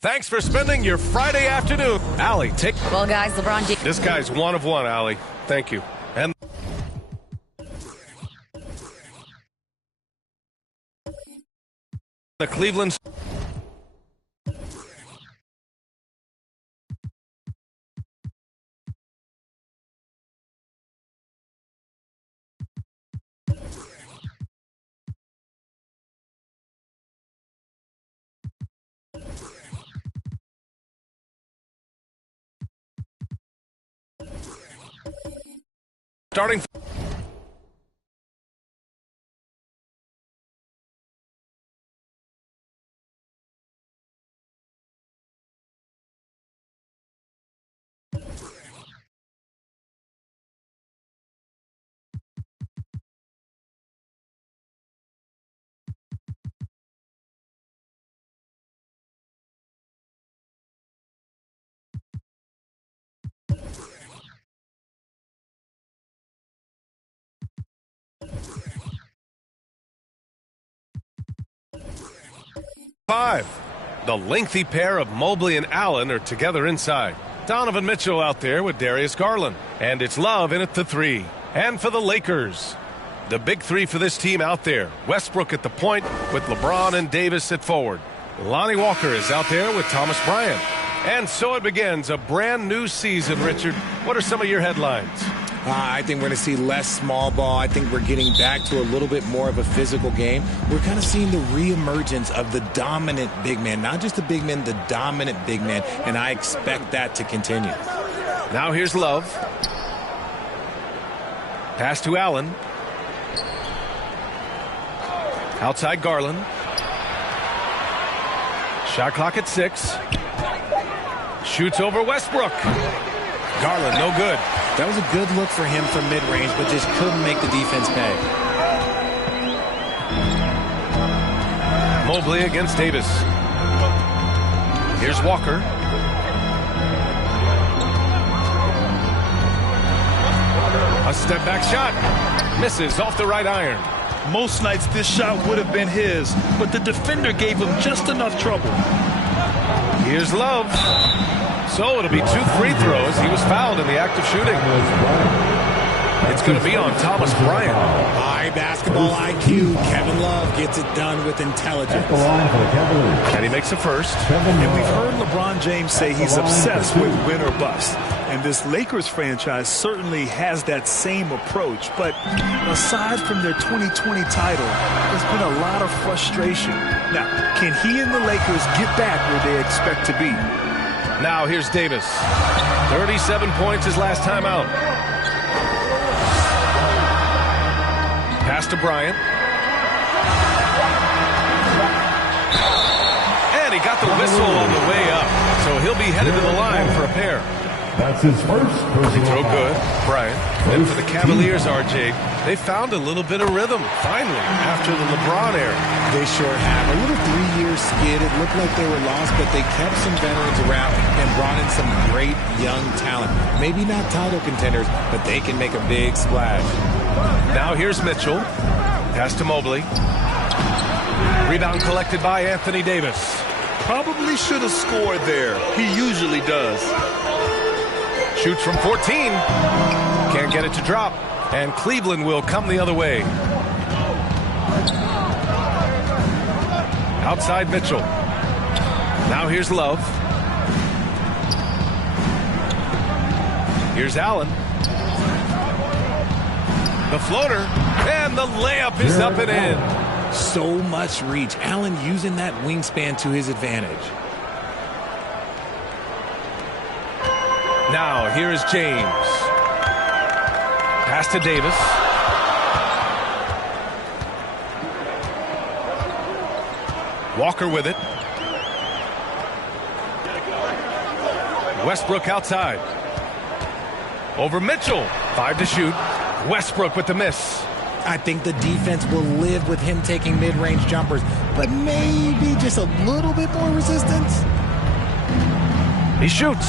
Thanks for spending your Friday afternoon. Allie, take... Well, guys, LeBron James... This guy's one of one, Allie. Thank you. And... the Cleveland... starting... 5. The lengthy pair of Mobley and Allen are together inside. Donovan Mitchell out there with Darius Garland. And it's Love in at the 3. And for the Lakers, the big 3 for this team out there. Westbrook at the point with LeBron and Davis at forward. Lonnie Walker is out there with Thomas Bryant. And so it begins, a brand new season, Richard. What are some of your headlines? I think we're going to see less small ball. I think we're getting back to a little bit more of a physical game. We're kind of seeing the reemergence of the dominant big man. Not just the big man, the dominant big man. And I expect that to continue. Now here's Love. Pass to Allen. Outside Garland. Shot clock at 6. Shoots over Westbrook. Garland, no good. That was a good look for him from mid-range, but just couldn't make the defense pay. Mobley against Davis. Here's Walker. A step-back shot. Misses off the right iron. Most nights this shot would have been his, but the defender gave him just enough trouble. Here's Love. So it'll be 2 free throws. He was fouled in the act of shooting. It's going to be on Thomas Bryant. High basketball IQ. Kevin Love gets it done with intelligence. And he makes a first. And we've heard LeBron James say he's obsessed with win or bust. And this Lakers franchise certainly has that same approach. But aside from their 2020 title, there's been a lot of frustration. Now, can he and the Lakers get back where they expect to be? Now here's Davis. 37 points his last time out. Pass to Bryant. And he got the whistle on the way up. So he'll be headed to the line for a pair. That's his first They throw good. Bryant. And for the Cavaliers, RJ, they found a little bit of rhythm, finally, after the LeBron era. They sure have. A little 3-year skid. It looked like they were lost, but they kept some veterans around and brought in some great young talent. Maybe not title contenders, but they can make a big splash. Now here's Mitchell. Pass to Mobley. Rebound collected by Anthony Davis. Probably should have scored there. He usually does. Shoots from 14. Can't get it to drop. And Cleveland will come the other way. Outside Mitchell. Now here's Love. Here's Allen. The floater. And the layup is up and in. So much reach. Allen using that wingspan to his advantage. Now, here is James. Pass to Davis. Walker with it. Westbrook outside. Over Mitchell. 5 to shoot. Westbrook with the miss. I think the defense will live with him taking mid-range jumpers, but maybe just a little bit more resistance. He shoots.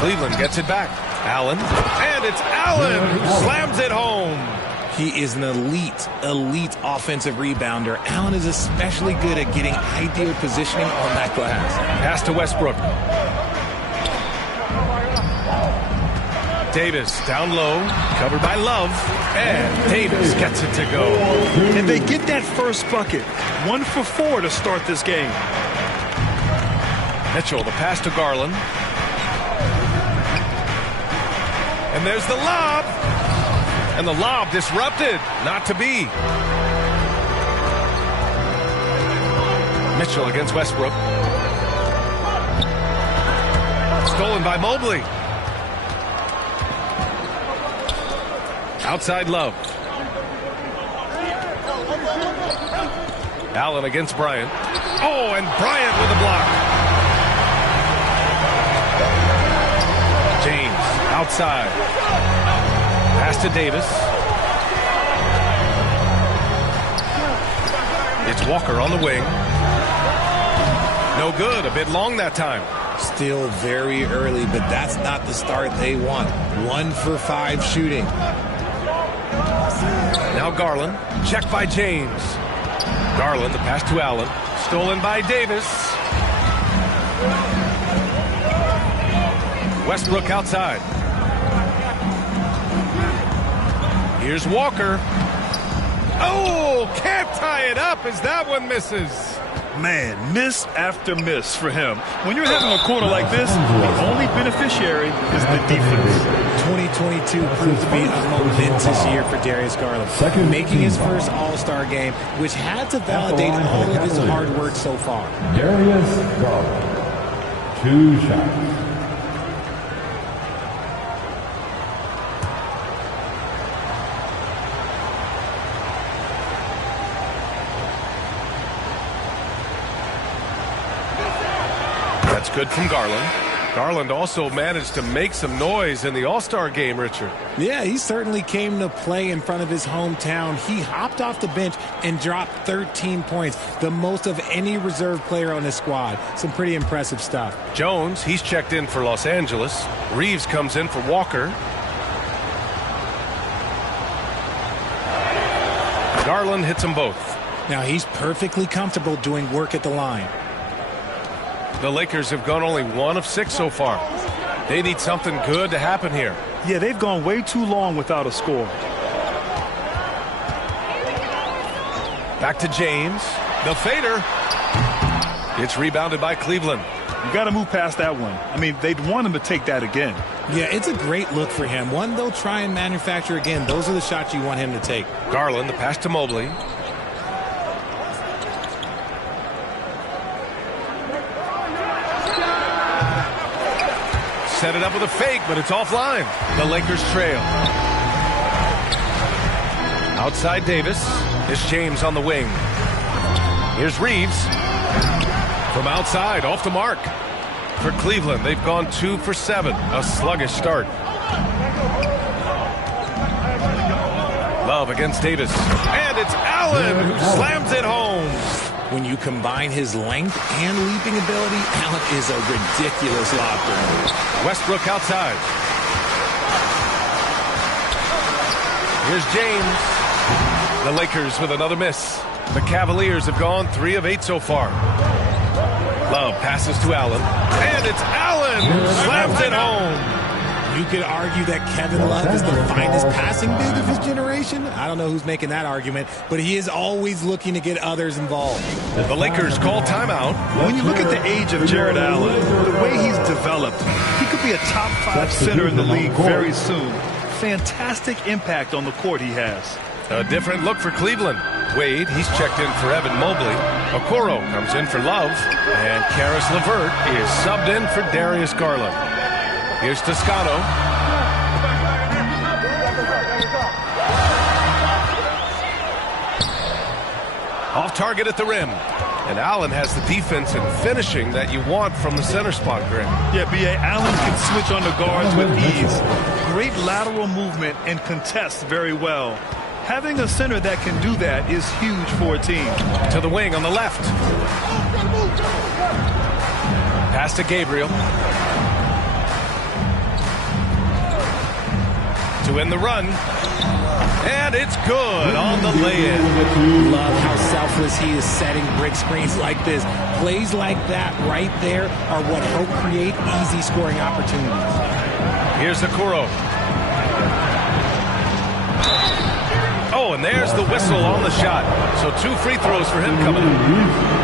Cleveland gets it back. Allen. And it's Allen who slams it home. He is an elite offensive rebounder. Allen is especially good at getting ideal positioning on that glass. Pass to Westbrook. Davis down low. Covered by Love. And Davis gets it to go. And they get that first bucket. 1 for 4 to start this game. Mitchell, the pass to Garland. And there's the lob. And the lob disrupted. Not to be. Mitchell against Westbrook. Stolen by Mobley. Outside Love. Allen against Bryant. Oh, and Bryant with a block. James outside. Pass to Davis. It's Walker on the wing. No good. A bit long that time. Still very early, but that's not the start they want. 1 for 5 shooting. Now Garland. Checked by James. Garland, the pass to Allen. Stolen by Davis. Westbrook outside. Here's Walker. Oh, can't tie it up as that one misses. Man, miss after miss for him. When you're having a quarter like this, the only beneficiary is the defense. 2022 proved to be a momentous year for Darius Garland, making his first All-Star game, which had to validate all of his hard work so far. Darius Garland, 2 shots. That's good from Garland. Garland also managed to make some noise in the All-Star game, Richard. Yeah, he certainly came to play in front of his hometown. He hopped off the bench and dropped 13 points, the most of any reserve player on his squad. Some pretty impressive stuff. Jones, he's checked in for Los Angeles. Reeves comes in for Walker. Garland hits them both. Now he's perfectly comfortable doing work at the line. The Lakers have gone only 1 of 6 so far. They need something good to happen here. Yeah, they've gone way too long without a score. Back to James. The fader. It's rebounded by Cleveland. You got to move past that one. I mean, they'd want him to take that again. Yeah, it's a great look for him. One they'll try and manufacture again. Those are the shots you want him to take. Garland, the pass to Mobley. Set it up with a fake, but it's offline. The Lakers trail. Outside Davis. It's James on the wing. Here's Reeves. From outside, off the mark. For Cleveland, they've gone 2 for 7. A sluggish start. Love against Davis. And it's Allen who slams it home. When you combine his length and leaping ability, Allen is a ridiculous lobster. Westbrook outside. Here's James. The Lakers with another miss. The Cavaliers have gone 3 of 8 so far. Love passes to Allen. And it's Allen who slams it home. You could argue that Kevin Love is the finest passing big of his generation. I don't know who's making that argument, but he is always looking to get others involved. The Lakers call timeout. When you look at the age of Jared Allen, the way he's developed, he could be a top 5 center in the league very soon. Fantastic impact on the court he has. A different look for Cleveland. Wade, he's checked in for Evan Mobley. Okoro comes in for Love. And Karis LeVert is subbed in for Darius Garland. Here's Toscano. Off target at the rim. And Allen has the defense and finishing that you want from the center spot, Grant. Yeah, B.A. Allen can switch on the guards with ease. Great lateral movement and contests very well. Having a center that can do that is huge for a team. To the wing on the left. Pass to Gabriel. To end the run. And it's good on the lay-in. Love how selfless he is setting brick screens like this. Plays like that right there are what help create easy scoring opportunities. Here's Okoro. Oh, and there's the whistle on the shot. So 2 free throws for him coming up.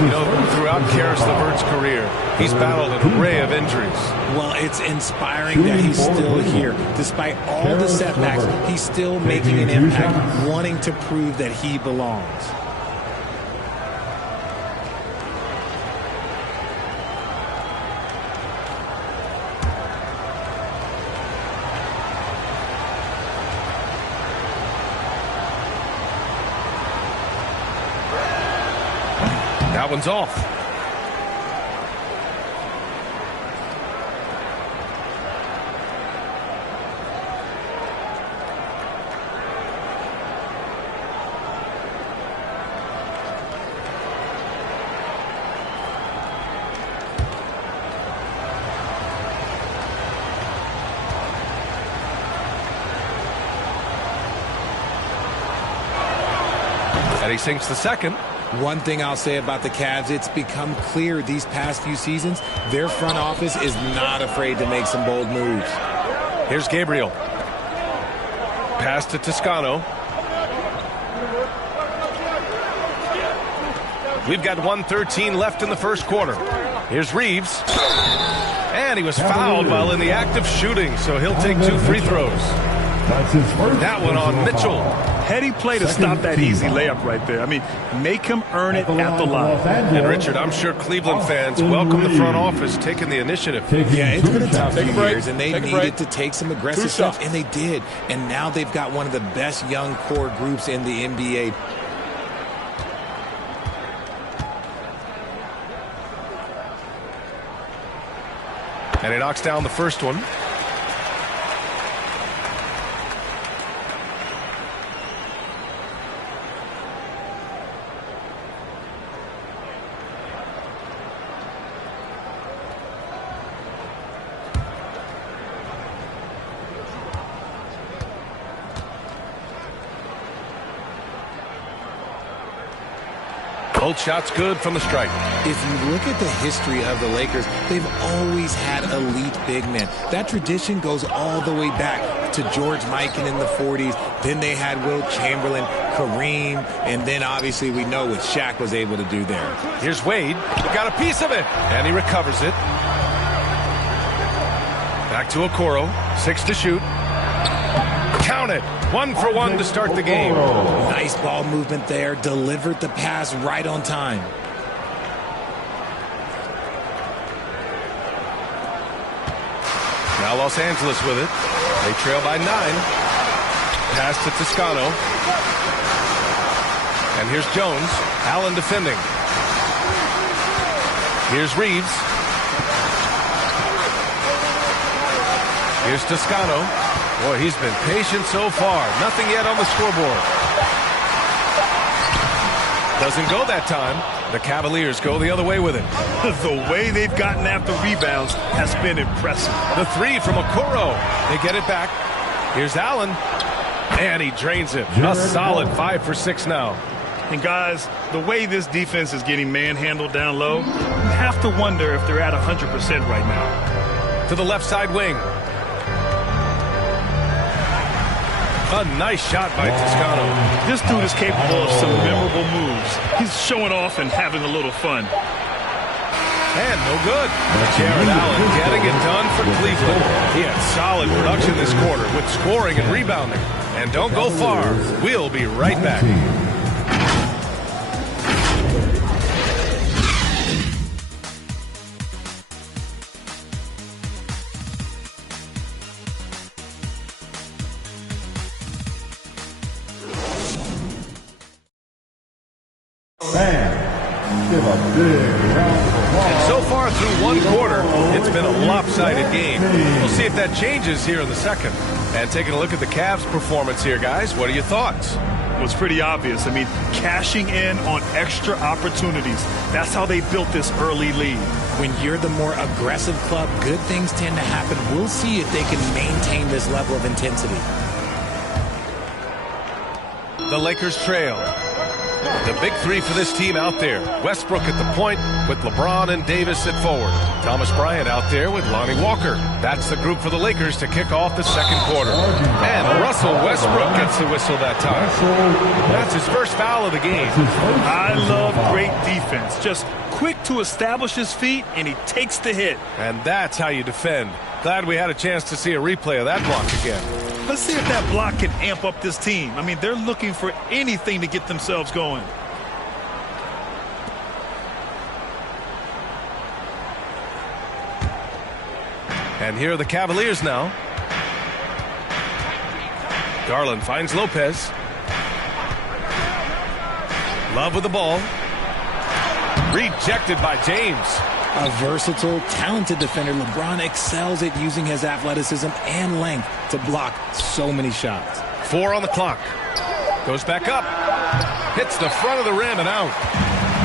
You know, throughout Karis LeVert's career, he's battled an array of injuries. Well, it's inspiring that he's still here. Despite all the setbacks, he's still making an impact, wanting to prove that he belongs. That one's off. And he sinks the second. One thing I'll say about the Cavs, it's become clear these past few seasons, their front office is not afraid to make some bold moves. Here's Gabriel. Pass to Toscano. We've got 1:13 left in the first quarter. Here's Reeves. And he was fouled while in the act of shooting, so he'll take 2 free throws. That's his first. That one on Mitchell. Heady play to stop that easy layup right there. I mean, make him earn it at the line. And Richard, I'm sure Cleveland fans welcome the front office taking the initiative. Yeah, it's been a tough few years, and they needed to take some aggressive stuff, and they did. And now they've got one of the best young core groups in the NBA. And he knocks down the first one. Both shots good from the stripe. If you look at the history of the Lakers, they've always had elite big men. That tradition goes all the way back to George Mikan in the 40s. Then they had Wilt Chamberlain, Kareem, and then obviously we know what Shaq was able to do there. Here's Wade. Got a piece of it. And he recovers it. Back to Okoro. 6 to shoot. Count it. 1 for 1 to start the game. Nice ball movement there. Delivered the pass right on time. Now Los Angeles with it. They trail by 9. Pass to Toscano. And here's Jones. Allen defending. Here's Reeves. Here's Toscano. Boy, he's been patient so far. Nothing yet on the scoreboard. Doesn't go that time. The Cavaliers go the other way with it. The way they've gotten after rebounds has been impressive. The 3 from Okoro. They get it back. Here's Allen. And he drains it. A solid 5 for 6 now. And guys, the way this defense is getting manhandled down low, you have to wonder if they're at 100% right now. To the left side wing. A nice shot by Toscano. This dude is capable of some memorable moves. He's showing off and having a little fun. And no good. Jarrett Allen getting it done for Cleveland. He had solid production this quarter with scoring and rebounding. And don't go far. We'll be right back. And so far through one quarter, it's been a lopsided game. We'll see if that changes here in the second. And taking a look at the Cavs' performance here, guys, what are your thoughts? Well, it's pretty obvious. I mean, cashing in on extra opportunities. That's how they built this early lead. When you're the more aggressive club, good things tend to happen. We'll see if they can maintain this level of intensity. The Lakers trail. The big 3 for this team out there. Westbrook at the point with LeBron and Davis at forward. Thomas Bryant out there with Lonnie Walker. That's the group for the Lakers to kick off the second quarter. And Russell Westbrook gets the whistle that time. That's his first foul of the game. I love great defense. Just quick to establish his feet, and he takes the hit. And that's how you defend. Glad we had a chance to see a replay of that block again. Let's see if that block can amp up this team. I mean, they're looking for anything to get themselves going. And here are the Cavaliers now. Garland finds Lopez. Love with the ball. Rejected by James. A versatile, talented defender, LeBron excels at using his athleticism and length to block so many shots. 4 on the clock. Goes back up. Hits the front of the rim and out.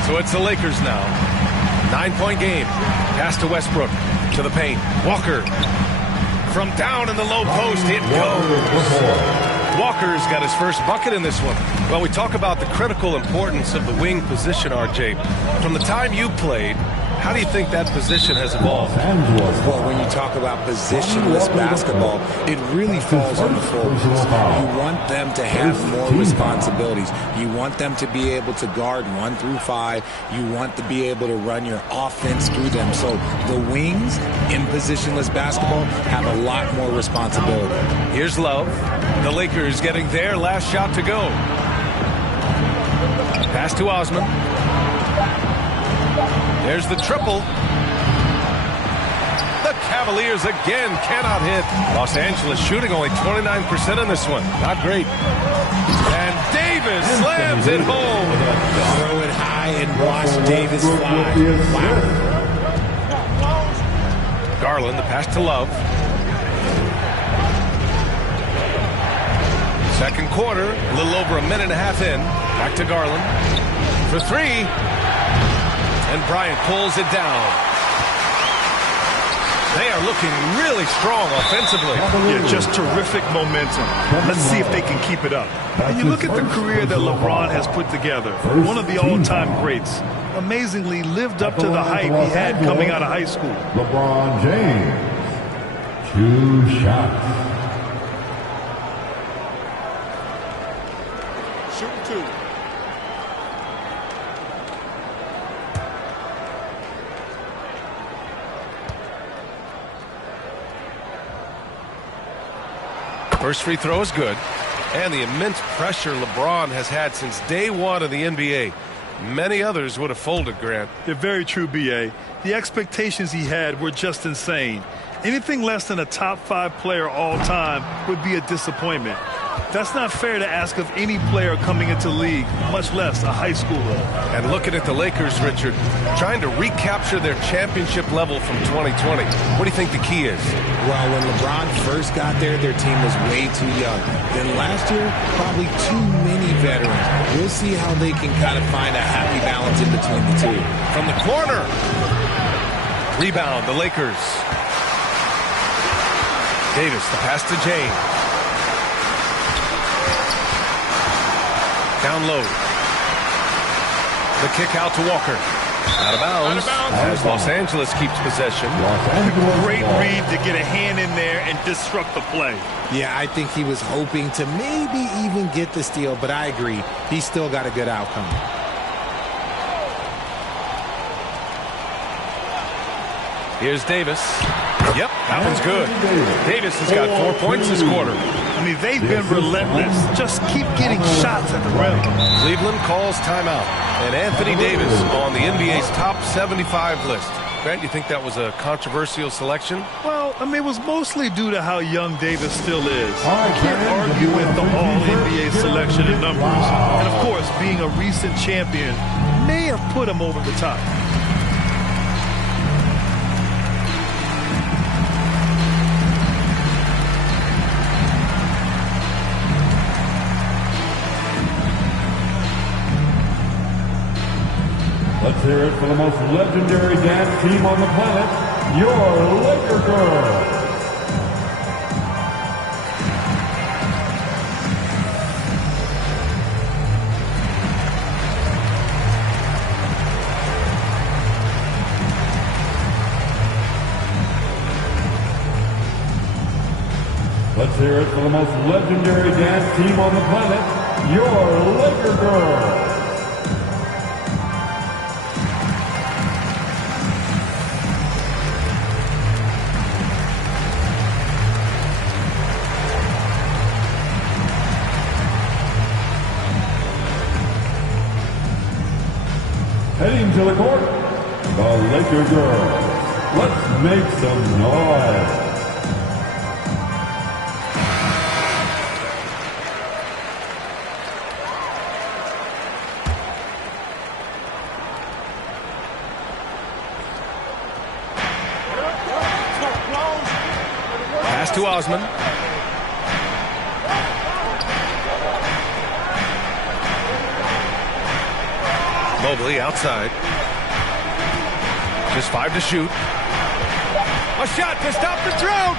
So it's the Lakers now. 9-point game. Pass to Westbrook. To the paint. Walker. From down in the low post, it goes. Walker's got his first bucket in this one. Well, we talk about the critical importance of the wing position, RJ. From the time you played, how do you think that position has evolved? Well, when you talk about positionless basketball, it really falls on the forwards. You want them to have more responsibilities. You want them to be able to guard 1 through 5. You want to be able to run your offense through them. So the wings in positionless basketball have a lot more responsibility. Here's Love. The Lakers getting their last shot to go. Pass to Osman. There's the triple. The Cavaliers again cannot hit. Los Angeles shooting only 29% in this one. Not great. And Davis slams it home. Throw it high and watch Davis fly. Wow. Garland, the pass to Love. Second quarter, a little over a minute and a half in. Back to Garland. For 3. And Bryant pulls it down. They are looking really strong offensively. Yeah, just terrific momentum. Let's see if they can keep it up. And you look at the career that LeBron has put together. One of the all-time greats. Amazingly lived up to the hype he had coming out of high school. LeBron James, 2 shots. Shoot 2. First free throw is good. And the immense pressure LeBron has had since day one of the NBA. Many others would have folded, Grant. They're very true, B.A. The expectations he had were just insane. Anything less than a top 5 player all time would be a disappointment. That's not fair to ask of any player coming into the league, much less a high schooler. And looking at the Lakers, Richard, trying to recapture their championship level from 2020. What do you think the key is? Well, when LeBron first got there, their team was way too young. Then last year, probably too many veterans. We'll see how they can kind of find a happy balance in between the two. From the corner. Rebound, the Lakers. Davis, the pass to James. Down low. The kick out to Walker. Out of bounds. As Los Angeles keeps possession. Great read to get a hand in there and disrupt the play. Yeah, I think he was hoping to maybe even get the steal, but I agree. He still got a good outcome. Here's Davis. Yep, that one's good. Davis has got 4 points this quarter. I mean, they've been relentless. Just keep getting shots at the rim. Cleveland calls timeout. And Anthony Davis on the NBA's top 75 list. Grant, you think that was a controversial selection? Well, I mean, it was mostly due to how young Davis still is. You can't argue with the All-NBA selection in numbers. And, of course, being a recent champion may have put him over the top. Let's hear it for the most legendary dance team on the planet, your Laker Girls. Let's hear it for the most legendary dance team on the planet, your Laker Girls. Heading to the court, the Laker Girls. Let's make some noise. Pass to Osman. Mobley outside. Just 5 to shoot. A shot to stop the drought.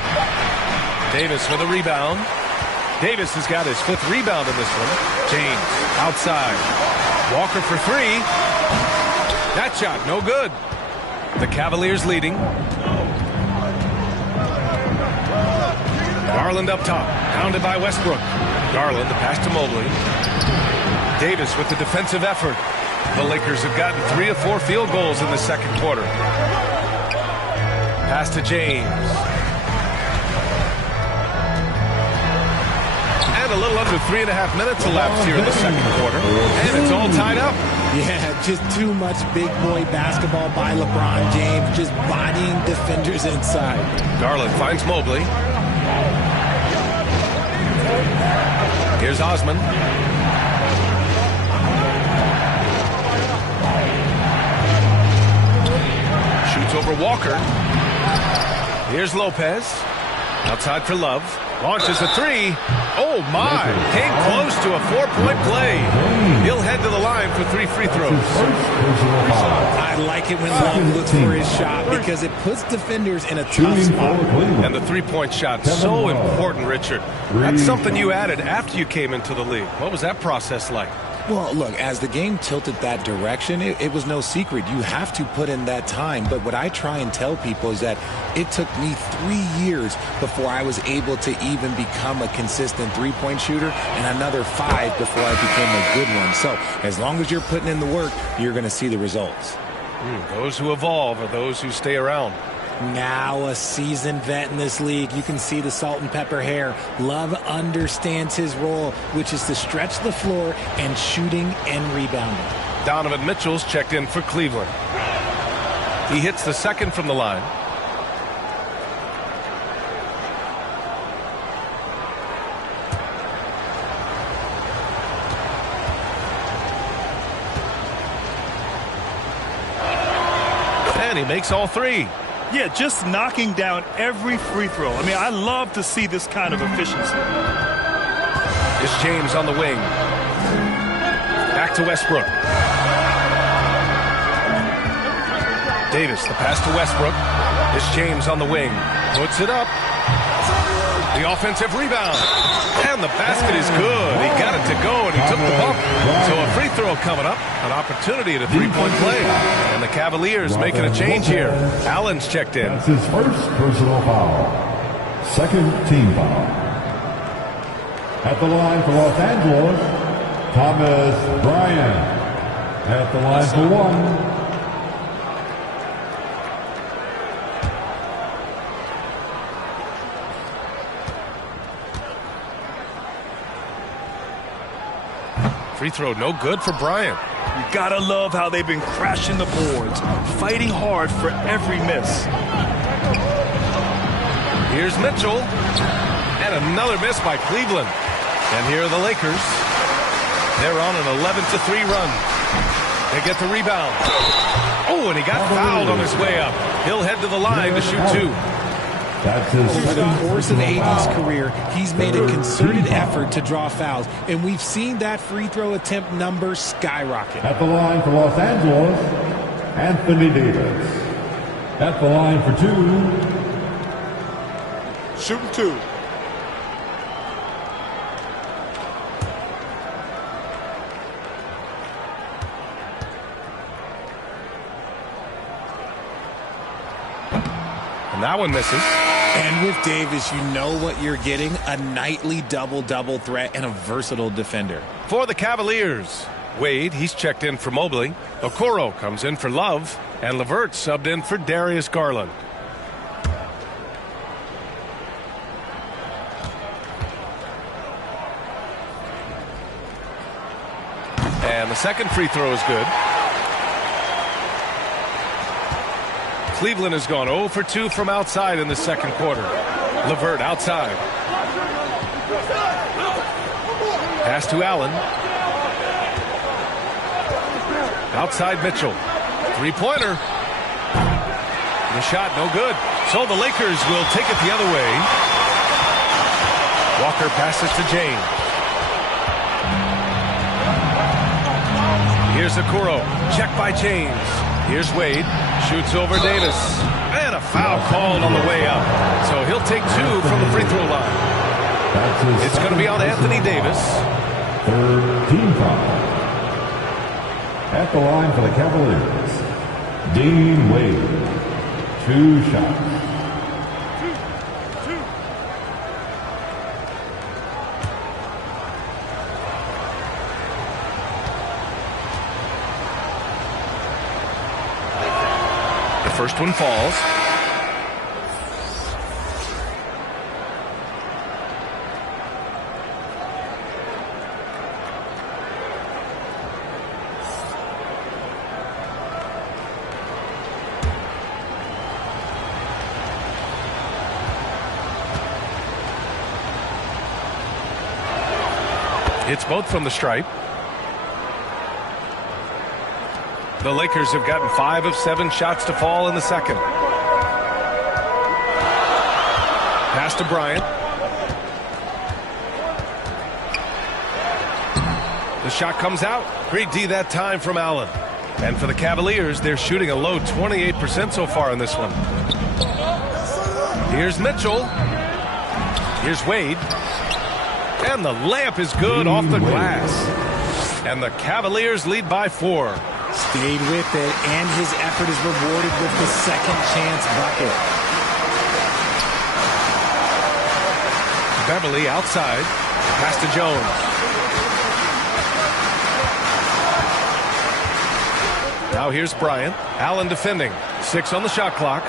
Davis with a rebound. Davis has got his 5th rebound in this one. James outside. Walker for 3. That shot, no good. The Cavaliers leading. Garland up top, pounded by Westbrook. Garland, the pass to Mobley. Davis with the defensive effort. The Lakers have gotten 3 of 4 field goals in the second quarter. Pass to James. And a little under 3.5 minutes elapsed here in the second quarter. And it's all tied up. Yeah, just too much big boy basketball by LeBron James, just bodying defenders inside. Garland finds Mobley. Here's Osman. Shoots over Walker. Here's Lopez. Outside for Love. Launches a 3. Oh, my. Came close to a 4-point play. He'll head to the line for 3 free throws. I like it when Love looks for his shot because it puts defenders in a tough spot. And the 3-point shot, so important, Richard. That's something you added after you came into the league. What was that process like? Well, look, as the game tilted that direction, it was no secret. You have to put in that time. But what I try and tell people is that it took me 3 years before I was able to even become a consistent three-point shooter, and another 5 before I became a good one. So as long as you're putting in the work, you're going to see the results. Those who evolve are those who stay around. Now a seasoned vet in this league. You can see the salt and pepper hair. Love understands his role, which is to stretch the floor and shooting and rebounding. Donovan Mitchell's checked in for Cleveland. He hits the second from the line. And he makes all 3. Yeah, just knocking down every free throw. I mean, I love to see this kind of efficiency. It's James on the wing. Back to Westbrook. Davis, the pass to Westbrook. It's James on the wing. Puts it up. The offensive rebound. And the basket is good. He got it to go, and he took the bump. So a free throw coming up. An opportunity at a 3-point play. And the Cavaliers making a change here. Allen's checked in. That's his first personal foul. Second team foul. At the line for Los Angeles, Thomas Bryant. At the line for 1. Free throw no good for Bryant. You gotta love how they've been crashing the boards, fighting hard for every miss. Here's Mitchell. And another miss by Cleveland. And here are the Lakers. They're on an 11-3 run. They get the rebound. Oh, and he got fouled on his way up. He'll head to the line to shoot 2. That's his Over the course of AD's career, he's made a concerted effort to draw fouls, and we've seen that free throw attempt number skyrocket. At the line for Los Angeles, Anthony Davis. At the line for 2. Shooting 2. And that one misses. And with Davis, you know what you're getting, a nightly double-double threat and a versatile defender. For the Cavaliers, Wade, he's checked in for Mobley. Okoro comes in for Love. And LeVert subbed in for Darius Garland. And the second free throw is good. Cleveland has gone 0 for 2 from outside in the second quarter. LeVert outside. Pass to Allen. Outside Mitchell. Three-pointer. The shot no good. So the Lakers will take it the other way. Walker passes to James. Here's Okoro. Check by James. Here's Wade. Shoots over Davis. And a foul called on the way up. So he'll take 2 from the free throw line. It's going to be on Anthony Davis. Third team foul. At the line for the Cavaliers, Dean Wade. 2 shots. The first one falls. It's both from the stripe. The Lakers have gotten 5 of 7 shots to fall in the second. Pass to Bryant. The shot comes out. Great D that time from Allen. And for the Cavaliers, they're shooting a low 28% so far in this one. Here's Mitchell. Here's Wade. And the layup is good off the glass. And the Cavaliers lead by 4. Stayed with it, and his effort is rewarded with the second chance bucket. Beverly outside. Pass to Jones. Now here's Bryant. Allen defending. 6 on the shot clock.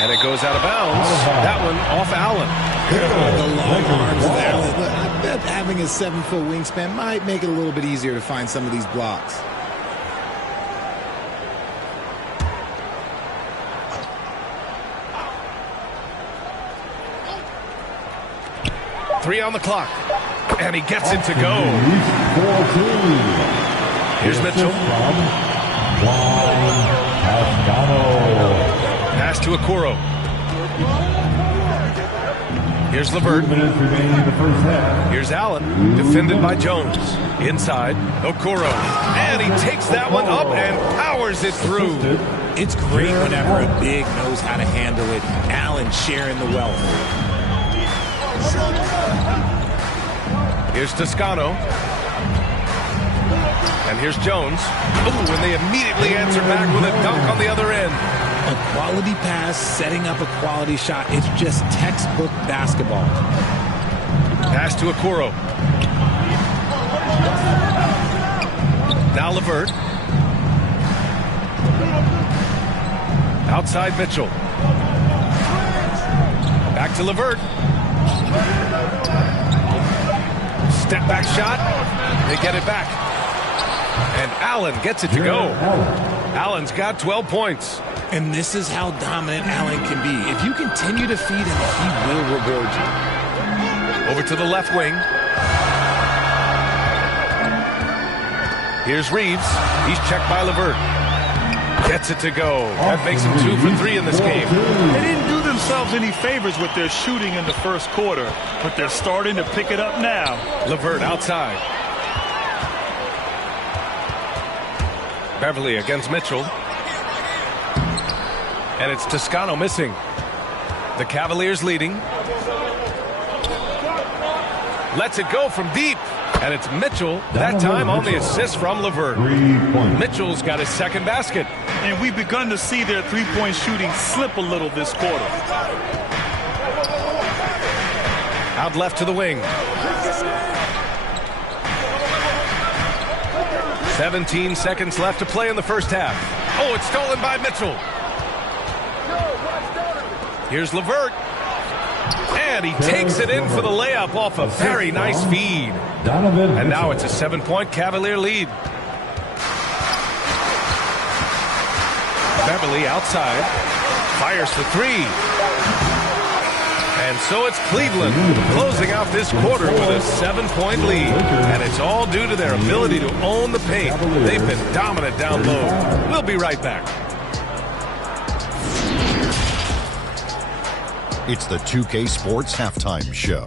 And it goes out of bounds. That one off Allen. The long arms of Allen. Look, I bet having a 7-foot wingspan might make it a little bit easier to find some of these blocks. Three on the clock. And he gets it to go. Here's Mitchell. Pass to Okoro. Here's LeVert. Here's Allen. Defended by Jones. Inside. Okoro. And he takes that one up and powers it through. It's great whenever a big knows how to handle it. Allen sharing the wealth. Here's Toscano. And here's Jones. Ooh, and they immediately answer back with a dunk on the other end. A quality pass, setting up a quality shot. It's just textbook basketball. Pass to Okoro. Now LeVert. Outside Mitchell. Back to LeVert. Step back shot. They get it back. And Allen gets it to go. Allen's got 12 points. And this is how dominant Allen can be. If you continue to feed him, he will reward you. Over to the left wing. Here's Reeves. He's checked by LeVert. Gets it to go. That makes him 2 for 3 in this game. They didn't do themselves any favors with their shooting in the first quarter, but they're starting to pick it up now. LeVert outside. Beverly against Mitchell. And it's Toscano missing. The Cavaliers leading. Lets it go from deep. And it's Mitchell, that time on the assist from LeVert. Mitchell's got his second basket. And we've begun to see their three-point shooting slip a little this quarter. Out left to the wing. 17 seconds left to play in the first half. Oh, it's stolen by Mitchell. Here's LeVert. And he takes it in for the layup off a very nice feed. And now it's a 7-point Cavalier lead. Beverly outside. Fires for 3. And so it's Cleveland closing out this quarter with a 7-point lead. And it's all due to their ability to own the paint. They've been dominant down low. We'll be right back. It's the 2K Sports Halftime Show.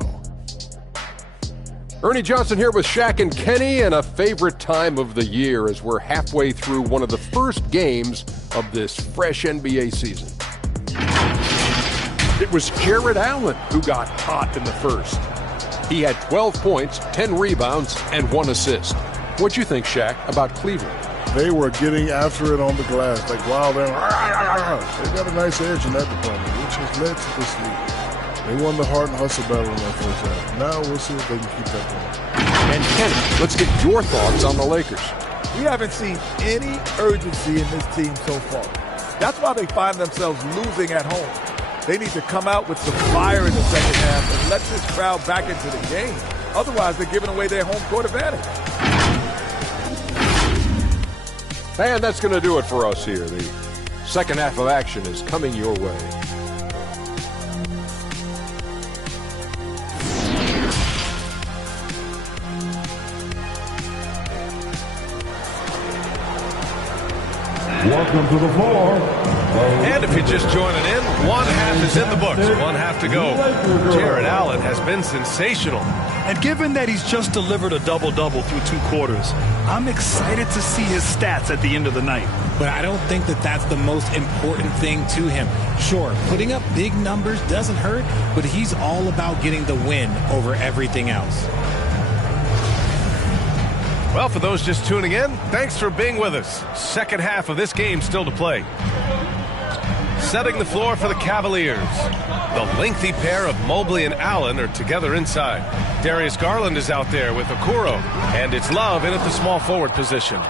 Ernie Johnson here with Shaq and Kenny, and a favorite time of the year as we're halfway through one of the first games of this fresh NBA season. It was Jared Allen who got hot in the first. He had 12 points, 10 rebounds, and 1 assist. What'd you think, Shaq, about Cleveland? They were getting after it on the glass, like wild and they got a nice edge in that department, which has led to this lead. They won the heart and hustle battle in that first half. Now we'll see if they can keep that going. And Kenny, let's get your thoughts on the Lakers. We haven't seen any urgency in this team so far. That's why they find themselves losing at home. They need to come out with some fire in the second half and let this crowd back into the game. Otherwise, they're giving away their home court advantage. And that's going to do it for us here. The second half of action is coming your way. Welcome to the floor. And if you're just joining in, one half is in the books, one half to go. Jarrett Allen has been sensational. And given that he's just delivered a double-double through 2 quarters, I'm excited to see his stats at the end of the night. But I don't think that that's the most important thing to him. Sure, putting up big numbers doesn't hurt, but he's all about getting the win over everything else. Well, for those just tuning in, thanks for being with us. Second half of this game still to play. Setting the floor for the Cavaliers. The lengthy pair of Mobley and Allen are together inside. Darius Garland is out there with Okoro, and it's Love in at the small forward position.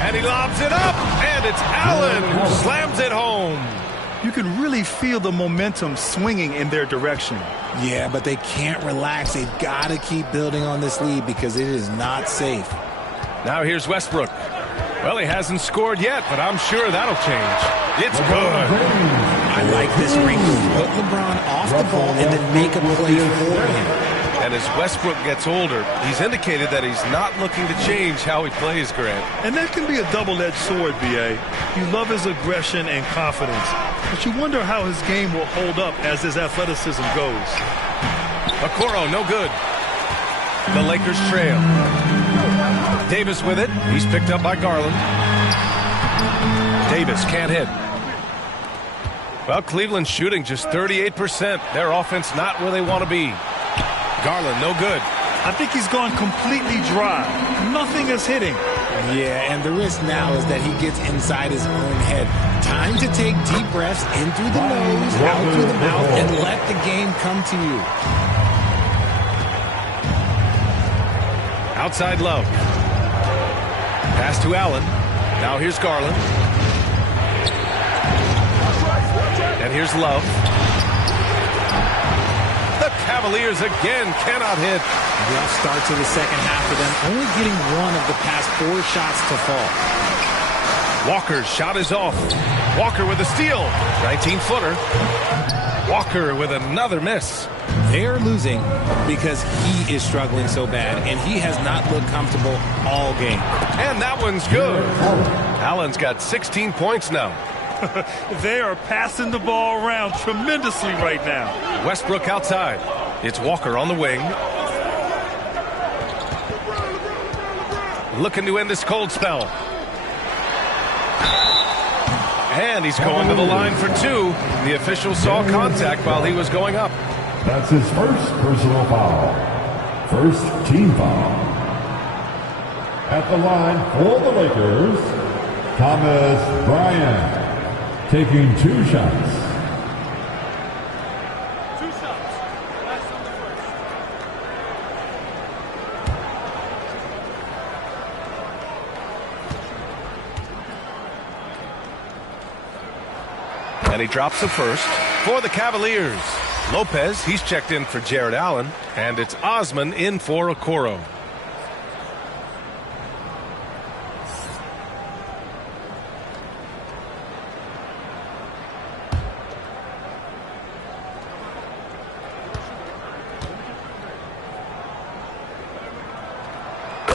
And he lobs it up, and it's Allen who slams it home. You can really feel the momentum swinging in their direction. Yeah, but they can't relax. They've got to keep building on this lead because it is not safe. Now here's Westbrook. Well, he hasn't scored yet, but I'm sure that'll change. It's good. I like this wrinkle. Put LeBron off the ball and then make a play for him. And as Westbrook gets older, he's indicated that he's not looking to change how he plays, Grant. And that can be a double-edged sword, B.A. You love his aggression and confidence, but you wonder how his game will hold up as his athleticism goes. Okoro, no good. The Lakers trail. Davis with it. He's picked up by Garland. Davis can't hit. Well, Cleveland's shooting just 38%. Their offense not where they want to be. Garland, no good. I think he's gone completely dry. Nothing is hitting. Yeah, and the risk now is that he gets inside his own head. Time to take deep breaths in through the nose, out through the mouth, and let the game come to you. Outside Love. Pass to Allen. Now here's Garland. And here's Love. The Cavaliers again cannot hit. Rough start to the second half for them, only getting one of the past 4 shots to fall. Walker's shot is off. Walker with a steal. 19-footer. Walker with another miss. They're losing because he is struggling so bad, and he has not looked comfortable all game. And that one's good. Allen's got 16 points now. They are passing the ball around tremendously right now. Westbrook outside. It's Walker on the wing. Looking to end this cold spell. And he's going to the line for 2. The official saw contact while he was going up. That's his first personal foul. First team foul. At the line for the Lakers, Thomas Bryant. Taking 2 shots. That's on the first. And he drops the first for the Cavaliers. Lopez, he's checked in for Jarrett Allen. And it's Osman in for Okoro.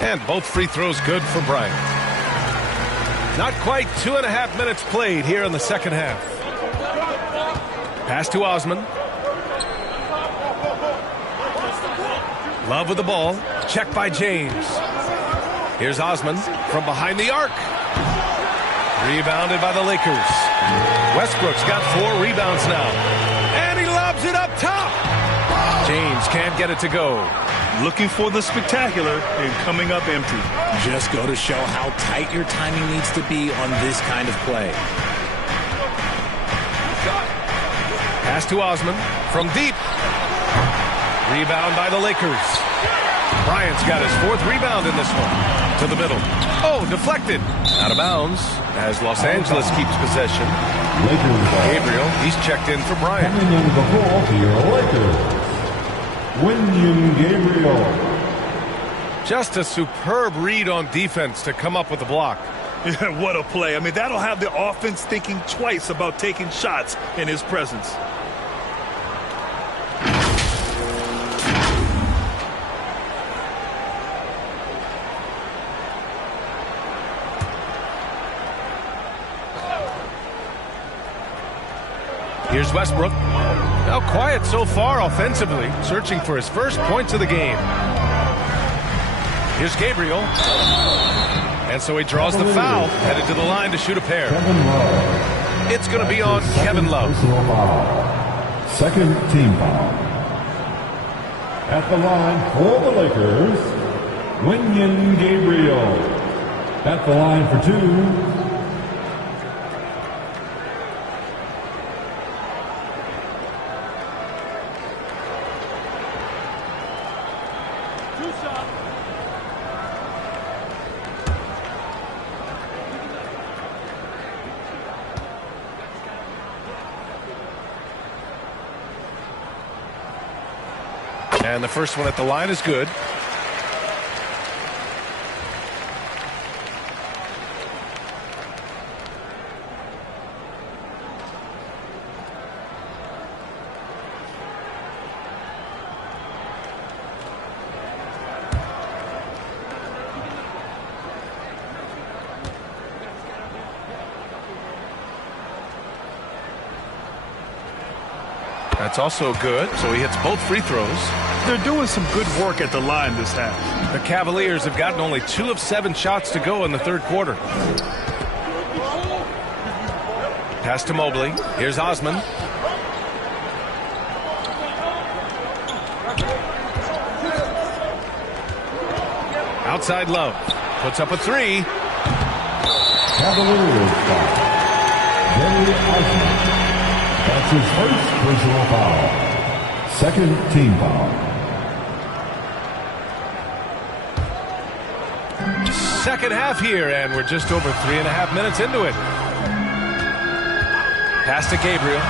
And both free throws good for Bryant. Not quite 2.5 minutes played here in the second half. Pass to Osman. Love with the ball. Check by James. Here's Osman from behind the arc. Rebounded by the Lakers. Westbrook's got 4 rebounds now. And he lobs it up top. James can't get it to go. Looking for the spectacular and coming up empty. Just go to show how tight your timing needs to be on this kind of play. Pass to Osman from deep. Rebound by the Lakers. Bryant's got his 4th rebound in this one. To the middle. Oh, deflected. Out of bounds as Los Angeles keeps possession. Gabriel, he's checked in for Bryant. Coming into the ball for your Lakers, Wenyen Gabriel. Just a superb read on defense to come up with the block. Yeah, what a play. I mean, that'll have the offense thinking twice about taking shots in his presence. Here's Westbrook. Now quiet so far offensively, searching for his first points of the game. Here's Gabriel. And so he draws the foul, headed to the line to shoot a pair. It's going to be on Kevin Love. Second team foul. At the line for the Lakers, Wenyen Gabriel. At the line for 2. And the first one at the line is good. That's also good, so he hits both free throws. They're doing some good work at the line this half. The Cavaliers have gotten only 2 of 7 shots to go in the third quarter. Pass to Mobley. Here's Osman. Outside Love. Puts up a 3. Cavaliers foul. Jerry Osman. That's his first personal foul. Second team foul. Second half here, and we're just over 3.5 minutes into it. Pass to Gabriel.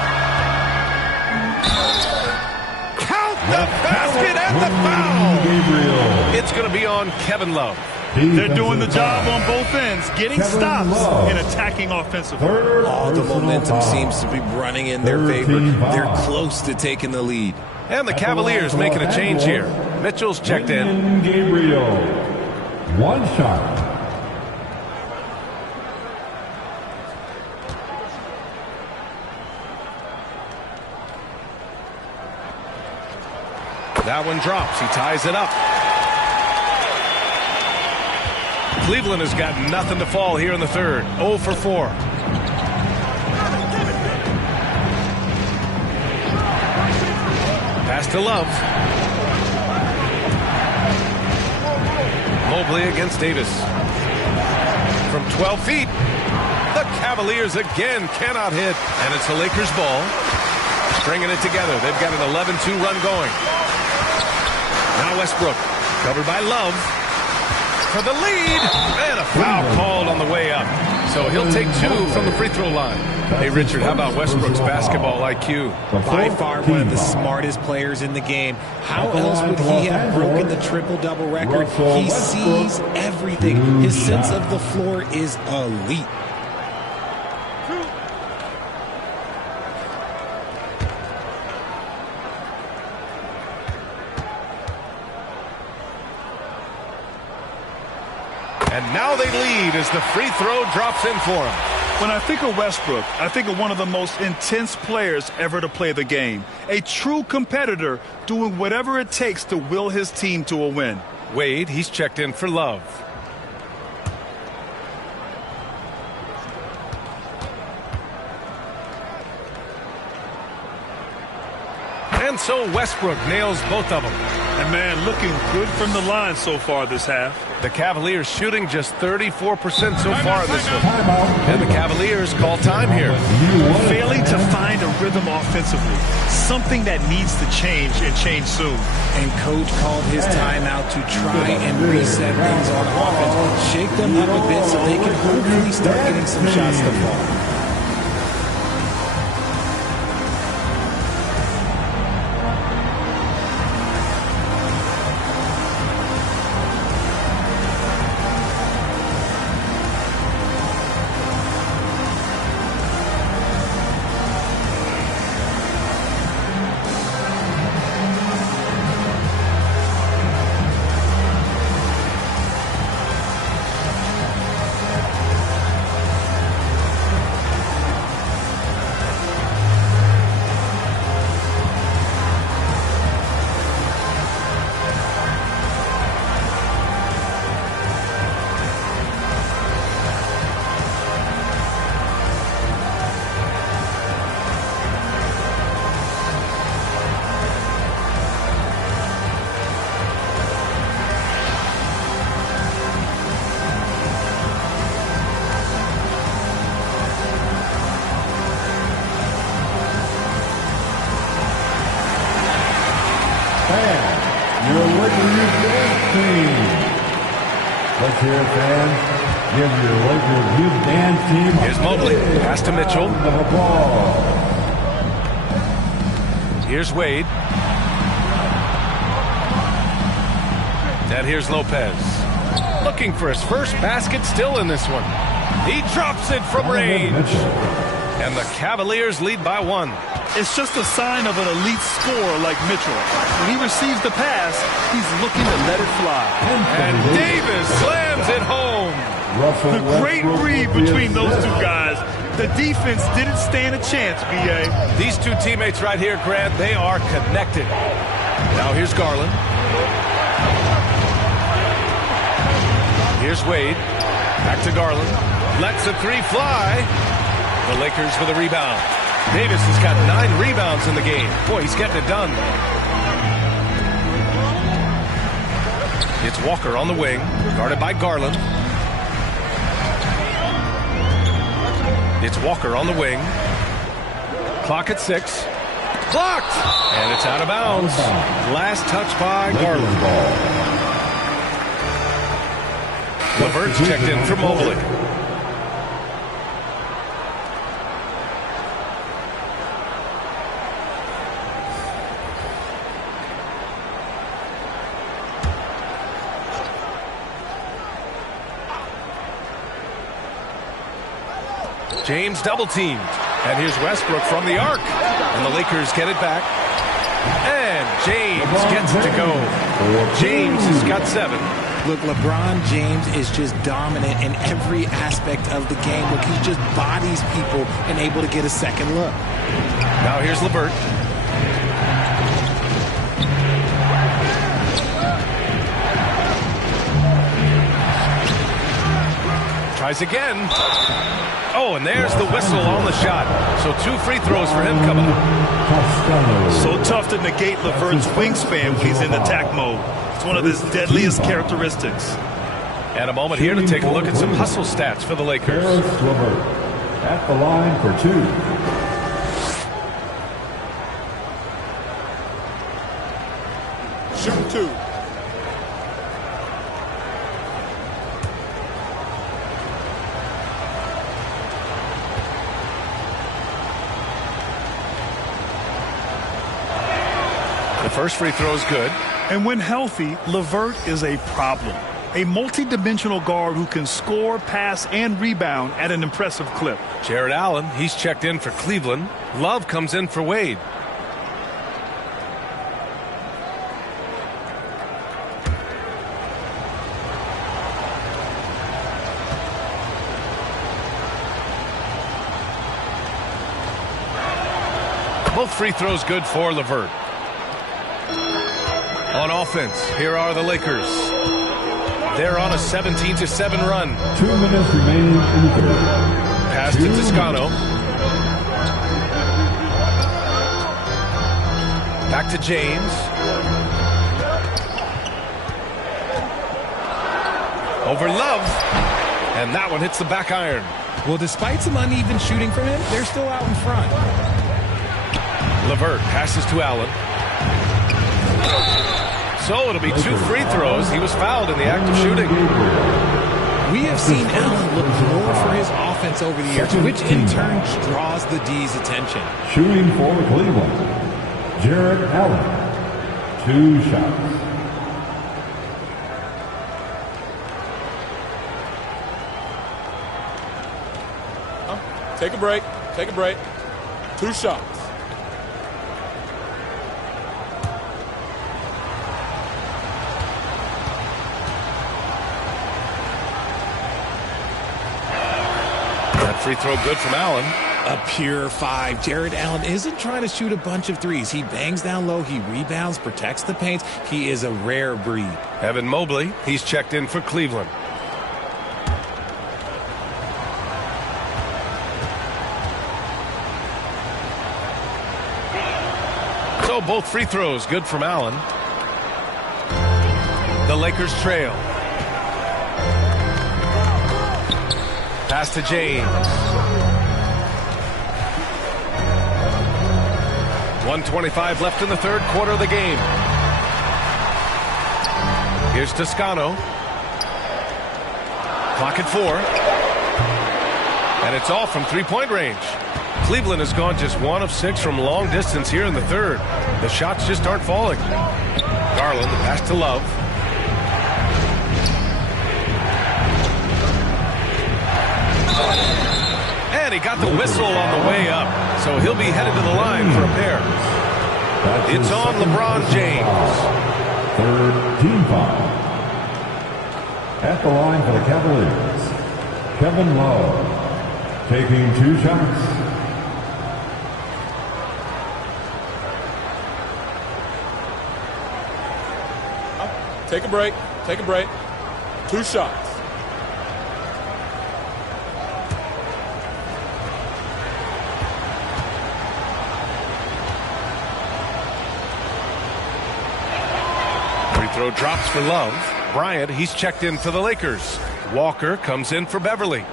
Count the basket and the foul! Gabriel. It's going to be on Kevin Love. They're doing the job on both ends, getting Kevin stops Love. and attacking offensively. All the momentum seems to be running in their favor. They're close to taking the lead. And the Cavaliers making a change here. Mitchell's checked in. Gabriel. 1 shot. That one drops. He ties it up. Cleveland has got nothing to fall here in the third. 0 for 4. Pass to Love. Mobley against Davis. From 12 feet. The Cavaliers again cannot hit. And it's the Lakers' ball. Stringing it together. They've got an 11-2 run going. Now Westbrook. Covered by Love. For the lead. And a foul called on the way up. So he'll take 2 from the free throw line. Hey, Richard, how about Westbrook's basketball IQ? By far one of the smartest players in the game. How else would he have broken the triple-double record? He sees everything. His sense of the floor is elite. And now they lead as the free throw drops in for him. When I think of Westbrook, I think of one of the most intense players ever to play the game. A true competitor doing whatever it takes to will his team to a win. Wade, he's checked in for Love. And so Westbrook nails both of them. And, man, looking good from the line so far this half. The Cavaliers shooting just 34% so far in this one. And the Cavaliers call time here. Failing to find a rhythm offensively. Something that needs to change and change soon. And Coach called his timeout to try and reset things on offense. Shake them up a bit so they can hopefully start getting some shots to fall. Let's hear it, fans. Give your Lakers youth dance team. Here's Mobley. Pass to Mitchell. Here's Wade. And here's Lopez. Looking for his first basket still in this one. He drops it from range. And the Cavaliers lead by 1. It's just a sign of an elite scorer like Mitchell. When he receives the pass, he's looking to let it fly. And Davis slams it home. The great read between those two guys. The defense didn't stand a chance, B.A. These two teammates right here, Grant, they are connected. Now here's Garland. Here's Wade. Back to Garland. Lets the three fly. The Lakers for the rebound. Davis has got 9 rebounds in the game. Boy, he's getting it done. It's Walker on the wing, guarded by Garland. It's Walker on the wing. Clock at 6. Blocked! And it's out of bounds. Last touch by Garland. LeVert's checked in for Mobley. James double teamed. And here's Westbrook from the arc. And the Lakers get it back. And James gets it to go. James has got 7. Look, LeBron James is just dominant in every aspect of the game. Look, he just bodies people and able to get a second look. Now here's LeVert. Tries again. Oh, and there's the whistle on the shot. So 2 free throws for him coming up. So tough to negate LeVert's wingspan when he's in attack mode. It's one of his deadliest characteristics. And a moment here to take a look at some hustle stats for the Lakers. LeVert at the line for 2. Shoot 2. The first free throw is good. And when healthy, LeVert is a problem. A multi-dimensional guard who can score, pass, and rebound at an impressive clip. Jared Allen, he's checked in for Cleveland. Love comes in for Wade. Both free throws good for LeVert. On offense, here are the Lakers. They're on a 17-7 run. 2 minutes remaining in the third. Pass to Toscano. Back to James. Over Love. And that one hits the back iron. Well, despite some uneven shooting from him, they're still out in front. LeVert passes to Allen. So it'll be 2 free throws. He was fouled in the act of shooting. We have seen Allen look more for his offense over the years, which in turn draws the D's attention. Shooting for Cleveland, Jared Allen. 2 shots. Take a break. Take a break. 2 shots. That free throw good from Allen. A pure 5. Jared Allen isn't trying to shoot a bunch of threes. He bangs down low. He rebounds, protects the paint. He is a rare breed. Evan Mobley, he's checked in for Cleveland. So both free throws good from Allen. The Lakers trail. Pass to James. 1:25 left in the third quarter of the game. Here's Toscano. Clock at 4. And it's off from three-point range. Cleveland has gone just 1 of 6 from long distance here in the third. The shots just aren't falling. Garland, the pass to Love. And he got the whistle on the way up, so he'll be headed to the line for a pair. It's on LeBron James. 3rd team foul. At the line for the Cavaliers, Kevin Love, taking 2 shots. Take a break. Take a break. 2 shots. Free throw drops for Love. Bryant, he's checked in for the Lakers. Walker comes in for Beverly.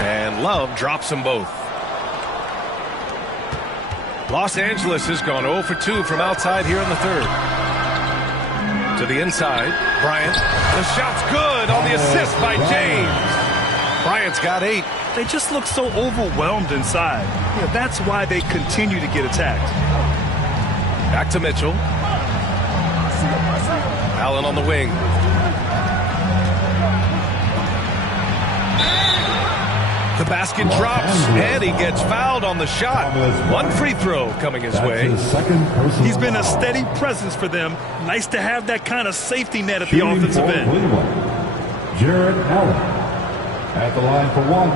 And Love drops them both. Los Angeles has gone 0 for 2 from outside here in the third. To the inside, Bryant. The shot's good on the assist by James. Bryant's got 8. They just look so overwhelmed inside. Yeah, that's why they continue to get attacked. Back to Mitchell. Allen on the wing. The basket drops, and he gets fouled on the shot. 1 free throw coming his way. He's been a steady presence for them. Nice to have that kind of safety net at the offensive end. Jared Allen at the line for 1.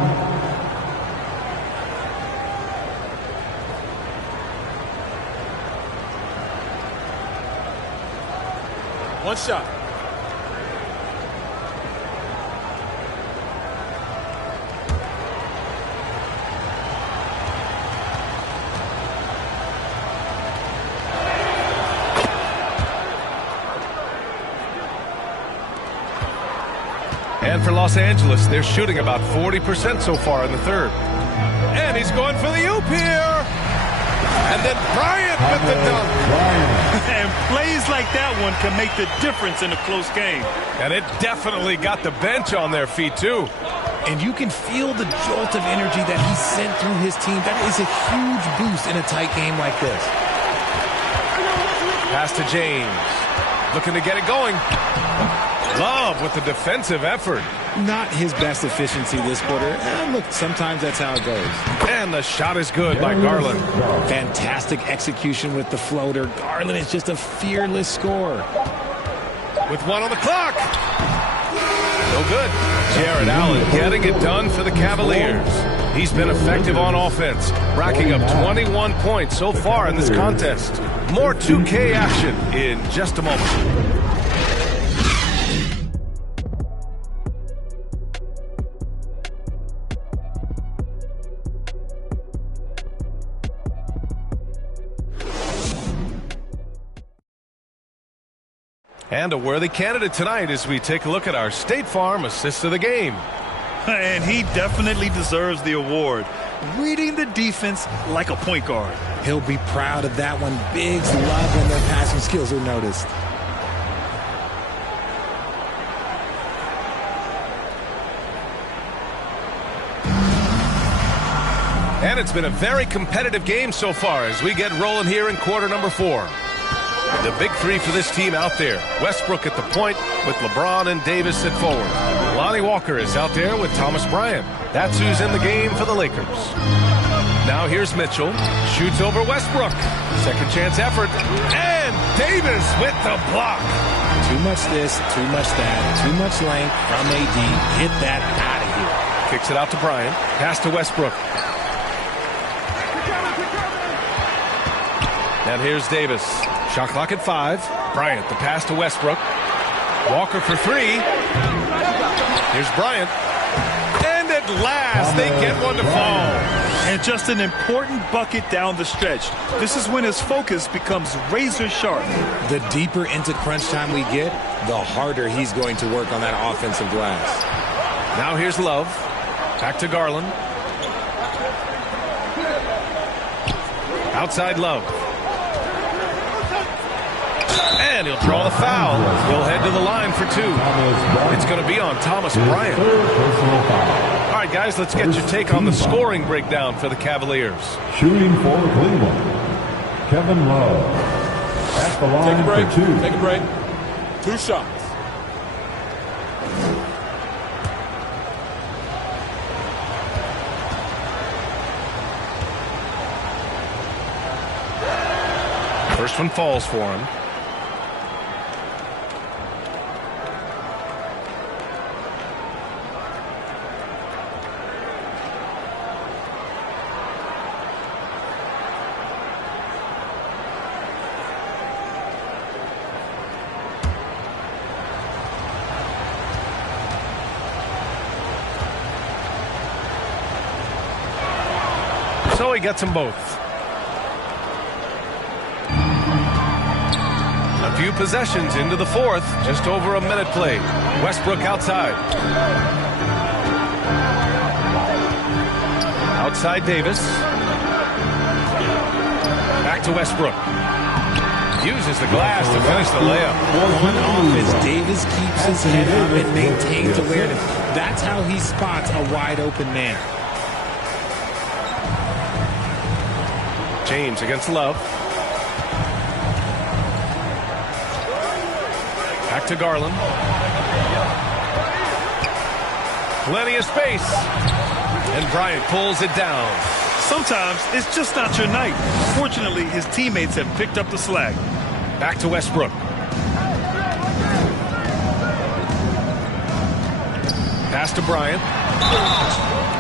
One shot. And for Los Angeles, they're shooting about 40% so far in the third. And he's going for the oop here. And then Bryant with the dunk. And plays like that one can make the difference in a close game. And it definitely got the bench on their feet, too. And you can feel the jolt of energy that he sent through his team. That is a huge boost in a tight game like this. Pass to James. Looking to get it going. Love with the defensive effort. Not his best efficiency this quarter. And look, sometimes that's how it goes. And the shot is good by Garland. Fantastic execution with the floater. Garland is just a fearless scorer. With 1 on the clock. No good. Jared Allen getting it done for the Cavaliers. He's been effective on offense, racking up 21 points so far in this contest. More 2K action in just a moment. And a worthy candidate tonight as we take a look at our State Farm Assist of the Game. And he definitely deserves the award. Reading the defense like a point guard. He'll be proud of that one. Biggs love when their passing skills are noticed. And it's been a very competitive game so far as we get rolling here in quarter number 4. The big three for this team out there. Westbrook at the point with LeBron and Davis at forward. Lonnie Walker is out there with Thomas Bryant. That's who's in the game for the Lakers. Now here's Mitchell. Shoots over Westbrook. Second chance effort. And Davis with the block. Too much this, too much that, too much length from AD. Get that out of here. Kicks it out to Bryant. Pass to Westbrook. And here's Davis. Shot clock at 5. Bryant, the pass to Westbrook. Walker for 3. Here's Bryant. And at last, they get one to fall. And just an important bucket down the stretch. This is when his focus becomes razor sharp. The deeper into crunch time we get, the harder he's going to work on that offensive glass. Now here's Love. Back to Garland. Outside Love. And he'll draw the foul. He'll head to the line for 2. It's going to be on Thomas Bryant. All right, guys, let's get your take on the scoring breakdown for the Cavaliers. Shooting for Cleveland, Kevin Love. At the line for 2. Take a break. 2 shots. First one falls for him. So he gets them both. A few possessions into the 4th. Just over a minute played. Westbrook outside. Outside Davis. Back to Westbrook. Uses the glass to finish the layup. On offense, Davis keeps his head up and maintains awareness. That's how he spots a wide open man. James against Love. Back to Garland. Plenty of space. And Bryant pulls it down. Sometimes it's just not your night. Fortunately, his teammates have picked up the slack. Back to Westbrook. Pass to Bryant.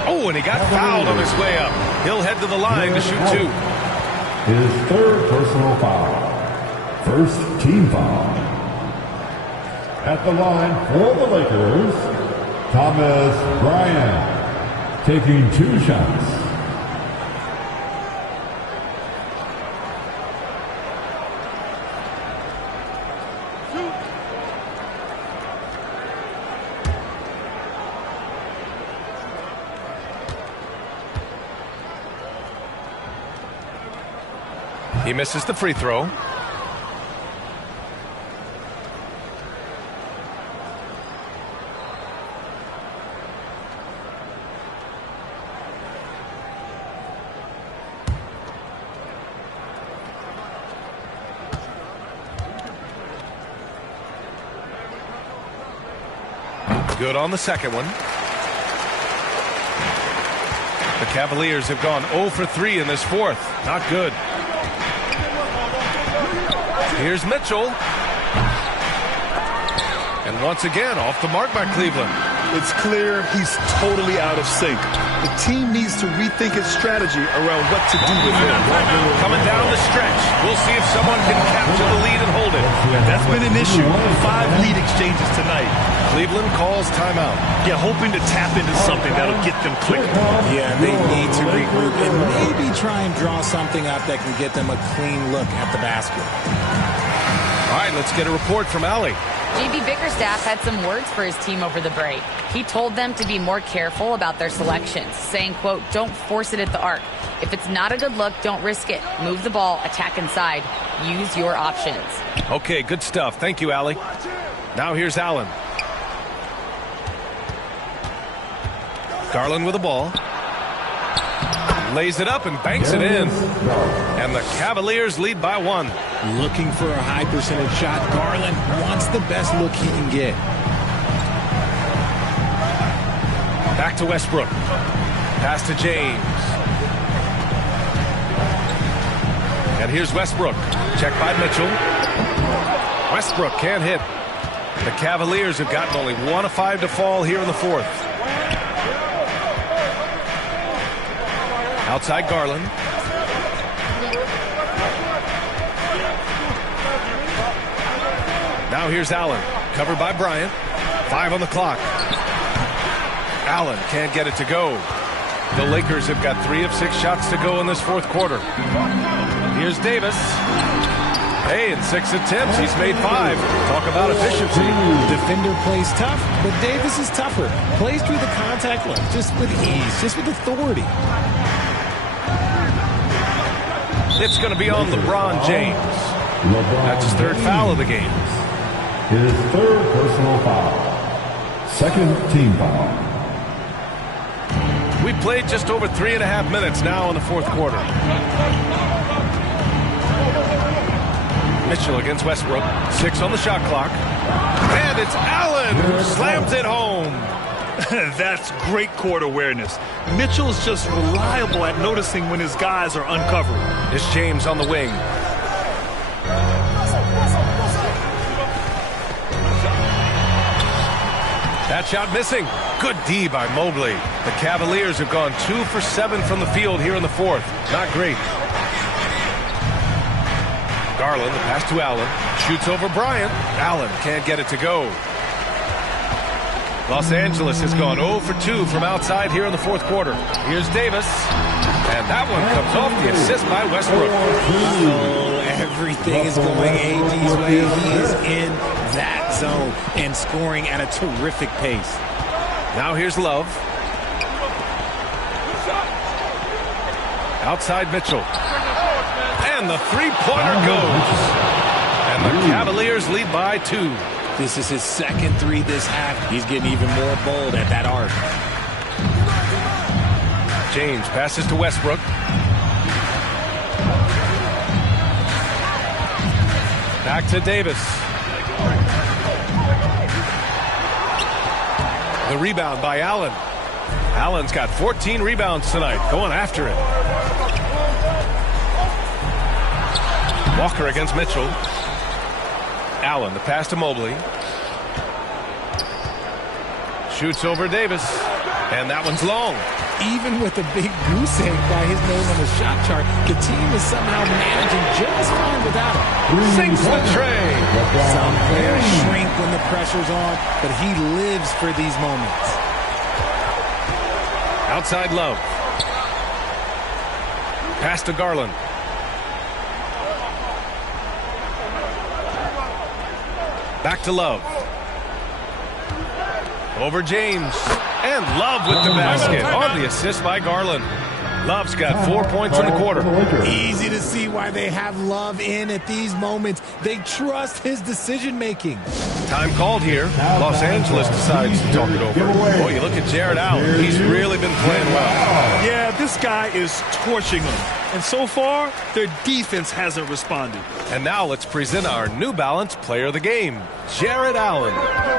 Oh, and he got fouled on his way up. He'll head to the line to shoot 2. His 3rd personal foul. First team foul. At the line for the Lakers, Thomas Bryant, taking 2 shots. He misses the free throw. Good on the second one. The Cavaliers have gone 0 for 3 in this 4th. Not good. Here's Mitchell. And once again, off the mark by Cleveland. It's clear he's totally out of sync. The team needs to rethink its strategy around what to do with him. Coming down the stretch. We'll see if someone can capture the lead and hold it. That's been an issue. 5 lead exchanges tonight. Cleveland calls timeout. Yeah, hoping to tap into something that'll get them clicking. Yeah, they need to regroup and maybe try and draw something up that can get them a clean look at the basket. All right, let's get a report from Allie. JB Bickerstaff had some words for his team over the break. He told them to be more careful about their selections, saying, quote, don't force it at the arc. If it's not a good look, don't risk it. Move the ball, attack inside. Use your options. Okay, good stuff. Thank you, Allie. Now here's Allen. Garland with the ball. Lays it up and banks it in. And the Cavaliers lead by 1. Looking for a high percentage shot. Garland wants the best look he can get. Back to Westbrook. Pass to James. And here's Westbrook. Check by Mitchell. Westbrook can't hit. The Cavaliers have gotten only 1 of 5 to fall here in the 4th. Outside Garland. Now here's Allen. Covered by Bryant. 5 on the clock. Allen can't get it to go. The Lakers have got 3 of 6 shots to go in this 4th quarter. Here's Davis. Hey, in 6 attempts, he's made 5. Talk about efficiency. Defender plays tough, but Davis is tougher. Plays through the contact line, just with ease, just with authority. It's going to be on LeBron James. That's his 3rd foul of the game. His 3rd personal foul. 2nd team foul. We played just over 3.5 minutes now in the 4th quarter. Mitchell against Westbrook. 6 on the shot clock. And it's Allen who slams it home. That's great court awareness. Mitchell's just reliable at noticing when his guys are uncovering. It's James on the wing. That shot missing. Good D by Mobley. The Cavaliers have gone 2 for 7 from the field here in the 4th. Not great. Garland, the pass to Allen. Shoots over Bryant. Allen can't get it to go. Los Angeles has gone 0 for 2 from outside here in the 4th quarter. Here's Davis. And that one comes off the assist by Westbrook. Everything is going AD's way. He is in that zone and scoring at a terrific pace. Now here's Love. Outside Mitchell. And the 3-pointer goes. And the Cavaliers lead by 2. This is his 2nd 3 this half. He's getting even more bold at that arc. James passes to Westbrook. Back to Davis. The rebound by Allen. Allen's got 14 rebounds tonight. Going after it. Walker against Mitchell. Allen, the pass to Mobley. Shoots over Davis. And that one's long. Even with a big goose egg by his name on the shot chart, the team is somehow managing just fine without him. Sinks the tray. Some players shrink when the pressure's on, but he lives for these moments. Outside Love. Pass to Garland. Back to Love. Over James. And Love with the basket on the assist by Garland. Love's got 4 points in the quarter. Easy to see why they have Love in at these moments. They trust his decision-making. Time called here. Los Angeles decides to talk it over. Oh, you look at Jared Allen. He's really been playing well. Yeah, this guy is torching them. And so far, their defense hasn't responded. And now let's present our New Balance Player of the Game, Jared Allen.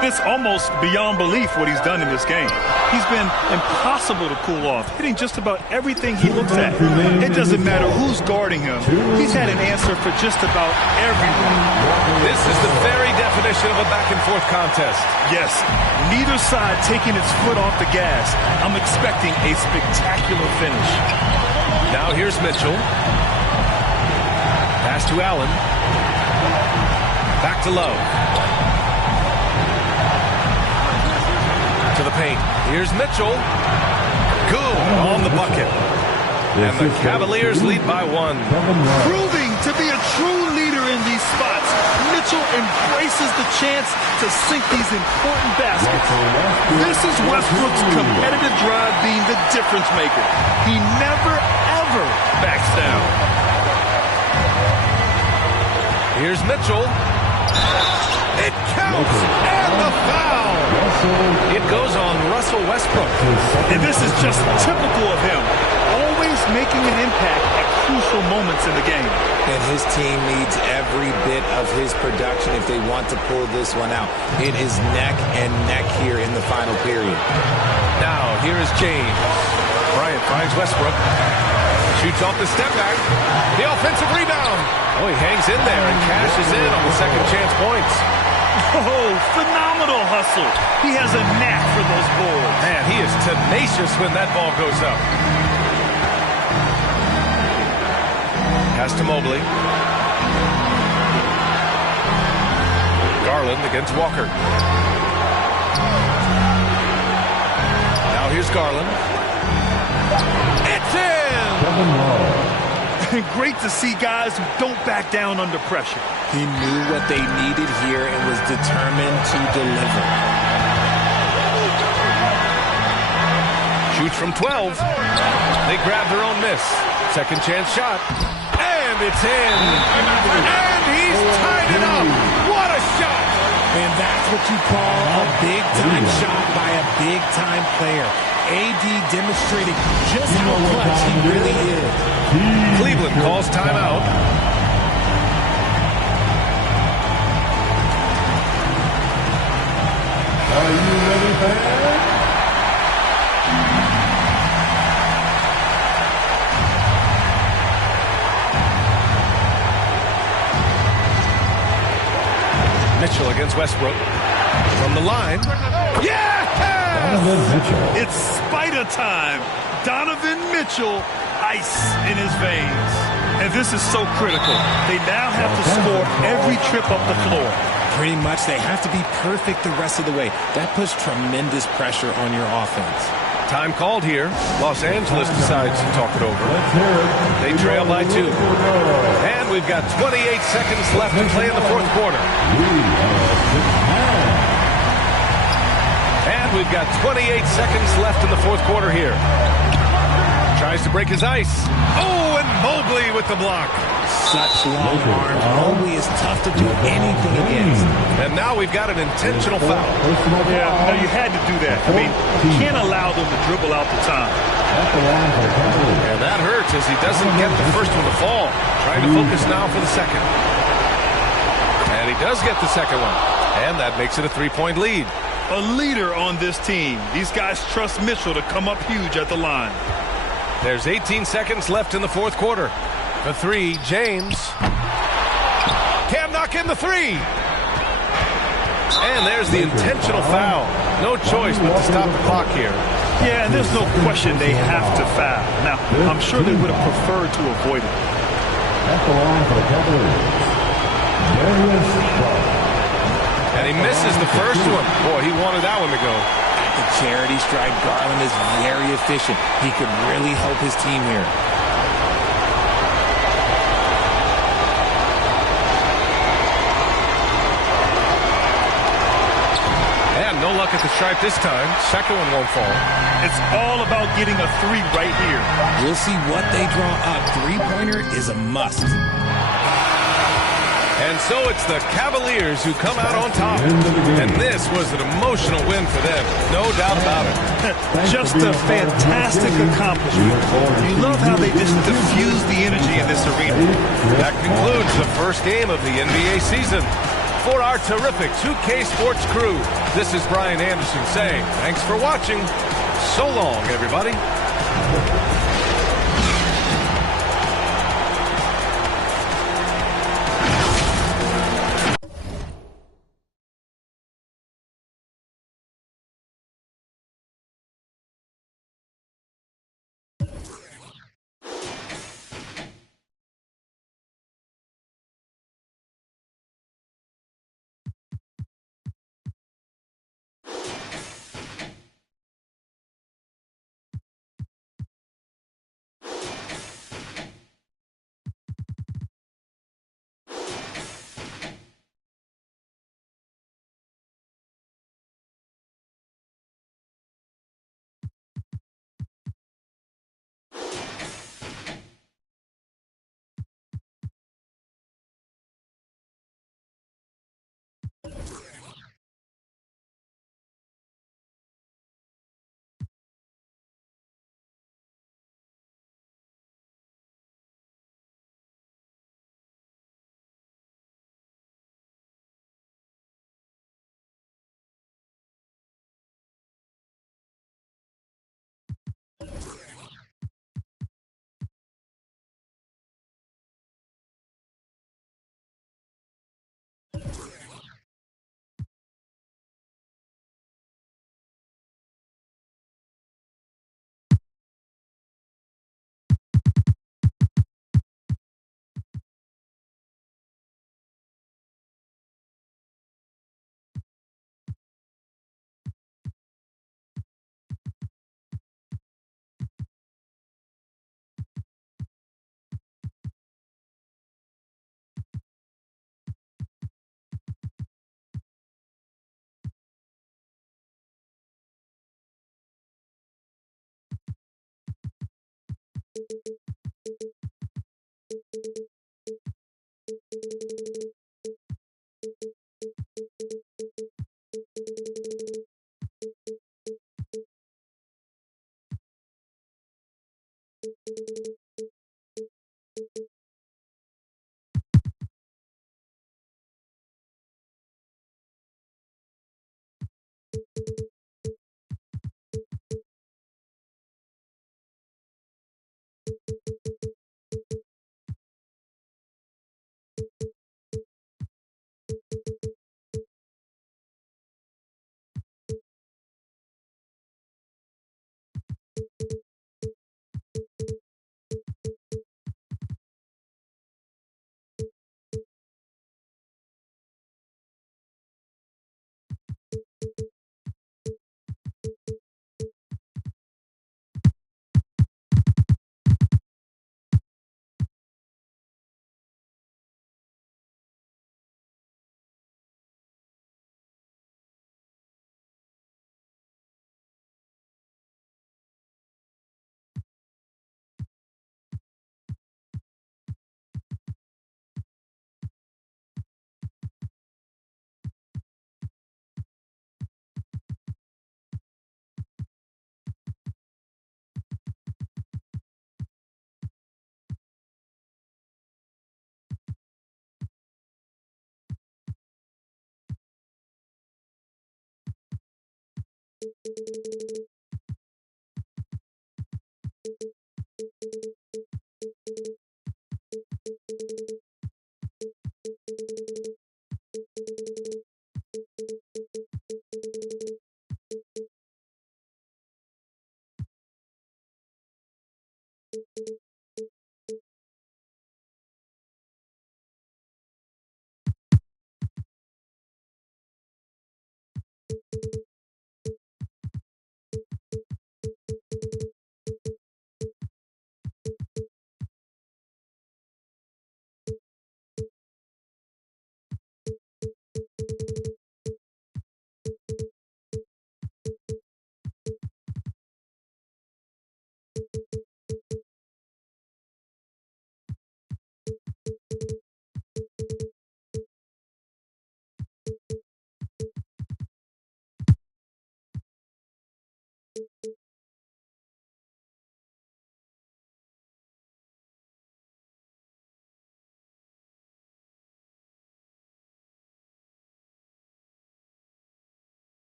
It's almost beyond belief what he's done in this game. He's been impossible to cool off, hitting just about everything he looks at. It doesn't matter who's guarding him. He's had an answer for just about everyone. This is the very definition of a back-and-forth contest. Yes, Neither side taking its foot off the gas. I'm expecting a spectacular finish. Now here's Mitchell. Pass to Allen. Back to Love. To the paint. Here's Mitchell. Good on the bucket. And the Cavaliers lead by 1. Proving to be a true leader in these spots. Mitchell embraces the chance to sink these important baskets. This is Westbrook's competitive drive being the difference maker. He never, ever backs down. Here's Mitchell. It counts, and the foul. It goes on Russell Westbrook. And this is just typical of him. Always making an impact at crucial moments in the game. And his team needs every bit of his production if they want to pull this one out. It is neck and neck here in the final period. Now, here is James. Bryant finds Westbrook. Shoots off the step back. The offensive rebound. Oh, he hangs in there and cashes in on the second chance points. Oh, phenomenal hustle. He has a knack for those boards. Man, he is tenacious when that ball goes up. Pass to Mobley. Garland against Walker. Now here's Garland. It's in! Great to see guys who don't back down under pressure. He knew what they needed here and was determined to deliver. Shoots from 12. They grab their own miss. Second chance shot. And it's in. And he's tied it up. What a shot. And that's what you call a big-time shot by a big-time player. AD demonstrating just how clutch he really is. Cleveland calls timeout. Are you ready, fans? Mitchell against Westbrook. From the line. Yeah! It's Spider time. Donovan Mitchell, ice in his veins. And this is so critical. They now have to score every trip up the floor. Pretty much, they have to be perfect the rest of the way. That puts tremendous pressure on your offense. Time called here. Los Angeles decides to talk it over. They trail by 2. And we've got 28 seconds left to play in the fourth quarter. And we've got 28 seconds left in the fourth quarter here. Tries to break his ice. Oh, and Mobley with the block. Such long arms. Mobley is tough to do anything against. And now we've got an intentional foul. Yeah, no, you had to do that. I mean, you can't allow them to dribble out the time. And that hurts as he doesn't get the first one to fall. Trying to focus now for the second. And he does get the second one. And that makes it a 3-point lead. A leader on this team. These guys trust Mitchell to come up huge at the line. There's 18 seconds left in the fourth quarter. The 3, James. Can't knock in the 3. And there's the intentional foul. No choice but to stop the clock here. Yeah, and there's no question they have to foul. Now, I'm sure they would have preferred to avoid it. At the line for the Cavaliers, Darius Garland. And he misses the first one. Boy, he wanted that one to go. At the charity stripe, Garland is very efficient. He could really help his team here. And no luck at the stripe this time. Second one won't fall. It's all about getting a 3 right here. We'll see what they draw up. Three-pointer is a must. And so it's the Cavaliers who come out on top. And this was an emotional win for them. No doubt about it. Just a fantastic accomplishment. You love how they just diffuse the energy in this arena. That concludes the first game of the NBA season. For our terrific 2K Sports crew, this is Brian Anderson saying thanks for watching. So long, everybody.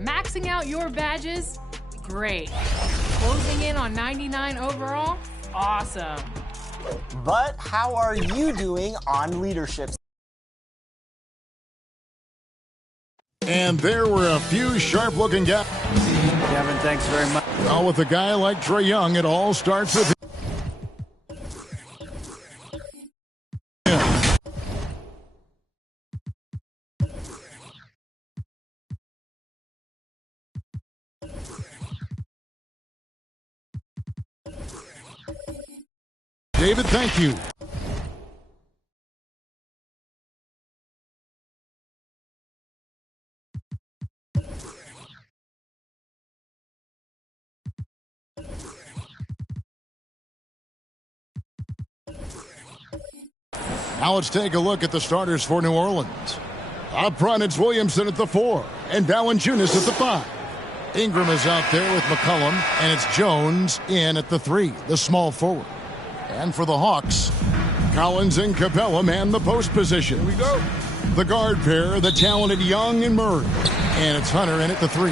Maxing out your badges? Great. Closing in on 99 overall? Awesome. But how are you doing on leadership? And there were a few sharp-looking guys. Kevin, thanks very much. Well, with a guy like Trae Young, it all starts with him. David, thank you. Now let's take a look at the starters for New Orleans. Up front, it's Williamson at the 4 and Valanciunas at the 5. Ingram is out there with McCollum, and it's Jones in at the 3, the small forward. And for the Hawks, Collins and Capella man the post position. Here we go. The guard pair, the talented Young and Murray. And it's Hunter in at the 3.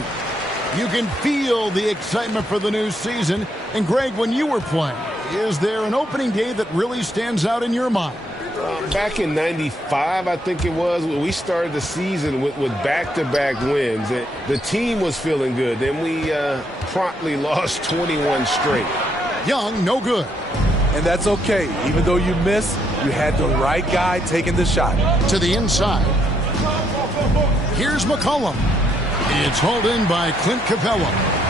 You can feel the excitement for the new season. And Greg, when you were playing, is there an opening day that really stands out in your mind? Back in '95, I think it was, we started the season with back-to-back wins. The team was feeling good. Then we promptly lost 21 straight. Young, no good. And that's okay. Even though you missed, you had the right guy taking the shot. To the inside. Here's McCollum. It's hauled in by Clint Capella.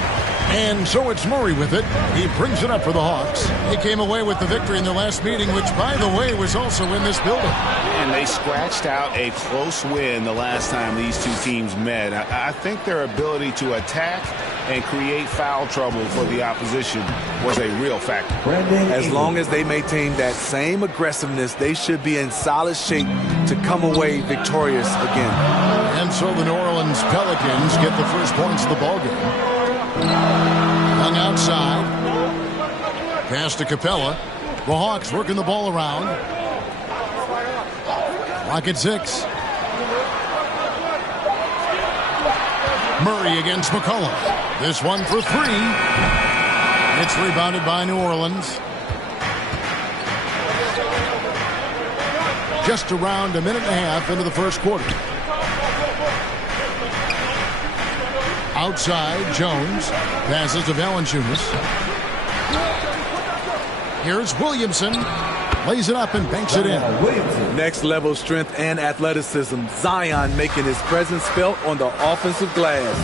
And so it's Murray with it. He brings it up for the Hawks. They came away with the victory in their last meeting, which, by the way, was also in this building. And they scratched out a close win the last time these two teams met. I think their ability to attack and create foul trouble for the opposition was a real factor. As long as they maintain that same aggressiveness, they should be in solid shape to come away victorious again. And so the New Orleans Pelicans get the first points of the ballgame. Young outside. Pass to Capella. The Hawks working the ball around. Clock at 6. Murray against McCollum. This one for 3. It's rebounded by New Orleans. Just around a minute and a half into the first quarter. Outside, Jones passes to Valanciunas. Here's Williamson. Lays it up and banks it in. Next level strength and athleticism. Zion making his presence felt on the offensive glass.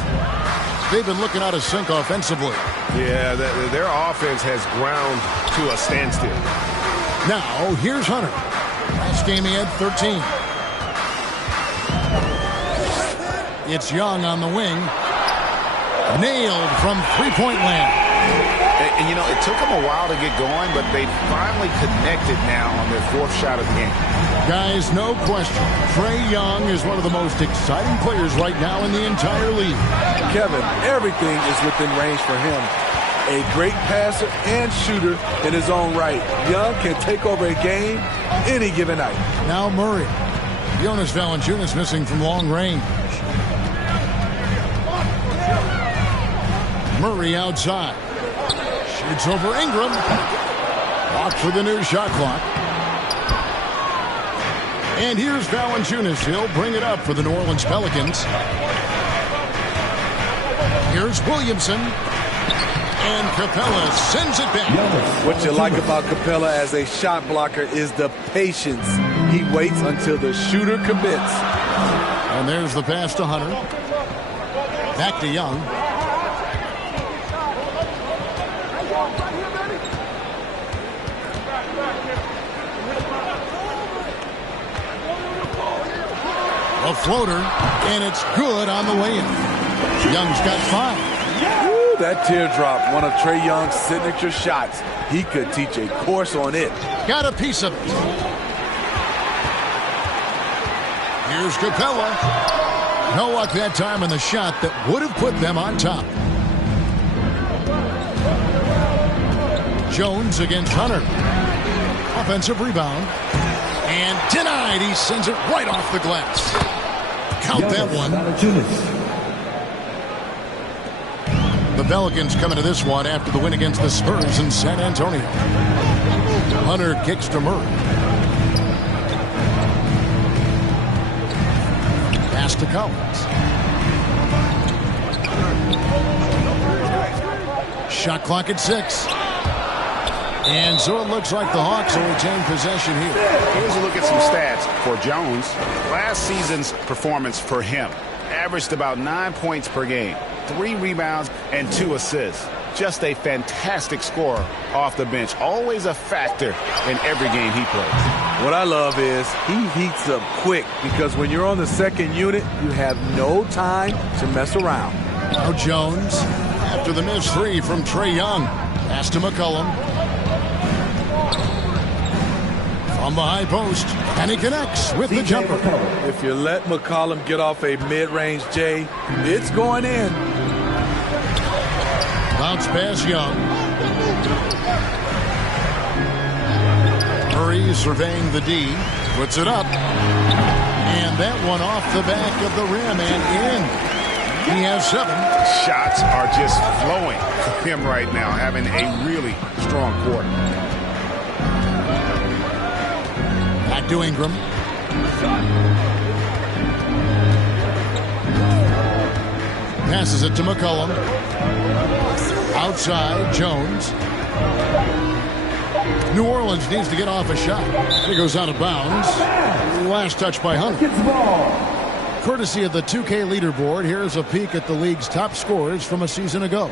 They've been looking out of sync offensively. Yeah, their offense has ground to a standstill. Now, here's Hunter. Last game he had 13. It's Young on the wing. Nailed from three-point land. And, you know, it took them a while to get going, but they finally connected now on their 4th shot of the game. Guys, no question. Trae Young is one of the most exciting players right now in the entire league. Kevin, everything is within range for him. A great passer and shooter in his own right. Young can take over a game any given night. Now Murray. Jonas Valanciunas missing from long range. Murray outside. Shoots over Ingram. Walks for the new shot clock. And here's Valanciunas. He'll bring it up for the New Orleans Pelicans. Here's Williamson. And Capella sends it back. What you like about Capella as a shot blocker is the patience. He waits until the shooter commits. And there's the pass to Hunter. Back to Young. A floater, and it's good on the way in. Young's got 5. Woo, that teardrop, one of Trae Young's signature shots. He could teach a course on it. Got a piece of it. Here's Capella. No luck that time in the shot that would have put them on top. Jones against Hunter. Offensive rebound. And denied. He sends it right off the glass. Count that one. The Pelicans coming to this one after the win against the Spurs in San Antonio. Hunter kicks to Murray. Pass to Collins. Shot clock at 6. And so it looks like the Hawks will retain possession here. Here's a look at some stats for Jones. Last season's performance for him averaged about 9 points per game, 3 rebounds, and 2 assists. Just a fantastic scorer off the bench. Always a factor in every game he plays. What I love is he heats up quick because when you're on the second unit, you have no time to mess around. Now Jones, after the missed 3 from Trae Young. Pass to McCollum. From the high post, and he connects with the jumper. If you let McCollum get off a mid-range J, it's going in. Bounce pass Young. Murray surveying the D. Puts it up. And that one off the back of the rim and in. He has 7. Shots are just flowing for him right now, having a really strong quarter. Back to Ingram. Passes it to McCollum. Outside, Jones. New Orleans needs to get off a shot. It goes out of bounds. Last touch by Hunter. Courtesy of the 2K leaderboard, here's a peek at the league's top scorers from a season ago.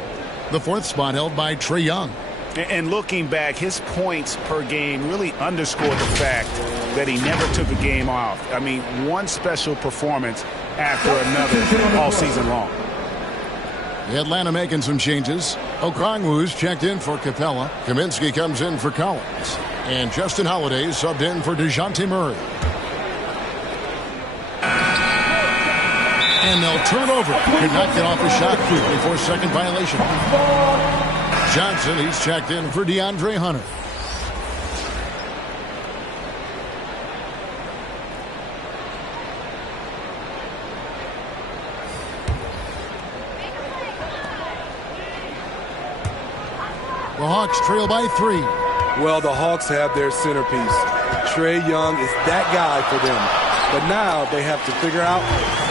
The 4th spot held by Trae Young. And looking back, his points per game really underscored the fact that he never took a game off. I mean, one special performance after another all season long. Atlanta making some changes. Okongwu's checked in for Capella. Kaminsky comes in for Collins. And Justin Holiday subbed in for DeJounte Murray. And they'll turn it over. Could not get off a shot. 24-second violation. Johnson, he's checked in for DeAndre Hunter. The Hawks trail by 3. Well, the Hawks have their centerpiece. Trae Young is that guy for them. But now they have to figure out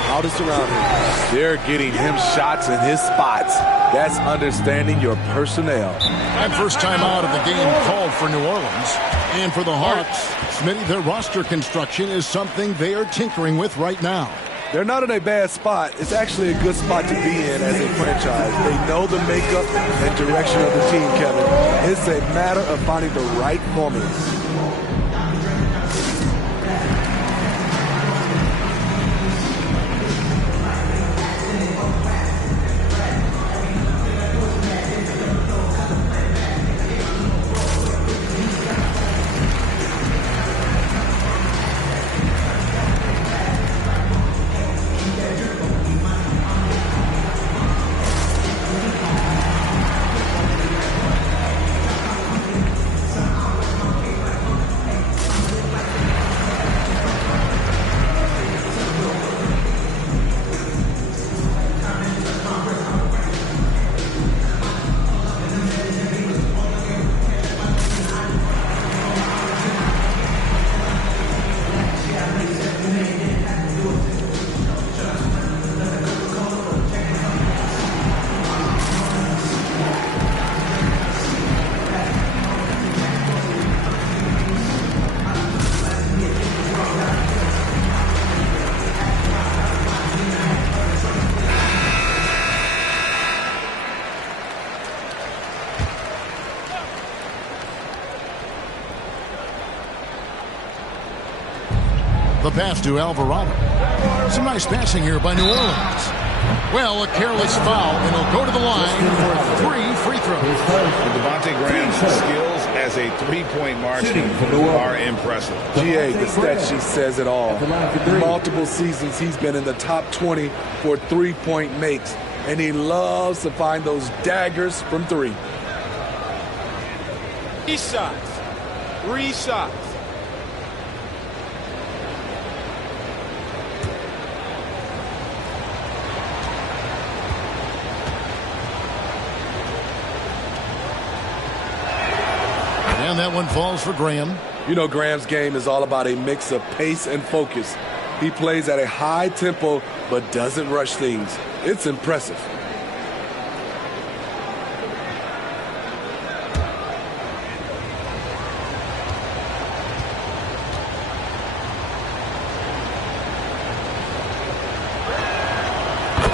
how to surround him. They're getting him shots in his spots. That's understanding your personnel. And first time out of the game called for New Orleans. And for the Hawks, Smitty, their roster construction is something they are tinkering with right now. They're not in a bad spot. It's actually a good spot to be in as a franchise. They know the makeup and direction of the team, Kevin. It's a matter of finding the right formula. The pass to Alvarado. Some nice passing here by New Orleans. Well, a careless foul, and he'll go to the line for 3 free throws. Devontae Graham's skills as a three-point marksman are impressive. GA, the stat sheet says it all. Multiple seasons he's been in the top 20 for three-point makes, and he loves to find those daggers from 3. 3 shots. 3 shots. And that one falls for Graham. You know, Graham's game is all about a mix of pace and focus. He plays at a high tempo, but doesn't rush things. It's impressive.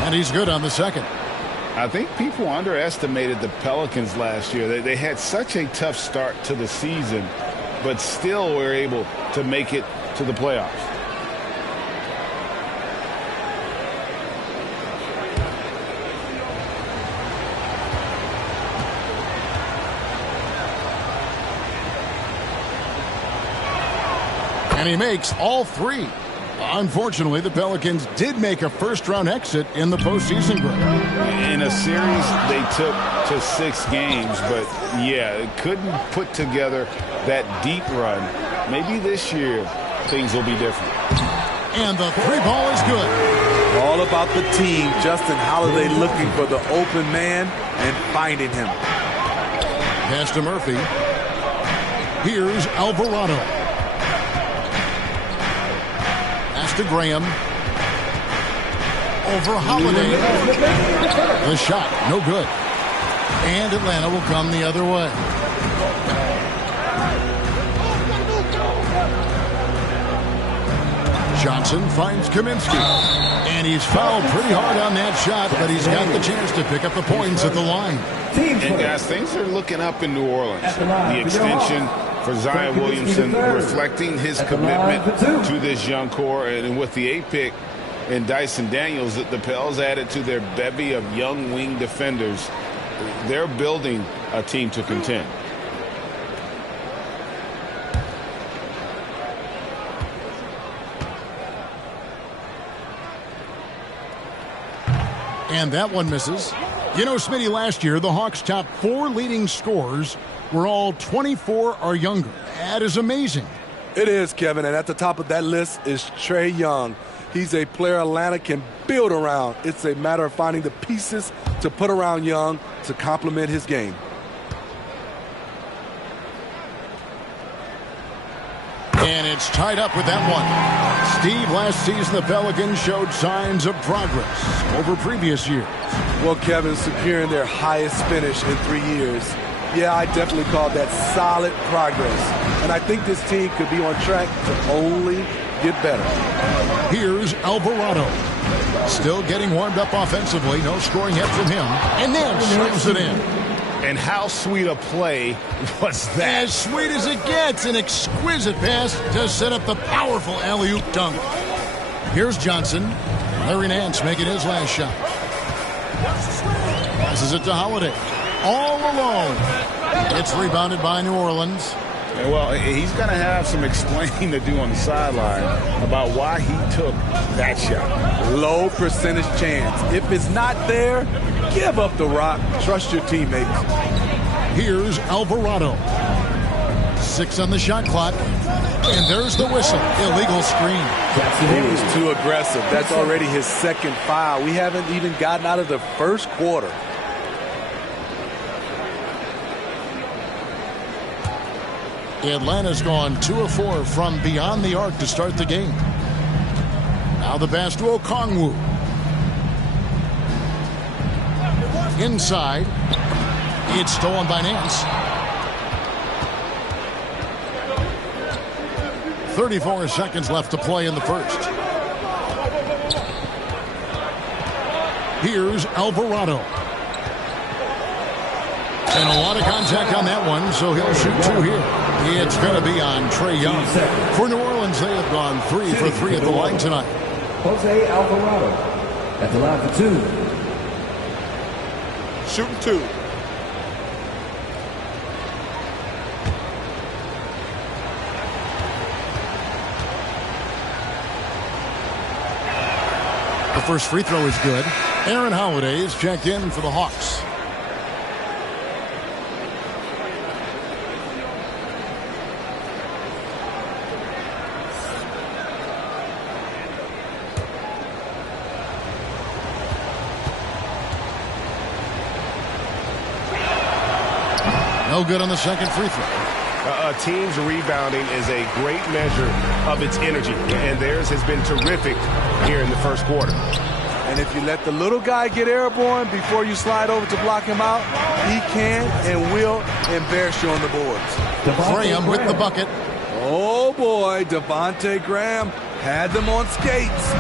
And he's good on the second. I think people underestimated the Pelicans last year. They had such a tough start to the season, but still were able to make it to the playoffs. And he makes all three. Unfortunately, the Pelicans did make a first-round exit in the postseason, Greg. In a series they took to 6 games, but yeah, couldn't put together that deep run. Maybe this year things will be different. And the 3 ball is good. All about the team. Justin Holiday looking for the open man and finding him. Pass to Murphy. Here's Alvarado. Pass to Graham. Over Holiday. The shot, no good. And Atlanta will come the other way. Johnson finds Kaminsky. And he's fouled pretty hard on that shot, but he's got the chance to pick up the points at the line. And guys, things are looking up in New Orleans. The extension for Zion Williamson reflecting his commitment to this young core. And with the 8th pick and Dyson Daniels, the Pels added to their bevy of young wing defenders. They're building a team to contend. And that one misses. You know, Smitty, last year, the Hawks' top 4 leading scorers were all 24 or younger. That is amazing. It is, Kevin, and at the top of that list is Trae Young. He's a player Atlanta can build around. It's a matter of finding the pieces to put around Young to complement his game. And it's tied up with that one. Steve, last season the Pelicans showed signs of progress over previous years. Well, Kevin, securing their highest finish in 3 years. Yeah, I definitely call that solid progress. And I think this team could be on track to only get better. Here's Alvarado. Still getting warmed up offensively. No scoring hit from him. And then slams it in. And how sweet a play was that? As sweet as it gets. An exquisite pass to set up the powerful alley-oop dunk. Here's Johnson. Larry Nance making his last shot. Passes it to Holiday. All alone. It's rebounded by New Orleans. Well, he's going to have some explaining to do on the sideline about why he took that shot. Low percentage chance. If it's not there, give up the rock. Trust your teammates. Here's Alvarado. 6 on the shot clock. And there's the whistle. Illegal screen. He was too aggressive. That's already his 2nd foul. We haven't even gotten out of the first quarter. Atlanta's gone 2 of 4 from beyond the arc to start the game. Now the pass to Okongwu. Inside. It's stolen by Nance. 34 seconds left to play in the first. Here's Alvarado. And a lot of contact on that one, so he'll shoot 2 here. It's going to be on Trae Young. For New Orleans, they have gone 3 for 3 at the line tonight. Jose Alvarado at the line for 2. Shooting 2. The first free throw is good. Aaron Holiday is checked in for the Hawks. No good on the second free throw. A team's rebounding is a great measure of its energy, and theirs has been terrific here in the first quarter. And if you let the little guy get airborne before you slide over to block him out, he can and will embarrass you on the boards. Graham with the bucket. Oh, boy, Devontae Graham had them on skates.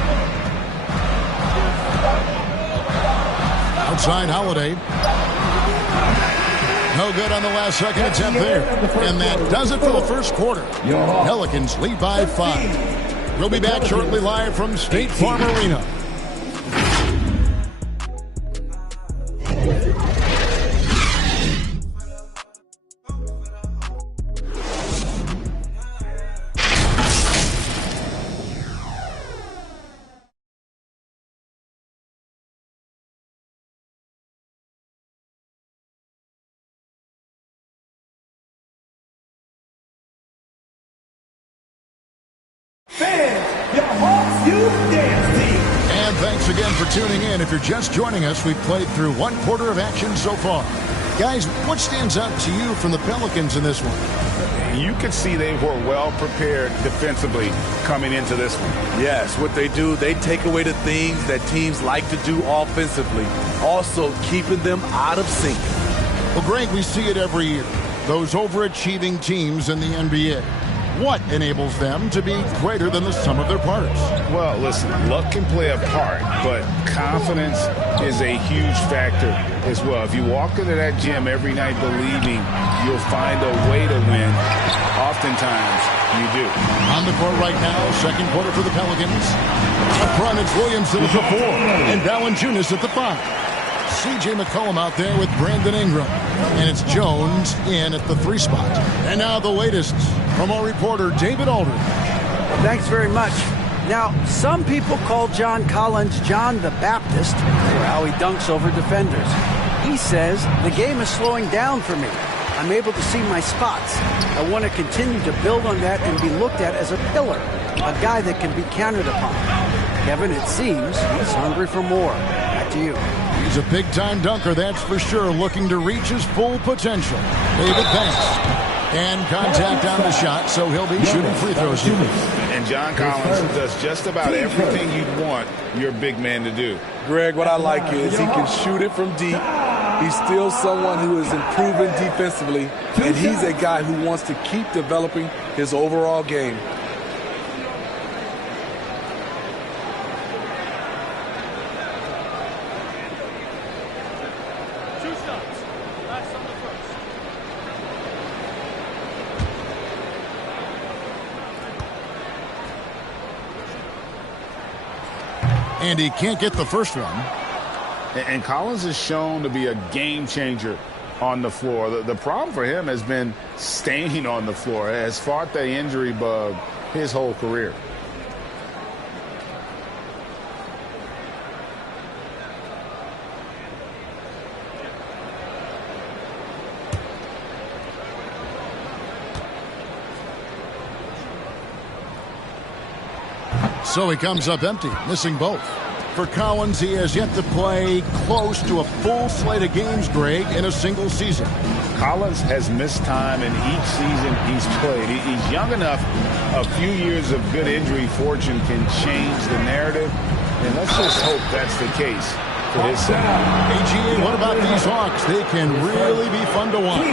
Outside Holiday. No good on the last second attempt there. And that does it for the first quarter. Pelicans lead by 5. We'll be back shortly live from State Farm Arena. Fans, your Hawks Youth Dance Team. And thanks again for tuning in. If you're just joining us, we've played through one quarter of action so far. Guys, what stands out to you from the Pelicans in this one? You could see they were well prepared defensively coming into this one. Yes, what they do, they take away the things that teams like to do offensively, also keeping them out of sync. Well, Greg, we see it every year. Those overachieving teams in the NBA. What enables them to be greater than the sum of their parts? Well, listen, luck can play a part, but confidence is a huge factor as well. If you walk into that gym every night believing you'll find a way to win, oftentimes you do. On the court right now, second quarter for the Pelicans. Up front, it's Williamson at the 4 and Valanciunas at the 5. C.J. McCollum out there with Brandon Ingram. And it's Jones in at the 3 spot. And now the latest from our reporter, David Aldridge. Thanks very much. Now, some people call John Collins John the Baptist for how he dunks over defenders. He says, the game is slowing down for me. I'm able to see my spots. I want to continue to build on that and be looked at as a pillar, a guy that can be counted upon. Kevin, it seems he's hungry for more. Back to you. He's a big-time dunker, that's for sure, looking to reach his full potential. David Banks. And contact on the shot, so he'll be shooting free throws here. And John Collins does just about everything you'd want your big man to do. Greg, what I like is he can shoot it from deep. He's still someone who is improving defensively, and he's a guy who wants to keep developing his overall game. And he can't get the first one. And Collins is shown to be a game changer on the floor. The problem for him has been staying on the floor. Has fought the injury bug his whole career. So he comes up empty, missing both. For Collins, he has yet to play close to a full slate of games, Greg, in a single season. Collins has missed time in each season he's played. He's young enough. A few years of good injury fortune can change the narrative. And let's just hope that's the case for his side. AGA, what about these Hawks? They can really be fun to watch.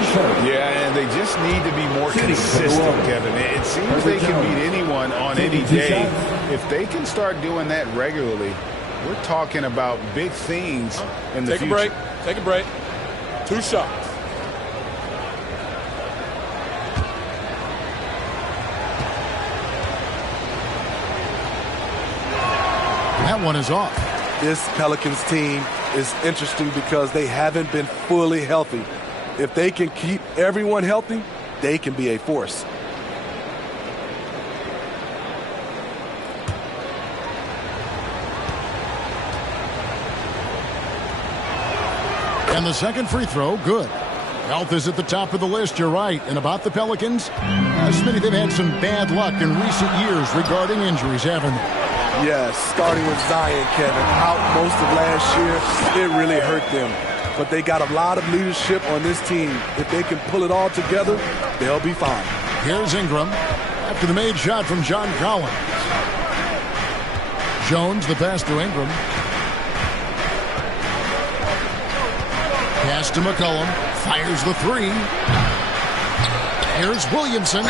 Yeah, and they just need to be more consistent, Kevin. It seems they can beat anyone on any day. If they can start doing that regularly, we're talking about big things in the future. Take a break. 2 shots. That one is off. This Pelicans team is interesting because they haven't been fully healthy. If they can keep everyone healthy, they can be a force. And the second free throw, good. Health is at the top of the list, you're right. And about the Pelicans, Smitty, they've had some bad luck in recent years regarding injuries, haven't they? Yes, starting with Zion, Kevin, out most of last year, it really hurt them. But they got a lot of leadership on this team. If they can pull it all together, they'll be fine. Here's Ingram after the made shot from John Collins. Jones, the pass to Ingram. Pass to McCollum. Fires the 3. Here's Williamson.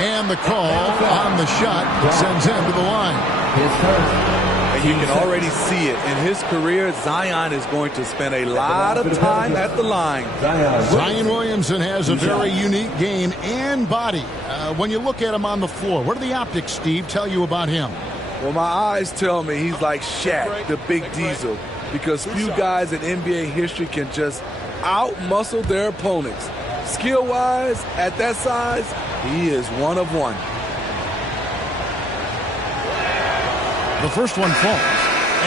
And the call on the shot sends him to the line. And you can already see it. In his career, Zion is going to spend a lot of time at the line. Zion Williamson has a very unique game and body. When you look at him on the floor, what do the optics, Steve, tell you about him? Well, my eyes tell me he's like Shaq, the big diesel, because few guys in NBA history can just out-muscle their opponents. Skill-wise, at that size, he is one of one. The first one falls.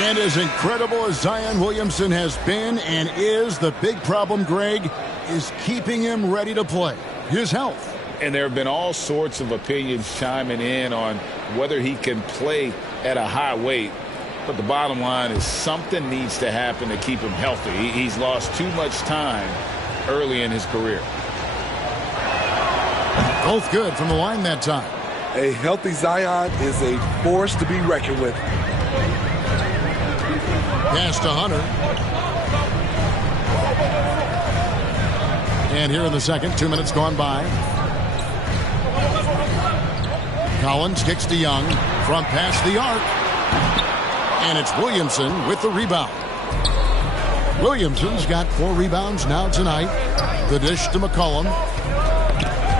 And as incredible as Zion Williamson has been and is, the big problem, Greg, is keeping him ready to play. His health. And there have been all sorts of opinions chiming in on whether he can play at a high weight. But the bottom line is something needs to happen to keep him healthy. He's lost too much time early in his career. Both good from the line that time. A healthy Zion is a force to be reckoned with. Pass to Hunter. And here in the second, 2 minutes gone by. Collins kicks to Young from past the arc. And it's Williamson with the rebound. Williamson's got 4 rebounds now tonight. The dish to McCollum.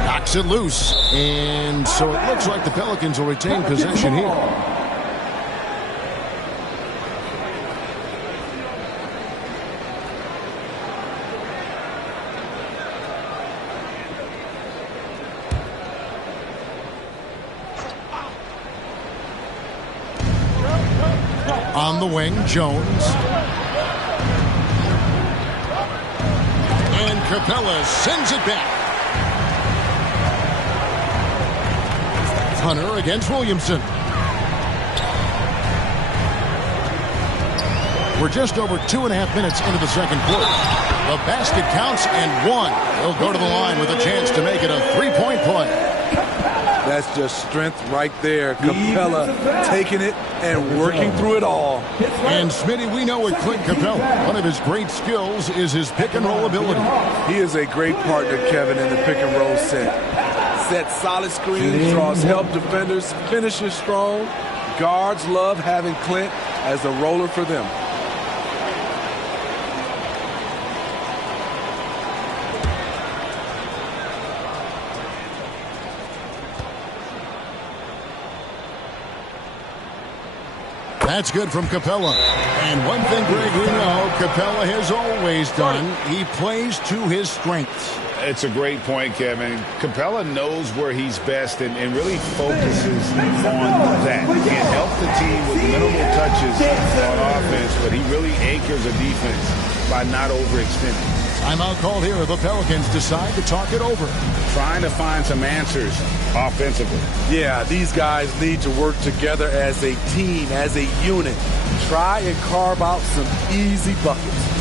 Knocks it loose. And so it looks like the Pelicans will retain possession here. On the wing, Jones. And Capella sends it back. Hunter against Williamson. We're just over 2.5 minutes into the second quarter. The basket counts and one. He'll go to the line with a chance to make it a 3-point play. That's just strength right there. Capella taking it and working through it all. And Smitty, we know with Clint Capella, one of his great skills is his pick and roll ability. He is a great partner, Kevin, in the pick and roll set. Sets solid screens, draws help defenders, finishes strong. Guards love having Clint as a roller for them. That's good from Capella. And one thing, Greg, we know Capella has always done, he plays to his strengths. It's a great point, Kevin. Capella knows where he's best and really focuses on that. He can help the team with minimal touches on offense, but he really anchors a defense by not overextending. Timeout called here. The Pelicans decide to talk it over. Trying to find some answers offensively. Yeah, these guys need to work together as a team, as a unit. Try and carve out some easy buckets.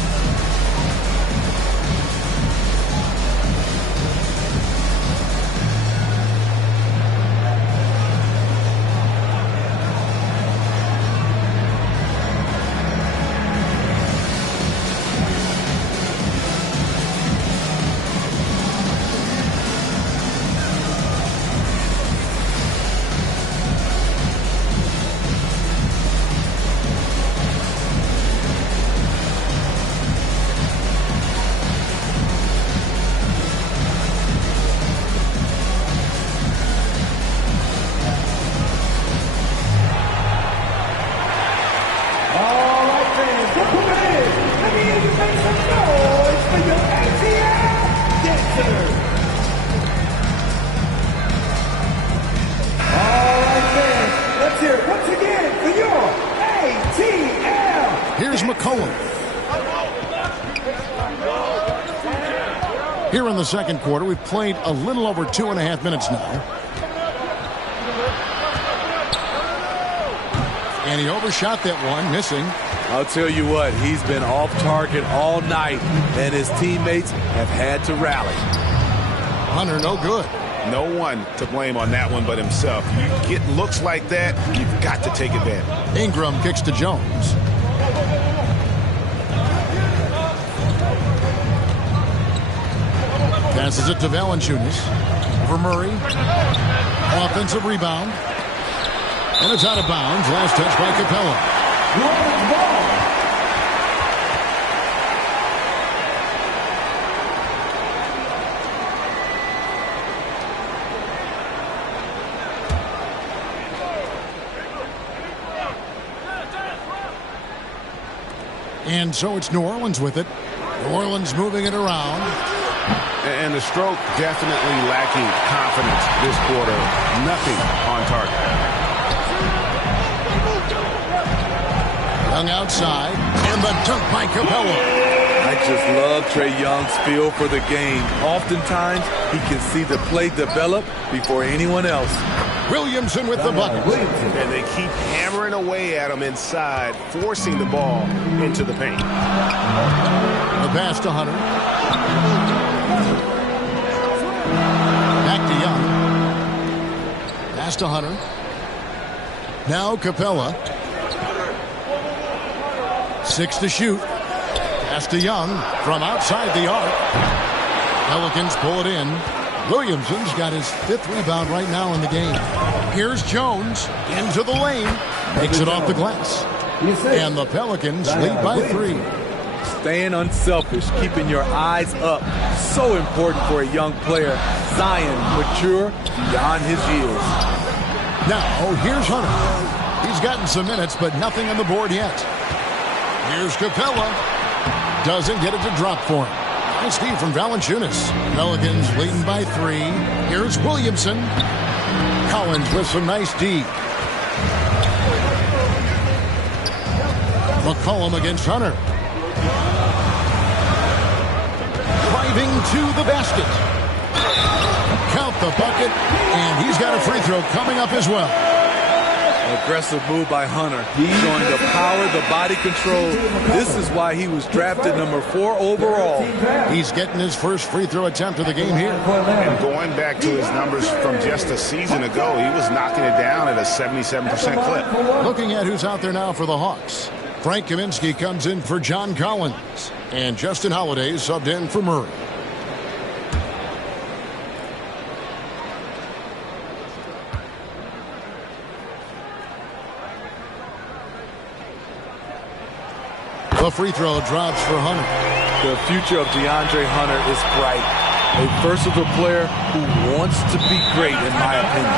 Here in the second quarter, we've played a little over 2.5 minutes now. And he overshot that one, missing. I'll tell you what, he's been off target all night, and his teammates have had to rally. Hunter, no good. No one to blame on that one but himself. You get looks like that, you've got to take advantage. Ingram kicks to Jones. Passes it to Valanciunas. For Murray. Offensive rebound. And it's out of bounds. Last touch by Capella. And so it's New Orleans with it. New Orleans moving it around. And the stroke definitely lacking confidence this quarter. Nothing on target. Young outside. And the dunk by Capella. I just love Trae Young's feel for the game. Oftentimes, he can see the play develop before anyone else. Williamson with the bucket. And they keep hammering away at him inside, forcing the ball into the paint. The pass to Hunter. Back to Young. Pass to Hunter. Now Capella. 6 to shoot. Pass to Young from outside the arc. Pelicans pull it in. Williamson's got his 5th rebound right now in the game. Here's Jones into the lane. Makes it off the glass. And the Pelicans lead by 3. Staying unselfish, keeping your eyes up. So important for a young player. Zion, mature beyond his years. Now, here's Hunter. He's gotten some minutes, but nothing on the board yet. Here's Capella. Doesn't get it to drop for him. Nice D from Valanciunas. Pelicans leading by 3. Here's Williamson. Collins with some nice D. McCollum against Hunter. Driving to the basket. Count the bucket, and he's got a free throw coming up as well. Aggressive move by Hunter. Showing the power, the body control. This is why he was drafted number 4 overall. He's getting his first free throw attempt of the game here. And going back to his numbers from just a season ago, he was knocking it down at a 77% clip. Looking at who's out there now for the Hawks. Frank Kaminsky comes in for John Collins. And Justin Holiday subbed in for Murray. The free throw drops for Hunter. The future of DeAndre Hunter is bright. A versatile player who wants to be great, in my opinion.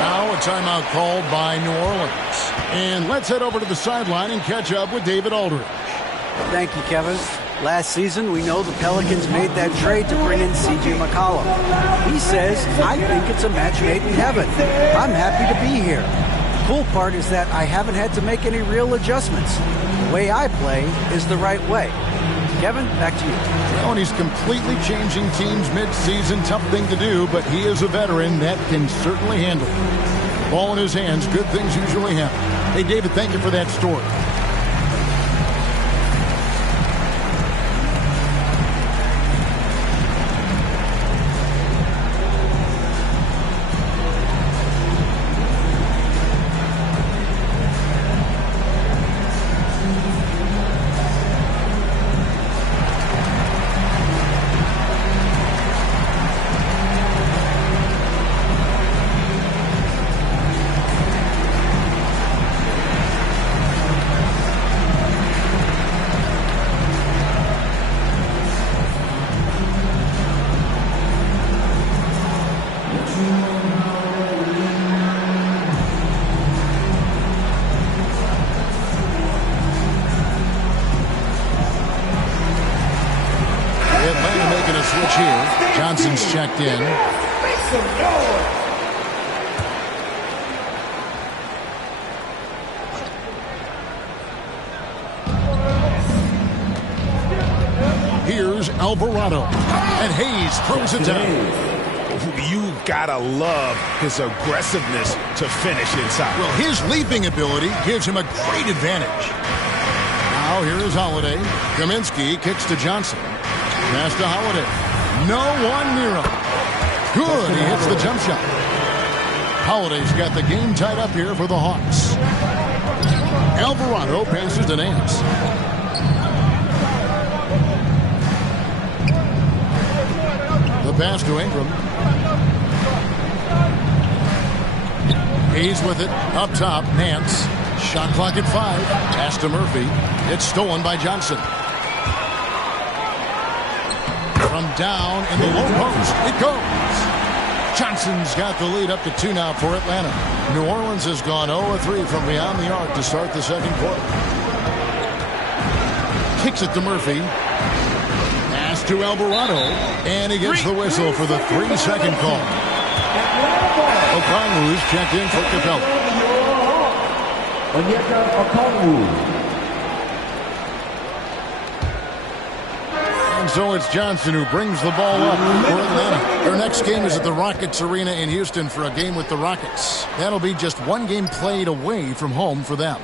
Now a timeout called by New Orleans. And let's head over to the sideline and catch up with David Aldridge. Thank you, Kevin. Last season, we know the Pelicans made that trade to bring in C.J. McCollum. He says, I think it's a match made in heaven. I'm happy to be here. The cool part is that I haven't had to make any real adjustments. The way I play is the right way. Kevin, back to you. Well, and he's completely changing teams mid-season. Tough thing to do, but he is a veteran that can certainly handle it. Ball in his hands, good things usually happen. Hey, David, thank you for that story. Johnson's checked in. Here's Alvarado. And Hayes throws it down. You gotta love his aggressiveness to finish inside. Well, his leaping ability gives him a great advantage. Now here is Holiday. Kaminsky kicks to Johnson. Pass to Holiday. No one near him. Good. He hits the jump shot. Holiday's got the game tied up here for the Hawks. Alvarado passes to Nance. The pass to Ingram. He's with it. Up top, Nance. Shot clock at 5. Pass to Murphy. It's stolen by Johnson. From down in the low post, it goes. Johnson's got the lead up to 2 now for Atlanta. New Orleans has gone 0-3 from beyond the arc to start the second quarter. Kicks it to Murphy. Pass to Alvarado. And he gets the whistle for the 3-second call. Okongwu's checked in for Capella. so it's Johnson who brings the ball up for Atlanta. Their next game is at the Rockets Arena in Houston for a game with the Rockets. That'll be just one game played away from home for them.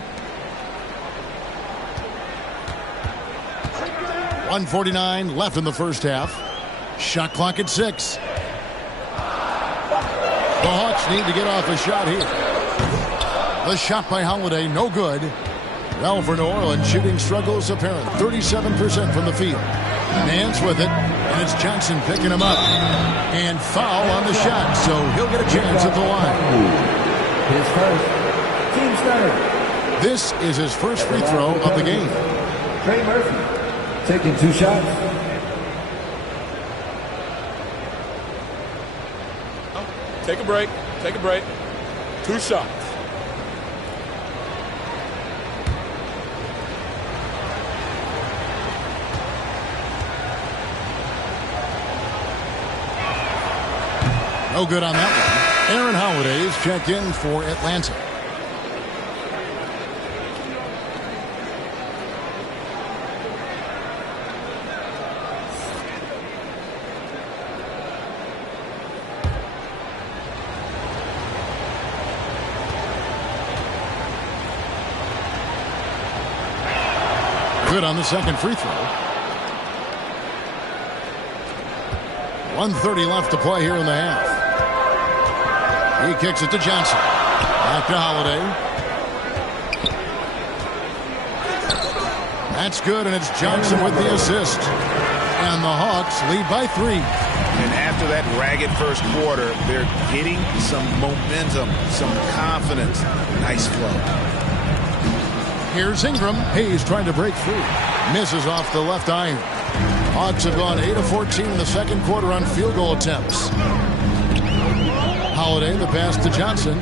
1:49 left in the first half. Shot clock at 6. The Hawks need to get off a shot here. The shot by Holiday, no good. Well, for New Orleans, shooting struggles apparent. 37% from the field. Nance with it, and it's Johnson picking him up. And foul on the shot, so he'll get a chance at the line. His first. Team starter. This is his first free throw of the game. Trey Murphy taking 2 shots. Take a break. Take a break. 2 shots. No good on that one. Aaron Holiday is checked in for Atlanta. Good on the second free throw. 1:30 left to play here in the half. He kicks it to Johnson. Back to Holiday. That's good, and it's Johnson with the assist. And the Hawks lead by 3. And after that ragged first quarter, they're getting some momentum, some confidence. Nice flow. Here's Ingram. Hayes trying to break through. Misses off the left iron. Hawks have gone 8 of 14 in the second quarter on field goal attempts. Holiday, the pass to Johnson.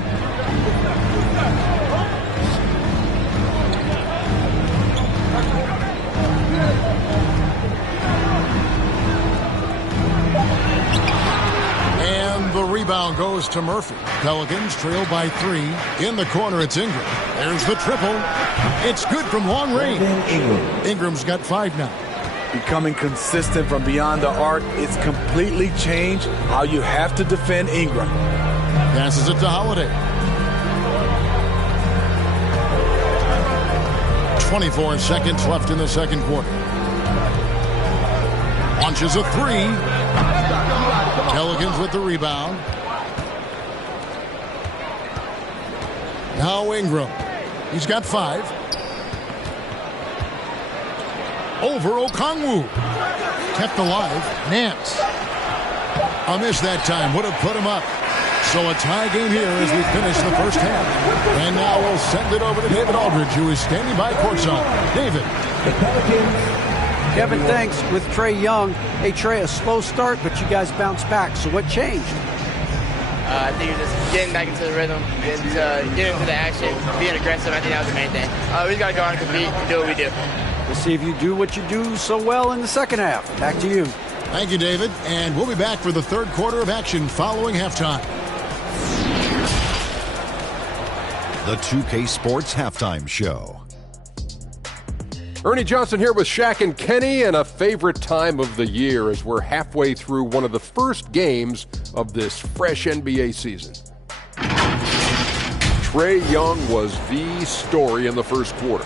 And the rebound goes to Murphy. Pelicans trail by 3. In the corner, it's Ingram. There's the triple. It's good from long range. Ingram's got 5 now. Becoming consistent from beyond the arc, it's completely changed how you have to defend Ingram. Passes it to Holiday. 24 seconds left in the second quarter. Launches a 3. Pelicans with the rebound. Now Ingram. He's got 5. Over Okongwu. Kept alive. Nance. A miss that time. Would have put him up. So a tie game here as we finish the first half. And now we'll send it over to David Aldridge, who is standing by courtside. David. Kevin, thanks. With Trae Young. Hey, Trae, a slow start, but you guys bounced back. So what changed? I think it's just getting back into the rhythm, getting into the action, being aggressive. I think that was the main thing. We just got to go out and compete and do what we do. We'll see if you do what you do so well in the second half. Back to you. Thank you, David. And we'll be back for the third quarter of action following halftime. The 2K Sports Halftime Show. Ernie Johnson here with Shaq and Kenny, and a favorite time of the year as we're halfway through one of the first games of this fresh NBA season. Trae Young was the story in the first quarter.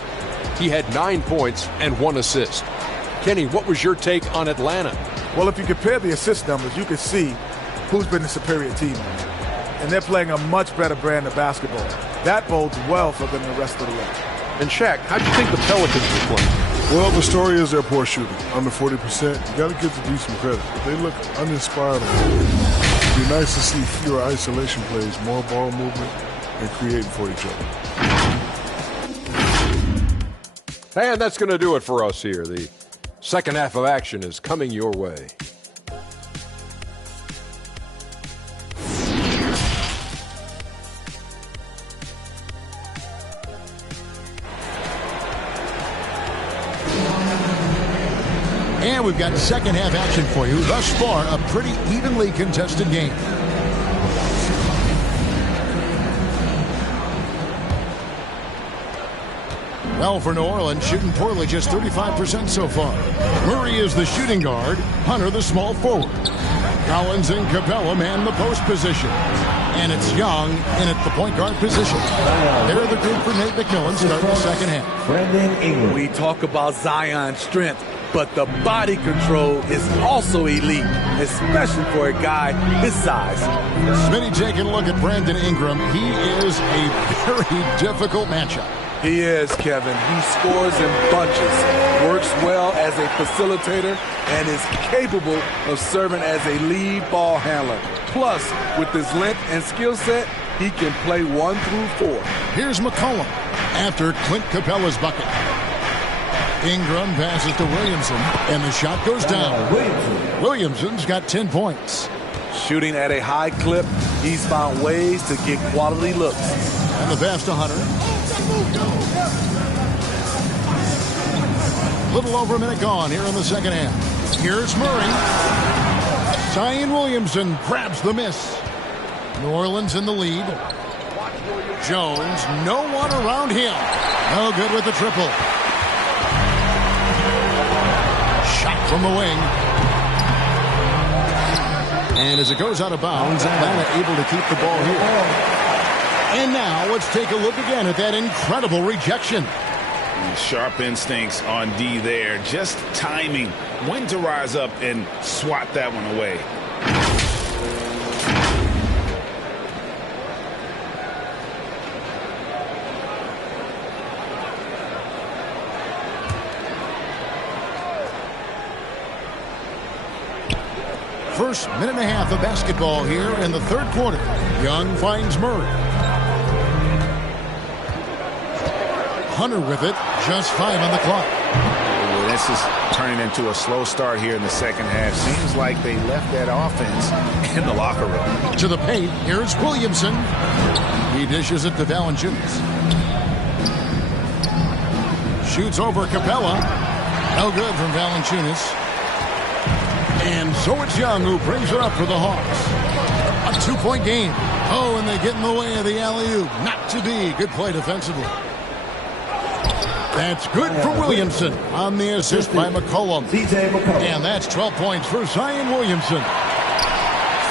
He had 9 points and 1 assist. Kenny, what was your take on Atlanta? Well, if you compare the assist numbers, you can see who's been the superior team. And they're playing a much better brand of basketball. That bodes well for them the rest of the way. And Shaq, how do you think the Pelicans were playing? Well, the story is their poor shooting, under 40%. You got to give the D some credit. They look uninspired. It'd be nice to see fewer isolation plays, more ball movement, and creating for each other. And that's going to do it for us here. The second half of action is coming your way. And we've got second half action for you. Thus far, a pretty evenly contested game. Well, for New Orleans, shooting poorly, just 35% so far. Murray is the shooting guard. Hunter the small forward. Collins and Capella man the post position. And it's Young in at the point guard position. They're the group for Nate McMillan starting the second half. Brandon Ingram. We talk about Zion's strength, but the body control is also elite, especially for a guy his size. Smitty taking a look at Brandon Ingram. He is a very difficult matchup. He is, Kevin. He scores in bunches, works well as a facilitator, and is capable of serving as a lead ball handler. Plus, with his length and skill set, he can play 1 through 4. Here's McCollum after Clint Capella's bucket. Ingram passes to Williamson, and the shot goes down. Williamson's got 10 points. Shooting at a high clip, he's found ways to get quality looks. And the pass to Hunter. Little over a minute gone here in the second half. Here's Murray. Zion Williamson grabs the miss. New Orleans in the lead. Jones, no one around him. No good with the triple. Shot from the wing. And as it goes out of bounds, Atlanta able to keep the ball here. And now let's take a look again at that incredible rejection. Sharp instincts on D there. Just timing when to rise up and swat that one away. First minute and a half of basketball here in the third quarter. Young finds Murray. Hunter with it. Just 5 on the clock. This is turning into a slow start here in the second half. Seems like they left that offense in the locker room. To the paint. Here's Williamson. He dishes it to Valanciunas. Shoots over Capella. No good from Valanciunas. And so it's Young who brings it up for the Hawks. A 2-point game. Oh, and they get in the way of the alley-oop. Not to be. Good play defensively. That's good for Williamson on the assist by McCollum. And that's 12 points for Zion Williamson.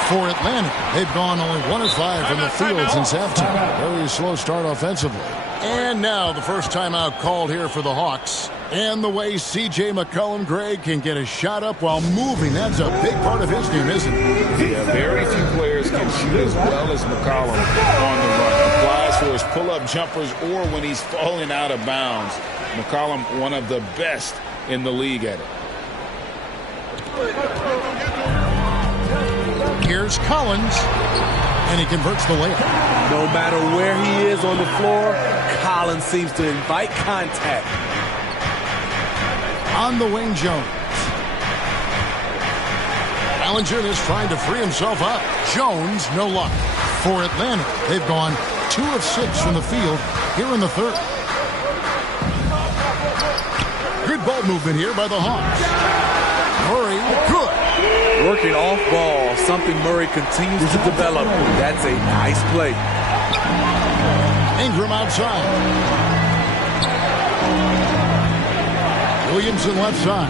For Atlanta, they've gone only 1 of 5 from the field since halftime. Very slow start offensively. And now the first timeout called here for the Hawks. And the way C.J. McCollum, Greg, can get a shot up while moving, that's a big part of his game, isn't it? Yeah, very few players can shoot as well as McCollum on the run. Applies for his pull-up jumpers or when he's falling out of bounds. McCollum, one of the best in the league at it. Here's Collins, and he converts the layup. No matter where he is on the floor, Collins seems to invite contact. On the wing, Jones. Valanciunas trying to free himself up. Jones, no luck. For Atlanta, they've gone 2 of 6 from the field here in the third. Good ball movement here by the Hawks. Murray, good. Working off ball, something Murray continues to develop. That's a nice play. Ingram outside. Williamson left side.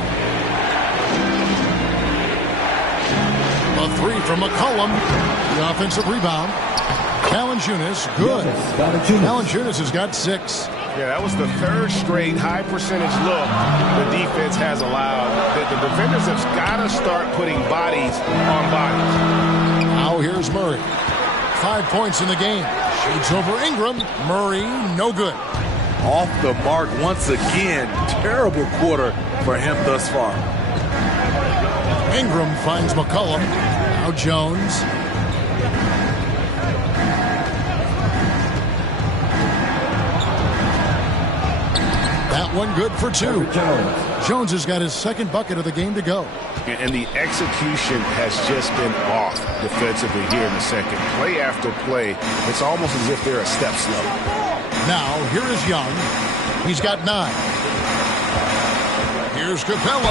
A 3 from McCollum. The offensive rebound. Valanciunas, good. Valanciunas has got 6. Yeah, that was the 3rd straight high percentage look the defense has allowed. The defenders have got to start putting bodies on bodies. Now here's Murray. 5 points in the game. Shoots over Ingram. Murray, no good. Off the mark once again. Terrible quarter for him thus far. Ingram finds McCollum. Now Jones. That one good for 2. Jones has got his 2nd bucket of the game to go. And the execution has just been off defensively here in the second. Play after play, it's almost as if they're a step slow. Now, here is Young. He's got 9. Here's Capella.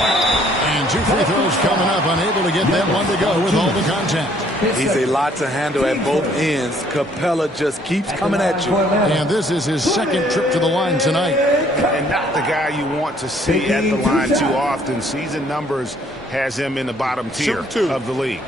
And 2 free throws coming up. Unable to get that one to go with all the contact. He's a lot to handle at both ends. Capella just keeps coming at you. And this is his 2nd trip to the line tonight. and not the guy you want to see at the line too often. Season numbers has him in the bottom tier of the league.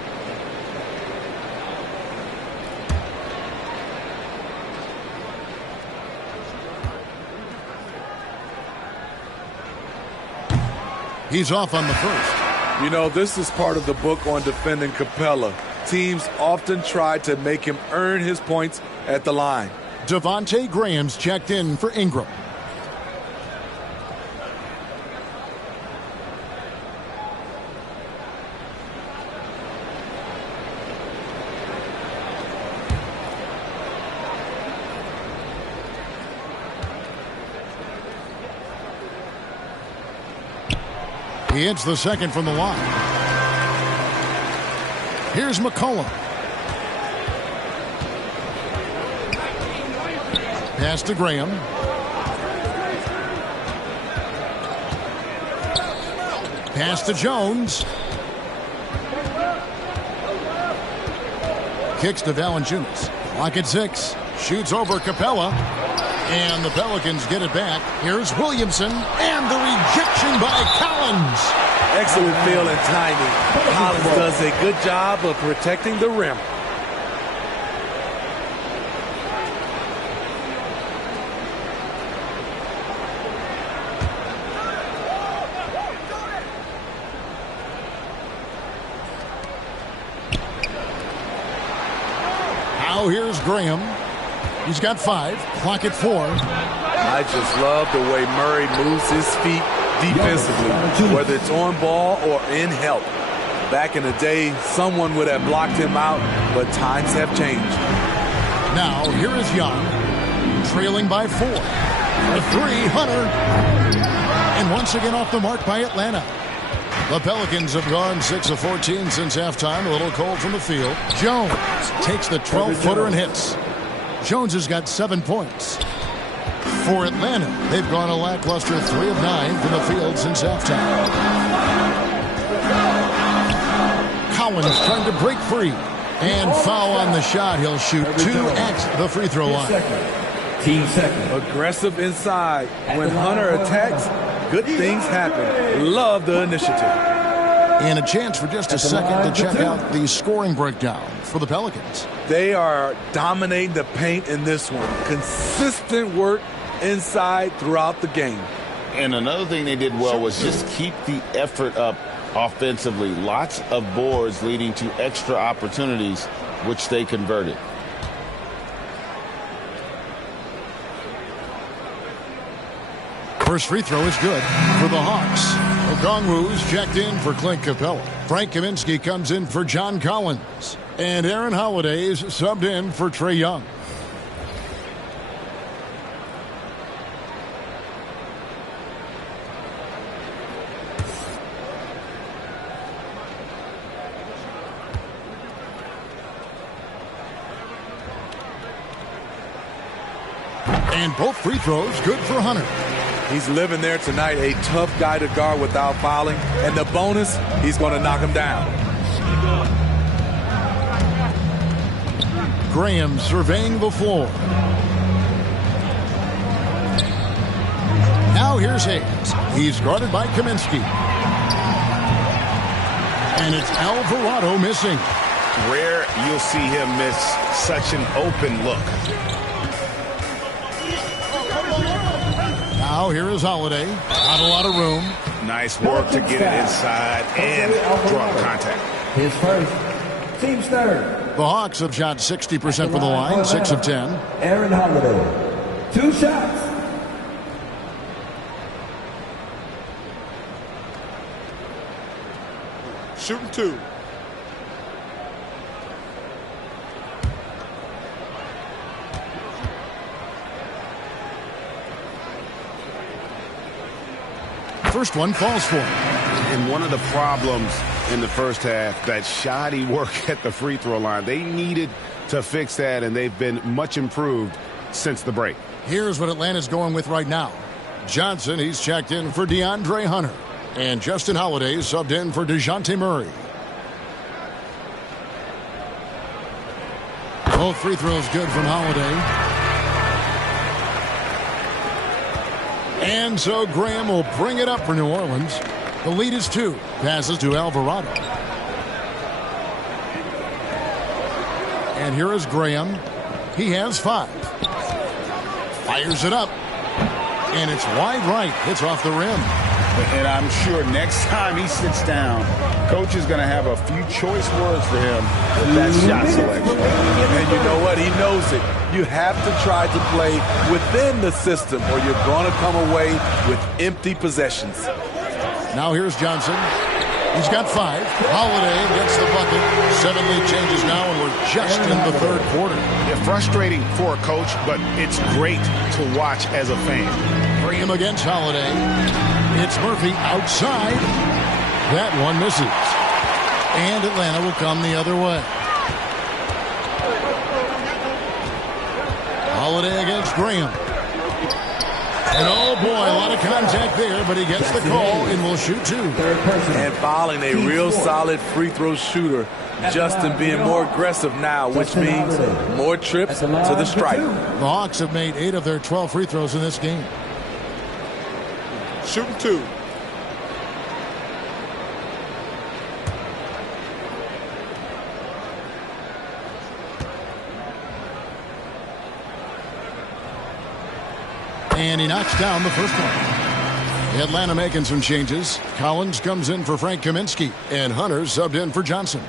He's off on the first. You know, this is part of the book on defending Capella. Teams often try to make him earn his points at the line. Devontae Graham's checked in for Ingram. He hits the second from the line. Here's McCollum. Pass to Graham. Pass to Jones. Kicks to Valanciunas. Clock at 6. Shoots over Capella. And the Pelicans get it back. Here's Williamson. And the rejection by Collins. Excellent feel and timing. Collins does a good job of protecting the rim. Now here's Graham. He's got 5. Clock at 4. I just love the way Murray moves his feet defensively, whether it's on ball or in help. Back in the day, someone would have blocked him out, but times have changed. Now, here is Young, trailing by 4. A 3, Hunter. And once again off the mark by Atlanta. The Pelicans have gone 6 of 14 since halftime. A little cold from the field. Jones takes the 12-footer and hits. Jones has got 7 points. For Atlanta, they've gone a lackluster 3 of 9 from the field since halftime. Collins trying to break free. And foul on the shot. He'll shoot 2 at the free throw line. Team second. Aggressive inside. When Hunter attacks, good things happen. Love the initiative. And a chance for just a second to check out the scoring breakdown for the Pelicans. They are dominating the paint in this one. Consistent work inside throughout the game. And another thing they did well was just keep the effort up offensively. Lots of boards leading to extra opportunities, which they converted. First free throw is good for the Hawks. Okongwu's checked in for Clint Capella. Frank Kaminsky comes in for John Collins. And Aaron Holiday's subbed in for Trae Young. And both free throws good for Hunter. He's living there tonight, a tough guy to guard without fouling. And the bonus, he's going to knock him down. Graham surveying the floor. Now here's Hayes. He's guarded by Kaminsky. And it's Alvarado missing. Rare you'll see him miss such an open look. Now here is Holiday. Not a lot of room. Nice work to get it inside and draw contact. His first. Team's third. The Hawks have shot 60% from the line, 6 of 10. Aaron Holiday. 2 shots. Shooting 2. First one falls for him. And one of the problems in the first half, that shoddy work at the free throw line. They needed to fix that, and they've been much improved since the break. Here's what Atlanta's going with right now. Johnson, he's checked in for DeAndre Hunter. And Justin Holiday subbed in for DeJounte Murray. Both free throws good from Holiday. And so Graham will bring it up for New Orleans. The lead is 2. Passes to Alvarado. And here is Graham. He has 5. Fires it up. And it's wide right. Hits off the rim. And I'm sure next time he sits down, coach is going to have a few choice words for him with that shot selection. And you know what? He knows it. You have to try to play within the system or you're going to come away with empty possessions. Now here's Johnson. He's got 5. Holiday gets the bucket. 7 lead changes now, and we're just in the third quarter. Yeah, frustrating for a coach, but it's great to watch as a fan. Graham against Holiday. It's Murphy outside. That one misses. And Atlanta will come the other way. Holiday against Graham. And oh boy, a lot of contact there, but he gets the call and will shoot 2. And fouling a real solid free throw shooter. Justin being more aggressive now, which means more trips to the stripe. The Hawks have made 8 of their 12 free throws in this game. Shooting 2. And he knocks down the first one. Atlanta making some changes. Collins comes in for Frank Kaminsky, and Hunter subbed in for Johnson.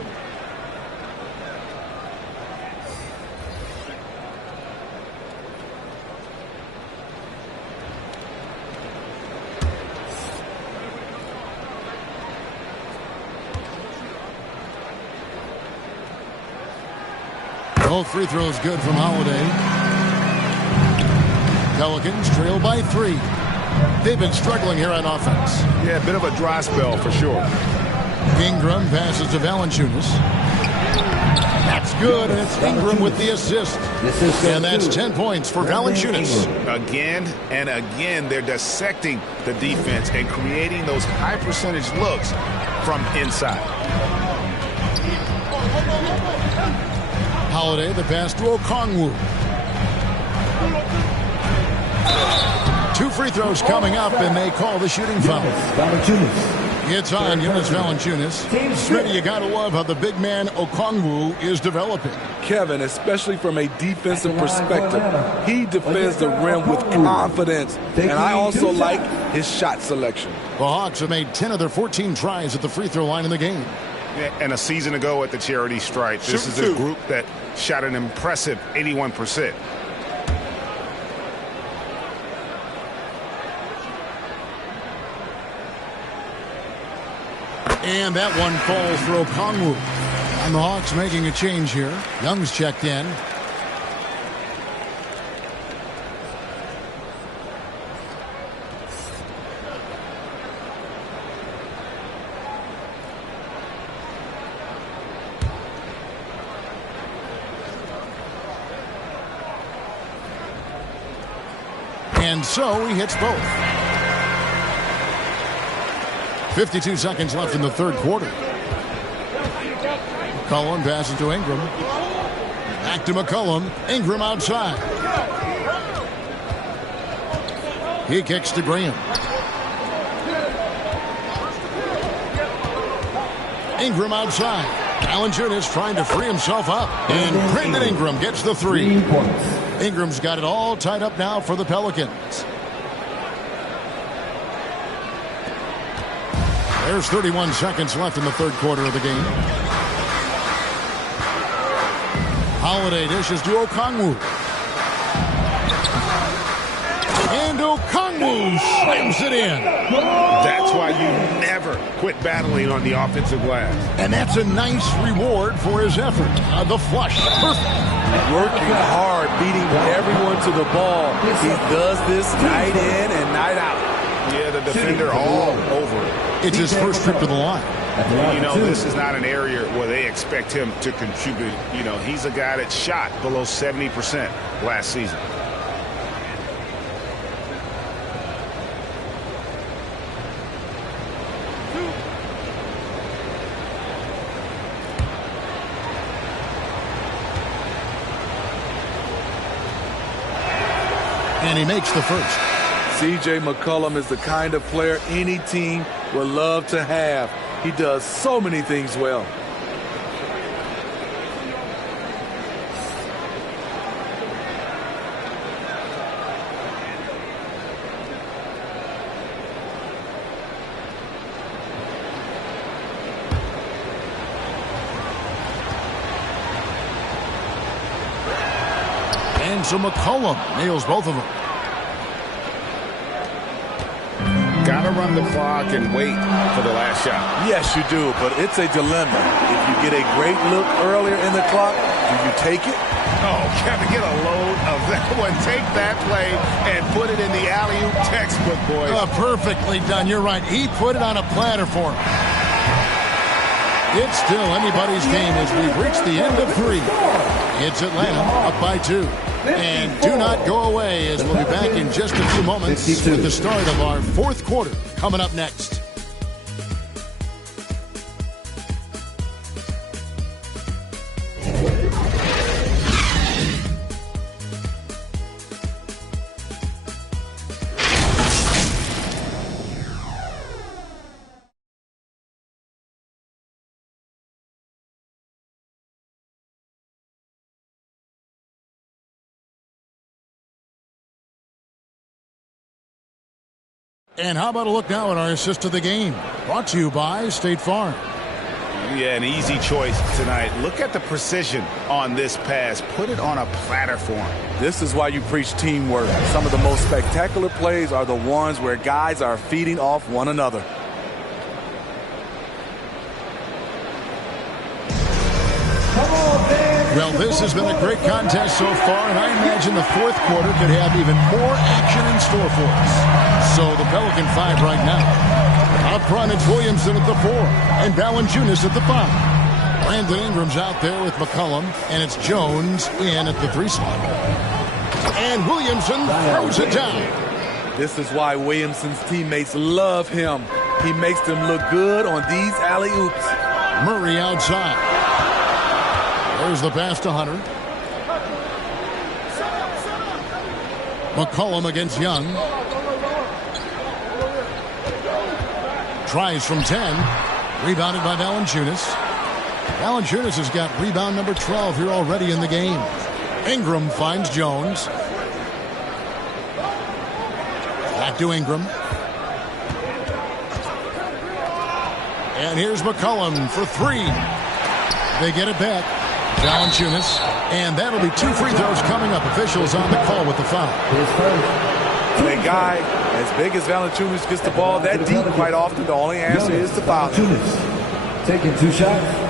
Both free throws good from Holiday. Pelicans trail by 3. They've been struggling here on offense. Yeah, a bit of a dry spell for sure. Ingram passes to Valanciunas. That's good, and it's Ingram with the assist. And that's 10 points for Valanciunas. Again and again, they're dissecting the defense and creating those high percentage looks from inside. Holiday, the pass to Okongwu. 2 free throws coming up, and they call the shooting foul. It's on Jonas Valanciunas. Smitty, you got to love how the big man Okongwu is developing. Kevin, especially from a defensive perspective, he defends the rim with confidence. And I also like his shot selection. The Hawks have made 10 of their 14 tries at the free throw line in the game. And a season ago at the charity stripe, this is a group that shot an impressive 81%. And that one falls for Okongwu. And the Hawks making a change here. Young's checked in. And so he hits both. 52 seconds left in the third quarter. McCollum passes to Ingram. Back to McCollum. Ingram outside. He kicks to Graham. Ingram outside. Valanciunas trying to free himself up. And Brandon Ingram gets the 3. Ingram's got it all tied up now for the Pelicans. There's 31 seconds left in the third quarter of the game. Holiday dishes to Okongwu. And Okongwu slams it in. That's why you never quit battling on the offensive glass. And that's a nice reward for his effort. The flush. Perfect. Working hard, beating everyone to the ball. He does this night in and night out. Yeah, the defender all over it. It's his first trip to the line. You know, this is not an area where they expect him to contribute. You know, he's a guy that shot below 70% last season. And he makes the first. C.J. McCollum is the kind of player any team would love to have. He does so many things well. And so McCollum nails both of them. Got to run the clock and wait for the last shot. Yes, you do, but it's a dilemma. If you get a great look earlier in the clock, do you take it? Oh, Kevin, get a load of that one. Take that play and put it in the alley-oop textbook, boys. Perfectly done. You're right. He put it on a platter for him. It's still anybody's game as we've reached the end of 3. It's Atlanta up by 2. And do not go away as we'll be back in just a few moments with the start of our 4th quarter coming up next. And how about a look now at our assist of the game? Brought to you by State Farm. Yeah, an easy choice tonight. Look at the precision on this pass. Put it on a platter for him. This is why you preach teamwork. Some of the most spectacular plays are the ones where guys are feeding off one another. Well, this has been a great contest so far, and I imagine the 4th quarter could have even more action in store for us. So the Pelican 5 right now. Up front, it's Williamson at the 4, and Valanciunas at the 5. Brandon Ingram's out there with McCollum, and it's Jones in at the 3 spot. And Williamson throws it down. This is why Williamson's teammates love him. He makes them look good on these alley-oops. Murray outside. There's the pass to Hunter. McCollum against Young. Tries from 10. Rebounded by Valanciunas. Valanciunas has got rebound number 12 here already in the game. Ingram finds Jones. Back to Ingram. And here's McCollum for 3. They get it back. Valanciunas, and that'll be 2 free throws coming up. Officials on the call with the foul. When a guy as big as Valanciunas gets the ball that deep, quite often the only answer is to foul him. Taking 2 shots.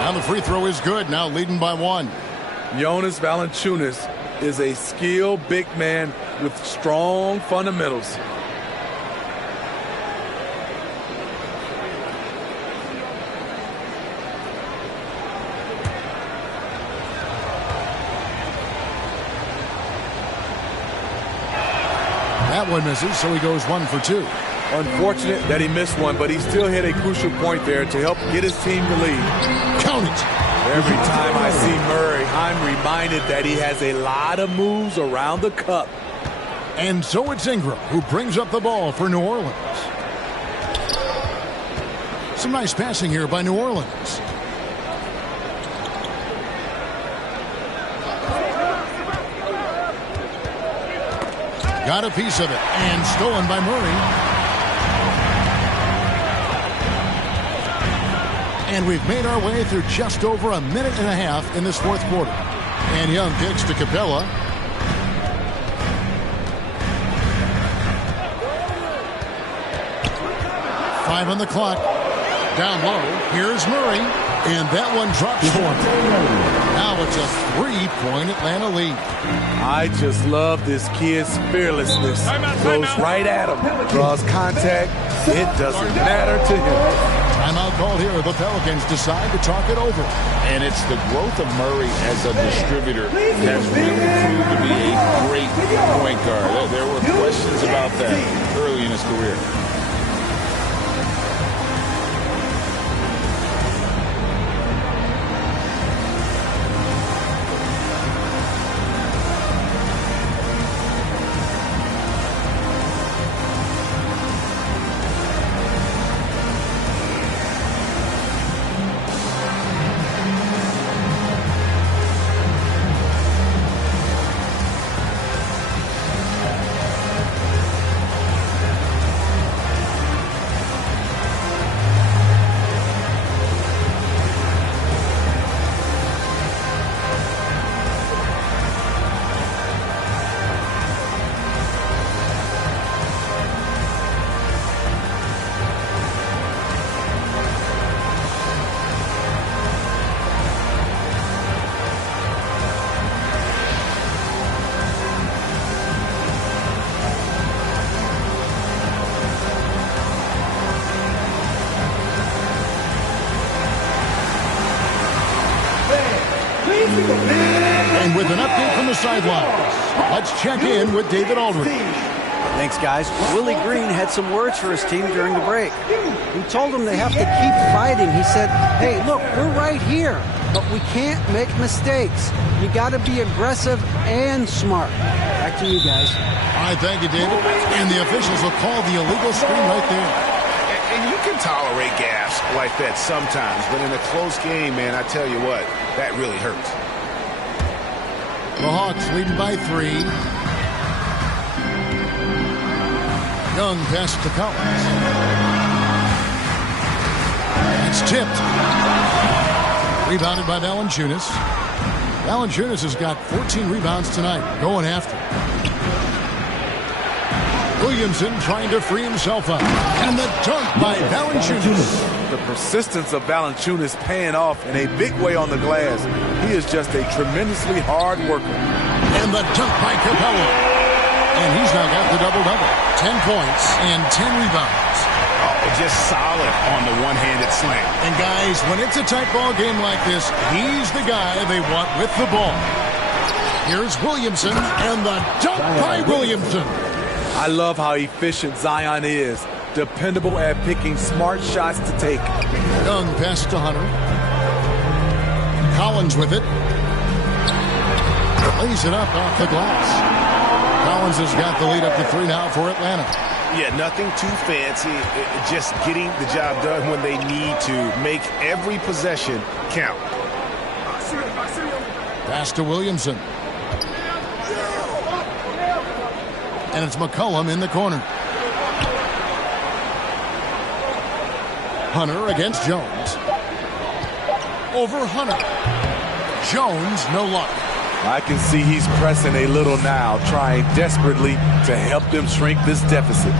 Now the free throw is good, now leading by 1. Jonas Valanciunas is a skilled big man with strong fundamentals. That one misses, so he goes 1 for 2. Unfortunate that he missed one, but he still hit a crucial point there to help get his team the lead. Count it. Every time I see Murray, I'm reminded that he has a lot of moves around the cup. And so it's Ingram who brings up the ball for New Orleans. Some nice passing here by New Orleans. Got a piece of it and stolen by Murray. And we've made our way through just over a minute and a half in this 4th quarter. And Young kicks to Capella. Five on the clock. Down low. Here's Murray. And that one drops for him. Now it's a 3-point Atlanta lead. I just love this kid's fearlessness. Goes right at him. Draws contact. It doesn't matter to him. Timeout called here. The Pelicans decide to talk it over. And it's the growth of Murray as a distributor has really proved to be a great point guard. There were questions about that early in his career. And with an update from the sidelines, let's check in with David Aldridge. Thanks, guys. Willie Green had some words for his team during the break. He told them they have to keep fighting. He said, hey, look, we're right here, but we can't make mistakes. You got to be aggressive and smart. Back to you guys. All right, thank you, David. And the officials will call the illegal screen right there. And you can tolerate gaffes like that sometimes, but in a close game, man, I tell you what, that really hurts. The Hawks leading by 3. Young pass to Collins. It's tipped. Rebounded by Valanciunas. Valanciunas has got 14 rebounds tonight, going after. Williamson trying to free himself up. And the dunk by Valanciunas. The persistence of Valanciunas paying off in a big way on the glass. He is just a tremendously hard worker. And the dunk by Capella. And he's now got the double-double. 10 points and 10 rebounds. Oh, just solid on the one-handed slam. And guys, when it's a tight ball game like this, he's the guy they want with the ball. Here's Williamson and the dunk by Williamson. I love how efficient Zion is. Dependable at picking smart shots to take. Young pass to Hunter. Collins with it. Lays it up off the glass. Collins has got the lead up to 3 now for Atlanta. Yeah, nothing too fancy. Just getting the job done when they need to. Make every possession count. Pass to Williamson. And it's McCollum in the corner. Hunter against Jones. Over Hunter. Jones, no luck. I can see he's pressing a little now, trying desperately to help them shrink this deficit.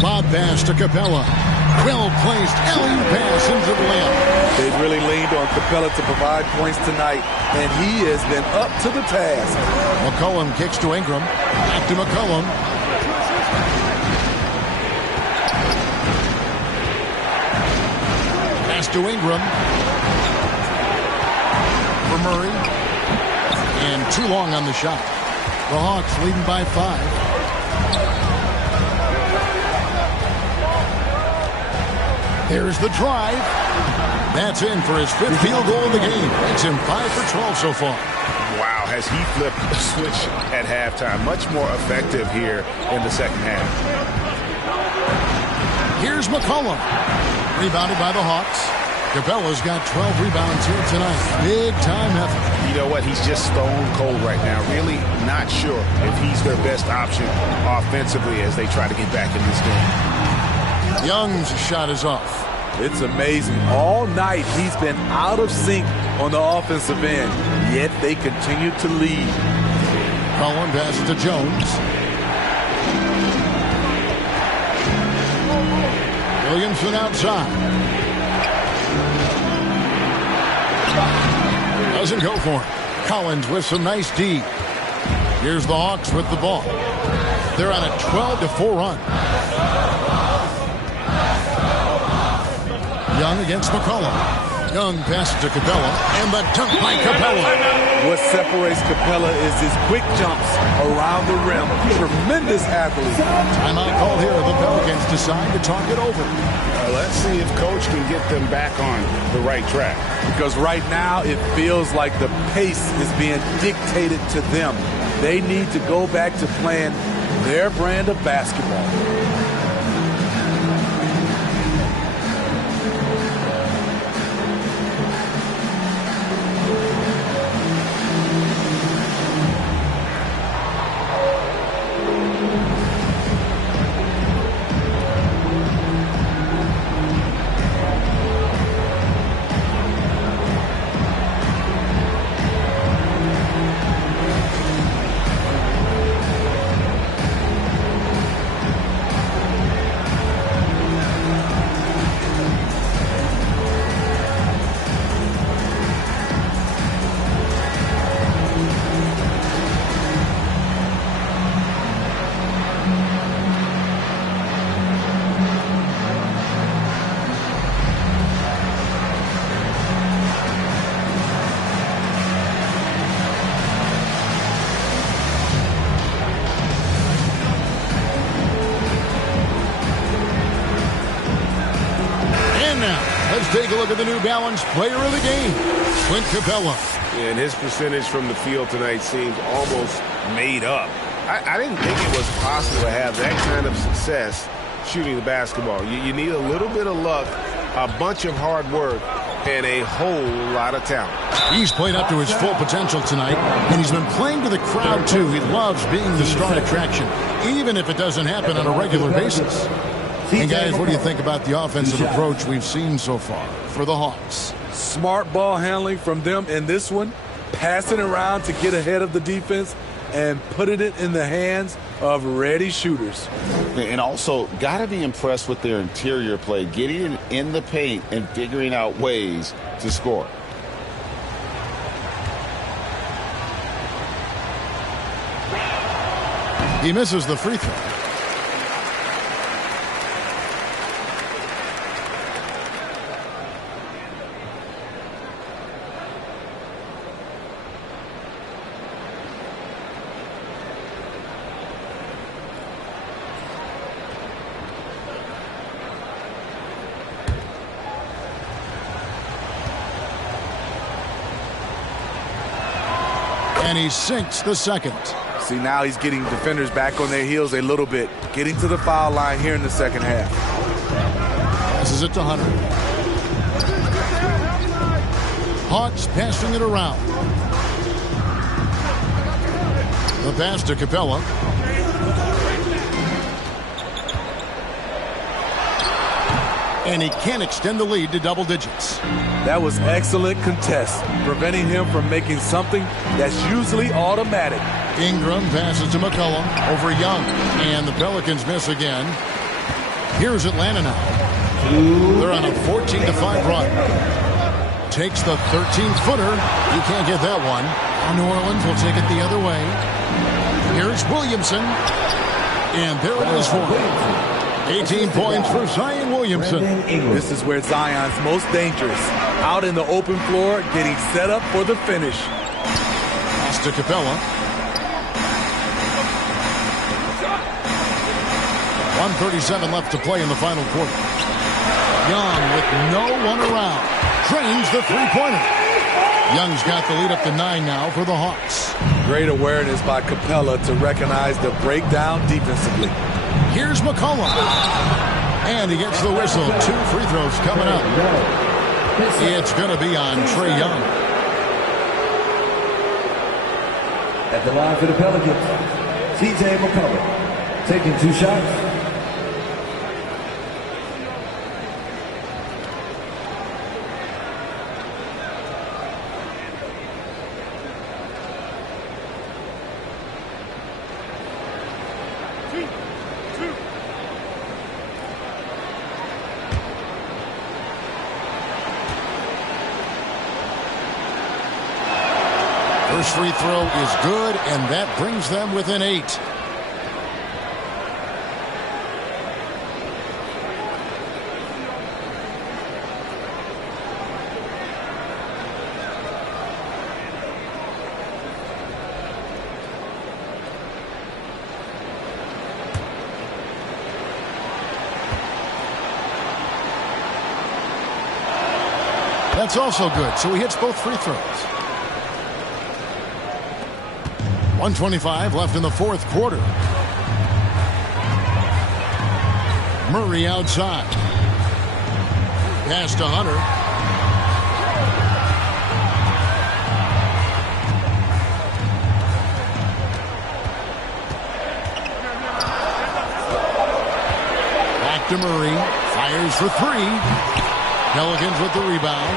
Lob pass to Capella. Well-placed alley-oop pass into the layup. They've really leaned on Capella to provide points tonight, and he has been up to the task. McCollum kicks to Ingram. Back to McCollum. Pass to Ingram. For Murray. And too long on the shot. The Hawks leading by 5. There's the drive. That's in for his 5th field goal of the game. Makes him 5 for 12 so far. Wow, has he flipped the switch at halftime. Much more effective here in the second half. Here's McCollum. Rebounded by the Hawks. Capella's got 12 rebounds here tonight. Big time effort. You know what? He's just stone cold right now. Really not sure if he's their best option offensively as they try to get back in this game. Young's shot is off. It's amazing. All night he's been out of sync on the offensive end, yet they continue to lead. Collins passes to Jones. Williamson outside. Doesn't go for it. Collins with some nice D. Here's the Hawks with the ball. They're on a 12-4 run. Young against McCollum. Young passes to Capella, and the dunk by Capella. What separates Capella is his quick jumps around the rim. Tremendous athlete. Timeout call here. The Pelicans decide to talk it over. Let's see if Coach can get them back on the right track. Because right now it feels like the pace is being dictated to them. They need to go back to playing their brand of basketball. Take a look at the New Balance player of the game, Clint Capella. And his percentage from the field tonight seems almost made up. I didn't think it was possible to have that kind of success shooting the basketball. You need a little bit of luck, a bunch of hard work, and a whole lot of talent. He's played up to his full potential tonight, and he's been playing to the crowd, too. He loves being the star attraction, even if it doesn't happen on a regular basis. And guys, what do you think about the offensive approach we've seen so far for the Hawks? Smart ball handling from them in this one, passing around to get ahead of the defense and putting it in the hands of ready shooters. And also, got to be impressed with their interior play, getting it in the paint and figuring out ways to score. He misses the free throw. And he sinks the second. See, now he's getting defenders back on their heels a little bit. Getting to the foul line here in the second half. Passes it to Hunter. Hawks passing it around. The pass to Capella. And he can't extend the lead to double digits. That was excellent contest, preventing him from making something that's usually automatic. Ingram passes to McCollum over Young, and the Pelicans miss again. Here's Atlanta now. They're on a 14-5 run. Takes the 13-footer. He can't get that one. New Orleans will take it the other way. Here's Williamson. And there it is for him. 18 points for Zion Williamson. This is where Zion's most dangerous. Out in the open floor, getting set up for the finish. Pass to Capella. 1:37 left to play in the final quarter. Young with no one around. Drains the three-pointer. Young's got the lead up to 9 now for the Hawks. Great awareness by Capella to recognize the breakdown defensively. Here's McCollum. And he gets the whistle. 2 free throws coming up. It's going to be on Trae Young. At the line for the Pelicans, T.J. McCollum taking 2 shots. First free throw is good, and that brings them within 8. That's also good, so he hits both free throws. 1:25 left in the fourth quarter. Murray outside. Pass to Hunter. Back to Murray. Fires for three. Pelicans with the rebound.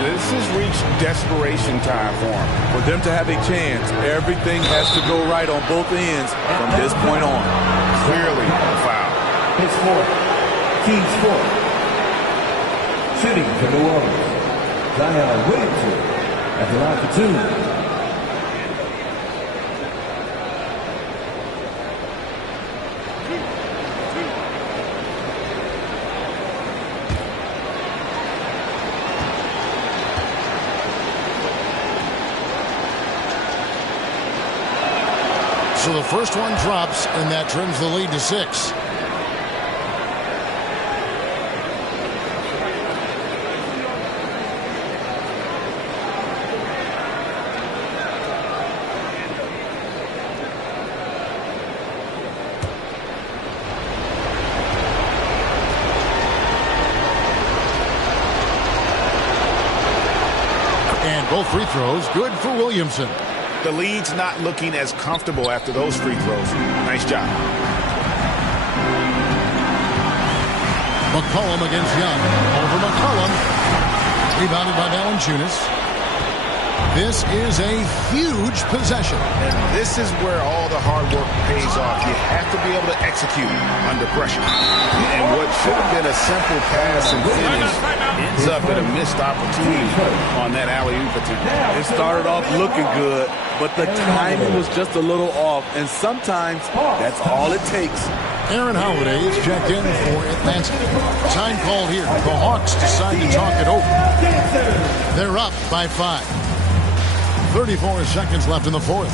This has reached desperation time for them. For them to have a chance, everything has to go right on both ends from this point on. Clearly a foul. His fourth. Team's fourth. Shooting for New Orleans. Zion Williamson at the line for two. So the first one drops, and that trims the lead to 6. And both free throws good for Williamson. The lead's not looking as comfortable after those free throws. Nice job. McCollum against Young. Over McCollum. Rebounded by Valanciunas. This is a huge possession. And this is where all the hard work pays off. You have to be able to execute under pressure. And what should have been a simple pass and finish ends up in a missed opportunity on that alley-oop attempt. It started off looking good, but the timing was just a little off, and sometimes that's all it takes. Aaron Holiday is checked in for Atlanta. Time called here. The Hawks decide to talk it over. They're up by 5. 34 seconds left in the fourth.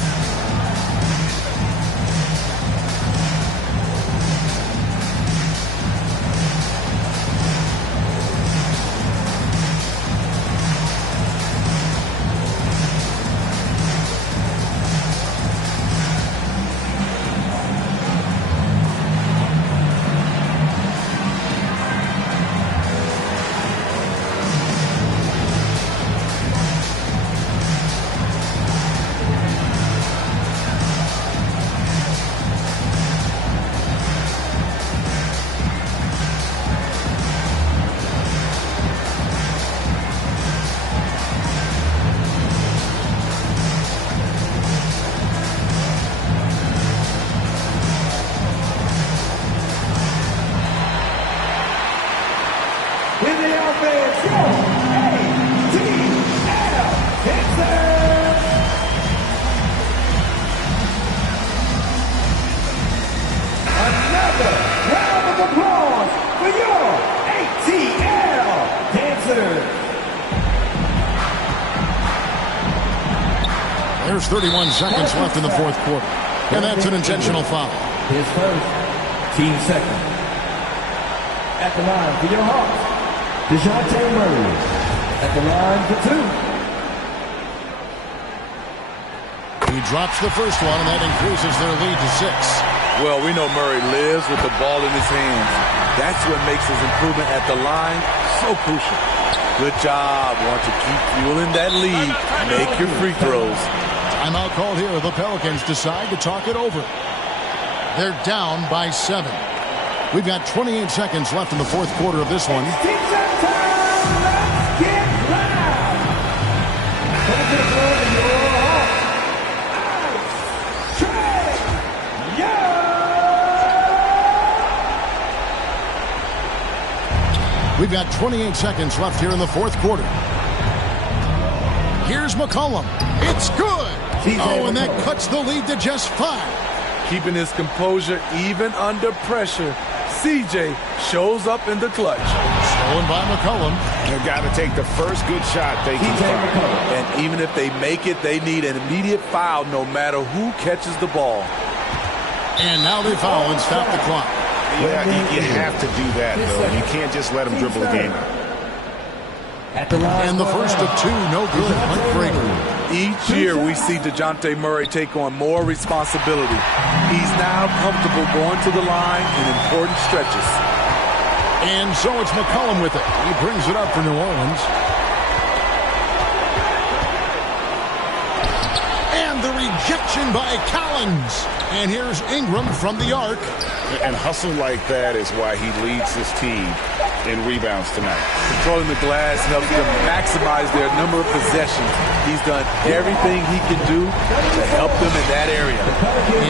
There's 31 seconds left in the fourth quarter. And that's an intentional foul. His first, team second. At the line for your Hawks, DeJounte Murray. At the line for 2. He drops the first one, and that increases their lead to 6. Well, we know Murray lives with the ball in his hands. That's what makes his improvement at the line so crucial. Good job. Want to keep fueling that lead. Make your free throws. Timeout called here. The Pelicans decide to talk it over. They're down by 7. We've got 28 seconds left in the fourth quarter of this one. We've got 28 seconds left here in the fourth quarter. Here's McCollum. It's good. Oh, and that cuts the lead to just 5. Keeping his composure even under pressure. CJ shows up in the clutch. Stolen by McCollum. They've got to take the first good shot they can find. And even if they make it, they need an immediate foul no matter who catches the ball. And now they foul and stop the clock. Yeah, you have to do that, though. You can't just let them dribble the game out. And the first of two, no good. Mike Frager. Each year we see DeJounte Murray take on more responsibility. He's now comfortable going to the line in important stretches. And so it's McCollum with it. He brings it up for New Orleans. And the rejection by Collins. And here's Ingram from the arc. And hustle like that is why he leads his team in rebounds tonight. Controlling the glass helps them maximize their number of possessions. He's done everything he can do to help them in that area.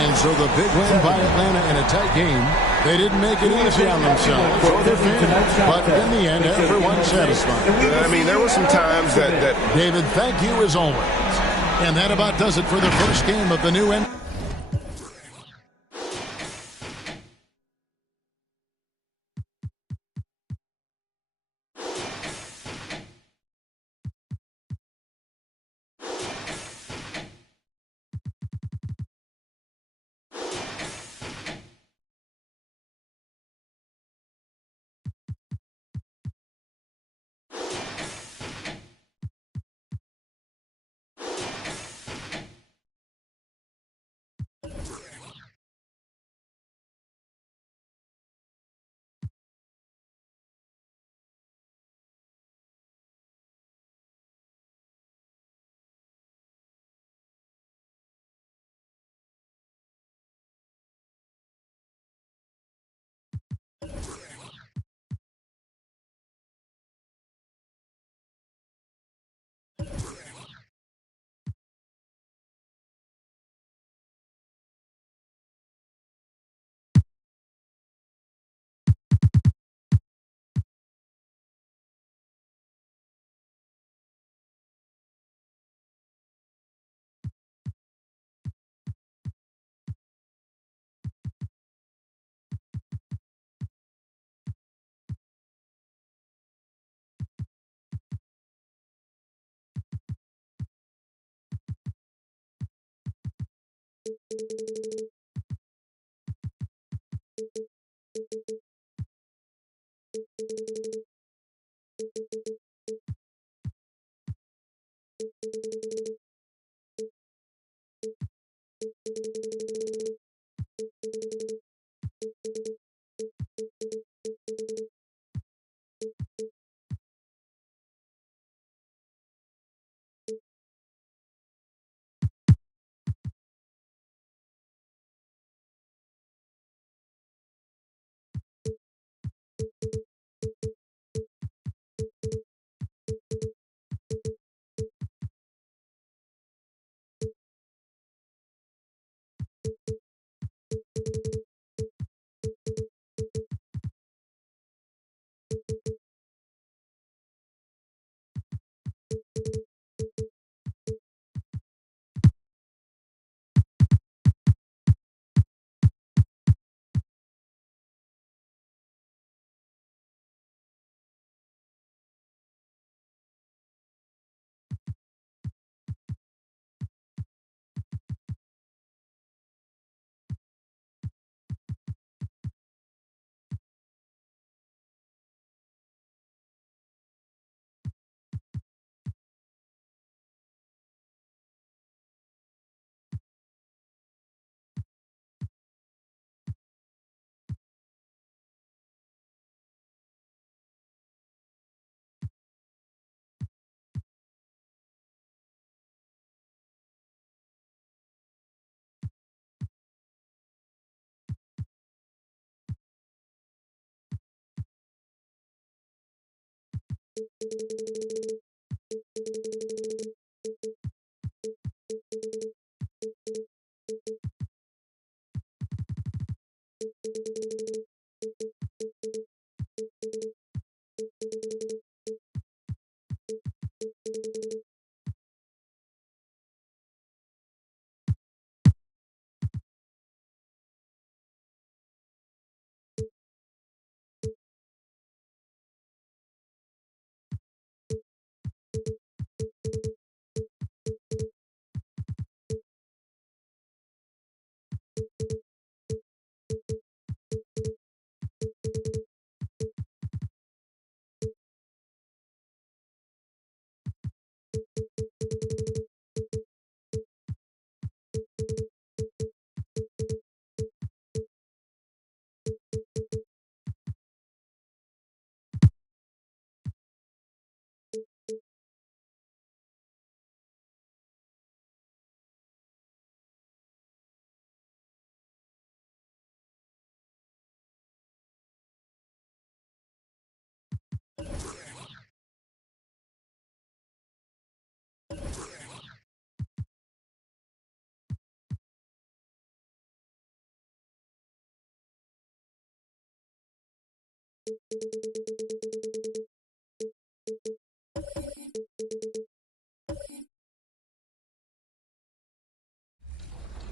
And so the big win by Atlanta in a tight game. They didn't make it easy on themselves or their fans, but in the end, everyone's satisfied. I mean, there were some times that... David, thank you as always. And that about does it for the first game of the new NBA.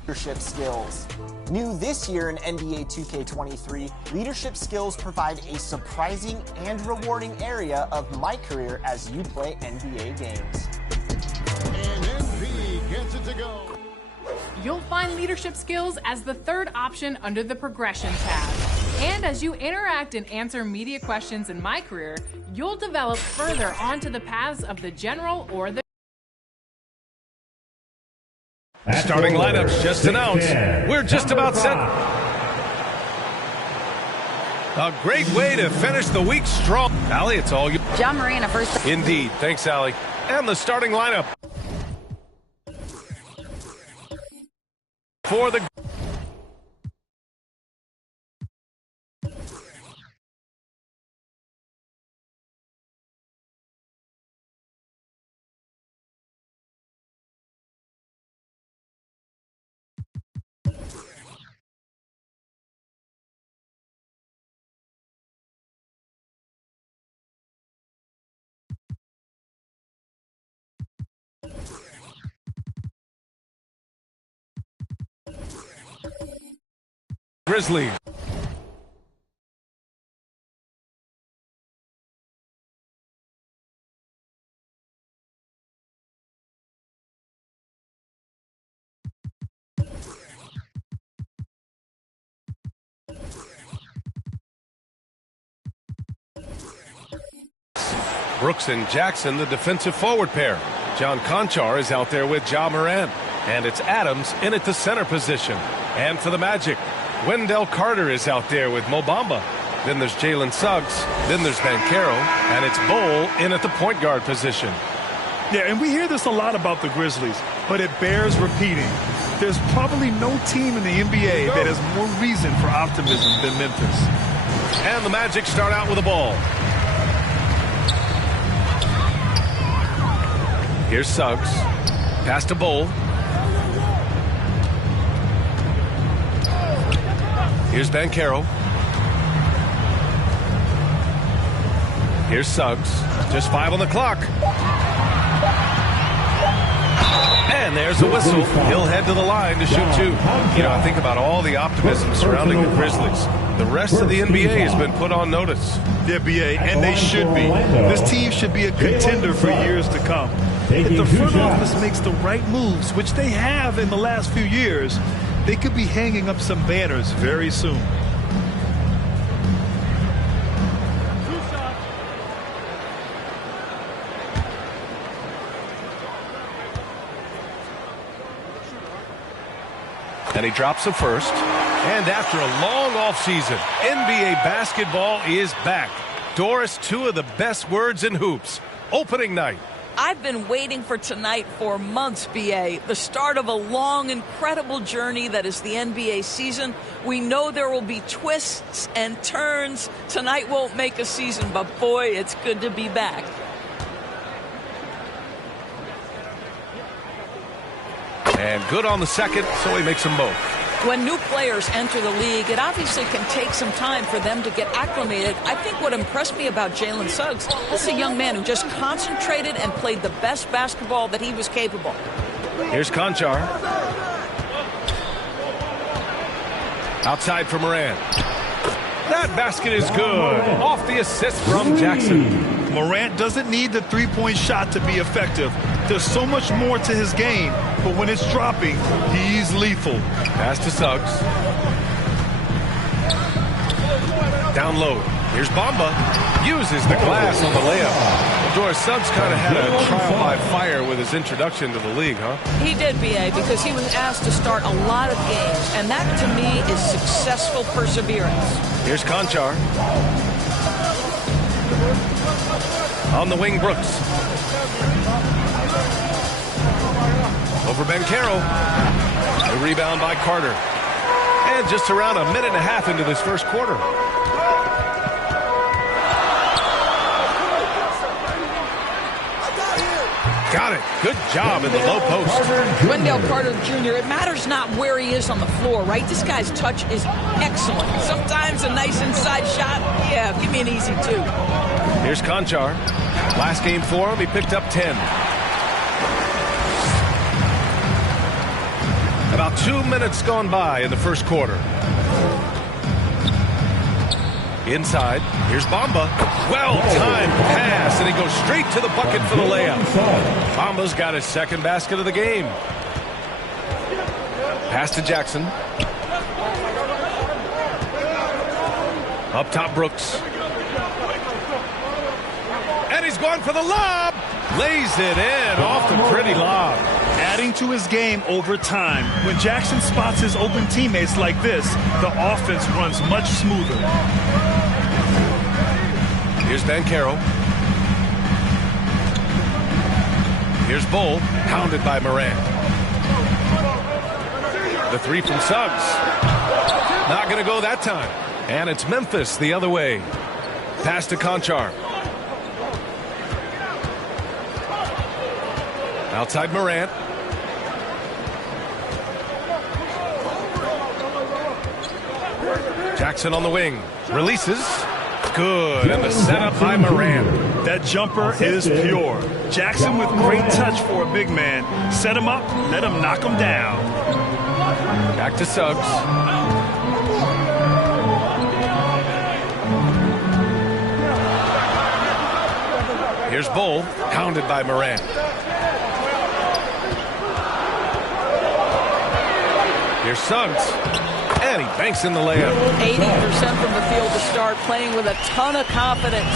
Leadership skills. New this year in NBA 2K23, leadership skills provide a surprising and rewarding area of my career as you play NBA games. And NP gets it to go. You'll find leadership skills as the third option under the progression tab. And as you interact and answer media questions in My Career, you'll develop further onto the paths of the general or the Starting lineups just announced. We're just about set. A great way to finish the week strong. Allie, it's all you. John Marina first. Indeed. Thanks, Allie. And the starting lineup. For the... Grizzlies. Brooks and Jackson, the defensive forward pair. John Conchar is out there with Ja Morant. And it's Adams in at the center position. And for the Magic, Wendell Carter is out there with Mo Bamba. Then there's Jalen Suggs. Then there's Banchero. And it's Bol in at the point guard position. Yeah, and we hear this a lot about the Grizzlies, but it bears repeating. There's probably no team in the NBA that has more reason for optimism than Memphis. And the Magic start out with the ball. Here's Suggs. Pass to Bol. Here's Banchero. Here's Suggs. Just 5 on the clock. And there's a whistle. He'll head to the line to shoot 2. You know, I think about all the optimism surrounding the Grizzlies. The rest of the NBA has been put on notice. Yeah, BA, and they should be. This team should be a contender for years to come. If the front office makes the right moves, which they have in the last few years, they could be hanging up some banners very soon. And he drops the first. And after a long offseason, NBA basketball is back. Doris, 2 of the best words in hoops. Opening night. I've been waiting for tonight for months, BA. The start of a long, incredible journey that is the NBA season. We know there will be twists and turns. Tonight won't make a season, but boy, it's good to be back. And good on the second, so he makes them both. When new players enter the league, it obviously can take some time for them to get acclimated. I think what impressed me about Jalen Suggs, this is a young man who just concentrated and played the best basketball that he was capable. Here's Conchar. Outside for Morant. That basket is good. Off the assist from Jackson. Morant doesn't need the three-point shot to be effective. There's so much more to his game, but when it's dropping, he's lethal. Pass to Suggs. Down low. Here's Bamba. Uses the glass on the layup. Doris, Suggs kind of had a trial by fire with his introduction to the league, huh? He did, BA, because he was asked to start a lot of games, and that, to me, is successful perseverance. Here's Conchar. On the wing, Brooks. Over Banchero. A rebound by Carter. And just around a minute and a half into this first quarter. Got it. Good job in the low post. Wendell Carter Jr., it matters not where he is on the floor, right? This guy's touch is excellent. Sometimes a nice inside shot, yeah, give me an easy 2. Here's Konchar. Last game for him, he picked up 10. About 2 minutes gone by in the first quarter. Inside, here's Bamba. Well-timed pass, and he goes straight to the bucket for the layup. Bamba's got his second basket of the game. Pass to Jackson. Up top, Brooks. And he's going for the lob. Lays it in off the pretty lob. Adding to his game over time. When Jackson spots his open teammates like this, the offense runs much smoother. Here's Banchero. Here's Bull, hounded by Morant. The 3 from Suggs. Not going to go that time. And it's Memphis the other way. Pass to Konchar. Outside Morant. Jackson on the wing. Releases. Good. And the setup by Morant. That jumper is pure. Jackson with great touch for a big man. Set him up, let him knock him down. Back to Suggs. Here's Bull, hounded by Morant. Here's Suggs. And he banks in the layup. 80% from the field to start, playing with a ton of confidence.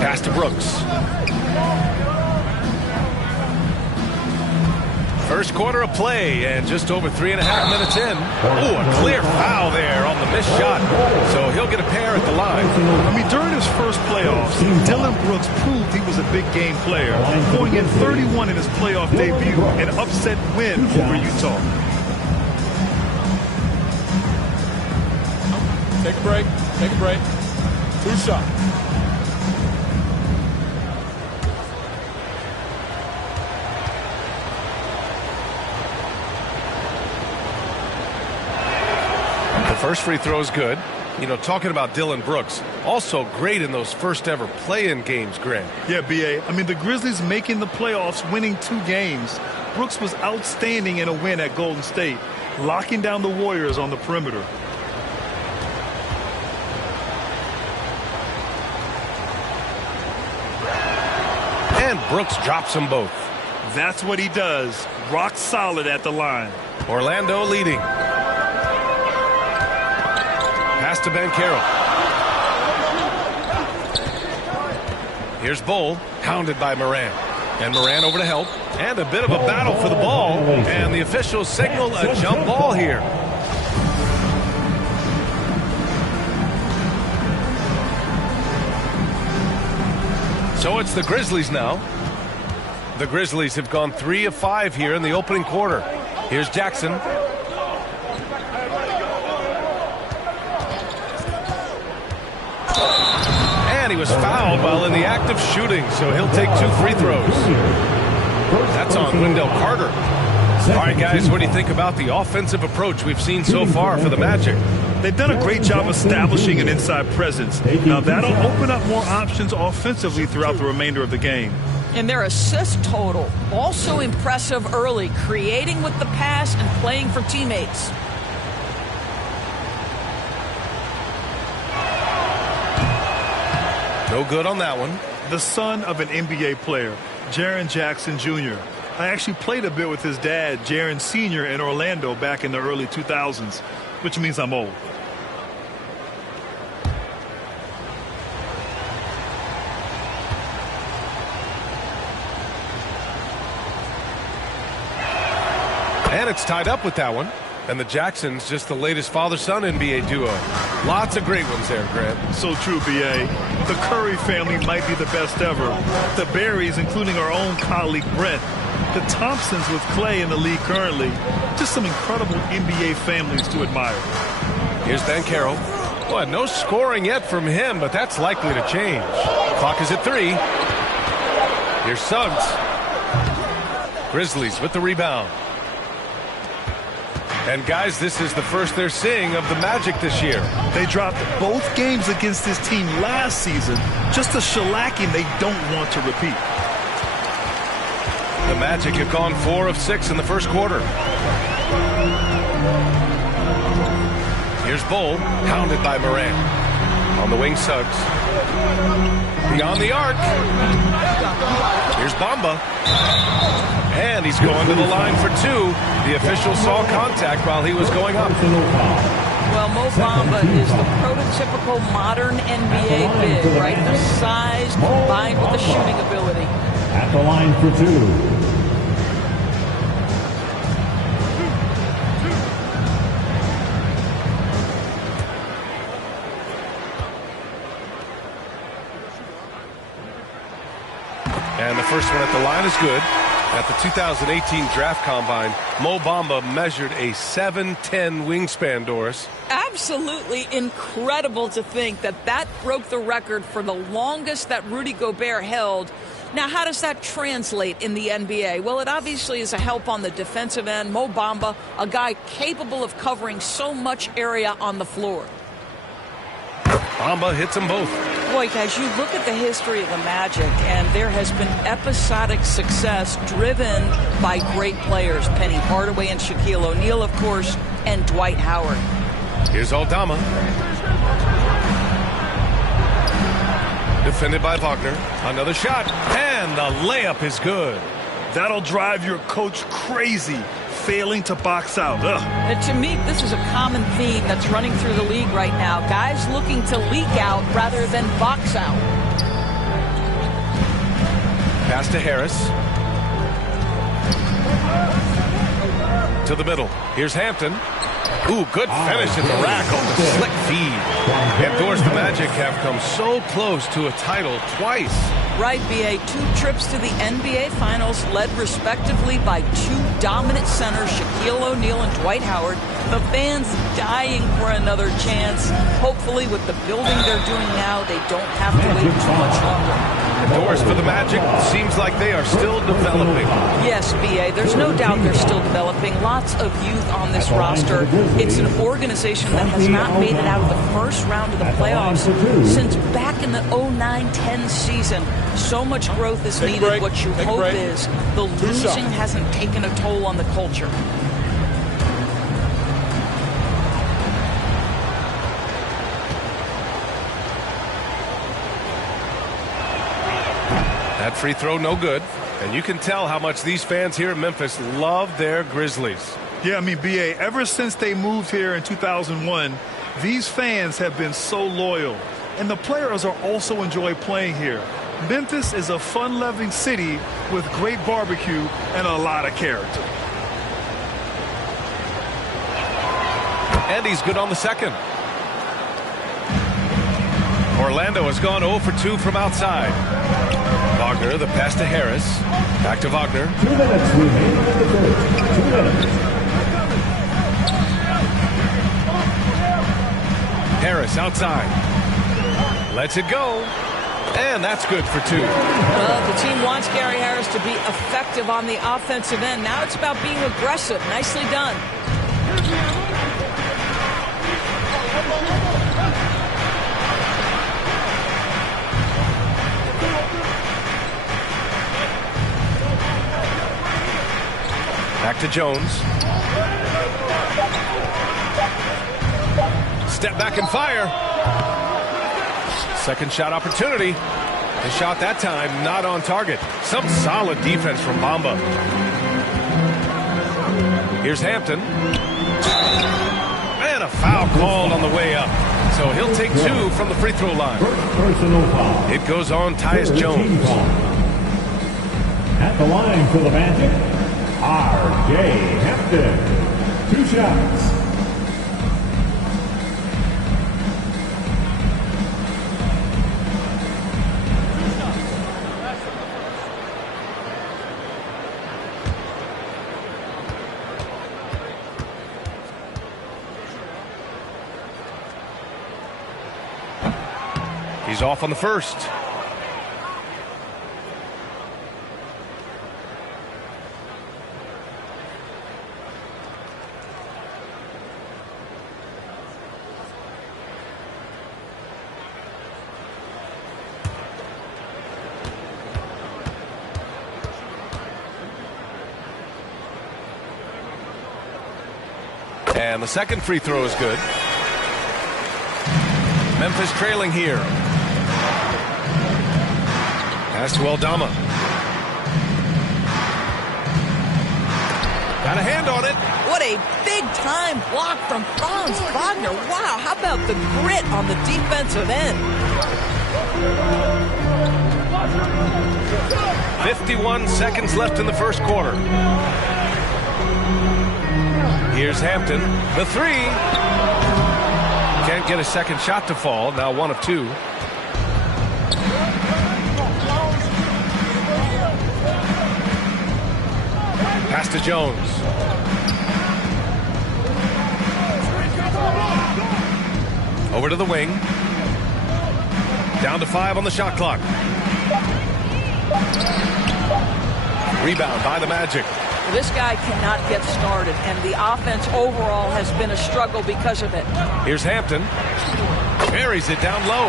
Pass to Brooks. First quarter of play, and just over 3.5 minutes in. Oh, a clear foul there on the missed shot. So he'll get a pair at the line. I mean, during his first playoffs, Dillon Brooks proved he was a big game player, going in 31 in his playoff debut, an upset win over Utah. Take a break. Take a break. 2 shots. The first free throw is good. You know, talking about Dillon Brooks, also great in those first ever play-in games, Grant. Yeah, B.A. I mean, the Grizzlies making the playoffs, winning 2 games. Brooks was outstanding in a win at Golden State, locking down the Warriors on the perimeter. And Brooks drops them both. That's what he does. Rock solid at the line. Orlando leading. Pass to Banchero. Here's Bull, hounded by Morant. And Morant over to help. And a bit of a battle for the ball. And the officials signal a jump ball here. So it's the Grizzlies now. The Grizzlies have gone 3 of 5 here in the opening quarter. Here's Jackson. And he was fouled while in the act of shooting, so he'll take 2 free throws. That's on Wendell Carter. All right, guys, what do you think about the offensive approach we've seen so far for the Magic? They've done a great job establishing an inside presence. Now, that'll open up more options offensively throughout the remainder of the game. And their assist total, also impressive early, creating with the pass and playing for teammates. No good on that one. The son of an NBA player, Jaren Jackson Jr. I actually played a bit with his dad, Jaren Sr. in Orlando back in the early 2000s, which means I'm old. And it's tied up with that one. And the Jacksons, just the latest father-son NBA duo. Lots of great ones there, Grant. So true, B.A. The Curry family might be the best ever. The Berrys, including our own colleague Brent. The Thompsons with Clay in the league currently. Just some incredible NBA families to admire. Here's Banchero. Well, no scoring yet from him, but that's likely to change. Clock is at 3. Here's Suggs. Grizzlies with the rebound. And guys, this is the first they're seeing of the Magic this year. They dropped both games against this team last season. Just a shellacking they don't want to repeat. The Magic have gone 4 of 6 in the first quarter. Here's Bull, pounded by Morant. On the wing, Suggs. Beyond the arc. Here's Bamba. And he's going to the line for 2. The official saw contact while he was going up. Well, Mo Bamba is the prototypical modern NBA big, right? The size combined with the shooting ability. At the line for 2. And the first one at the line is good. At the 2018 Draft Combine, Mo Bamba measured a 7'10" wingspan, Doris. Absolutely incredible to think that that broke the record for the longest that Rudy Gobert held. Now, how does that translate in the NBA? Well, it obviously is a help on the defensive end. Mo Bamba, a guy capable of covering so much area on the floor. Bamba hits them both. Boy, guys, you look at the history of the Magic, and there has been episodic success driven by great players. Penny Hardaway and Shaquille O'Neal, of course, and Dwight Howard. Here's Aldama. Defended by Wagner. Another shot, and the layup is good. That'll drive your coach crazy, failing to box out. And to me, this is a common theme that's running through the league right now. Guys looking to leak out rather than box out. Pass to Harris. To the middle. Here's Hampton. Ooh, good finish at the rack on the slick feed. And Doris, the Magic have come so close to a title twice. Right, BA. 2 trips to the NBA Finals led respectively by 2 dominant centers, Shaquille O'Neal and Dwight Howard. The fans dying for another chance. Hopefully, with the building they're doing now, they don't have to wait too much longer. And Doris, for the Magic, seems like they are still developing. Yes, BA. There's no doubt they're still developing. Lots of youth on this roster. It's an organization that has not made it out of the first round of the playoffs since back in the 09-10 season. So much growth is needed. What you hope is the losing hasn't taken a toll on the culture. That free throw, no good. And you can tell how much these fans here in Memphis love their Grizzlies. Yeah, I mean, BA, ever since they moved here in 2001, these fans have been so loyal. And the players are also enjoy playing here. Memphis is a fun-loving city with great barbecue and a lot of character. And he's good on the second. Orlando has gone 0 for 2 from outside. Wagner, the pass to Harris. Back to Wagner. 2 minutes remaining in the third. 2 minutes. Harris outside. Lets it go. And that's good for 2. Well, the team wants Gary Harris to be effective on the offensive end. Now it's about being aggressive. Nicely done. Back to Jones. Step back and fire. Second shot opportunity. The shot that time not on target. Some solid defense from Bamba. Here's Hampton. And a foul called on the way up. So he'll take 2 from the free throw line. It goes on Tyus Jones. At the line for the Magic, R.J. Hampton. 2 shots. He's off on the first. And the second free throw is good. Memphis trailing here. Pass to Aldama. Got a hand on it. What a big-time block from Franz Wagner. Wow, how about the grit on the defensive end? 51 seconds left in the first quarter. Here's Hampton. The three. Can't get a second shot to fall. Now 1 of 2. Pass to Jones. Over to the wing. Down to 5 on the shot clock. Rebound by the Magic. This guy cannot get started, and the offense overall has been a struggle because of it. Here's Hampton. Buries it down low.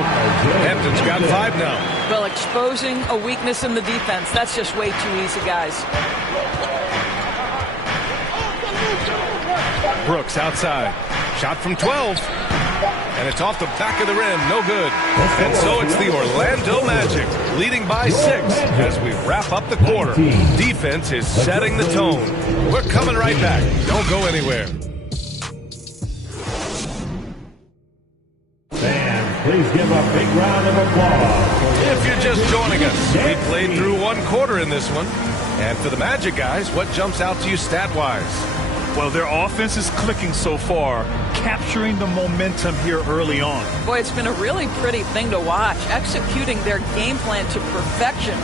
Hampton's got 5 now. Well, exposing a weakness in the defense, that's just way too easy, guys. Brooks outside. Shot from 12. And it's off the back of the rim. No good. And so it's the Orlando Magic leading by 6 as we wrap up the quarter. Defense is setting the tone. We're coming right back. Don't go anywhere. Fans, please give a big round of applause. If you're just joining us, we played through 1 quarter in this one. And for the Magic guys, what jumps out to you stat-wise? Well, their offense is clicking so far, capturing the momentum here early on. Boy, it's been a really pretty thing to watch, executing their game plan to perfection.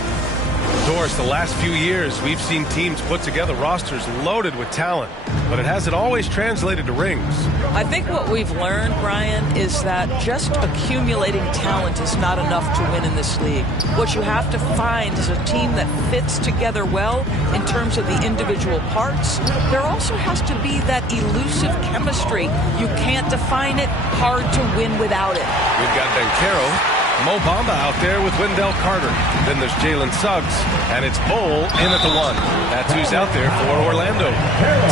Doris, the last few years, we've seen teams put together rosters loaded with talent, but it hasn't always translated to rings. I think what we've learned, Brian, is that just accumulating talent is not enough to win in this league. What you have to find is a team that fits together well in terms of the individual parts. There also has to be that elusive chemistry. You can't define it, hard to win without it. We've got Banchero, Mo Bamba out there with Wendell Carter. Then there's Jalen Suggs, and it's Bol in at the 1. That's who's out there for Orlando.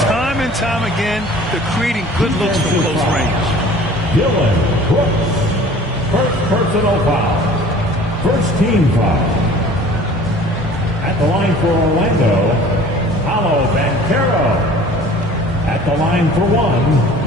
Time and time again, they're creating good looks from close range. Dylan Brooks, first personal foul. First team foul. At the line for Orlando, Paolo Banchero. At the line for 1.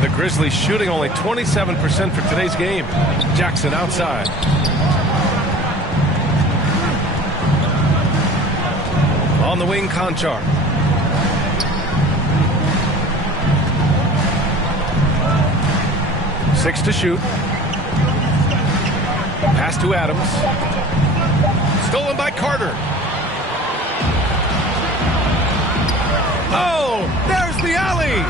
The Grizzlies shooting only 27% for today's game. Jackson outside. On the wing, Conchar. Six to shoot. Pass to Adams. Stolen by Carter. Oh, there's the alley.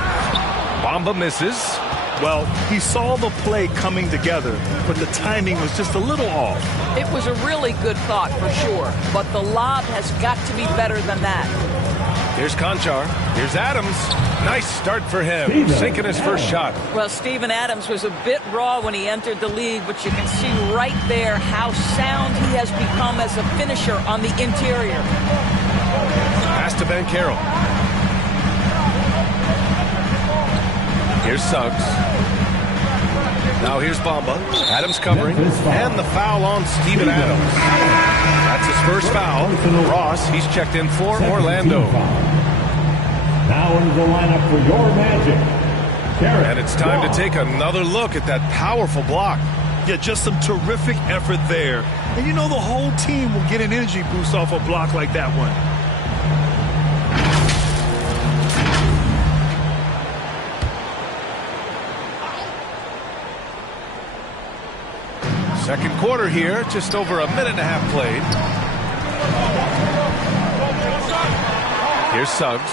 Bamba misses. Well, he saw the play coming together, but the timing was just a little off. It was a really good thought for sure, but the lob has got to be better than that. Here's Conchar. Here's Adams. Nice start for him, sinking his first shot. Well, Steven Adams was a bit raw when he entered the league, but you can see right there how sound he has become as a finisher on the interior. Pass to Banchero. Here's Suggs. Now here's Bamba. Adams covering. And the foul on Steven Adams. That's his first foul. Ross, he's checked in for Orlando. Now into the lineup for your Magic. And it's time to take another look at that powerful block. Yeah, just some terrific effort there. And you know the whole team will get an energy boost off a block like that one. Second quarter here, just over a minute and a half played. Here's Suggs.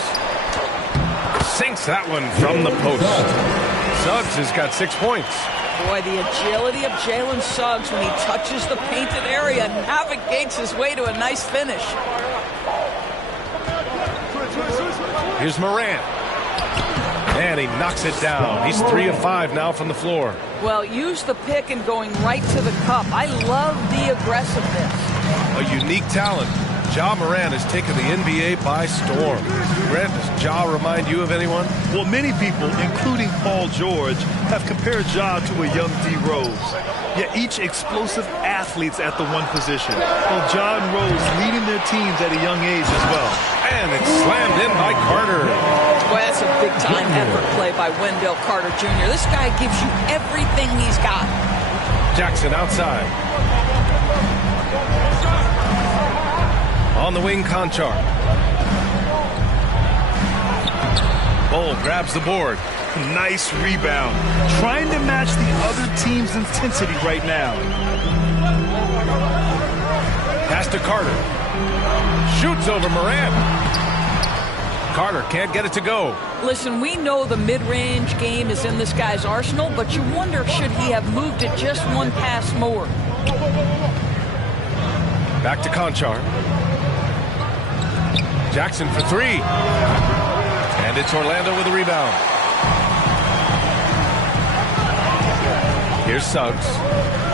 Sinks that one from the post. Suggs has got 6 points. Boy, the agility of Jalen Suggs when he touches the painted area navigates his way to a nice finish. Here's Morant. And he knocks it down. He's 3 of 5 now from the floor. Well, use the pick and going right to the cup. I love the aggressiveness. A unique talent. Ja Morant has taken the NBA by storm. Grant, does Ja remind you of anyone? Well, many people, including Paul George, have compared Ja to a young D. Rose. Yet each explosive athletes at the one position. Well, Ja and Rose leading their teams at a young age as well. And it's slammed in by Carter. Well, that's a big-time effort play by Wendell Carter Jr. This guy gives you everything he's got. Jackson outside. On the wing, Conchar. Bol grabs the board. Nice rebound. Trying to match the other team's intensity right now. Pass to Carter. Shoots over Morant. Carter can't get it to go. Listen, we know the mid-range game is in this guy's arsenal, but you wonder, should he have moved it just one pass more? Back to Conchar. Jackson for 3. And it's Orlando with a rebound. Here's Suggs.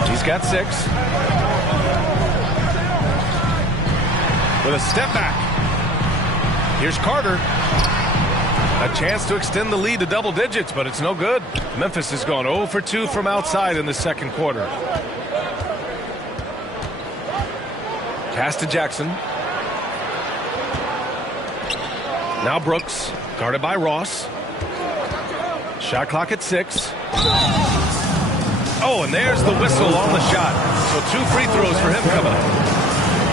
He's got 6. With a step back. Here's Carter. A chance to extend the lead to double digits, but it's no good. Memphis has gone 0 for 2 from outside in the second quarter. Pass to Jackson. Now Brooks, guarded by Ross. Shot clock at 6. Oh, and there's the whistle on the shot. So 2 free throws for him coming up.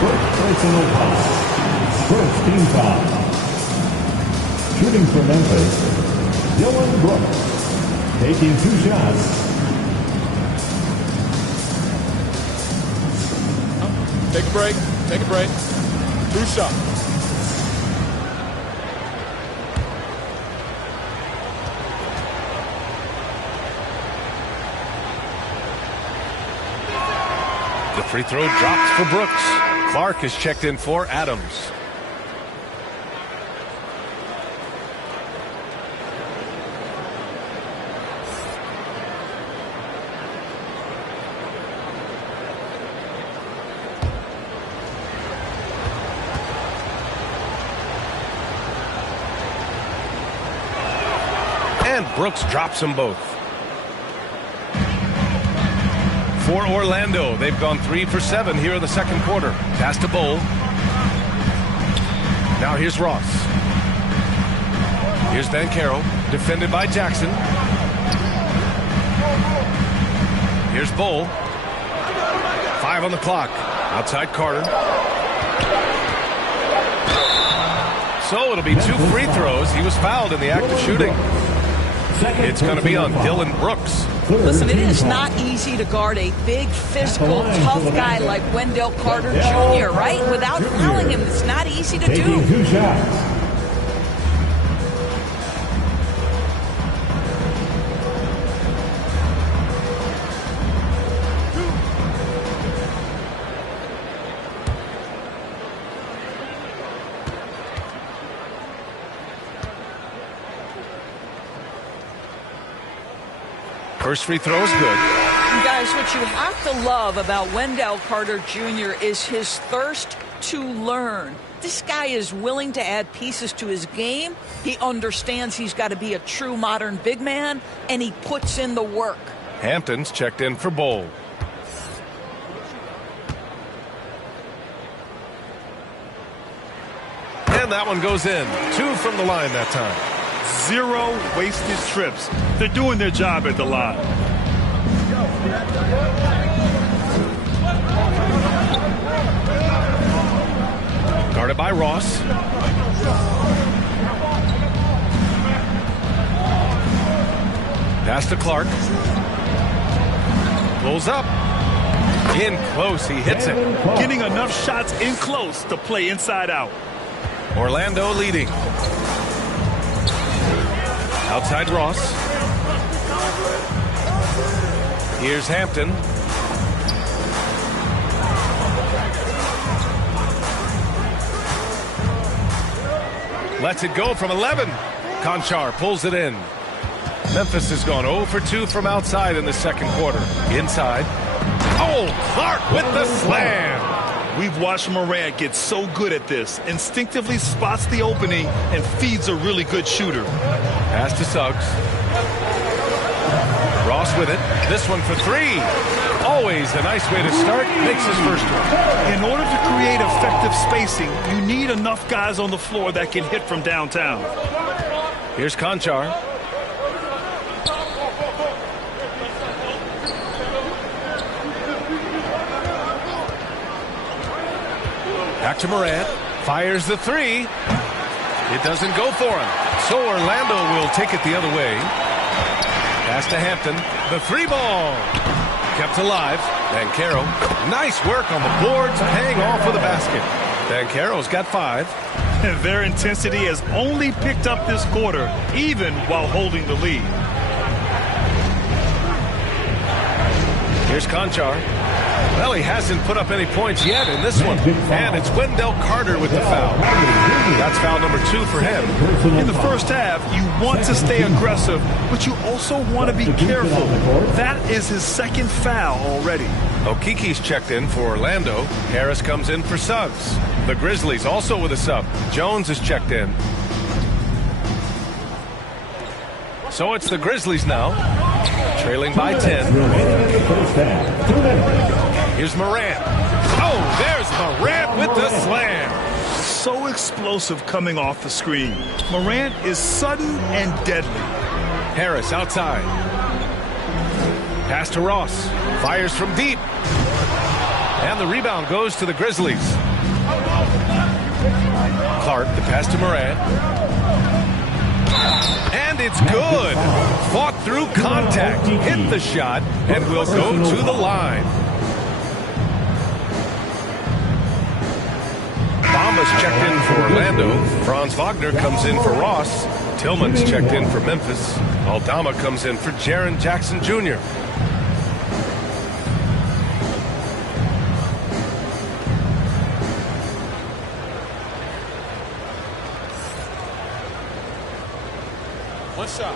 First personal foul. First team foul. Shooting for Memphis, Dillon Brooks. Taking 2 shots. Take a break. Take a break. 2 shots. The free throw dropped for Brooks. Clark is checked in for Adams. And Brooks drops them both. For Orlando, they've gone 3 for 7 here in the second quarter. Pass to Bol. Now here's Ross. Here's Banchero, defended by Jackson. Here's Bol. 5 on the clock. Outside Carter. So it'll be 2 free throws. He was fouled in the act of shooting. It's going to be on Dillon Brooks. Listen, it is not easy to guard a big, physical, tough guy like Wendell Carter Jr., right? Without fouling him, it's not easy to do. Taking 2 shots. First free throw is good. Guys, what you have to love about Wendell Carter Jr. is his thirst to learn. This guy is willing to add pieces to his game. He understands he's got to be a true modern big man, and he puts in the work. Hampton's checked in for Bol. And that one goes in. 2 from the line that time. 0 wasted trips. They're doing their job at the line. Guarded by Ross. Pass to Clark. Pulls up. In close, he hits it. Getting enough shots in close to play inside out. Orlando leading. Outside Ross. Here's Hampton. Lets it go from 11. Conchar pulls it in. Memphis has gone 0 for 2 from outside in the second quarter. Inside. Oh, Clark with the slam. We've watched Morant get so good at this. Instinctively spots the opening and feeds a really good shooter. Pass to Suggs. Ross with it. This one for 3. Always a nice way to start. Makes his first one. In order to create effective spacing, you need enough guys on the floor that can hit from downtown. Here's Conchar. Back to Morant. Fires the 3. It doesn't go for him. So Orlando will take it the other way. Pass to Hampton. The 3 ball. Kept alive. Banchero. Nice work on the boards, paying off with a basket. Banchero's got 5. And their intensity has only picked up this quarter, even while holding the lead. Here's Conchar. Well, he hasn't put up any points yet in this one. And it's Wendell Carter with the foul. That's foul number 2 for him. In the first half, you want to stay aggressive, but you also want to be careful. That is his second foul already. Okiki's checked in for Orlando. Harris comes in for Suggs. The Grizzlies also with a sub. Jones is checked in. So it's the Grizzlies now, trailing by 10. Here's Morant. Oh, there's Morant with the slam. So explosive coming off the screen. Morant is sudden and deadly. Harris outside. Pass to Ross. Fires from deep. And the rebound goes to the Grizzlies. Clark, the pass to Morant. And it's good. Fought through contact. Hit the shot and will go to the line. Bamba's checked in for Orlando. Franz Wagner comes in for Ross. Tillman's checked in for Memphis. Aldama comes in for Jaren Jackson Jr. One shot.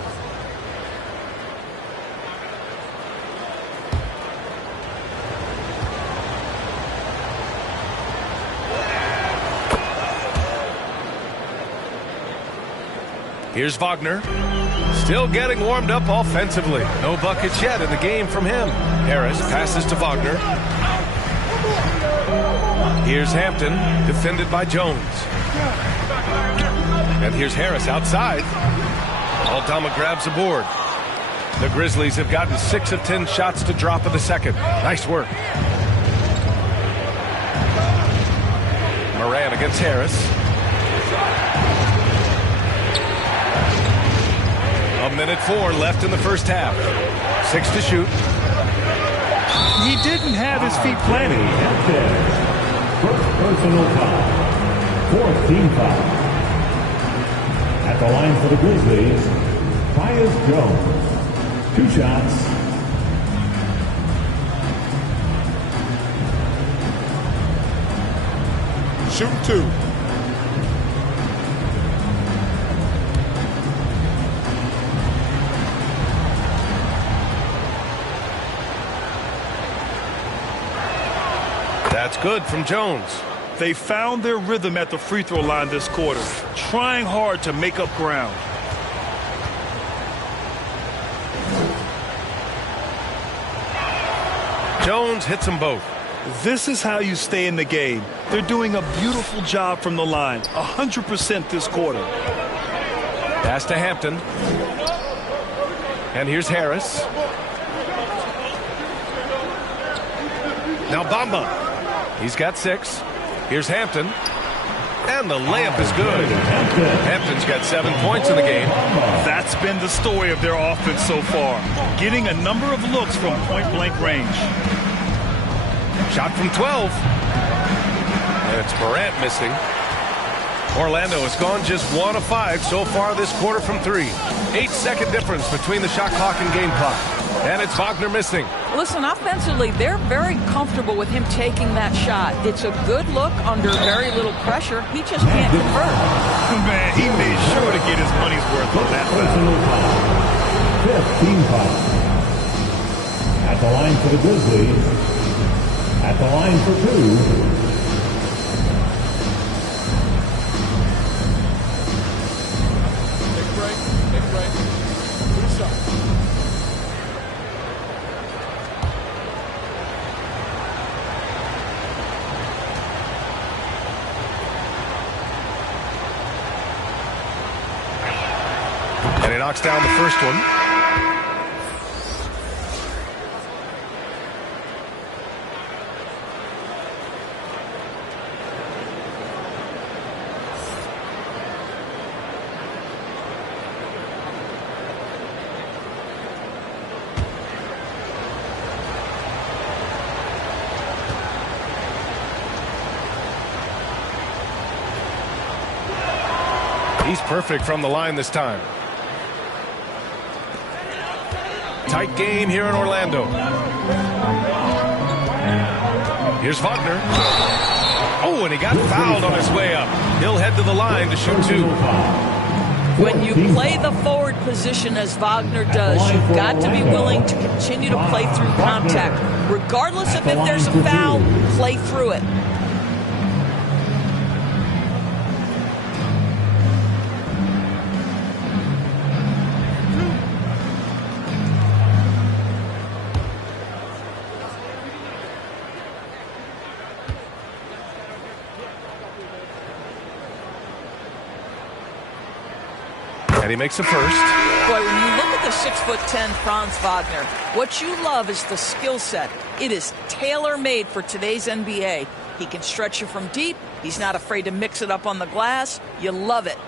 Here's Wagner. Still getting warmed up offensively. No buckets yet in the game from him. Harris passes to Wagner. Here's Hampton, defended by Jones. And here's Harris outside. Aldama grabs a board. The Grizzlies have gotten 6 of 10 shots to drop in the second. Nice work. Morant against Harris. A minute 4 left in the first half. 6 to shoot. He didn't have his feet planted. First personal foul. 4th team foul. At the line for the Grizzlies, Tyus Jones. 2 shots. Shoot 2. That's good from Jones. They found their rhythm at the free throw line this quarter, trying hard to make up ground. Jones hits them both. This is how you stay in the game. They're doing a beautiful job from the line, 100% this quarter. Pass to Hampton. And here's Harris. Now Bamba. He's got 6. Here's Hampton. And the layup is good. Hampton's got 7 points in the game. That's been the story of their offense so far, getting a number of looks from point-blank range. Shot from 12. And it's Morant missing. Orlando has gone just 1 of 5 so far this quarter from 3. 8-second difference between the shot clock and game clock. And it's Wagner missing. Listen, offensively, they're very comfortable with him taking that shot. It's a good look under very little pressure. He just can't convert. Man, he made sure to get his money's worth on that foul. Fifth team foul. At the line for the Grizzlies. At the line for 2. And he knocks down the first one. He's perfect from the line this time. Tight game here in Orlando. Here's Wagner. Oh, and he got fouled on his way up. He'll head to the line to shoot 2. When you play the forward position as Wagner does, you've got to be willing to continue to play through contact. Regardless of if there's a foul, play through it. And he makes a first. Boy, when you look at the 6'10" Franz Wagner, what you love is the skill set. It is tailor-made for today's NBA. He can stretch you from deep. He's not afraid to mix it up on the glass. You love it.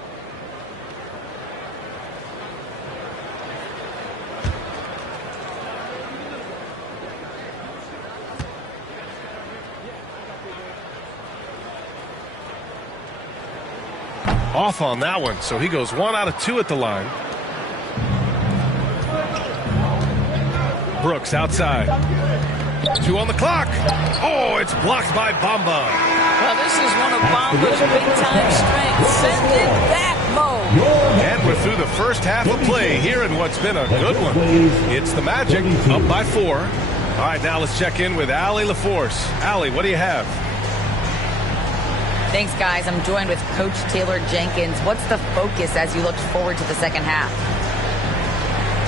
Off on that one, so he goes 1 out of 2 at the line. Brooks outside. 2 on the clock. Oh, it's blocked by Bamba. Well, this is one of Bamba's big-time strengths. Send it back, Mo. And we're through the first half of play here in what's been a good one. It's the Magic, up by 4. All right, now let's check in with Allie LaForce. Allie, what do you have? Thanks, guys. I'm joined with Coach Taylor Jenkins. What's the focus as you look forward to the second half?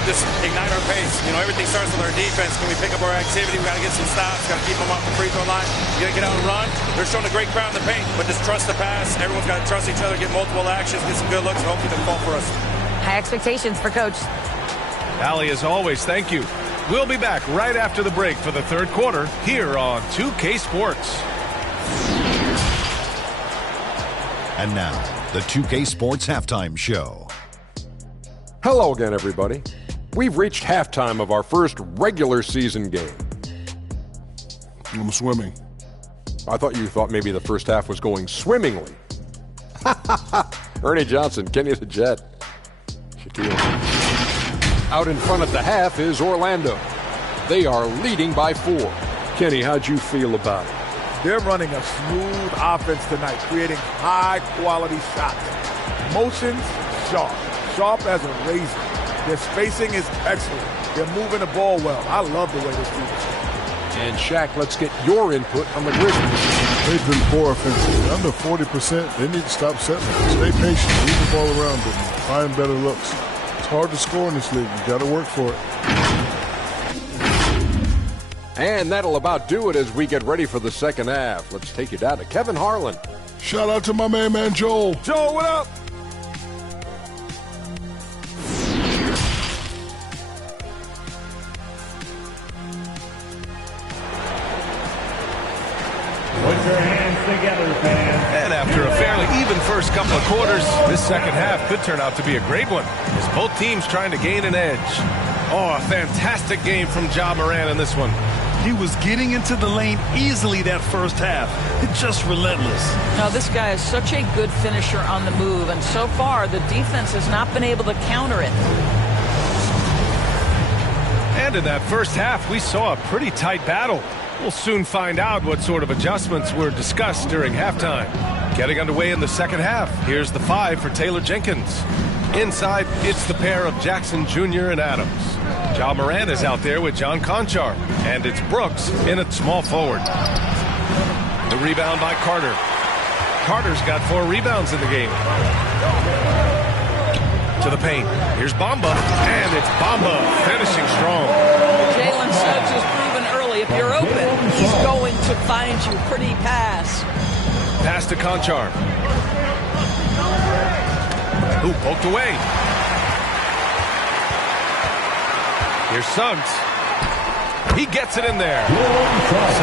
Just ignite our pace. You know, everything starts with our defense. Can we pick up our activity? We got to get some stops. Got to keep them off the free throw line. You got to get out and run. They're showing a great crowd in the paint, but just trust the pass. Everyone's got to trust each other, get multiple actions, get some good looks, and hopefully they'll fall for us. High expectations for Coach. Allie, as always, thank you. We'll be back right after the break for the third quarter here on 2K Sports. And now, the 2K Sports Halftime Show. Hello again, everybody. We've reached halftime of our first regular season game. I'm swimming. I thought you thought maybe the first half was going swimmingly. Ernie Johnson, Kenny the Jet. Shaquille. Out in front at the half is Orlando. They are leading by 4. Kenny, how'd you feel about it? They're running a smooth offense tonight, creating high-quality shots. Motions, sharp as a razor. Their spacing is excellent. They're moving the ball well. I love the way this team is playing. And Shaq, let's get your input on the Grizzlies. They've been poor offensively. Under 40%, they need to stop settling. Stay patient. Move the ball around them. Find better looks. It's hard to score in this league. You got to work for it. And that'll about do it as we get ready for the second half. Let's take you down to Kevin Harlan. Shout out to my main man, Joel. Joel, what up? Put your hands together, fans. And after a fairly even first couple of quarters, this second half could turn out to be a great one, as both teams trying to gain an edge. Oh, a fantastic game from Ja Morant in this one. He was getting into the lane easily that first half. It's just relentless. Now, this guy is such a good finisher on the move, and so far the defense has not been able to counter it. And And in that first half, we saw a pretty tight battle. We'll soon find out what sort of adjustments were discussed during halftime. Getting underway in the second half, here's the 5 for Taylor Jenkins. Inside, it's the pair of Jackson Jr. and Adams. Ja Morant is out there with John Conchar. And it's Brooks in at small forward. The rebound by Carter. Carter's got 4 rebounds in the game. To the paint. Here's Bamba. And it's Bamba finishing strong. Jalen Suggs has proven early, if you're open, he's going to find you. Pretty pass. Pass to Conchar. Who poked away. Here's Suggs. He gets it in there.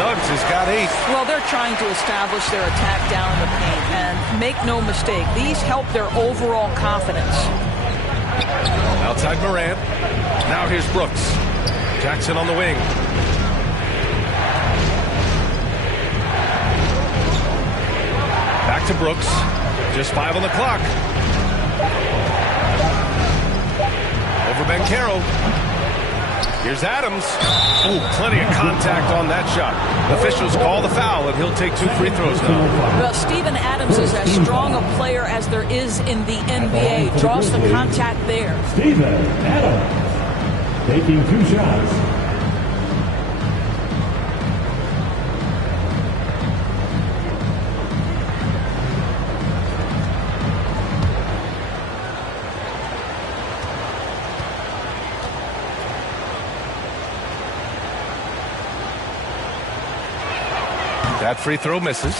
Suggs has got 8. Well, they're trying to establish their attack down in the paint. And make no mistake, these help their overall confidence. Outside Morant. Now here's Brooks. Jackson on the wing. Back to Brooks. Just 5 on the clock. Over Banchero. Here's Adams. Ooh, plenty of contact on that shot. Officials call the foul, and he'll take 2 free throws now. Well, Steven Adams is as strong a player as there is in the NBA. Draws the contact there. Steven Adams taking 2 shots. That free throw misses.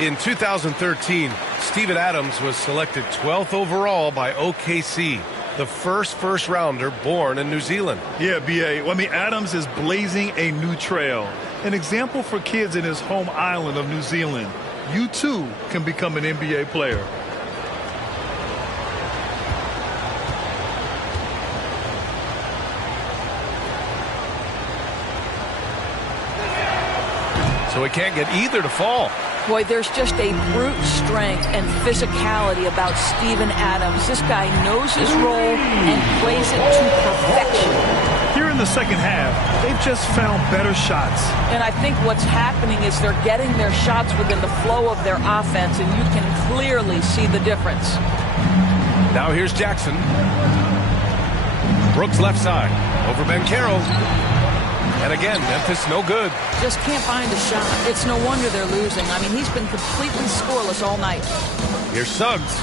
In 2013, Steven Adams was selected 12th overall by OKC, the first rounder born in New Zealand. Yeah, B.A. Well, I mean, Adams is blazing a new trail. An example for kids in his home island of New Zealand. You, too, can become an NBA player. So he can't get either to fall. Boy, there's just a brute strength and physicality about Steven Adams. This guy knows his role and plays it to perfection. Here in the second half, they've just found better shots. And I think what's happening is they're getting their shots within the flow of their offense, and you can clearly see the difference. Now here's Jackson. Brooks left side. Over Banchero. And again, Memphis no good. Just can't find a shot. It's no wonder they're losing. I mean, he's been completely scoreless all night. Here's Suggs.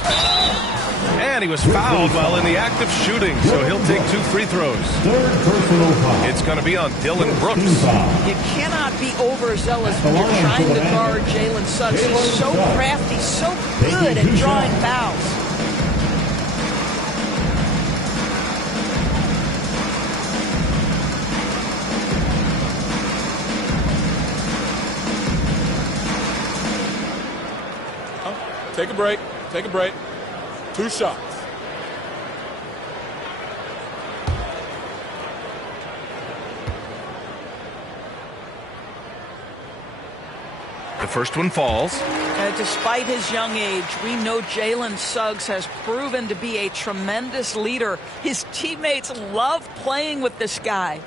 And he was fouled while in the act of shooting, so he'll take 2 free throws. It's going to be on Dylan Brooks. You cannot be overzealous when you're trying to guard Jalen Suggs. He's so crafty, so good at drawing fouls. Take a break. Take a break. 2 shots. The first one falls. Despite his young age, we know Jalen Suggs has proven to be a tremendous leader. His teammates love playing with this guy.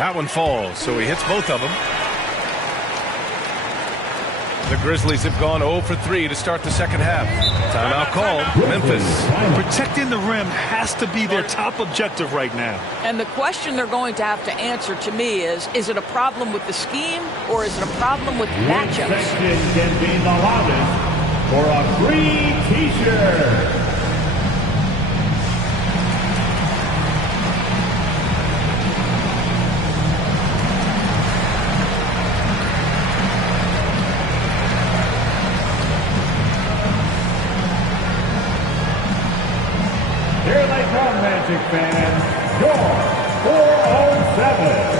That one falls, so he hits both of them. The Grizzlies have gone 0 for 3 to start the second half. Timeout called. Memphis. Protecting the rim has to be their top objective right now. And the question they're going to have to answer to me is it a problem with the scheme or is it a problem with matchups? Section can be the loudest for a free T-shirt. Here they come, Magic fans. Your 407.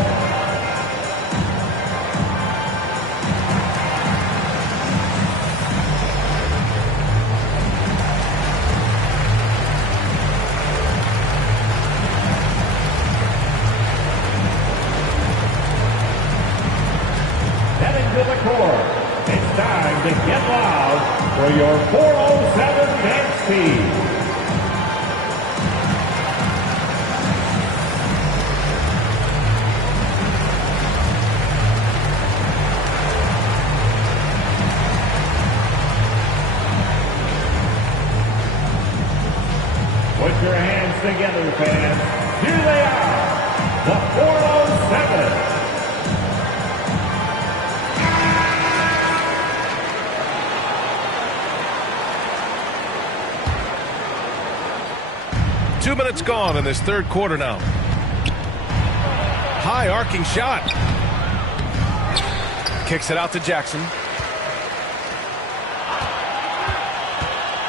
for your 407 dance team. Put your hands together, fans. Here they are, the 407. 2 minutes gone in this third quarter now. High arcing shot. Kicks it out to Jackson.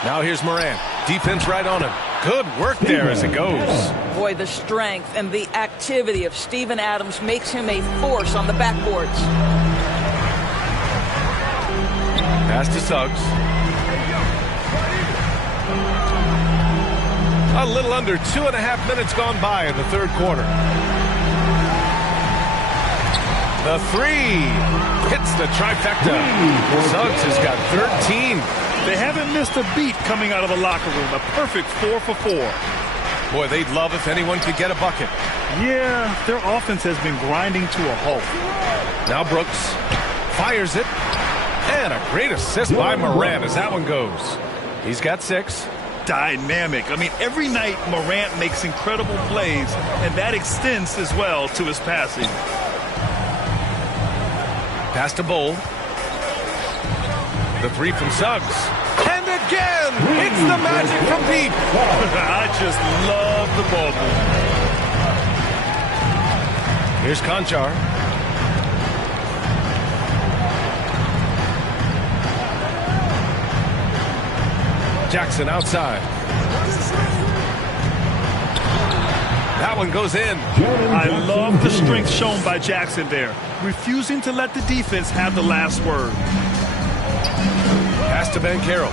Now here's Morant. Defense right on him. Good work there as it goes. Boy, the strength and the activity of Steven Adams makes him a force on the backboards. Pass to Suggs. A little under 2.5 minutes gone by in the third quarter. The three hits the trifecta. Suggs has got 13. They haven't missed a beat coming out of the locker room. A perfect 4 for 4. Boy, they'd love if anyone could get a bucket. Yeah, their offense has been grinding to a halt. Now Brooks fires it. And a great assist by Morant as that one goes. He's got 6. Dynamic. I mean, every night Morant makes incredible plays, and that extends as well to his passing. Pass to Bull. The three from Suggs. And again, it's the magic from deep. I just love the ball movement. Here's Conchar. Jackson outside. That one goes in. I love the strength shown by Jackson there, refusing to let the defense have the last word. Pass to Banchero.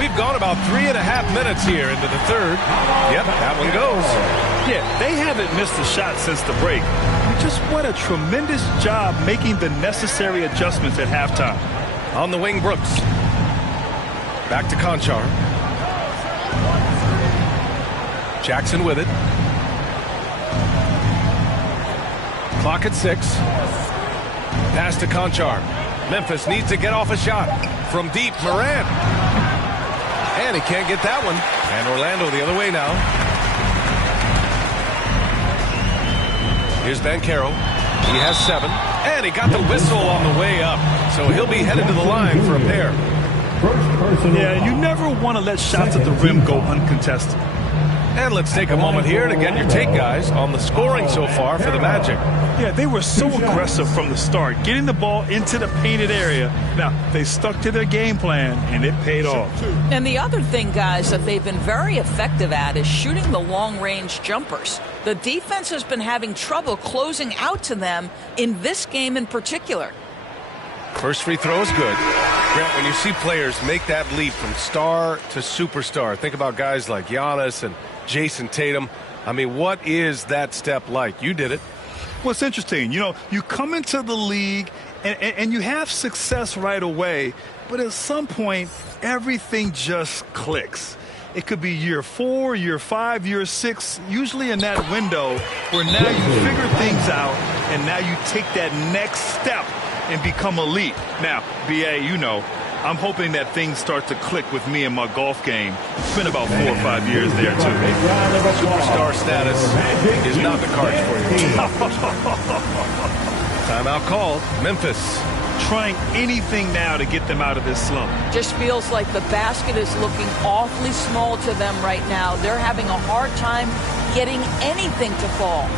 We've gone about 3.5 minutes here into the third. Yep, that one goes. Yeah, they haven't missed a shot since the break. Just what a tremendous job making the necessary adjustments at halftime. On the wing, Brooks. Back to Conchar. Jackson with it. Clock at 6. Pass to Conchar. Memphis needs to get off a shot. From deep, Morant. And he can't get that one. And Orlando the other way now. Here's Banchero. He has 7. And he got the whistle on the way up. So he'll be headed to the line for a pair. Yeah, you never want to let shots at the rim go uncontested. And let's take a moment here to get your take, guys, on the scoring so far for the Magic. Yeah, they were so aggressive from the start, getting the ball into the painted area. Now, they stuck to their game plan, and it paid off. And the other thing, guys, that they've been very effective at is shooting the long-range jumpers. The defense has been having trouble closing out to them in this game in particular. First free throw is good. Grant, when you see players make that leap from star to superstar, think about guys like Giannis and Jason Tatum. I mean, what is that step like? You did it. Well, it's interesting. You know, you come into the league and you have success right away, but at some point, everything just clicks. It could be year 4, year 5, year 6, usually in that window where now you figure things out and now you take that next step and become elite. Now, BA, you know, I'm hoping that things start to click with me in my golf game. It's been about 4 or 5 years there, too. Superstar status is not the cards for you. Timeout called. Memphis trying anything now to get them out of this slump. Just feels like the basket is looking awfully small to them right now. They're having a hard time getting anything to fall.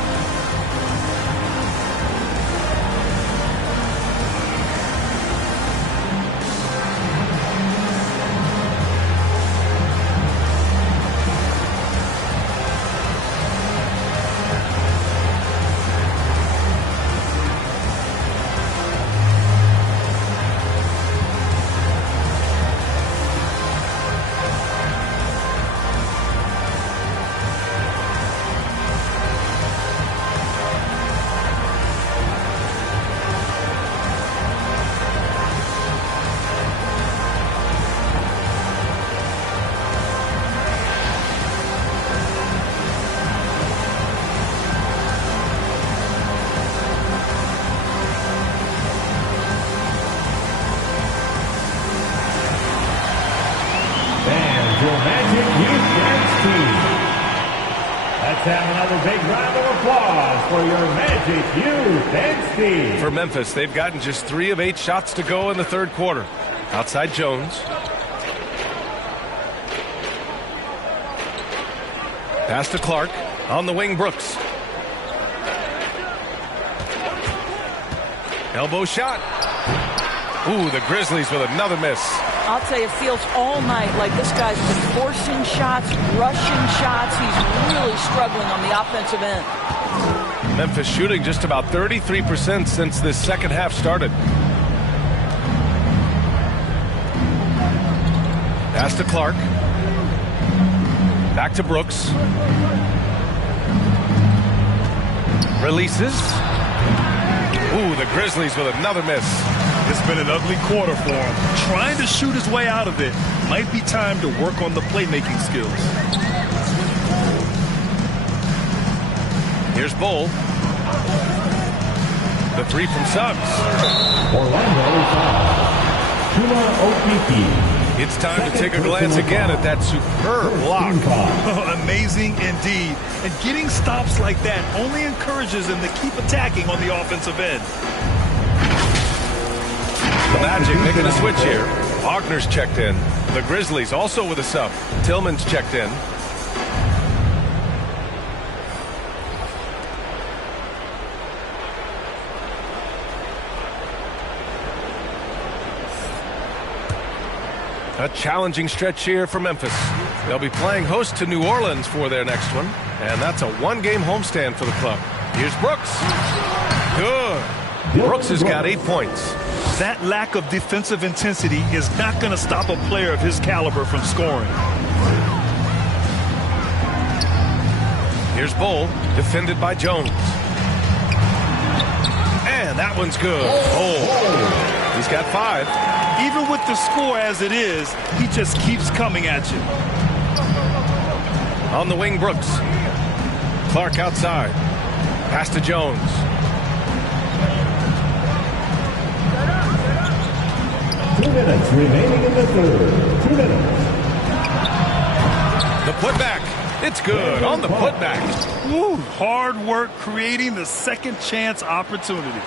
Youth Dance Team. Let's have another big round of applause for your Magic Youth Dance Team. For Memphis, they've gotten just 3 of 8 shots to go in the third quarter. Outside Jones. Pass to Clark. On the wing, Brooks. Elbow shot. Ooh, the Grizzlies with another miss. I'll tell you, it feels all night like this guy's been forcing shots, rushing shots. He's really struggling on the offensive end. Memphis shooting just about 33% since this second half started. Pass to Clark. Back to Brooks. Releases. Ooh, the Grizzlies with another miss. It's been an ugly quarter for him. Trying to shoot his way out of it. Might be time to work on the playmaking skills. Here's Bull. The 3 from Suggs. Orlando foul. Chuma Okeke. It's time to take a glance again at that superb block. Amazing indeed. And getting stops like that only encourages them to keep attacking on the offensive end. The Magic making a switch here. Wagner's checked in. The Grizzlies also with a sub. Tillman's checked in. A challenging stretch here for Memphis. They'll be playing host to New Orleans for their next one, and that's a 1-game homestand for the club. Here's Brooks. Good. Brooks has got 8 points. That lack of defensive intensity is not going to stop a player of his caliber from scoring. Here's Bull, defended by Jones. And that one's good. Oh, he's got 5. Even with the score as it is, he just keeps coming at you. On the wing, Brooks. Clark outside. Pass to Jones. Two minutes remaining in the third. 2 minutes. The putback. It's good on the putback. Woo, hard work creating the second chance opportunity.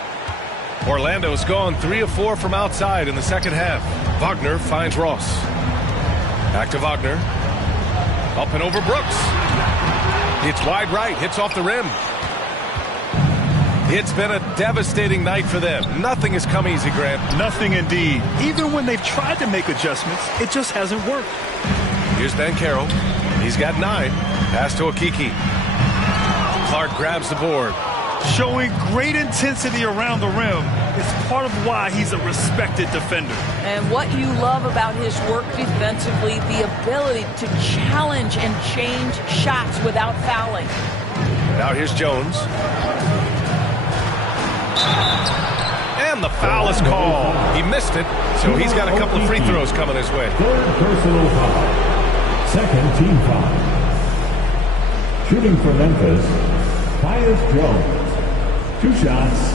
Orlando's gone 3 of 4 from outside in the second half. Wagner finds Ross. Back to Wagner. Up and over Brooks. It's wide right, hits off the rim. It's been a devastating night for them. Nothing has come easy, Grant. Nothing indeed. Even when they've tried to make adjustments, it just hasn't worked. Here's Banchero. He's got 9. Pass to Okeke. Clark grabs the board. Showing great intensity around the rim is part of why he's a respected defender. And what you love about his work defensively, the ability to challenge and change shots without fouling. Now here's Jones. And the foul is called. He missed it, so he's got a couple of free throws coming his way. Third personal foul. Second team foul. Shooting for Memphis, Tyus Jones. 2 shots.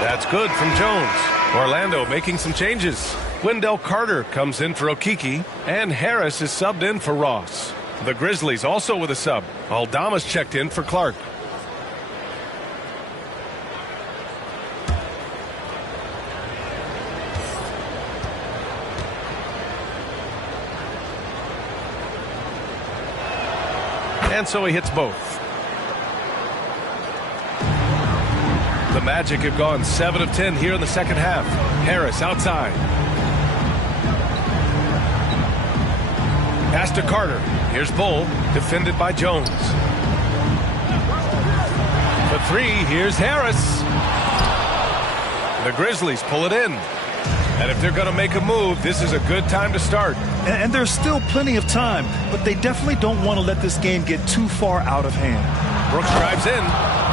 That's good from Jones. Orlando making some changes. Wendell Carter comes in for Okeke, and Harris is subbed in for Ross. The Grizzlies also with a sub. Aldama's checked in for Clark. And so he hits both. The Magic have gone 7 of 10 here in the second half. Harris outside. Pass to Carter. Here's Bull, defended by Jones. The 3, here's Harris. The Grizzlies pull it in. And if they're going to make a move, this is a good time to start. And there's still plenty of time, but they definitely don't want to let this game get too far out of hand. Brooks drives in.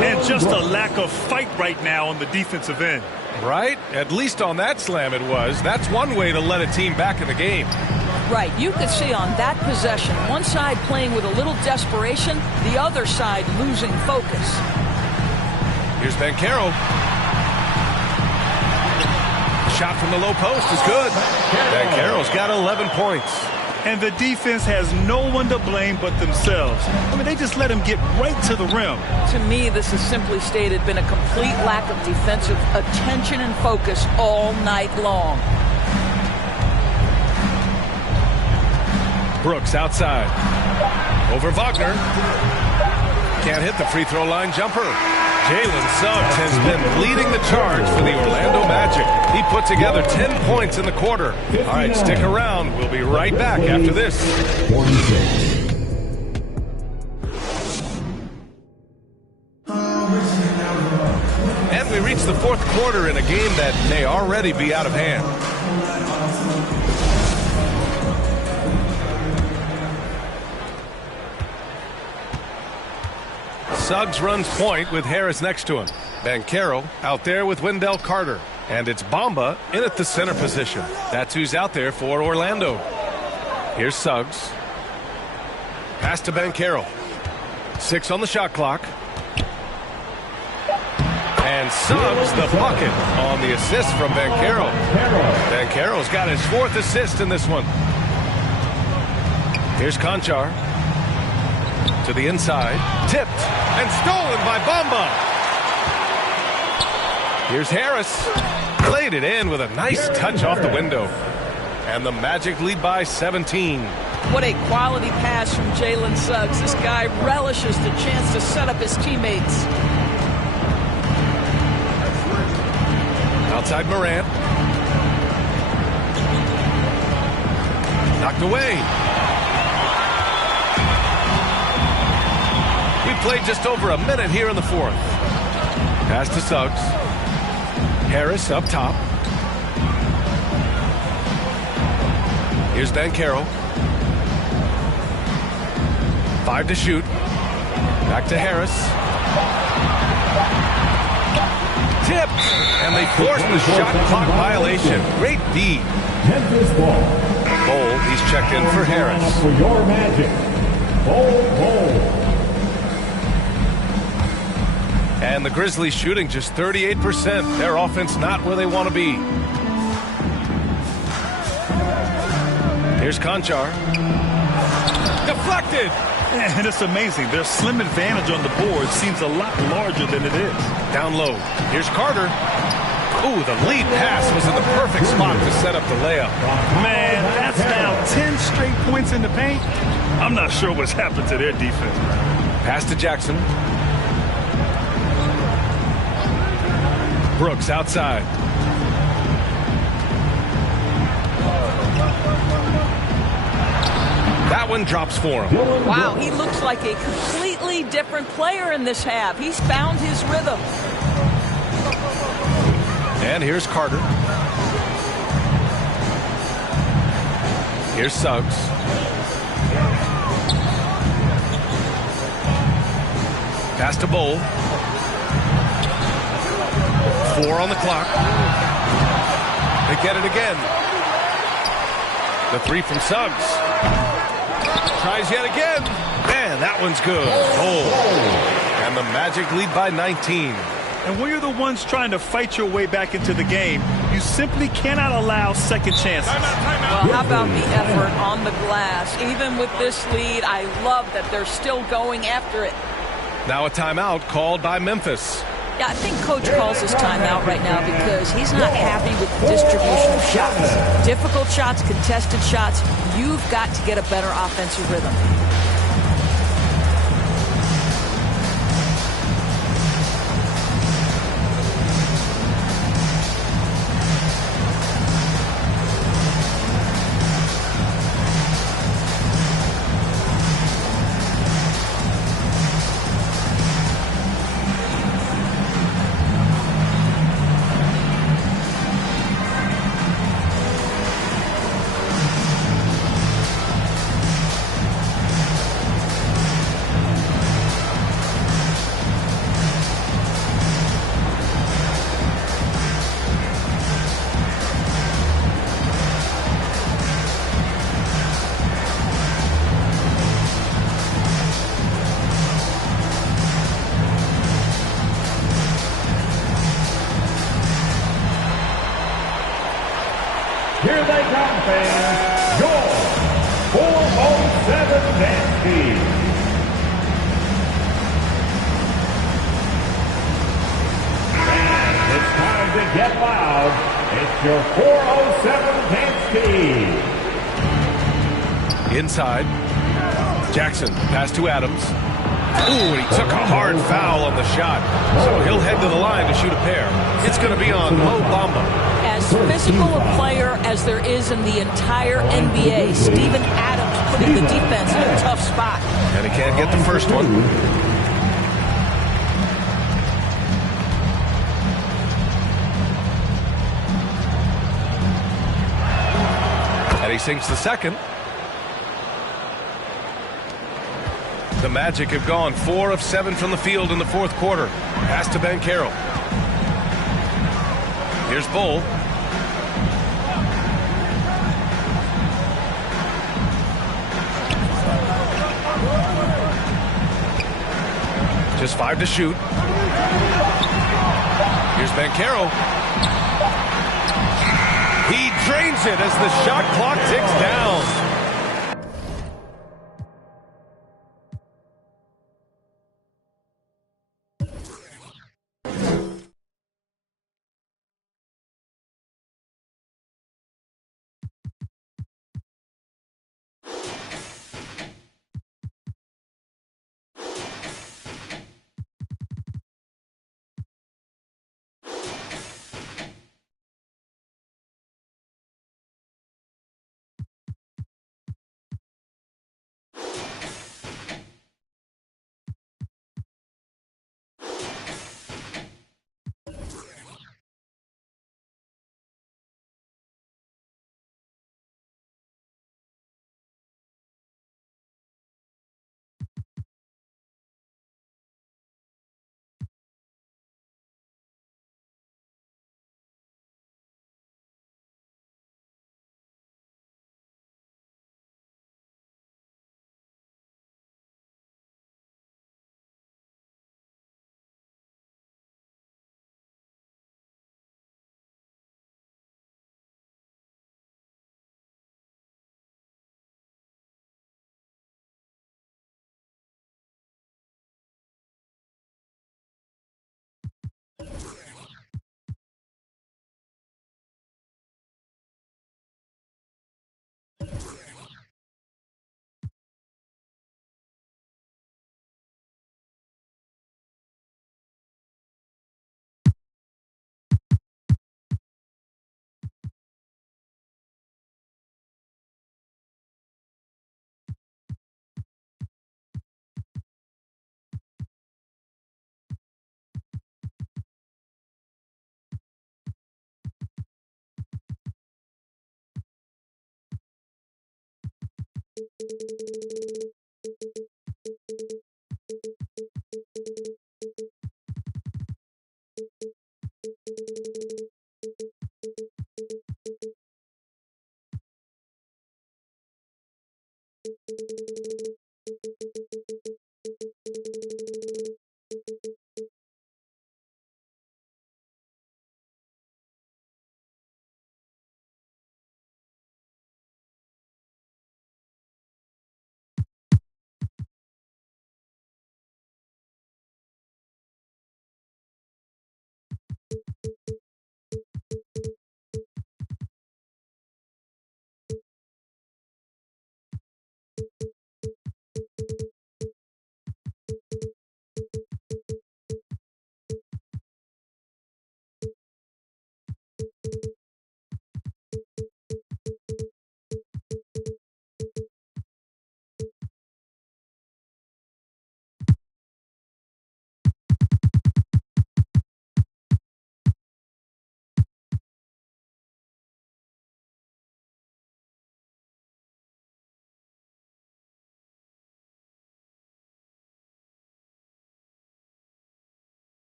And just a lack of fight right now on the defensive end. Right? At least on that slam it was. That's one way to let a team back in the game. Right. You could see on that possession, one side playing with a little desperation, the other side losing focus. Here's Banchero. Shot from the low post is good. Banchero's got 11 points. And the defense has no one to blame but themselves. I mean, they just let him get right to the rim. To me, this has simply stated been a complete lack of defensive attention and focus all night long. Brooks outside. Over Wagner. Can't hit the free throw line jumper. Jalen Suggs has been leading the charge for the Orlando Magic. He put together 10 points in the quarter. All right, stick around. We'll be right back after this. And we reach the fourth quarter in a game that may already be out of hand. Suggs runs point with Harris next to him. Banchero out there with Wendell Carter. And it's Bamba in at the center position. That's who's out there for Orlando. Here's Suggs. Pass to Banchero. 6 on the shot clock. And Suggs the bucket on the assist from Banchero. Banchero's got his 4th assist in this one. Here's Conchar. To the inside. Tipped and stolen by Bamba. Here's Harris. Played it in with a nice touch off the window. And the Magic lead by 17. What a quality pass from Jalen Suggs. This guy relishes the chance to set up his teammates. Outside Morant. Knocked away. We played just over a minute here in the fourth. Pass to Suggs. Harris up top. Here's Banchero. 5 to shoot. Back to Harris. Tipped. And they forced the shot clock violation. Great D. Bol, he's checked in for Harris. For your Magic, Bol. And the Grizzlies shooting just 38%. Their offense not where they want to be. Here's Conchar. Deflected. And it's amazing. Their slim advantage on the board seems a lot larger than it is. Down low. Here's Carter. Ooh, the lead pass was in the perfect spot to set up the layup. Man, that's now 10 straight points in the paint. I'm not sure what's happened to their defense. Pass to Jackson. Brooks outside. That one drops for him. Wow, he looks like a completely different player in this half. He's found his rhythm. And here's Carter. Here's Suggs. Pass to Bol. 4 on the clock. They get it again. The 3 from Suggs. Tries yet again. Man, that one's good. And the Magic lead by 19. And when you're the ones trying to fight your way back into the game, you simply cannot allow second chances. Well, how about the effort on the glass? Even with this lead, I love that they're still going after it. Now a timeout called by Memphis. Yeah, I think Coach calls his timeout right now because he's not happy with the distribution of shots. Difficult shots, contested shots. You've got to get a better offensive rhythm. Brown fans, George 407 Dansky. And it's time to get loud. It's your 407 Dansky. Inside. Jackson, pass to Adams. Ooh, and he took a hard foul on the shot. So he'll head to the line to shoot a pair. It's going to be on Mo Bamba. As physical a player as there is in the entire NBA, Steven Adams putting the defense in a tough spot. And he can't get the first one. And he sinks the second. The Magic have gone 4 of 7 from the field in the fourth quarter. Pass to Banchero. Here's Bull. Just 5 to shoot. Here's Banchero. He drains it as the shot clock ticks down.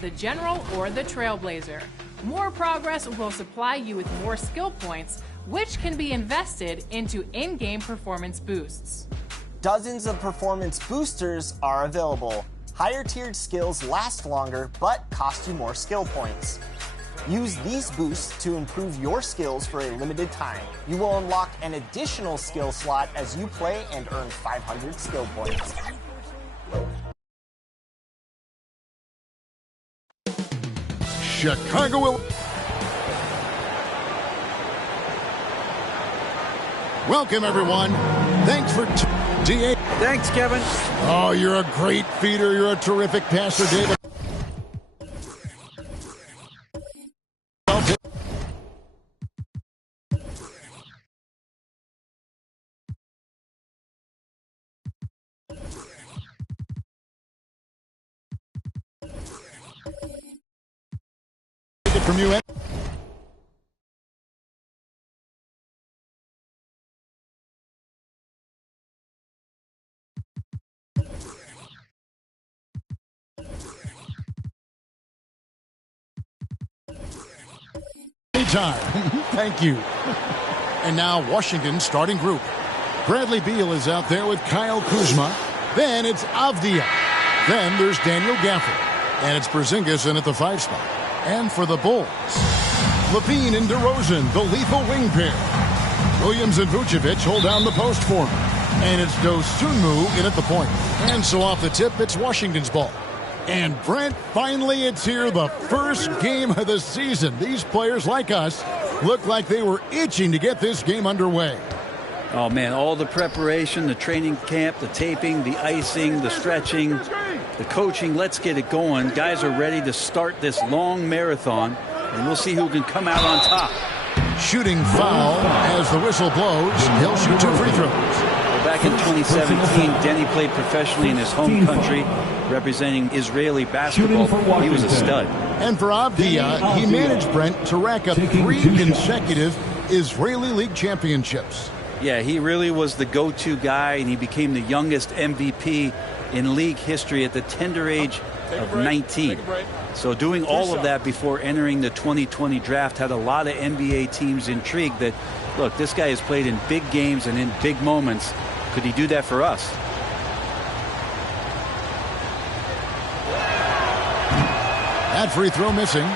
The General or the Trailblazer. More progress will supply you with more skill points, which can be invested into in-game performance boosts. Dozens of performance boosters are available. Higher tiered skills last longer, but cost you more skill points. Use these boosts to improve your skills for a limited time. You will unlock an additional skill slot as you play and earn 500 skill points. Chicago. Welcome, everyone. Thanks for DA. Thanks, Kevin. Oh, you're a great feeder. You're a terrific passer, David. From you. Anytime. Thank you. And now Washington's starting group. Bradley Beal is out there with Kyle Kuzma. Then it's Avdia. Then there's Daniel Gafford. And it's Porzingis in at the 5 spot. And for the Bulls, Levine and DeRozan, the lethal wing pair. Williams and Vucevic hold down the post for him. And it's Dosunmu in at the point. And so off the tip, it's Washington's ball. And Brent, finally it's here, the first game of the season. These players like us looked like they were itching to get this game underway. Oh, man, all the preparation, the training camp, the taping, the icing, the stretching, the coaching. Let's get it going. Guys are ready to start this long marathon, and we'll see who can come out on top. Shooting foul as the whistle blows. He'll shoot 2 free throws. Back in 2017, Denny played professionally in his home country, representing Israeli basketball. He was a stud. And for Avdia, he managed Brent to rack up 3 consecutive Israeli League championships. Yeah, he really was the go-to guy, and he became the youngest MVP in league history at the tender age of 19. So doing all of that before entering the 2020 draft had a lot of NBA teams intrigued that, look, this guy has played in big games and in big moments. Could he do that for us? That free throw missing.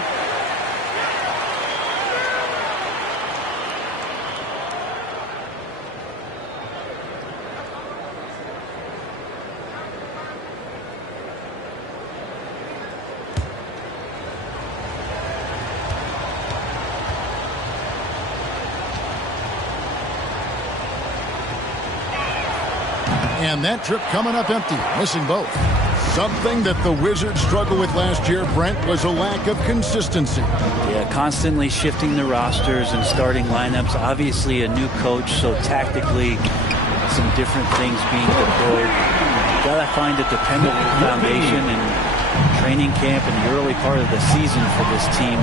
And that trip coming up empty, missing both. Something that the Wizards struggled with last year, Brent, was a lack of consistency. Yeah, constantly shifting the rosters and starting lineups. Obviously a new coach, so tactically some different things being deployed. Got to find a dependable foundation, and training camp in the early part of the season for this team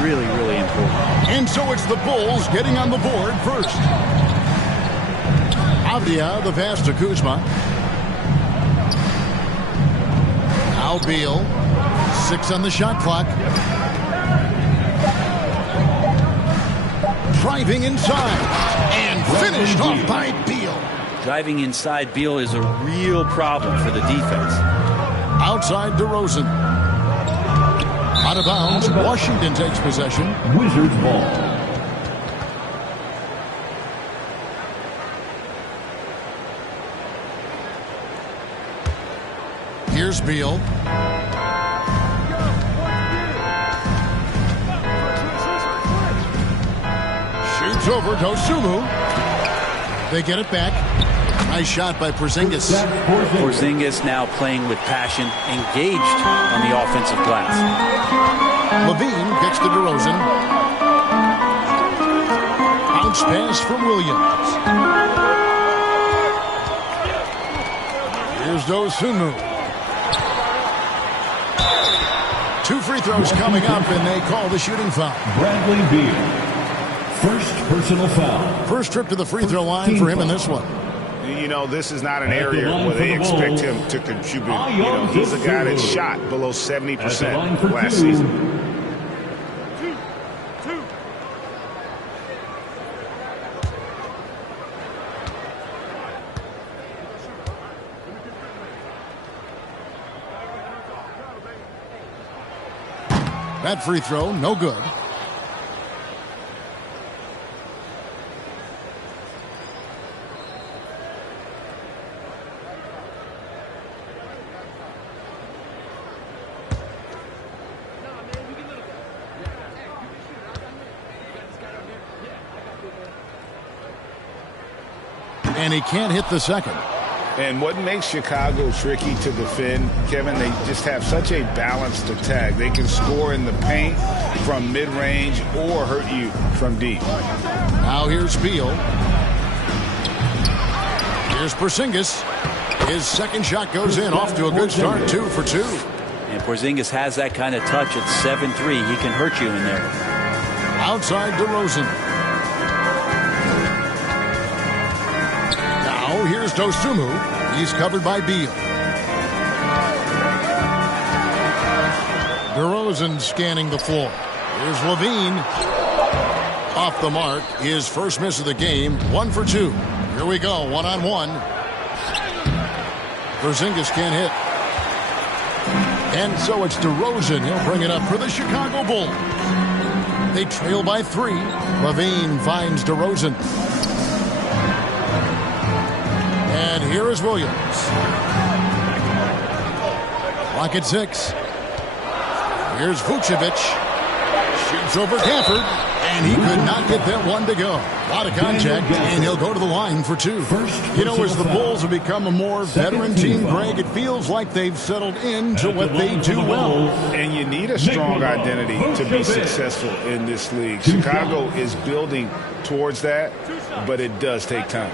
really, really important. And so it's the Bulls getting on the board first. Avdia, the pass to Kuzma. Now Beal. 6 on the shot clock. Driving inside. And finished off by Beal. Driving inside Beal is a real problem for the defense. Outside DeRozan. Out of bounds. Washington takes possession. Wizards ball. Here's Beal. Shoots over Dosunmu. They get it back. Nice shot by Porzingis. Porzingis now playing with passion, engaged on the offensive glass. Levine gets to DeRozan. Bounce pass from Williams. Here's Dosunmu. 2 free throws coming up, and they call the shooting foul. Bradley Beal. First personal foul. First trip to the free throw line for him in this one. You know, this is not an area where they expect him to contribute. You know, he's a guy that shot below 70% last season. That free throw, no good. And he can't hit the second. And what makes Chicago tricky to defend, Kevin, they just have such a balanced attack. They can score in the paint from mid-range or hurt you from deep. Now here's Beal. Here's Porzingis. His second shot goes in, off to a good start, 2 for 2. And Porzingis has that kind of touch at 7-3. He can hurt you in there. Outside DeRozan. Now here's Dosunmu. He's covered by Beal. DeRozan scanning the floor. Here's Levine. Off the mark. His first miss of the game. 1 for 2. Here we go. 1-on-1. Porzingis can't hit. And so it's DeRozan. He'll bring it up for the Chicago Bulls. They trail by 3. Levine finds DeRozan. And here is Williams. Clock at 6. Here's Vucevic. Shoots over Gafford, and he could not get that one to go. A lot of contact, and he'll go to the line for two. You know, as the Bulls have become a more veteran team, Greg, it feels like they've settled into what they do well. And you need a strong identity to be successful in this league. Chicago is building towards that, but it does take time.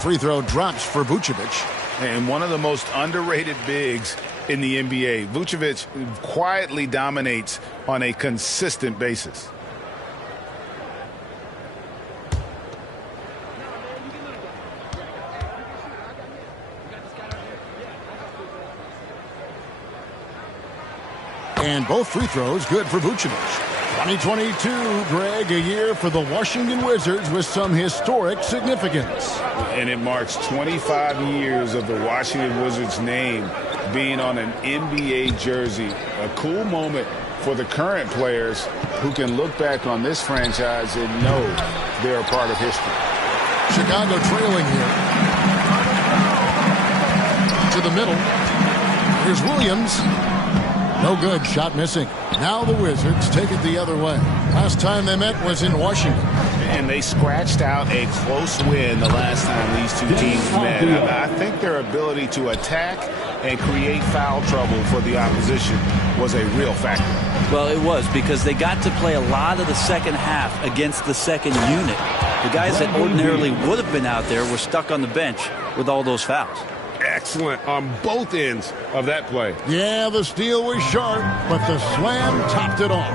Free throw drops for Vucevic. And one of the most underrated bigs in the NBA. Vucevic quietly dominates on a consistent basis. And both free throws good for Vucevic. 2022, Greg, a year for the Washington Wizards with some historic significance. And it marks 25 years of the Washington Wizards name being on an NBA jersey. A cool moment for the current players who can look back on this franchise and know they're a part of history. Chicago trailing here. To the middle. Here's Williams. No good. Shot missing. Now the Wizards take it the other way. Last time they met was in Washington. And they scratched out a close win the last time these two teams met. I think their ability to attack and create foul trouble for the opposition was a real factor. Well, it was, because they got to play a lot of the second half against the second unit. The guys that ordinarily would have been out there were stuck on the bench with all those fouls. Excellent on both ends of that play. Yeah, the steal was sharp, but the slam topped it off.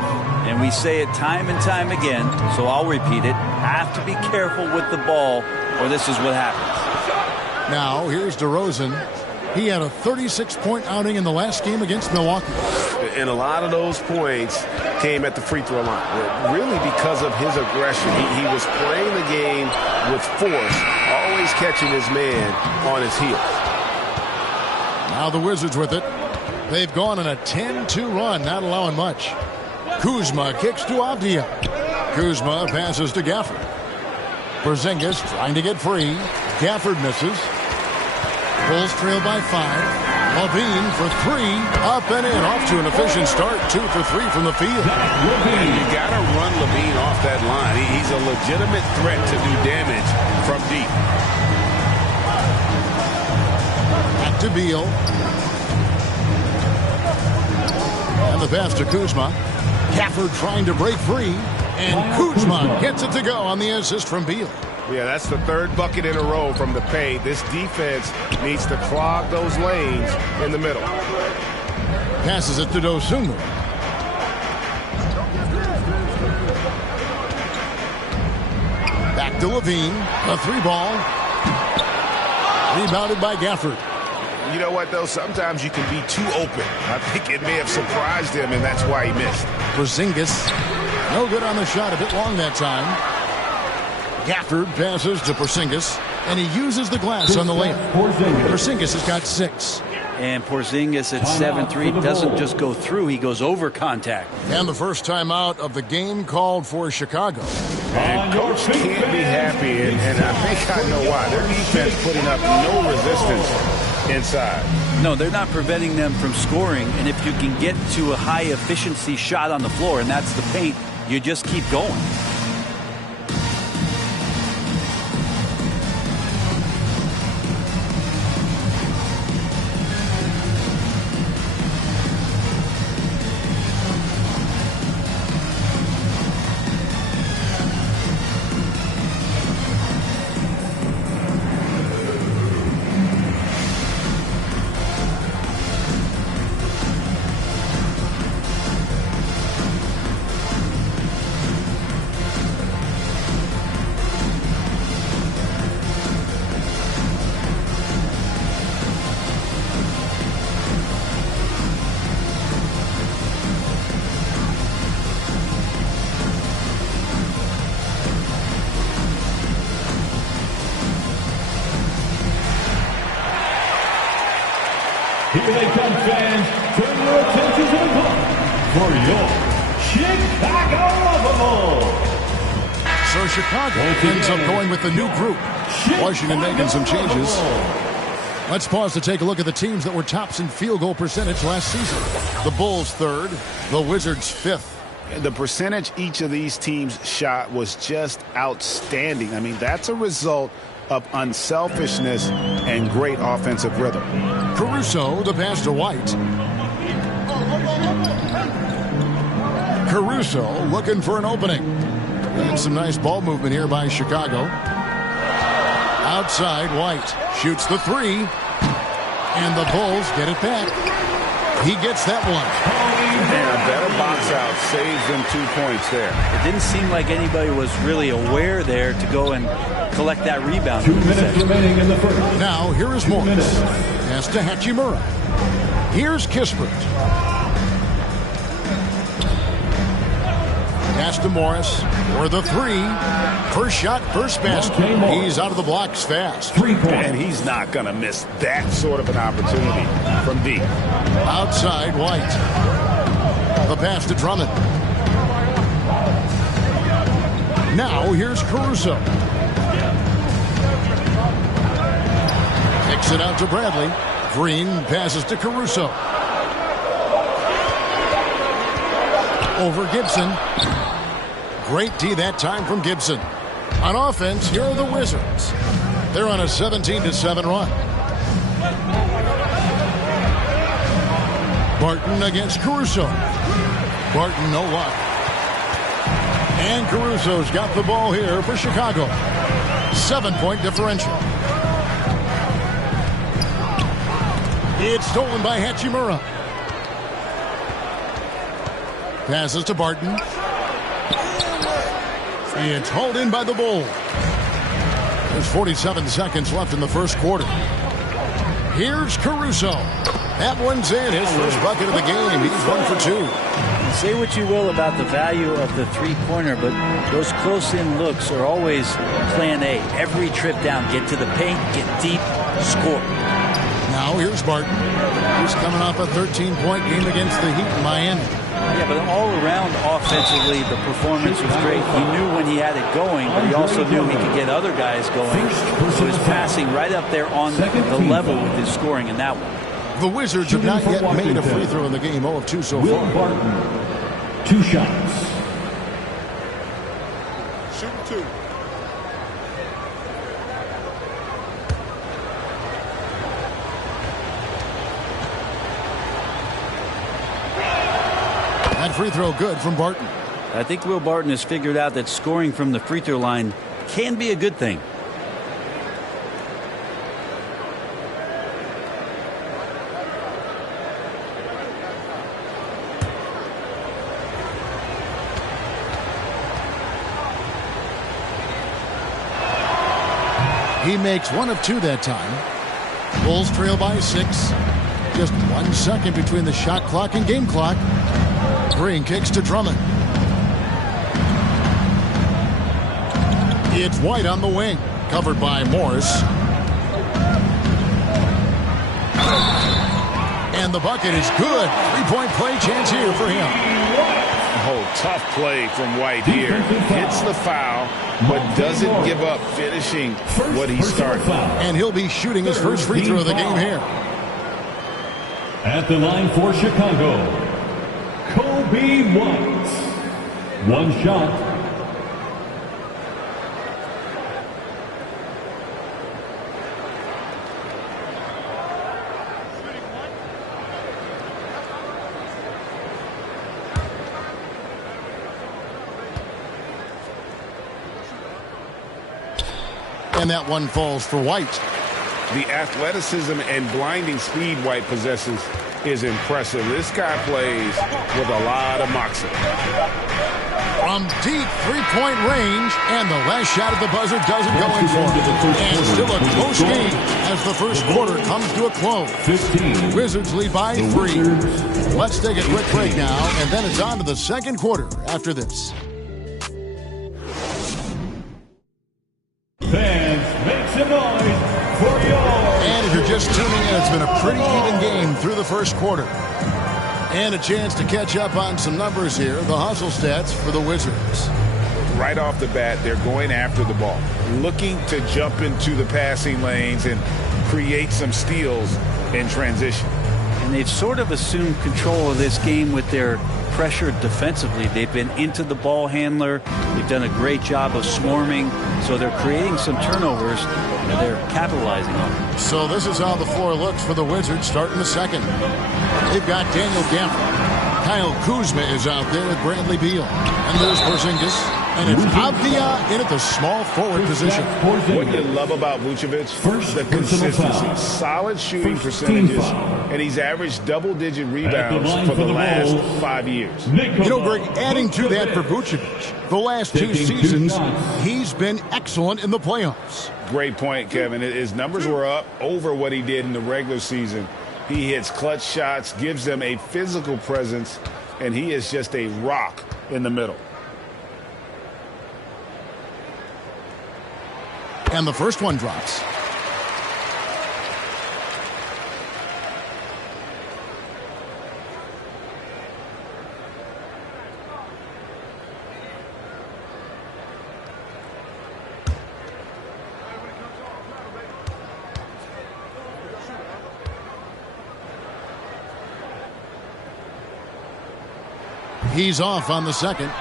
And we say it time and time again, so I'll repeat it. Have to be careful with the ball, or this is what happens. Now, here's DeRozan. He had a 36-point outing in the last game against Milwaukee. And a lot of those points came at the free throw line, really because of his aggression. He was playing the game with force, always catching his man on his heels. Now the Wizards with it. They've gone on a 10-2 run, not allowing much. Kuzma kicks to Avdia. Kuzma passes to Gafford. Porzingis trying to get free. Gafford misses. Bulls trail by 5. Levine for 3. Up and in. Off to an efficient start. 2 for 3 from the field. You got to run Levine off that line. He's a legitimate threat to do damage from deep. Back to Beal. And the pass to Kuzma. Gafford trying to break free. And Kuzma gets it to go on the assist from Beal. Yeah, that's the third bucket in a row from the paint. This defense needs to clog those lanes in the middle. Passes it to Dosunmu. Back to Levine. A 3-ball. Rebounded by Gafford. You know what, though? Sometimes you can be too open. I think it may have surprised him, and that's why he missed. Porzingis. No good on the shot. A bit long that time. Gafford passes to Porzingis, and he uses the glass on the layup. Porzingis has got 6. And Porzingis at 7-3 doesn't just go through, he goes over contact. And the first time out of the game called for Chicago. And coach can't be happy, and I think I know why. Their defense putting up no resistance inside. No, they're not preventing them from scoring, and if you can get to a high-efficiency shot on the floor, and that's the paint, you just keep going. Here they come, fans. Turn your attention to the clock for your Chicago Bulls. So Chicago ends up going with the new group. Washington making some changes. Let's pause to take a look at the teams that were tops in field goal percentage last season. The Bulls third, the Wizards fifth. The percentage each of these teams shot was just outstanding. I mean, that's a result of unselfishness and great offensive rhythm. Caruso, the pass to White. Caruso looking for an opening. And some nice ball movement here by Chicago. Outside, White shoots the three. And the Bulls get it back. He gets that one. And a better box out saves them 2 points there. It didn't seem like anybody was really aware there to go and collect that rebound. 2 minutes remaining in the first. Now, here is Morris. Pass to Hachimura. Here's Kispert. Pass to Morris for the three. First shot, first basket. He's out of the blocks fast. And he's not going to miss that sort of an opportunity from deep. Outside, White. The pass to Drummond. Now, here's Caruso. Kicks it out to Bradley. Green passes to Caruso. Over Gibson. Great D that time from Gibson. On offense, here are the Wizards. They're on a 17-7 run. Barton against Caruso. Barton, no luck. And Caruso's got the ball here for Chicago. 7-point differential. It's stolen by Hachimura. Passes to Barton. It's hauled in by the Bulls. There's 47 seconds left in the first quarter. Here's Caruso. That one's in. His first bucket of the game. He's 1 for 2. Say what you will about the value of the three-pointer, but those close-in looks are always plan A. Every trip down, get to the paint, get deep, score. Now here's Barton. He's coming off a 13-point game against the Heat in Miami. Yeah, but all around offensively, the performance was great. He knew when he had it going, but he also knew he could get other guys going. So his passing right up there on the level with his scoring in that one. The Wizards have not yet made a free throw in the game. 0 of 2 so far. Barton, 2 shots. Shooting 2. That free throw good from Barton. I think Will Barton has figured out that scoring from the free throw line can be a good thing. He makes 1 of 2 that time. Bulls trail by 6. Just 1 second between the shot clock and game clock. Green kicks to Drummond. It's White on the wing. Covered by Morris. And the bucket is good. 3-point play chance here for him. Oh, tough play from White here. Hits the foul, but doesn't give up finishing what he started. And he'll be shooting his first free throw of the game here. At the line for Chicago, Kobe White. 1 shot. And that one falls for White. The athleticism and blinding speed White possesses is impressive. This guy plays with a lot of moxie. From deep 3-point range, and the last shot at the buzzer doesn't go in for him. And still a close game as the first quarter comes to a close. 15. Wizards lead by 3. Let's take a quick break now, and then it's on to the second quarter after this. Fans, make some noise for yours. And if you're just tuning in, it's been a pretty even game through the first quarter. And a chance to catch up on some numbers here, the hustle stats for the Wizards. right off the bat, they're going after the ball, looking to jump into the passing lanes and create some steals in transition. And they've sort of assumed control of this game with their pressure defensively. They've been into the ball handler. They've done a great job of swarming. So they're creating some turnovers and they're capitalizing on them. So this is how the floor looks for the Wizards starting the second. They've got Daniel Gafford. Kyle Kuzma is out there with Bradley Beal. And there's Porzingis. And it's Avdija in at the small forward position. What you love about Vucevic, the consistency, solid shooting percentages, and he's averaged double-digit rebounds for the last 5 years. You know, Greg, adding to that for Vucevic, the last 2 seasons, he's been excellent in the playoffs. Great point, Kevin. His numbers were up over what he did in the regular season. He hits clutch shots, gives them a physical presence, and he is just a rock in the middle. And the first one drops. He's off on the second.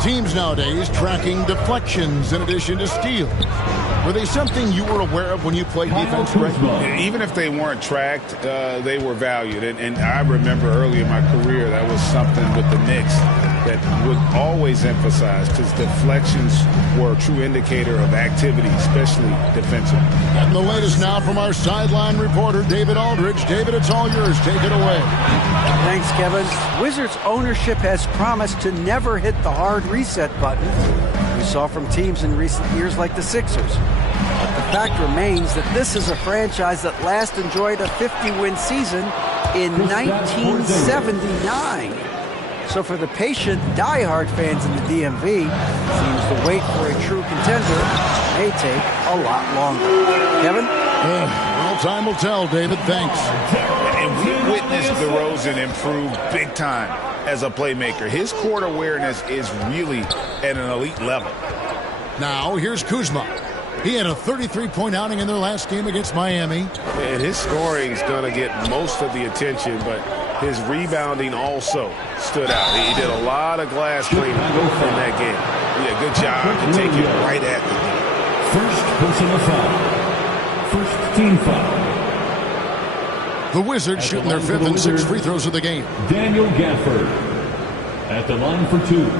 Teams nowadays tracking deflections in addition to steals. Were they something you were aware of when you played defense, Greg? Even if they weren't tracked, they were valued. And I remember early in my career, that was something with the Knicks that would always emphasize, because deflections were a true indicator of activity, especially defensively. And the latest now from our sideline reporter, David Aldridge. David, it's all yours. Take it away. Thanks, Kevin. Wizards ownership has promised to never hit the hard reset button we saw from teams in recent years like the Sixers. But the fact remains that this is a franchise that last enjoyed a 50-win season in 1979. So for the patient, diehard fans in the DMV, seems the wait for a true contender may take a lot longer. Kevin? Well, time will tell, David. Thanks. And we witnessed DeRozan improve big time as a playmaker. His court awareness is really at an elite level. Now, here's Kuzma. He had a 33-point outing in their last game against Miami. And his scoring is going to get most of the attention, but his rebounding also stood out. He did a lot of glass cleaning in that game. He did a good job to take it right at the game. First personal foul. First team foul. The Wizards shooting their 5th and 6th free throws of the game. Daniel Gafford at the line for 2.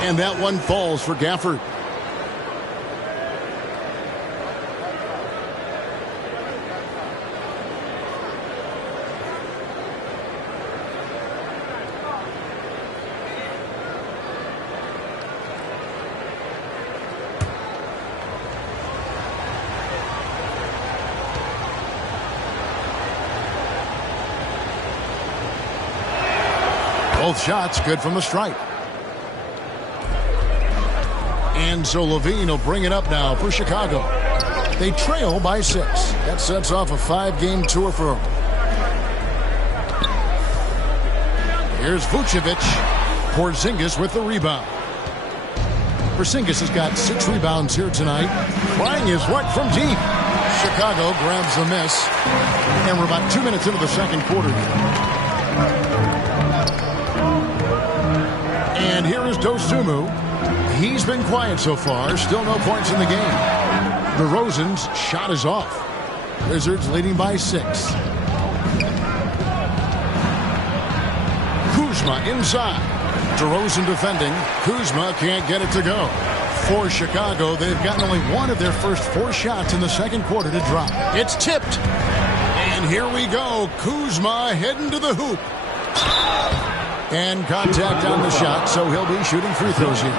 And that one falls for Gafford. Both shots good from the stripe. And so Levine will bring it up now for Chicago. They trail by 6. That sets off a 5-game tour for them. Here's Vucevic. Porzingis with the rebound. Porzingis has got 6 rebounds here tonight. Trying his luck from deep. Chicago grabs the miss. And we're about 2 minutes into the second quarter here. And here is Dosunmu. He's been quiet so far. Still no points in the game. DeRozan's shot is off. Wizards leading by 6. Kuzma inside. DeRozan defending. Kuzma can't get it to go. For Chicago, they've gotten only one of their first 4 shots in the second quarter to drop. It's tipped. And here we go. Kuzma heading to the hoop. And contact on the shot, so he'll be shooting free throws here.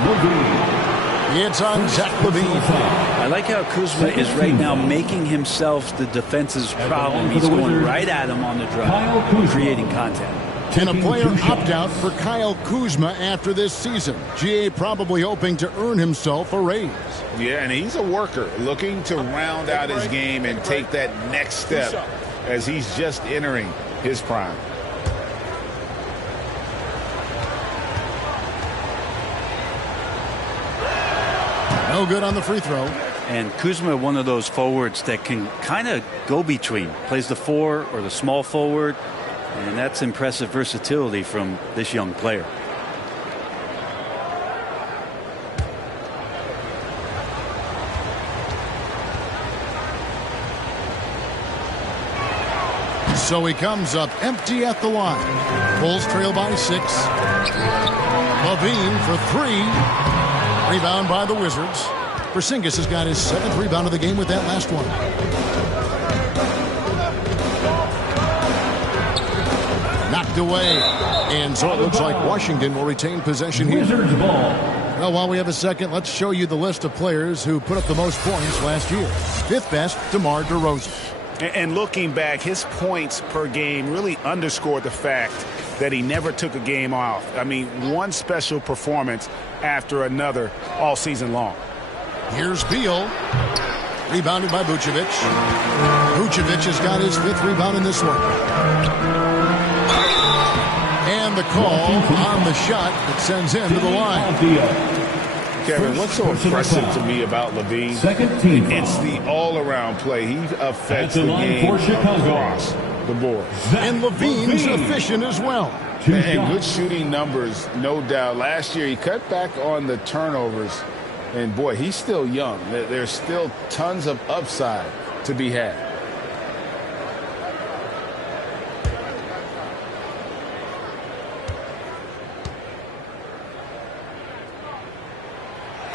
It's on Zach LaVine. I like how Kuzma is right now making himself the defense's problem. He's going right at him on the drive, creating contact. And a player opt-out for Kyle Kuzma after this season. GA probably hoping to earn himself a raise. Yeah, and he's a worker looking to round out his game and take that next step as he's just entering his prime. No good on the free throw. And Kuzma, one of those forwards that can kind of go between. Plays the 4 or the small forward. And that's impressive versatility from this young player. So he comes up empty at the line. Bulls trail by 6. LaVine for 3. Rebound by the Wizards. Porzingis has got his 7th rebound of the game with that last one. Knocked away. And so it looks like Washington will retain possession here. Wizards ball. Well, while we have a second, let's show you the list of players who put up the most points last year. 5th best, DeMar DeRozan. And looking back, his points per game really underscored the fact that he never took a game off. I mean, one special performance after another all season long. Here's Beal. Rebounded by Vucevic. Vucevic has got his 5th rebound in this one. And the call on the shot that sends him to the line. Kevin, what's so impressive to me about LaVine? It's the all-around play. He affects the game across the board. And LaVine's efficient as well. And good shooting numbers, no doubt. Last year, he cut back on the turnovers. And, boy, he's still young. There's still tons of upside to be had.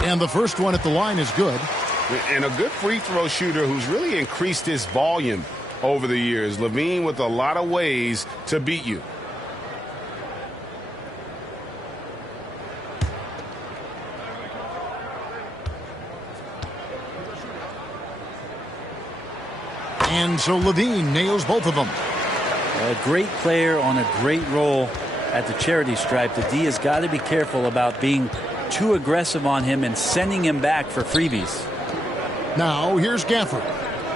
And the first one at the line is good. And a good free throw shooter who's really increased his volume over the years. LaVine with a lot of ways to beat you. And so LaVine nails both of them. A great player on a great role at the charity stripe. The D has got to be careful about being too aggressive on him and sending him back for freebies. Now here's Gafford.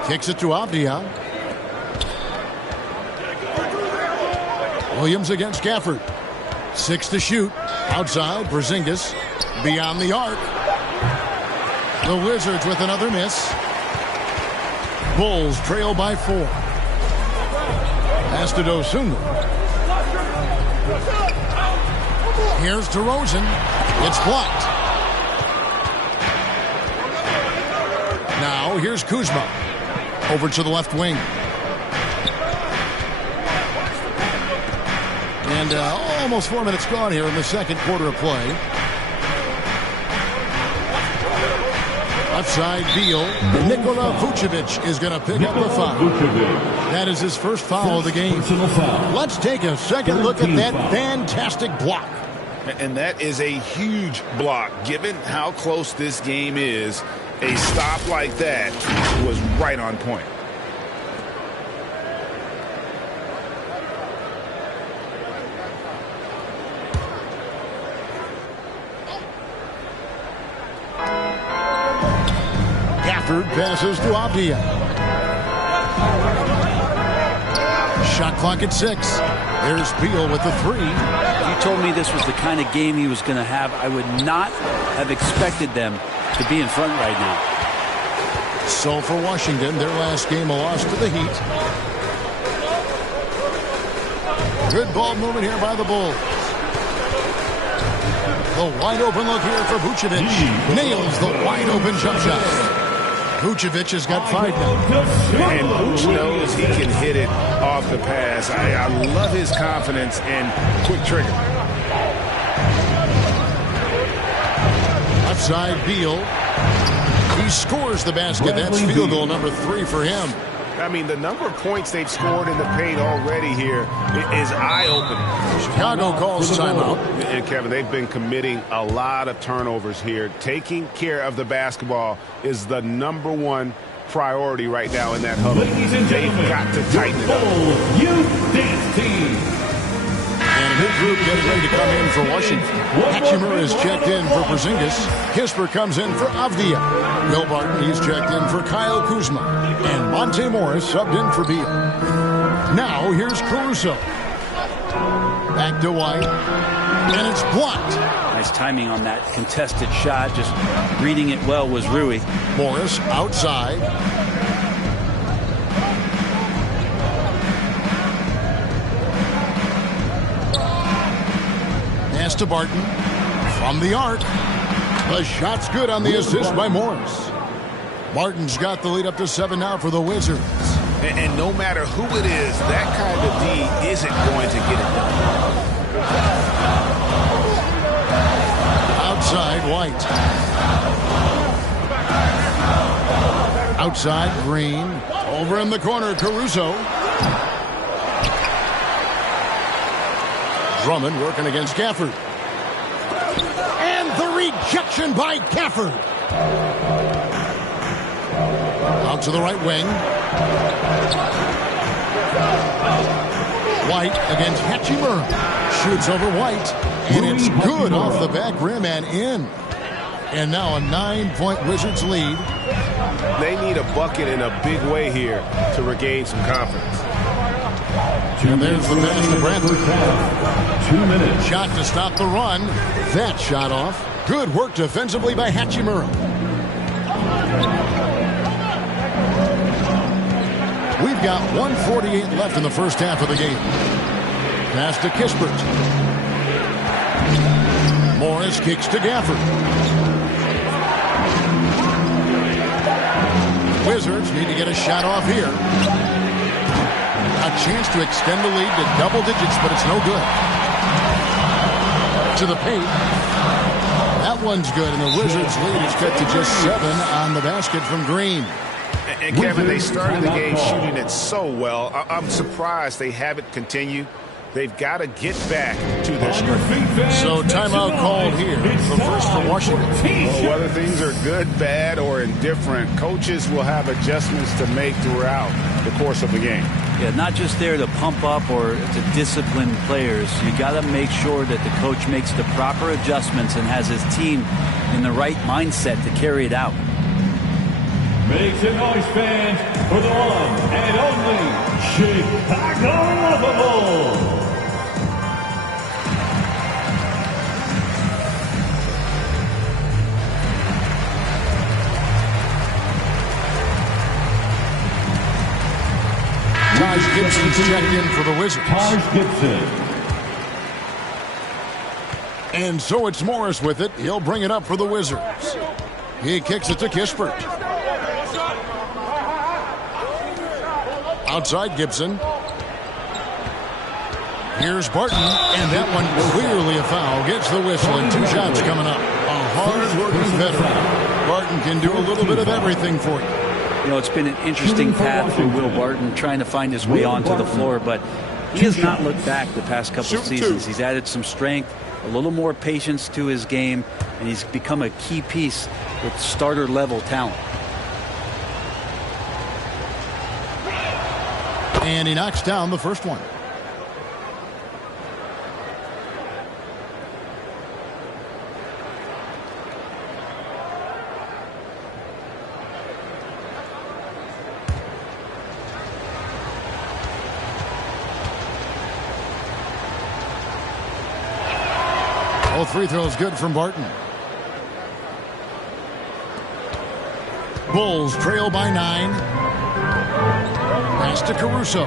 Kicks it to Avdia. Williams against Gafford. 6 to shoot. Outside, Porzingis. Beyond the arc. The Wizards with another miss. Bulls trail by 4. Pass to Dosunmu. Here's DeRozan. It's blocked. Now here's Kuzma. Over to the left wing. And almost 4 minutes gone here in the second quarter of play. Outside Beal. Nikola Vucevic is going to pick up the foul. That is his first foul of the game. Let's take a second look at that fantastic block. And that is a huge block. Given how close this game is, a stop like that was right on point. Gafford passes to Avdia. Shot clock at 6. There's Beal with the 3. If you told me this was the kind of game he was going to have, I would not have expected them to be in front right now. So for Washington, their last game a loss to the Heat. Good ball movement here by the Bulls. The wide open look here for Vucevic. Nails the wide open jump shot. Vucevic has got 5 now. And Vuce knows he can hit it off the pass. I love his confidence and quick trigger. Outside Beal. He scores the basket. That's field goal number 3 for him. I mean, the number of points they've scored in the paint already here is eye-opening. Chicago calls timeout. And, Kevin, they've been committing a lot of turnovers here. Taking care of the basketball is the number one priority right now in that huddle. They've got to tighten it up. Youth Dance Team. And a new group getting ready to come in for Washington. Hachimura is checked in for Porzingis. Kispert comes in for Avdia. Will Barton, he's checked in for Kyle Kuzma. And Monte Morris subbed in for Beal. Now here's Caruso. Back to White. And it's blocked. Nice timing on that contested shot. Just reading it well was Rui. Morris outside. Pass to Barton. From the arc. The shot's good on the assist by Morris. Barton's got the lead up to 7 now for the Wizards. And no matter who it is, that kind of D isn't going to get it done. Outside, White. Outside, Green. Over in the corner, Caruso. Drummond working against Gafford. And the rejection by Gafford. Out to the right wing. White against Hachimura. Shoots over White. And it's good off the back rim and in. And now a 9-point Wizards lead. They need a bucket in a big way here to regain some confidence. And there's the pass to Bradford. 2 minutes. Shot to stop the run. That shot off. Good work defensively by Hachimura. We've got 1:48 left in the first half of the game. Pass to Kispert. Morris kicks to Gafford. Wizards need to get a shot off here. A chance to extend the lead to double digits, but it's no good. To the paint. That one's good, and the Wizards lead is cut to just 7 on the basket from Green. And Kevin, they started the game shooting it so well. I'm surprised they haven't continued. They've got to get back to their strength. So timeout called here. The first for Washington. Well, whether things are good, bad, or indifferent, coaches will have adjustments to make throughout the course of the game. Yeah, not just there to pump up or to discipline players. You got to make sure that the coach makes the proper adjustments and has his team in the right mindset to carry it out. Make some noise, fans, for the one and only Chicago Lovable. Taj Gibson's checked in for the Wizards. Taj Gibson. And so it's Morris with it. He'll bring it up for the Wizards. He kicks it to Kispert. Outside Gibson. Here's Barton, and that one clearly a foul. Gets the whistle, and 2 shots coming up. A hard-working veteran. Barton can do a little bit of everything for you. You know, it's been an interesting path for Will Barton trying to find his way onto the floor, but he has not looked back the past couple of seasons. He's added some strength, a little more patience to his game, and he's become a key piece with starter-level talent. And he knocks down the first one. All 3 throws good from Barton. Bulls trail by 9. Pass to Caruso.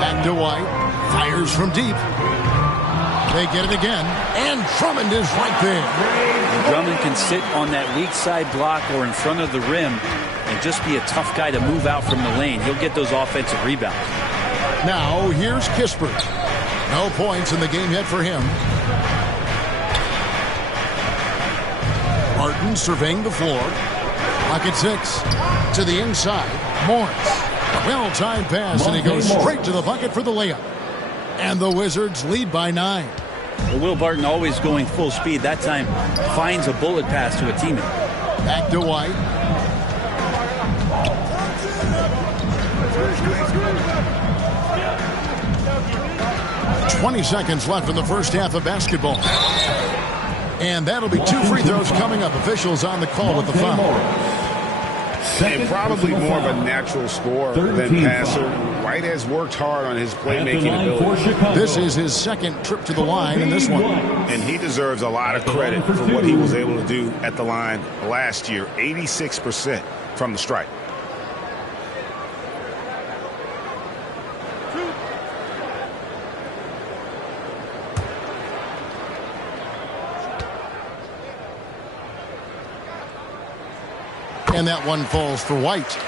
Back to White. Fires from deep. They get it again. And Drummond is right there. Drummond can sit on that weak side block or in front of the rim and just be a tough guy to move out from the lane. He'll get those offensive rebounds. Now here's Kispert. No points in the game yet for him. Barton surveying the floor. Pocket 6 to the inside. Morris. Well-timed pass, and he goes straight to the bucket for the layup. And the Wizards lead by 9. Well, Will Barton always going full speed. That time finds a bullet pass to a teammate. Back to White. "20 seconds left in the first half of basketball. And that'll be 2 free throws coming up. Officials on the call with the foul. And probably more of a natural scorer than passer. White has worked hard on his playmaking ability. This is his second trip to the line in this one. And he deserves a lot of credit for what he was able to do at the line last year. 86% from the stripe. And that one falls for White.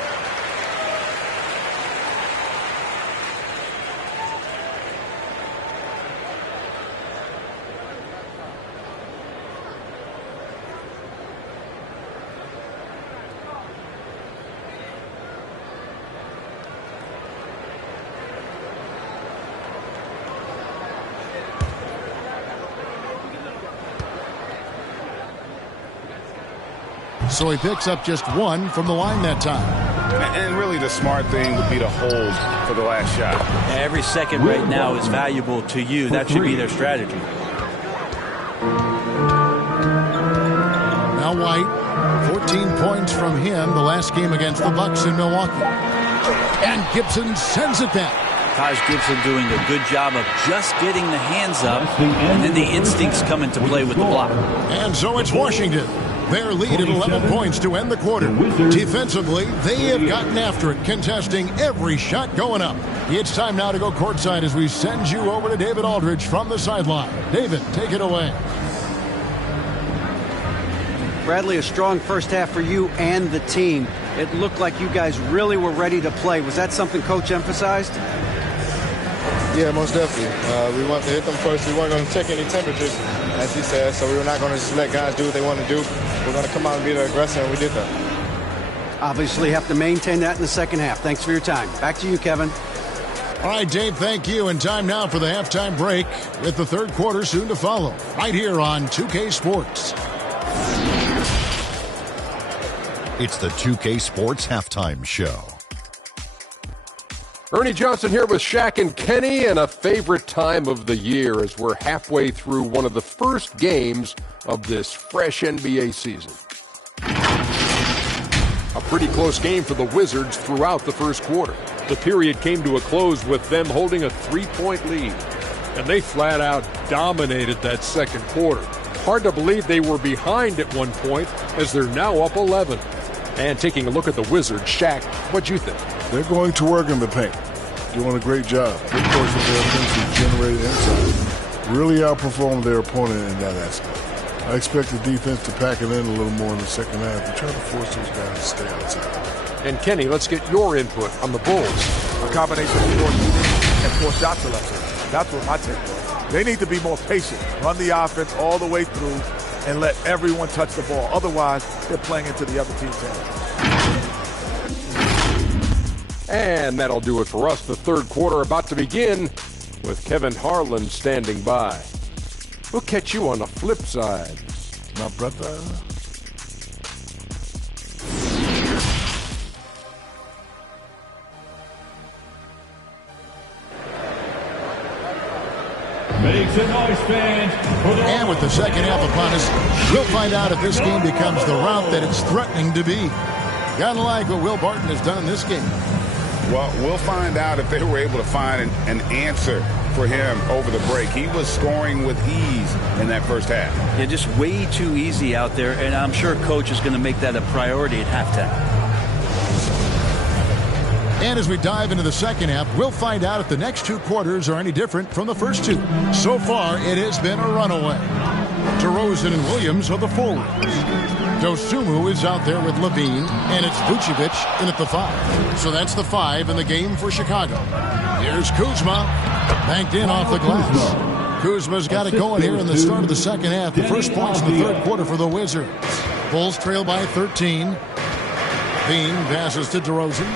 So he picks up just 1 from the line that time. And really the smart thing would be to hold for the last shot. Every second right now is valuable to you. That should be their strategy. Now White, 14 points from him the last game against the Bucks in Milwaukee. And Gibson sends it back. Taj Gibson doing a good job of just getting the hands up, and then the instincts come into play with the block. And so it's Washington. Their lead at 11 points to end the quarter. Defensively, they have gotten after it, contesting every shot going up. It's time now to go courtside as we send you over to David Aldridge from the sideline. David, take it away. Bradley, a strong first half for you and the team. It looked like you guys really were ready to play. Was that something Coach emphasized? Yeah, most definitely. We wanted to hit them first. We weren't going to take any temperatures, as he said, so we were not going to just let guys do what they want to do. We're going to come out and be the aggressor, and we did that. Obviously have to maintain that in the second half. Thanks for your time. Back to you, Kevin. All right, Dave, thank you. And time now for the halftime break with the third quarter soon to follow. Right here on 2K Sports. It's the 2K Sports Halftime Show. Ernie Johnson here with Shaq and Kenny, and a favorite time of the year as we're halfway through one of the first games of this fresh NBA season. A pretty close game for the Wizards throughout the first quarter. The period came to a close with them holding a 3-point lead, and they flat out dominated that second quarter. Hard to believe they were behind at one point as they're now up 11. And taking a look at the Wizards, Shaq, what'd you think? They're going to work in the paint. Doing a great job. Good portion of their offense generated inside. Really outperformed their opponent in that aspect. I expect the defense to pack it in a little more in the second half and try to force those guys to stay outside. And Kenny, let's get your input on the Bulls. A combination of poor shooting and poor shot selection. That's what my take was. They need to be more patient. Run the offense all the way through and let everyone touch the ball. Otherwise, they're playing into the other team's hands. And that'll do it for us. The third quarter about to begin with Kevin Harlan standing by. We'll catch you on the flip side. My brother. Make some noise, fans. And with the second half upon us, we'll find out if this game becomes the route that it's threatening to be. Gotta like what Will Barton has done in this game. Well, we'll find out if they were able to find an answer for him over the break. He was scoring with ease in that first half. Yeah, just way too easy out there, and I'm sure Coach is going to make that a priority at halftime. And as we dive into the second half, we'll find out if the next two quarters are any different from the first two. So far, it has been a runaway. DeRozan and Williams are the forwards. Dosunmu is out there with Levine, and it's Vucevic in at the 5. So that's the 5 in the game for Chicago. Here's Kuzma, banked in off the glass. Kuzma's got it going here in the start of the second half. The first points in the third quarter for the Wizards. Bulls trail by 13. Bean passes to DeRozan.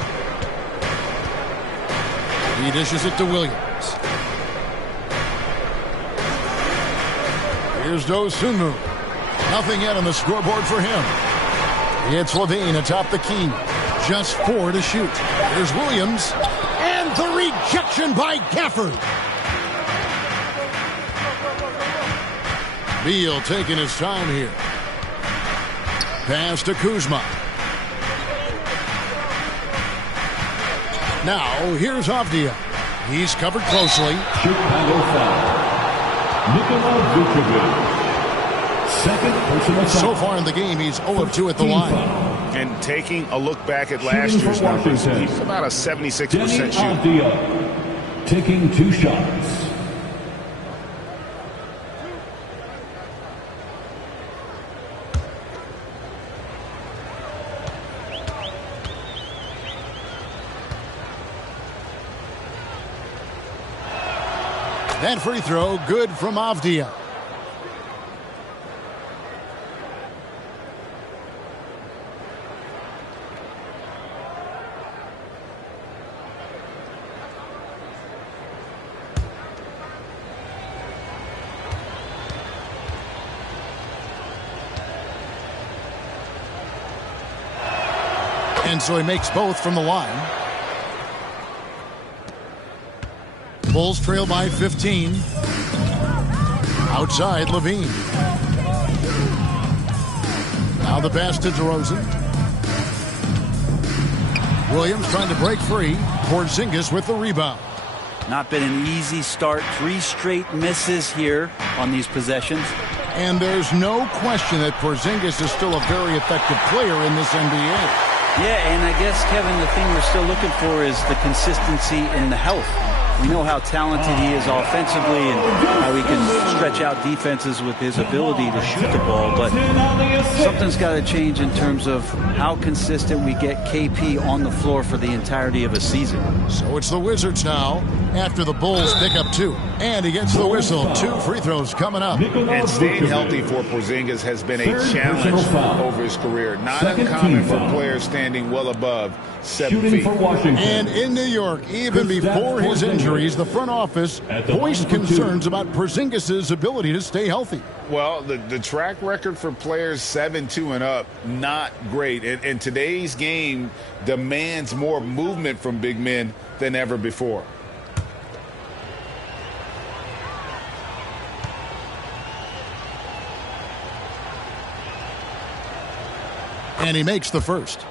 He dishes it to Williams. Here's Dosunmu. Nothing yet on the scoreboard for him. It's Levine atop the key. Just 4 to shoot. Here's Williams. And the rejection by Gafford. Beal taking his time here. Pass to Kuzma. Now, here's Avdia. He's covered closely. Chicago foul. Nikola Vucevic. Second personal foul. So far in the game, he's 0 of 2 at the line. And taking a look back at last year's numbers, he's about a 76% Denny shooter. Avdia taking 2 shots. That free throw, good from Avdia. And so he makes both from the line. Bulls trail by 15. Outside, Levine. Now the pass to DeRozan. Williams trying to break free. Porzingis with the rebound. Not been an easy start. 3 straight misses here on these possessions. And there's no question that Porzingis is still a very effective player in this NBA. Yeah, and I guess, Kevin, the thing we're still looking for is the consistency in the health. We know how talented he is offensively and how he can stretch out defenses with his ability to shoot the ball, but something's got to change in terms of how consistent we get KP on the floor for the entirety of a season. So it's the Wizards now after the Bulls pick up 2. And he gets the whistle. 2 free throws coming up. And staying healthy for Porzingis has been a challenge over his career. Not uncommon for players standing well above 7 feet. And in New York, even before his injuries, the front office voiced concerns about Porzingis' ability to stay healthy. Well, the track record for players 7-2 and up, not great. And today's game demands more movement from big men than ever before. And he makes the first.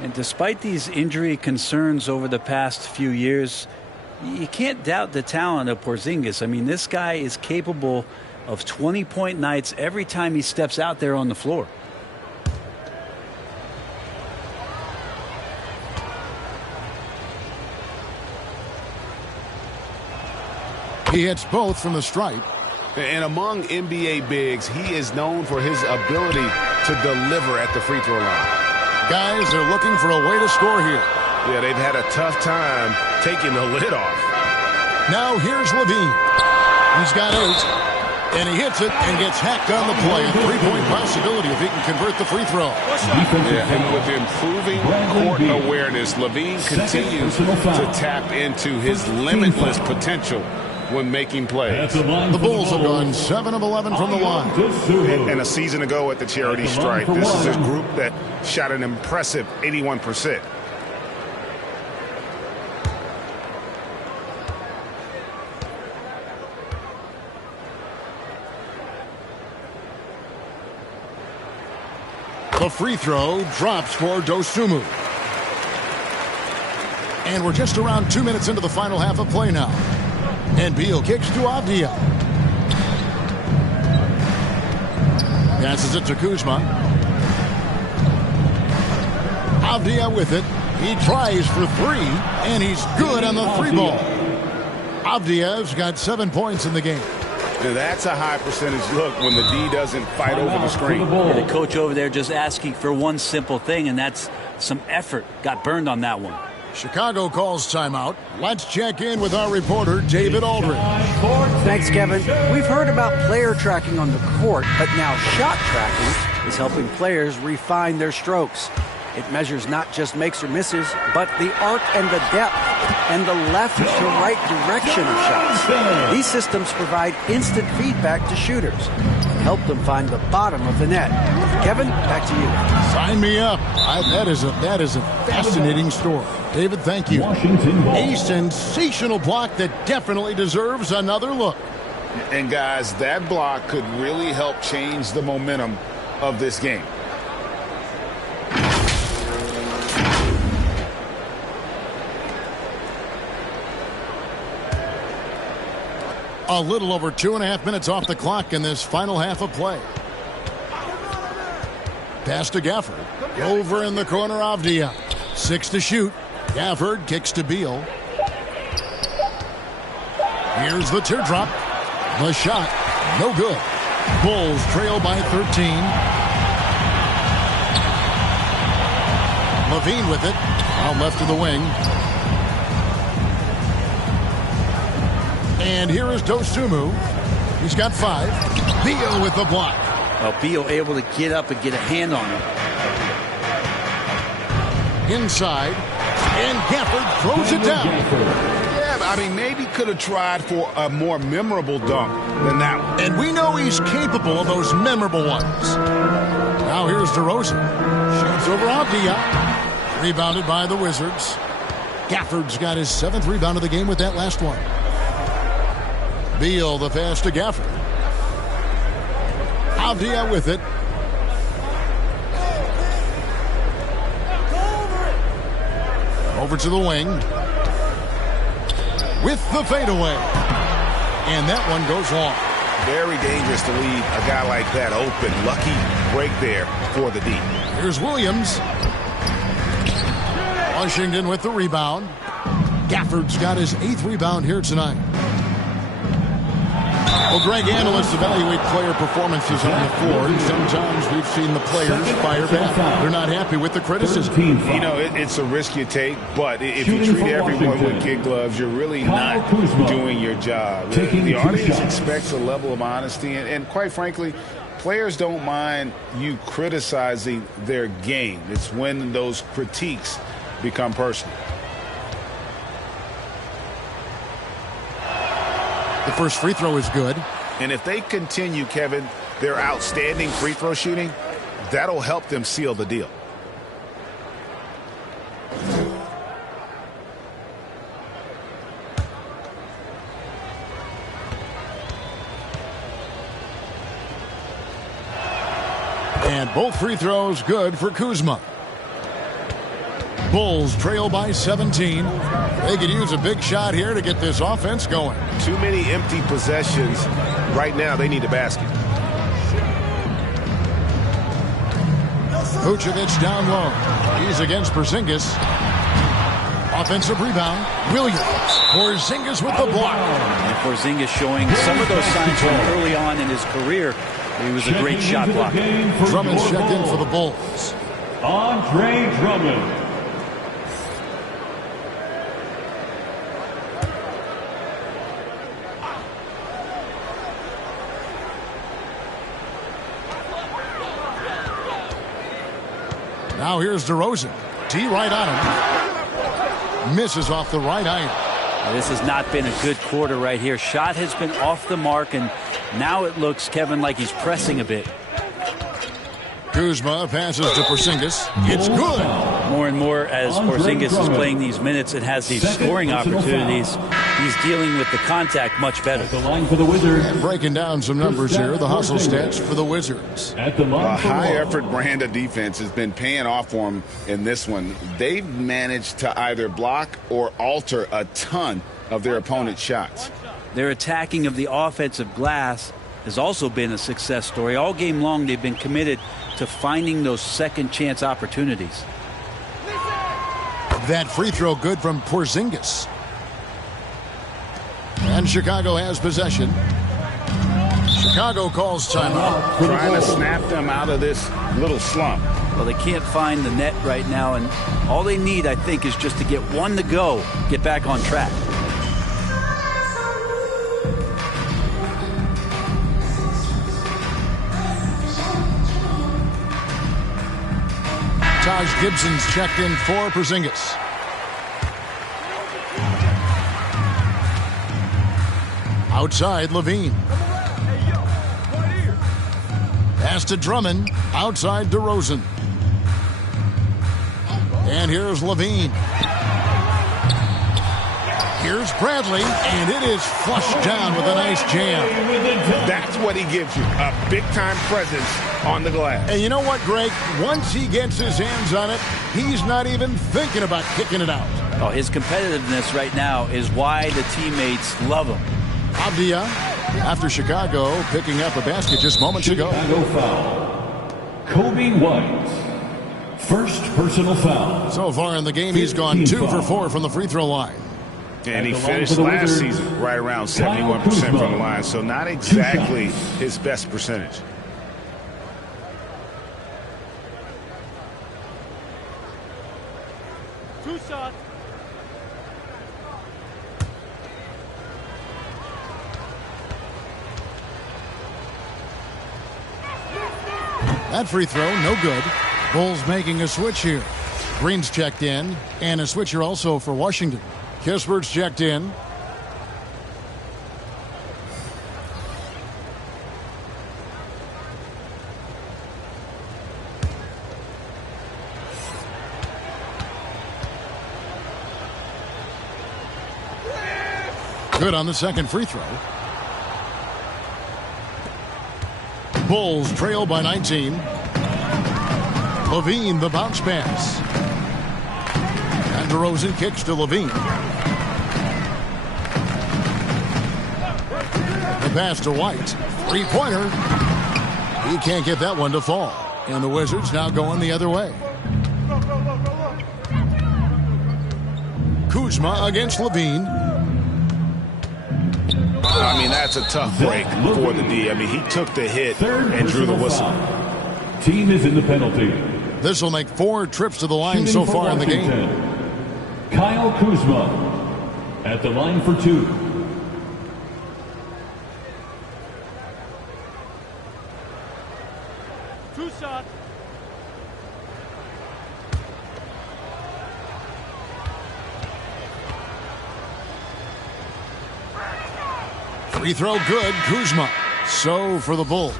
And despite these injury concerns over the past few years, you can't doubt the talent of Porzingis. I mean, this guy is capable of 20-point nights every time he steps out there on the floor. He hits both from the stripe. And among NBA bigs, he is known for his ability to deliver at the free throw line. Guys are looking for a way to score here. Yeah, they've had a tough time taking the lid off. Now here's Levine. He's got 8. And he hits it and gets hacked on the play. A 3-point possibility if he can convert the free throw. Yeah, and with improving court awareness, Levine continues to tap into his limitless potential when making plays. The Bulls have gone 7 of 11 from the line. And a season ago at the charity stripe, this is a group that shot an impressive 81%. The free throw drops for Dosunmu. And we're just around 2 minutes into the final half of play now. And Beal kicks to Avdia. Passes it to Kuzma. Avdia with it. He tries for 3, and he's good on the 3-ball. Avdia's got 7 points in the game. Now that's a high percentage look when the D doesn't fight over the screen. The coach over there just asking for one simple thing, and that's some effort. Got burned on that one. Chicago calls timeout. Let's check in with our reporter, David Aldridge. Thanks, Kevin. We've heard about player tracking on the court, but now shot tracking is helping players refine their strokes. It measures not just makes or misses, but the arc and the depth and the left to right direction of shots. These systems provide instant feedback to shooters and help them find the bottom of the net. Kevin, back to you. Sign me up. That is a fascinating story. David, thank you. A sensational block that definitely deserves another look. And guys, that block could really help change the momentum of this game. A little over 2.5 minutes off the clock in this final half of play. Pass to Gafford. Over in the corner, Avdia. 6 to shoot. Gafford kicks to Beal. Here's the teardrop. The shot. No good. Bulls trail by 13. Levine with it. Out left to the wing. And here is Dosunmu. He's got 5. Beal with the block. Well, Beal able to get up and get a hand on him. Inside. And Gafford throws it down. Yeah, I mean, maybe could have tried for a more memorable dunk than that one. And we know he's capable of those memorable ones. Now here's DeRozan. Shoots over Avdia. Rebounded by the Wizards. Gafford's got his 7th rebound of the game with that last one. Beal, the pass to Gafford. Avdia with it. Over to the wing. With the fadeaway. And that one goes long. Very dangerous to leave a guy like that open. Lucky break there for the D. Here's Williams. Washington with the rebound. Gafford's got his 8th rebound here tonight. Well, Greg, analysts evaluate player performances on the floor, and sometimes we've seen the players fire back. They're not happy with the criticism. You know, it's a risk you take, but if you treat everyone with kid gloves, you're really not doing your job. The audience expects a level of honesty, and quite frankly, players don't mind you criticizing their game. It's when those critiques become personal. The first free throw is good. And if they continue, Kevin, their outstanding free throw shooting, that'll help them seal the deal. And both free throws good for Kuzma. Bulls trail by 17. They could use a big shot here to get this offense going. Too many empty possessions. Right now, they need a basket. Vucevic down low. He's against Porzingis. Offensive rebound. Williams. Porzingis with the block. And Porzingis showing some of those signs from early on in his career. He was a great shot blocker. Drummond's checked in for the Bulls. Andre Drummond. Now here's DeRozan. D right on him. Misses off the right iron. Now, this has not been a good quarter right here. Shot has been off the mark, and now it looks, Kevin, like he's pressing a bit. Kuzma passes to Porzingis. It's good. More and more as Porzingis is playing these minutes and has these scoring opportunities, he's dealing with the contact much better. The line for the Wizards. And breaking down some numbers here, the hustle stats for the Wizards. A high-effort brand of defense has been paying off for them in this one. They've managed to either block or alter a ton of their opponent's shots. Their attacking of the offensive glass has also been a success story. All game long, they've been committed to finding those second chance opportunities. That free throw good from Porzingis. And Chicago has possession. Chicago calls timeout. Trying to snap them out of this little slump. Well, they can't find the net right now, and all they need, I think, is just to get one to go, get back on track. Taj Gibson's checked in for Porzingis. Outside, Levine. Pass to Drummond. Outside, DeRozan. And here's Levine. Here's Bradley, and it is flushed down with a nice jam. That's what he gives you, a big-time presence on the glass. And you know what, Greg? Once he gets his hands on it, he's not even thinking about kicking it out. Oh, his competitiveness right now is why the teammates love him. Avdia, after Chicago, picking up a basket just moments ago. Chicago foul. Kobe White. First personal foul. So far in the game, he's gone 2 for 4 from the free throw line. And he finished last season right around 71% from the line, so not exactly his best percentage. Two shots. That free throw, no good. Bulls making a switch here. Green's checked in, and a switcher also for Washington. Kispert's checked in. Good on the second free throw. Bulls trail by 19. Levine, the bounce pass. And DeRozan kicks to Levine. The pass to White. Three-pointer. He can't get that one to fall. And the Wizards now going the other way. Kuzma against Levine. I mean, that's a tough break for the D. I mean, he took the hit and drew the whistle. Team is in the penalty. This will make 4 trips to the line so far in the game. Kyle Kuzma at the line for 2. Two shots. Free throw good, Kuzma. So for the Bulls,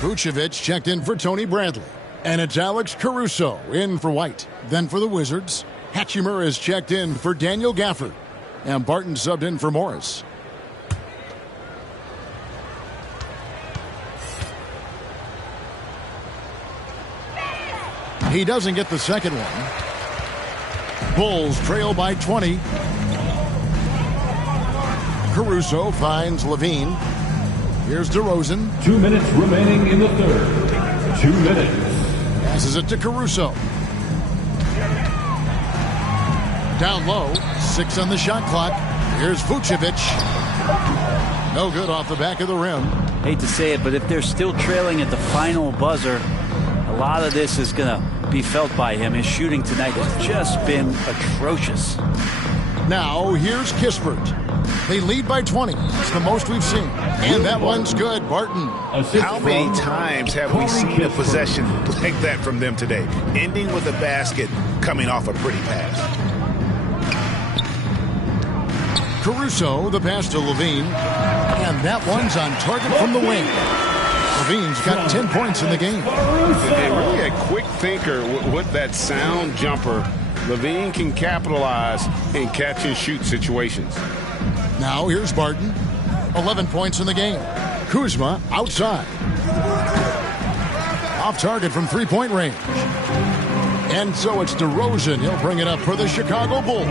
Vucevic checked in for Tony Bradley. And it's Alex Caruso in for White. Then for the Wizards, Hachimura is checked in for Daniel Gafford. And Barton subbed in for Morris. He doesn't get the second one. Bulls trail by 20. Caruso finds Levine. Here's DeRozan. 2 minutes remaining in the third. 2 minutes. Passes it to Caruso. Down low. 6 on the shot clock. Here's Vucevic. No good off the back of the rim. Hate to say it, but if they're still trailing at the final buzzer, a lot of this is going to be felt by him. His shooting tonight has just been atrocious. Now, here's Kispert. They lead by 20. It's the most we've seen. And that one's good, Barton. How many times have we seen a possession like that from them today? Ending with a basket, coming off a pretty pass. Caruso, the pass to Levine. And that one's on target from the wing. Levine's got 10 points in the game. Really a quick thinker with that sound jumper. Levine can capitalize in catch and shoot situations. Now here's Barton. 11 points in the game. Kuzma outside. Off target from three-point range. And so it's DeRozan. He'll bring it up for the Chicago Bulls.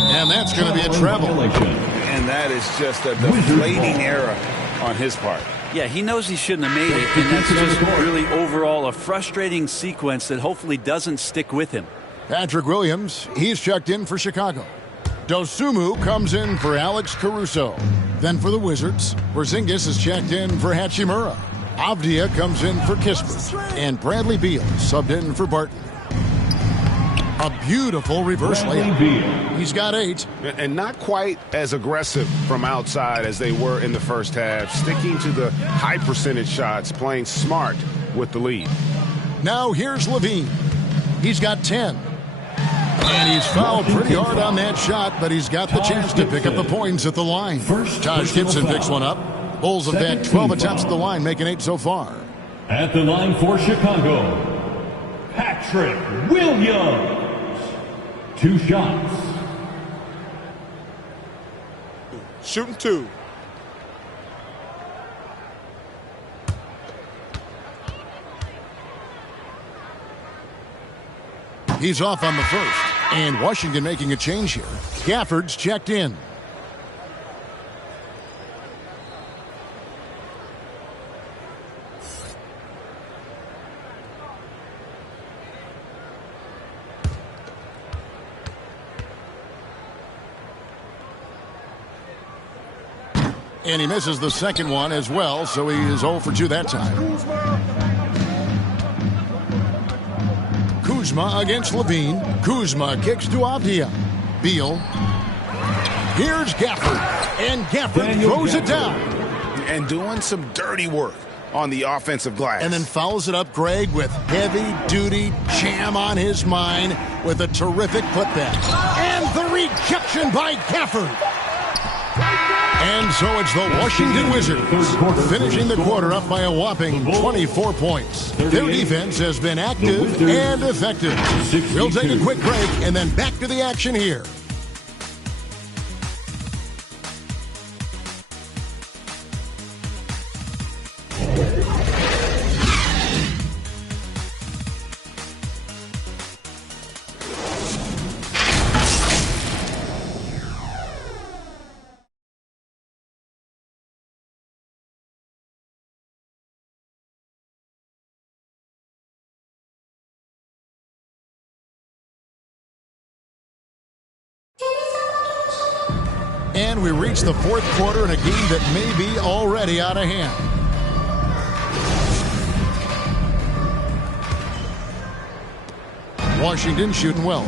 And that's going to be a travel. And that is just a deflating error on his part. Yeah, he knows he shouldn't have made it, and that's just really overall a frustrating sequence that hopefully doesn't stick with him. Patrick Williams, he's checked in for Chicago. Dosunmu comes in for Alex Caruso. Then for the Wizards, Porzingis is checked in for Hachimura. Avdia comes in for Kispert. And Bradley Beal subbed in for Barton. A beautiful reverse layup. He's got 8. And not quite as aggressive from outside as they were in the first half, sticking to the high percentage shots, playing smart with the lead. Now here's Levine. He's got 10. And he's fouled pretty hard on that shot, but he's got the chance to pick up the points at the line. Taj Gibson picks one up. Bulls have had 12 attempts at the line, making 8 so far. At the line for Chicago, Patrick Williams. 2 shots. Shooting 2. He's off on the first. And Washington making a change here. Gafford's checked in. And he misses the second one as well, so he is 0 for 2 that time. Kuzma against Levine. Kuzma kicks to Avdia. Beal. Here's Gafford. And Gafford throws it down. And doing some dirty work on the offensive glass. And then fouls it up, Greg, with heavy-duty jam on his mind with a terrific putback. And the rejection by Gafford. And so it's the Washington Wizards finishing the quarter up by a whopping 24 points. Their defense has been active and effective. We'll take a quick break and then back to the action here. And we reach the fourth quarter in a game that may be already out of hand. Washington shooting well.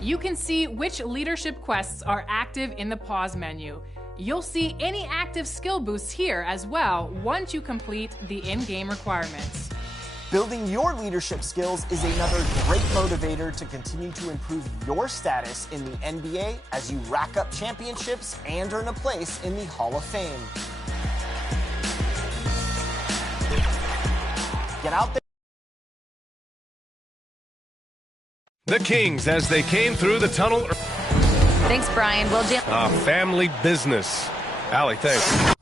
You can see which leadership quests are active in the pause menu. You'll see any active skill boosts here as well once you complete the in-game requirements. Building your leadership skills is another great motivator to continue to improve your status in the NBA as you rack up championships and earn a place in the Hall of Fame. Get out there. The Kings as they came through the tunnel. Thanks, Brian. Well done. Family business. Allie, thanks.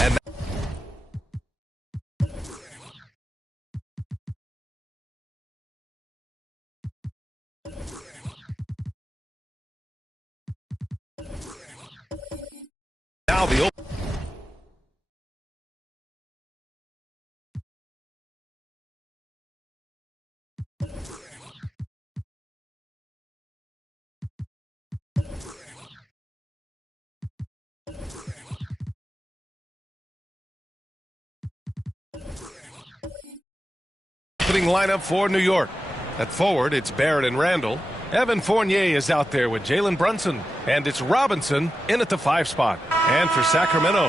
And now the opening lineup for New York. At forward, it's Barrett and Randall. Evan Fournier is out there with Jalen Brunson. And it's Robinson in at the 5 spot. And for Sacramento,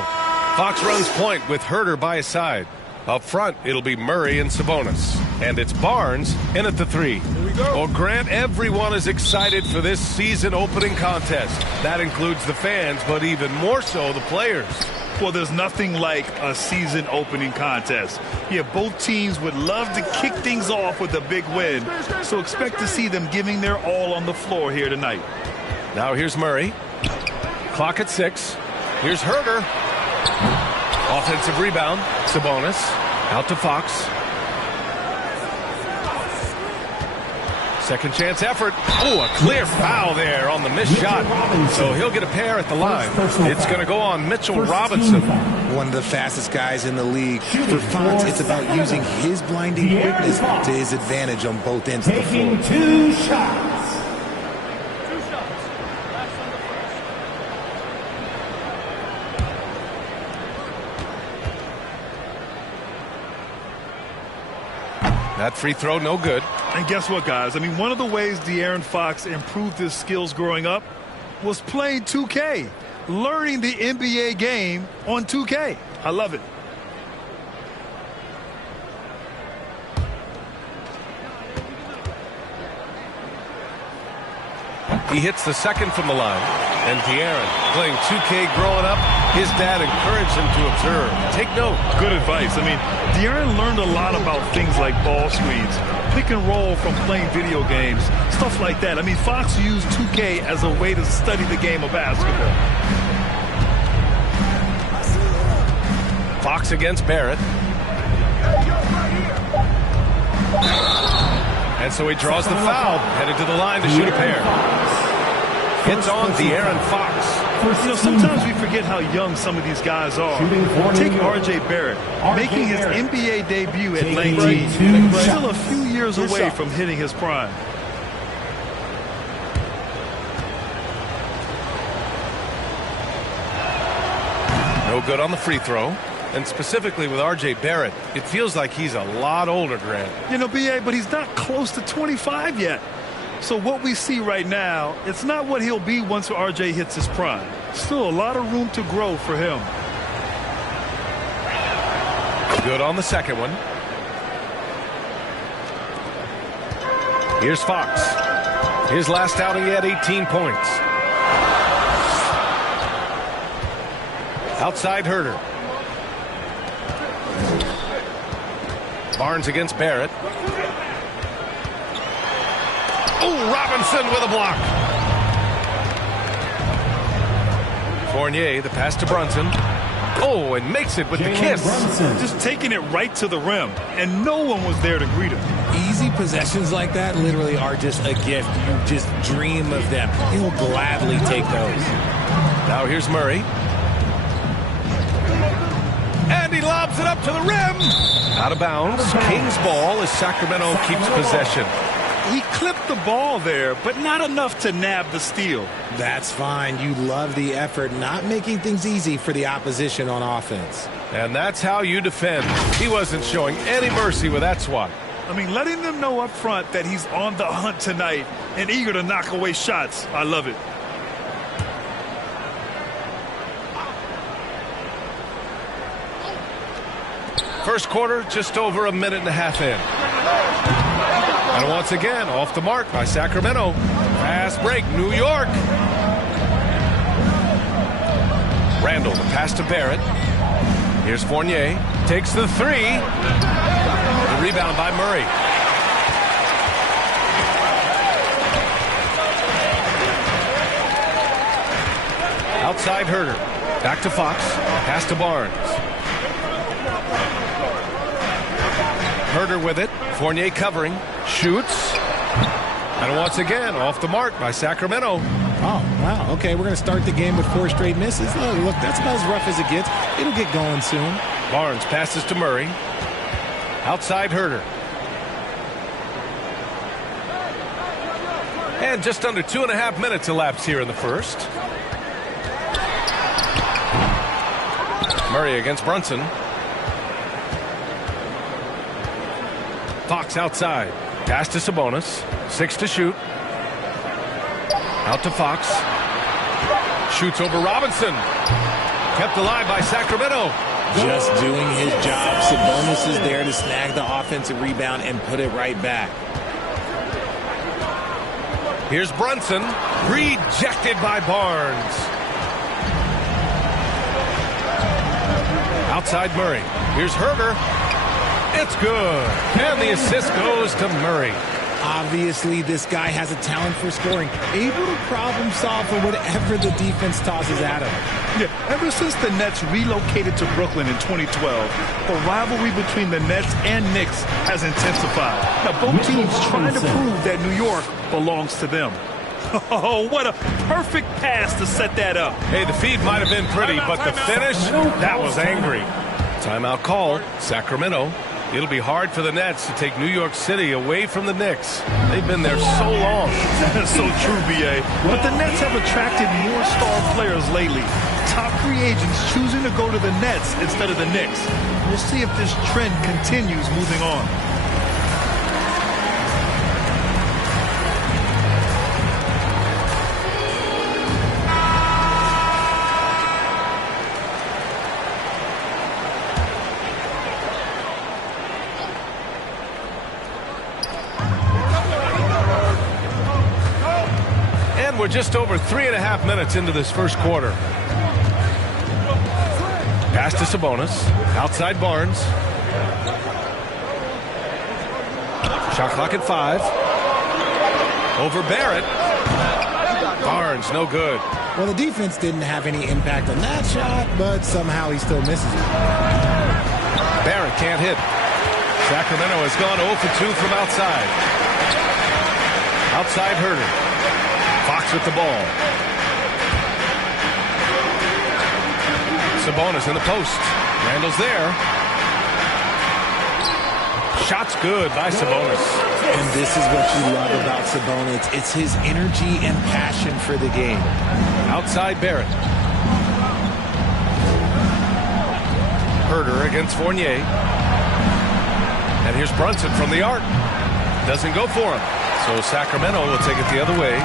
Fox runs point with Herter by his side. Up front, it'll be Murray and Sabonis. And it's Barnes in at the 3. Here we go. Well, Grant, everyone is excited for this season opening contest. That includes the fans, but even more so the players. Well, there's nothing like a season opening contest. Yeah, both teams would love to kick things off with a big win, so expect to see them giving their all on the floor here tonight. Now here's Murray. Clock at 6. Here's Herter. Offensive rebound. Sabonis out to Fox. Second chance effort. Oh, a clear foul there on the missed shot. So he'll get a pair at the line. It's going to go on Mitchell Robinson. One of the fastest guys in the league. For Fox, it's about using his blinding quickness to his advantage on both ends of the floor. Taking 2 shots. That free throw, no good. And guess what, guys? I mean, one of the ways De'Aaron Fox improved his skills growing up was playing 2K, learning the NBA game on 2K. I love it. He hits the second from the line. And De'Aaron, playing 2K growing up, his dad encouraged him to observe. Take note. Good advice. I mean, De'Aaron learned a lot about things like ball screens, pick and roll from playing video games, stuff like that. I mean, Fox used 2K as a way to study the game of basketball. Fox against Barrett. And so he draws the foul, headed to the line to shoot a pair. Hits on De'Aaron Fox. Sometimes we forget how young some of these guys are. Take R.J. Barrett, making his NBA debut at 19. Still a few years away from hitting his prime. No good on the free throw. And specifically with R.J. Barrett, it feels like he's a lot older, Grant. B.A., but he's not close to 25 yet. So what we see right now, it's not what he'll be once R.J. hits his prime. Still a lot of room to grow for him. Good on the second one. Here's Fox. His last outing, he had 18 points. Outside Herter. Barnes against Barrett. Oh, Robinson with a block. Fournier, the pass to Brunson. Oh, and makes it with the kiss. Just taking it right to the rim, and no one was there to greet him. Easy possessions like that literally are just a gift. You just dream of them. He'll gladly take those. Now here's Murray. And he lobs it up to the rim. Out of bounds. King's ball as Sacramento keeps possession. He clipped the ball there, but not enough to nab the steal. That's fine. You love the effort, not making things easy for the opposition on offense. And that's how you defend. He wasn't showing any mercy with that swat. I mean, letting them know up front that he's on the hunt tonight and eager to knock away shots. I love it. First quarter, just over a minute and a half in. And once again, off the mark by Sacramento. Fast break, New York. Randall, the pass to Barrett. Here's Fournier. Takes the three. The rebound by Murray. Outside Herter. Back to Fox. Pass to Barnes. Herter with it. Fournier covering. Shoots. And once again, off the mark by Sacramento. Oh, wow. Okay, we're going to start the game with 4 straight misses. Oh, look, that's about as rough as it gets. It'll get going soon. Barnes passes to Murray. Outside Herter. And just under 2.5 minutes elapsed here in the first. Murray against Brunson. Fox outside. Pass to Sabonis. 6 to shoot. Out to Fox. Shoots over Robinson. Kept alive by Sacramento. Just doing his job. Sabonis is there to snag the offensive rebound and put it right back. Here's Brunson. Rejected by Barnes. Outside Murray. Here's Herter. It's good. And the assist goes to Murray. Obviously, this guy has a talent for scoring. Able to problem solve for whatever the defense tosses at him. Yeah, ever since the Nets relocated to Brooklyn in 2012, the rivalry between the Nets and Knicks has intensified. Now, both teams trying to prove that New York belongs to them. Oh, what a perfect pass to set that up. Hey, the feed might have been pretty, but the finish, that was angry. Timeout called. Sacramento. It'll be hard for the Nets to take New York City away from the Knicks. They've been there so long. That's so true, B.A. But the Nets have attracted more star players lately. Top free agents choosing to go to the Nets instead of the Knicks. We'll see if this trend continues moving on. We're just over 3.5 minutes into this first quarter. Pass to Sabonis. Outside Barnes. Shot clock at 5. Over Barrett. Barnes, no good. Well, the defense didn't have any impact on that shot, but somehow he still misses it. Barrett can't hit. Sacramento has gone 0 for 2 from outside. Outside Herder. Fox with the ball. Sabonis in the post. Randall's there. Shot's good by Sabonis. And this is what you love about Sabonis. It's his energy and passion for the game. Outside Barrett. Herder against Fournier. And here's Brunson from the arc. Doesn't go for him. So Sacramento will take it the other way.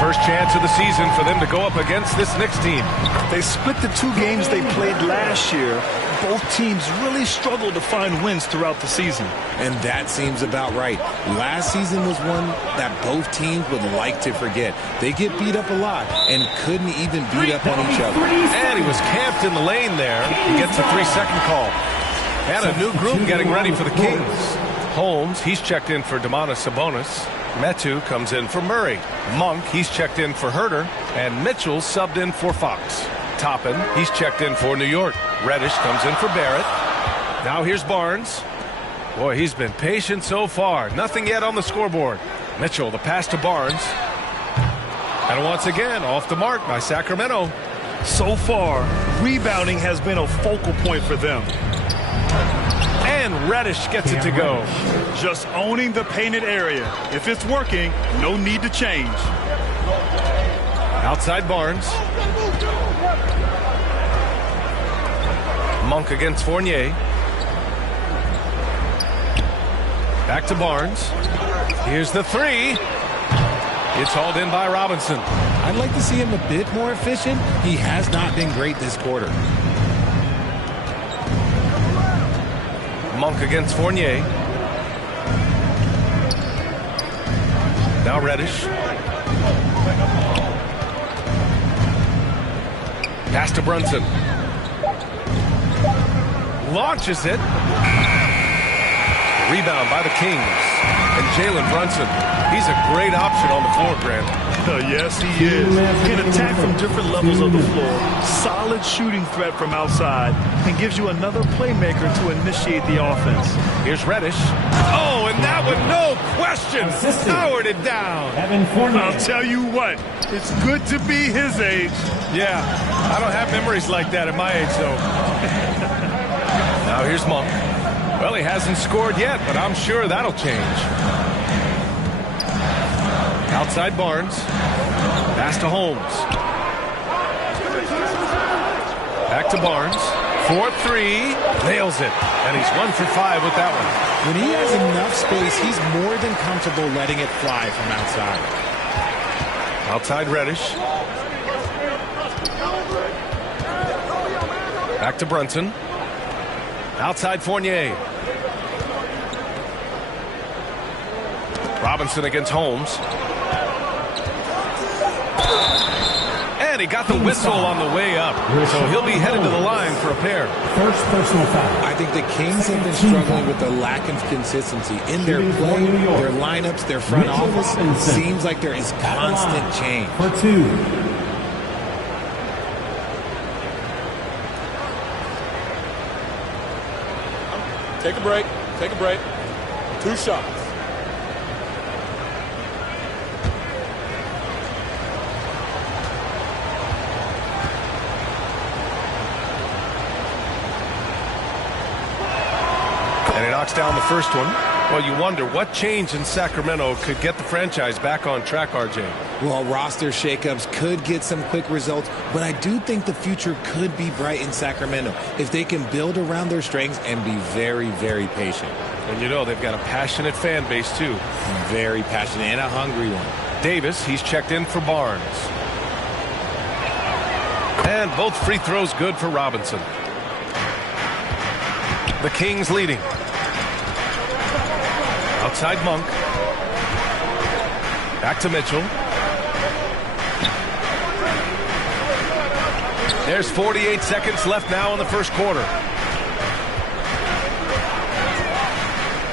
First chance of the season for them to go up against this Knicks team. They split the 2 games they played last year. Both teams really struggled to find wins throughout the season. And that seems about right. Last season was one that both teams would like to forget. They get beat up a lot and couldn't even beat up on each other. And he was camped in the lane there. He gets a 3-second call. And a new group getting ready for the Kings. Holmes, he's checked in for Domantas Sabonis. Metu comes in for Murray. Monk, he's checked in for Herder. And Mitchell subbed in for Fox. Toppin, he's checked in for New York. Reddish comes in for Barrett. Now here's Barnes. Boy, he's been patient so far. Nothing yet on the scoreboard. Mitchell, the pass to Barnes. And once again, off the mark by Sacramento. So far, rebounding has been a focal point for them. And Reddish gets it to go. Just owning the painted area. If it's working, no need to change. Outside Barnes. Monk against Fournier. Back to Barnes. Here's the 3. It's hauled in by Robinson. I'd like to see him a bit more efficient. He has not been great this quarter. Monk against Fournier. Now Reddish. Pass to Brunson. Launches it. Rebound by the Kings. And Jalen Brunson. He's a great option on the floor, Grant. Yes, he is. Can attack from different levels of the floor. Solid shooting threat from outside. And gives you another playmaker to initiate the offense. Here's Reddish. Oh, and that one, no question, powered it down. I'll tell you what, it's good to be his age. Yeah, I don't have memories like that at my age, though. Now here's Monk. Well, he hasn't scored yet, but I'm sure that'll change. Outside Barnes. Pass to Holmes. Back to Barnes. 4-3. Nails it. And he's 1 for 5 with that one. When he has enough space, he's more than comfortable letting it fly from outside. Outside Reddish. Back to Brunson. Outside Fournier. Robinson against Holmes. And he got the whistle on the way up. So he'll be headed to the line for a pair. First personal foul. I think the Kings have been struggling with the lack of consistency in their play, their lineups, their front office. Seems like there is constant change. For 2. Take a break. Take a break. 2 shots. And he knocks down the first one. Well, you wonder what change in Sacramento could get the franchise back on track, RJ. Well, roster shakeups could get some quick results, but I do think the future could be bright in Sacramento if they can build around their strengths and be very, very patient. And you know they've got a passionate fan base, too. Very passionate and a hungry one. Davis, he's checked in for Barnes. And both free throws good for Robinson. The Kings leading. Outside Monk. Back to Mitchell. There's 48 seconds left now in the first quarter.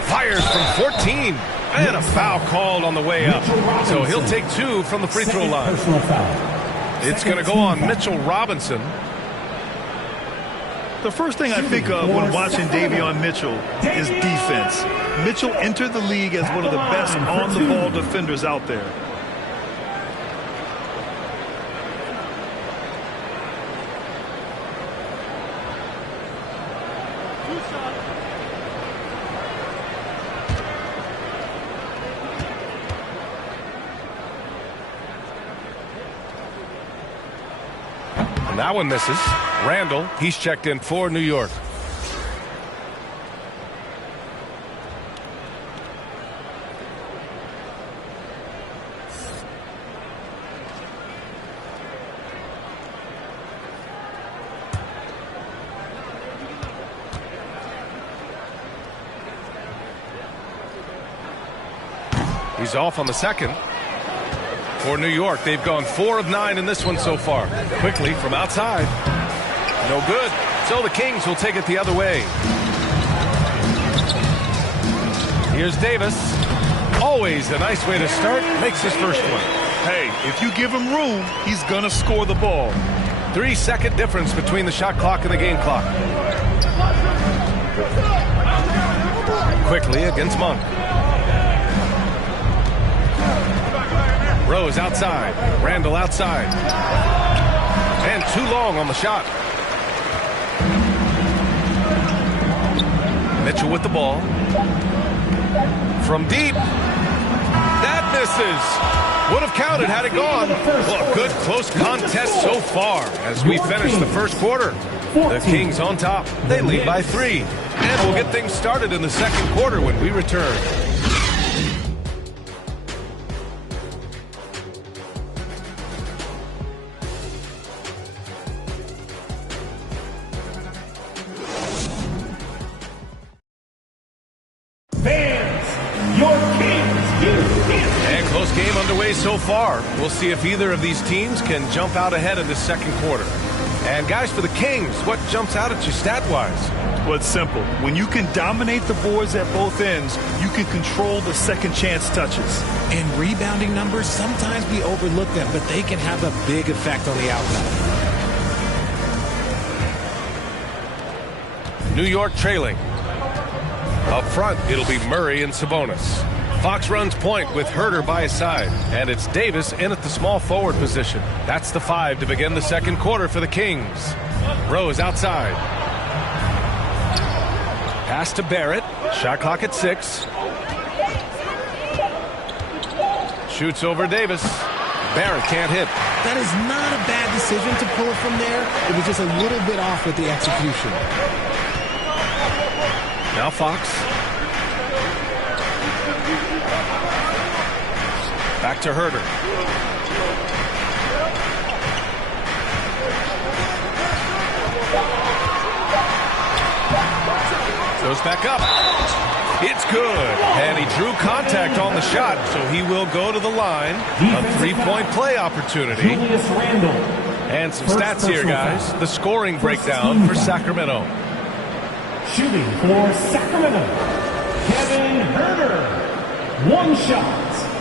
Fires from 14. And a foul called on the way up. So he'll take 2 from the free throw line. It's going to go on Mitchell Robinson. The first thing I think of when watching Davion Mitchell is defense. Mitchell entered the league as one of the best on-the-ball defenders out there. And that one misses. Randall, he's checked in for New York. He's off on the second. For New York, they've gone 4 of 9 in this one so far. Quickly from outside. No good. So the Kings will take it the other way. Here's Davis. Always a nice way to start. Makes his first one. Hey, if you give him room, he's going to score the ball. 3-second difference between the shot clock and the game clock. Quickly against Monk. Rose outside. Randall outside. And too long on the shot. Mitchell with the ball. From deep. That misses. Would have counted had it gone. Well, a good close contest so far as we finish the first quarter. The Kings on top. They lead by 3. And we'll get things started in the second quarter when we return. Game underway so far. We'll see if either of these teams can jump out ahead in the second quarter. And guys, for the Kings, what jumps out at you stat-wise? Well, it's simple. When you can dominate the boards at both ends, you can control the second chance touches. And rebounding numbers, sometimes we overlook them, but they can have a big effect on the outcome. New York trailing. Up front, it'll be Murray and Sabonis. Fox runs point with Herter by his side. And it's Davis in at the small forward position. That's the 5 to begin the second quarter for the Kings. Rose outside. Pass to Barrett. Shot clock at 6. Shoots over Davis. Barrett can't hit. That is not a bad decision to pull it from there. It was just a little bit off with the execution. Now Fox. Back to Herter. Goes back up. It's good. And he drew contact on the shot, so he will go to the line. A 3-point play opportunity. And some stats here, guys. The scoring breakdown for Sacramento. Shooting for Sacramento, Kevin Herter. 1 shot.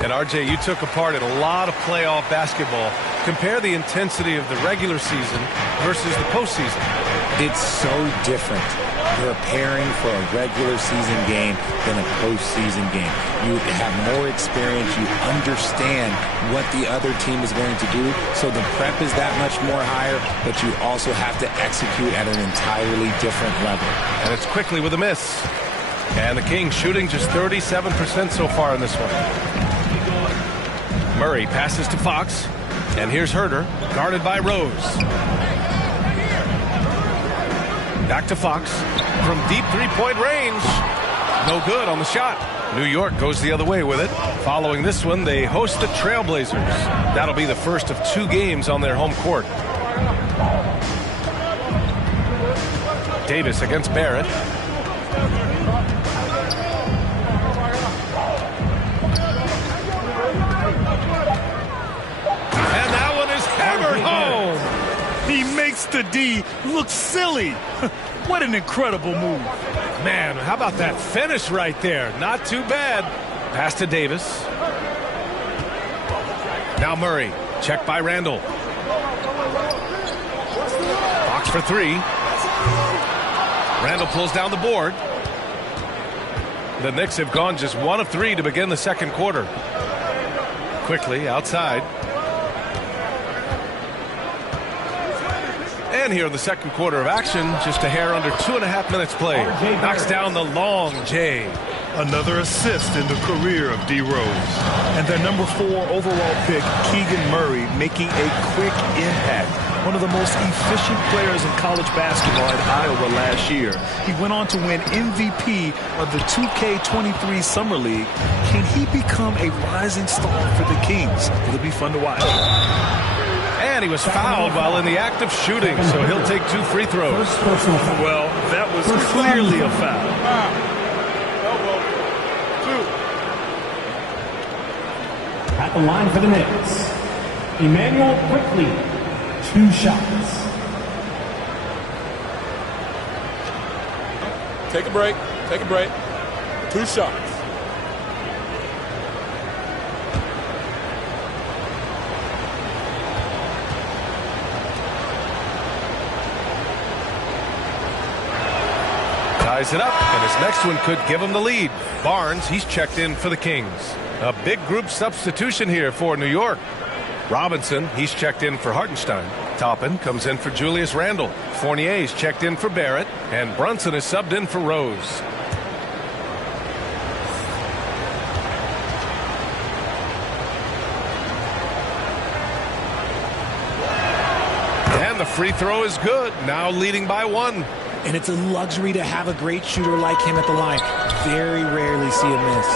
And RJ, you took a part in a lot of playoff basketball. Compare the intensity of the regular season versus the postseason. It's so different preparing for a regular season game than a postseason game. You have more experience. You understand what the other team is going to do. So the prep is that much more higher, but you also have to execute at an entirely different level. And it's quickly with a miss. And the Kings shooting just 37% so far in this one. Murray passes to Fox. And here's Herter, guarded by Rose. Back to Fox. From deep 3-point range. No good on the shot. New York goes the other way with it. Following this one, they host the Trailblazers. That'll be the first of 2 games on their home court. Davis against Barrett. And that one is hammered home. He makes the D look silly. What an incredible move. Man, how about that finish right there? Not too bad. Pass to Davis. Now Murray. Check by Randall. Fox for three. Randall pulls down the board. The Knicks have gone just 1 of 3 to begin the second quarter. Quickly outside. And here in the second quarter of action, just a hair under 2.5 minutes played. Knocks down the long J. Another assist in the career of D. Rose. And their number 4 overall pick, Keegan Murray, making a quick impact. One of the most efficient players in college basketball at Iowa last year. He went on to win MVP of the 2K23 Summer League. Can he become a rising star for the Kings? It'll be fun to watch. And he was fouled while in the act of shooting, so he'll take 2 free throws. Well, that was clearly a foul. At the line for the Knicks, Emmanuel Quickly, 2 shots. Take a break. Take a break. 2 shots. Ties it up, and his next one could give him the lead. Barnes, he's checked in for the Kings. A big group substitution here for New York. Robinson, he's checked in for Hartenstein. Toppin comes in for Julius Randle. Fournier's checked in for Barrett. And Brunson is subbed in for Rose. And the free throw is good. Now leading by 1. And it's a luxury to have a great shooter like him at the line. Very rarely see a miss.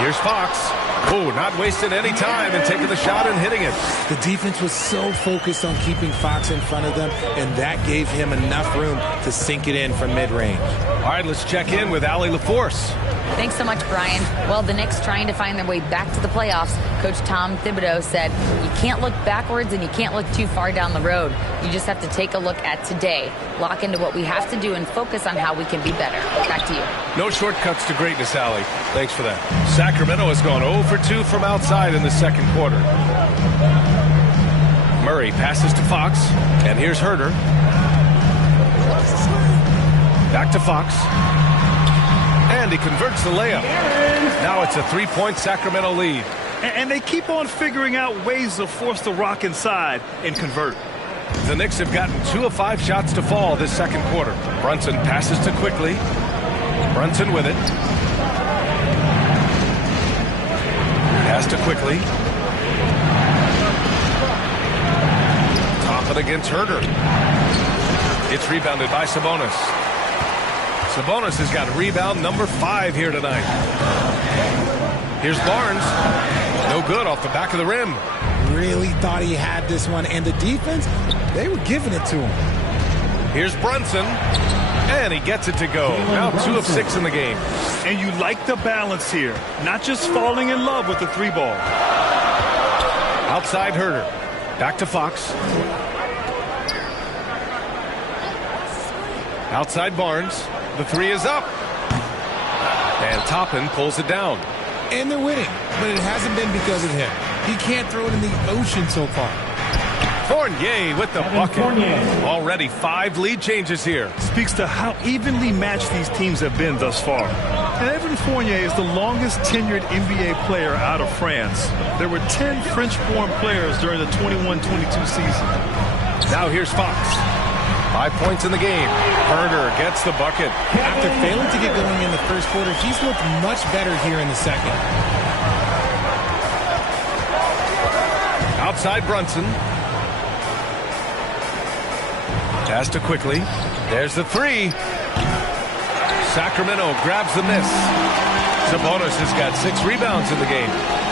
Here's Fox. Oh, not wasting any time and taking the shot and hitting it. The defense was so focused on keeping Fox in front of them, and that gave him enough room to sink it in from mid-range. All right, let's check in with Allie LaForce. Thanks so much, Brian. Well, the Knicks trying to find their way back to the playoffs. Coach Tom Thibodeau said, you can't look backwards and you can't look too far down the road. You just have to take a look at today, lock into what we have to do, and focus on how we can be better. Back to you. No shortcuts to greatness, Allie. Thanks for that. Sacramento has gone 0 for 2 from outside in the second quarter. Murray passes to Fox, and here's Herter. Back to Fox. And he converts the layup. Now it's a 3-point Sacramento lead. And they keep on figuring out ways to force the rock inside and convert. The Knicks have gotten 2 of 5 shots to fall this second quarter. Brunson passes to Quickly. Brunson with it. Pass to Quickly. Toppin against Herter. It's rebounded by Sabonis. Sabonis has got rebound number 5 here tonight. Here's Barnes. No good off the back of the rim. Really thought he had this one, and the defense, they were giving it to him. Here's Brunson, and he gets it to go. Now 2 of 6 in the game. And you like the balance here, not just falling in love with the 3-ball. Outside Herter. Back to Fox. Outside Barnes. The 3 is up. And Toppin pulls it down. And they're winning, but it hasn't been because of him. He can't throw it in the ocean so far. Fournier with the bucket. Already 5 lead changes here. Speaks to how evenly matched these teams have been thus far. And Evan Fournier is the longest tenured NBA player out of France. There were 10 French-born players during the 21-22 season. Now here's Fox. 5 points in the game. Herter gets the bucket. After failing to get going in the first quarter, he's looked much better here in the second. Outside Brunson. Pass to Quickly. There's the 3. Sacramento grabs the miss. Sabonis has got 6 rebounds in the game.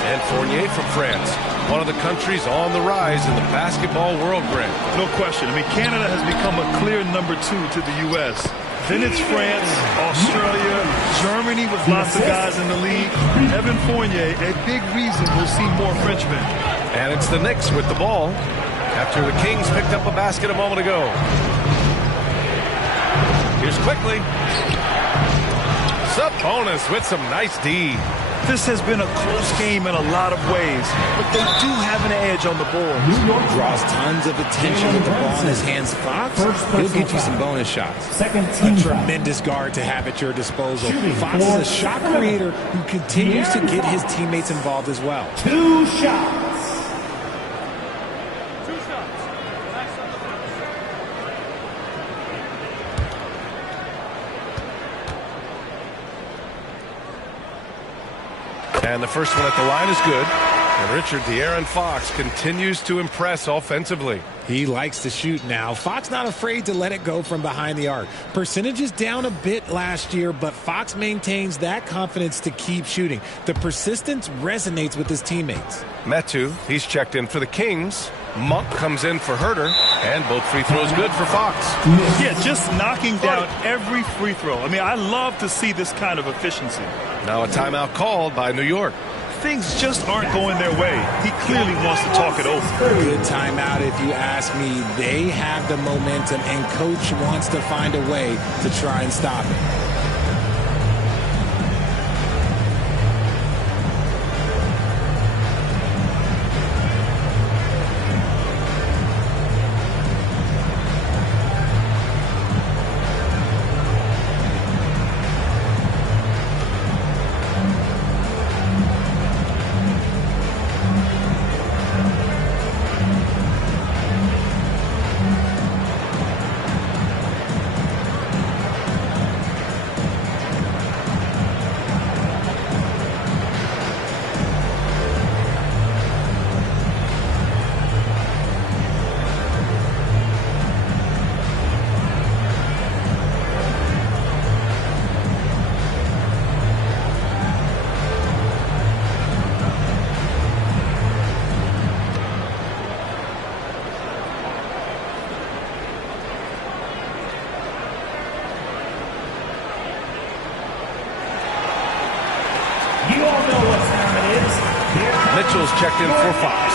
And Fournier from France. One of the countries on the rise in the basketball world, Grant. No question. I mean, Canada has become a clear number 2 to the U.S. Then it's France, Australia, Germany with lots of guys in the league. Evan Fournier, a big reason we'll see more Frenchmen. And it's the Knicks with the ball. after the Kings picked up a basket a moment ago. Here's quickly. Sabonis with some nice D. This has been a close game in a lot of ways, but they do have an edge on the board. New York draws tons of attention with the ball in his hands. Fox, he'll get you some bonus shots. Second team a tremendous guard to have at your disposal. Fox is a shot creator who continues to get his teammates involved as well. 2 shots. And the first one at the line is good. And Richard, De'Aaron Fox continues to impress offensively. He likes to shoot now. Fox not afraid to let it go from behind the arc. Percentage is down a bit last year, but Fox maintains that confidence to keep shooting. The persistence resonates with his teammates. Metu, he's checked in for the Kings. Monk comes in for Herter, and both free throws good for Fox. Yeah, just knocking down every free throw. I mean, I love to see this kind of efficiency. Now a timeout called by New York. Things just aren't going their way. He clearly wants to talk it over. Good timeout if you ask me. They have the momentum, and Coach wants to find a way to try and stop it. Mitchell's checked in for Fox.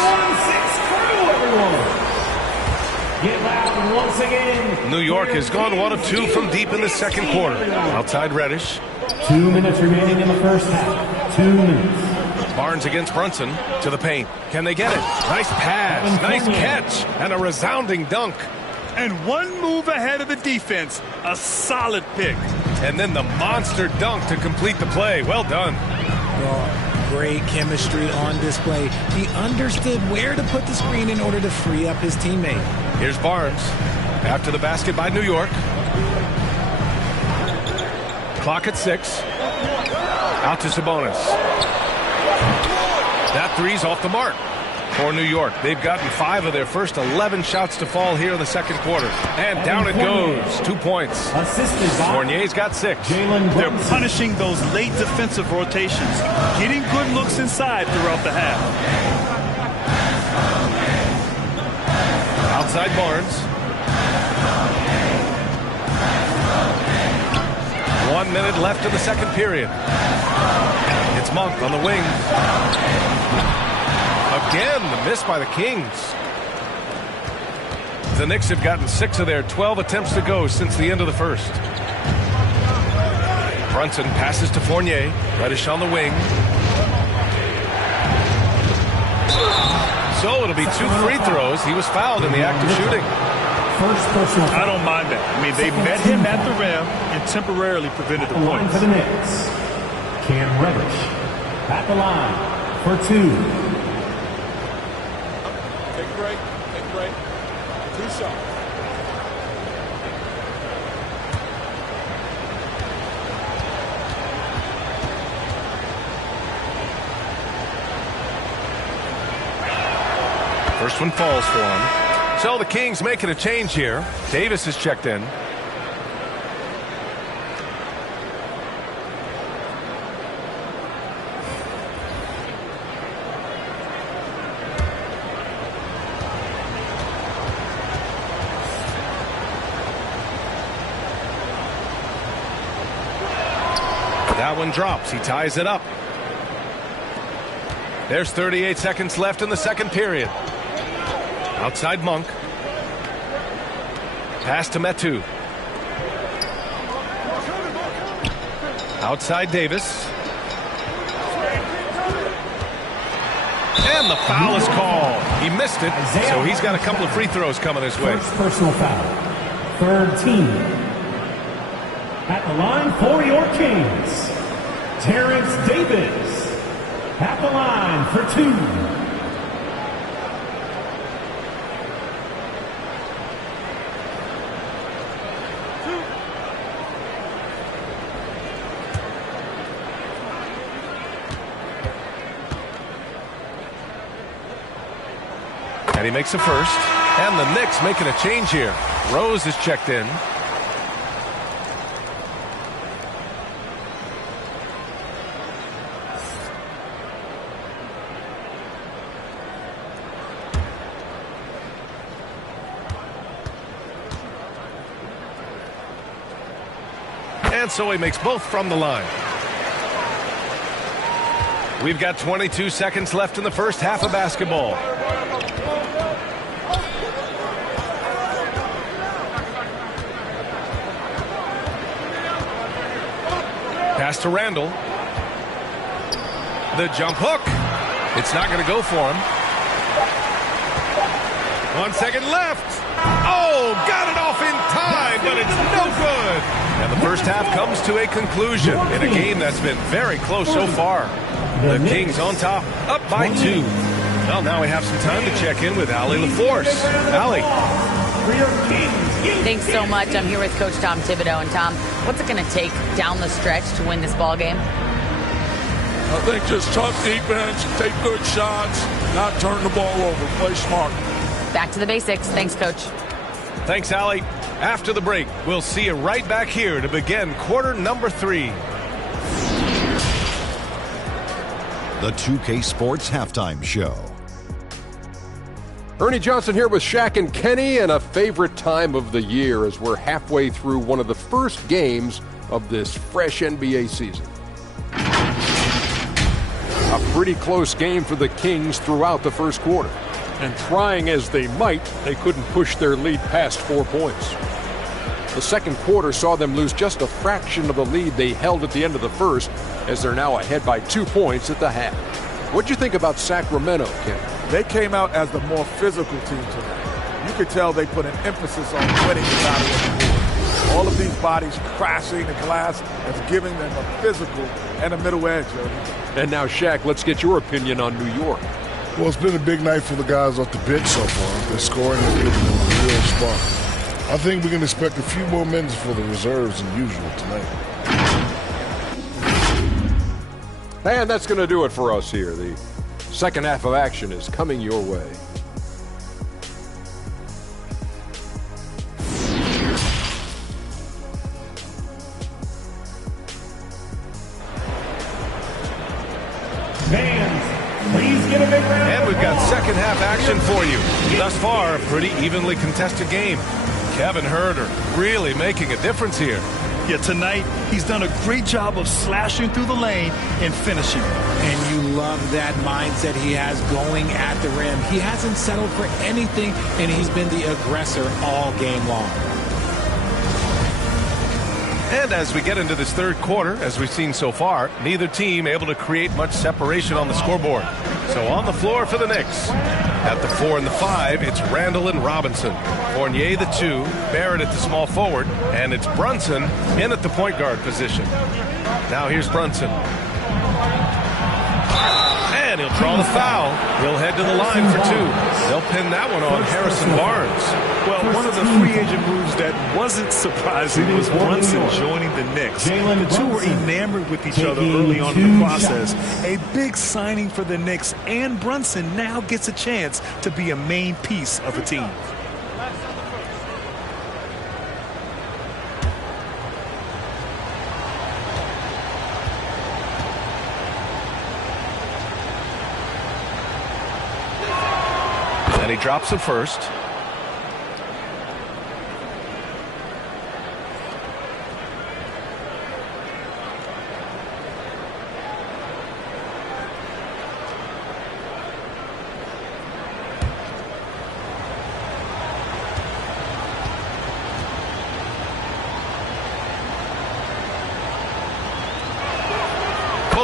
Get loud once again. New York has gone 1 of 2 from deep in the second quarter. Outside Reddish. 2 minutes remaining in the first half. 2 minutes. Barnes against Brunson to the paint. Can they get it? Nice pass, nice catch, and a resounding dunk. And one move ahead of the defense. A solid pick. And then the monster dunk to complete the play. Well done. Great chemistry on display. He understood where to put the screen in order to free up his teammate. Here's Barnes. After the basket by New York. Clock at 6. Out to Sabonis. That three's off the mark for New York. They've gotten 5 of their first 11 shots to fall here in the second quarter. And down it goes. 2 points. Fournier's got 6. They're punishing those late defensive rotations, getting good looks inside throughout the half. Outside Barnes. 1 minute left in the second period. It's Monk on the wing. Again, the miss by the Kings. The Knicks have gotten 6 of their 12 attempts to go since the end of the first. Brunson passes to Fournier. Reddish on the wing. So it'll be 2 free throws. He was fouled in the act of shooting. I don't mind that. I mean, they met him at the rim and temporarily prevented the points. For the Knicks, Cam Reddish at the line for 2. Take a break. 2 shots. First one falls for him. So the Kings making a change here. Davis is checked in. That one drops. He ties it up. There's 38 seconds left in the second period. Outside Monk. Pass to Metu. Outside Davis. And the foul is called. He missed it, so he's got a couple of free throws coming his way. First personal foul. Third team. At the line for your Kings, Terrence Davis. At the line for 2. And he makes a first. And the Knicks making a change here. Rose is checked in. And so he makes both from the line. We've got 22 seconds left in the first half of basketball. Pass to Randall. The jump hook. It's not going to go for him. 1 second left. Oh, got it off in time, but it's no good. And the first half comes to a conclusion in a game that's been very close so far. The Kings on top, up by 2. Well, now we have some time to check in with Allie LaForce. Allie. Thanks so much. I'm here with Coach Tom Thibodeau. And Tom, what's it going to take down the stretch to win this ball game? I think just tough defense, take good shots, not turn the ball over, play smart. Back to the basics. Thanks, Coach. Thanks, Allie. After the break, we'll see you right back here to begin quarter number 3. The 2K Sports Halftime Show. Ernie Johnson here with Shaq and Kenny, and a favorite time of the year as we're halfway through one of the first games of this fresh NBA season. A pretty close game for the Kings throughout the first quarter. And trying as they might, they couldn't push their lead past 4 points. The second quarter saw them lose just a fraction of the lead they held at the end of the first, as they're now ahead by 2 points at the half. What'd you think about Sacramento, Ken? They came out as the more physical team tonight. You could tell they put an emphasis on winning the battle of the board. All of these bodies crashing the glass is giving them a physical and a middle edge. And now, Shaq, let's get your opinion on New York. Well, it's been a big night for the guys off the bench so far. They're scoring and giving them a real spark. I think we can expect a few more minutes for the reserves than usual tonight. And that's going to do it for us here. The second half of action is coming your way. And we've got second half action for you. Thus far, a pretty evenly contested game. Kevin Huerter really making a difference here. Yeah, tonight he's done a great job of slashing through the lane and finishing. And you love that mindset he has going at the rim. He hasn't settled for anything, and he's been the aggressor all game long. And as we get into this third quarter, as we've seen so far, neither team able to create much separation on the scoreboard. So on the floor for the Knicks. At the 4 and the 5, it's Randall and Robinson. Fournier the 2, Barrett at the small forward, and it's Brunson in at the point guard position. Now here's Brunson. And he'll draw the foul. He'll head to the line for 2. They'll pin that one on Harrison Barnes. Well, one of the free agent moves that wasn't surprising was Brunson joining the Knicks. The two were enamored with each other early on in the process. A big signing for the Knicks, and Brunson now gets a chance to be a main piece of the team. And he drops it first.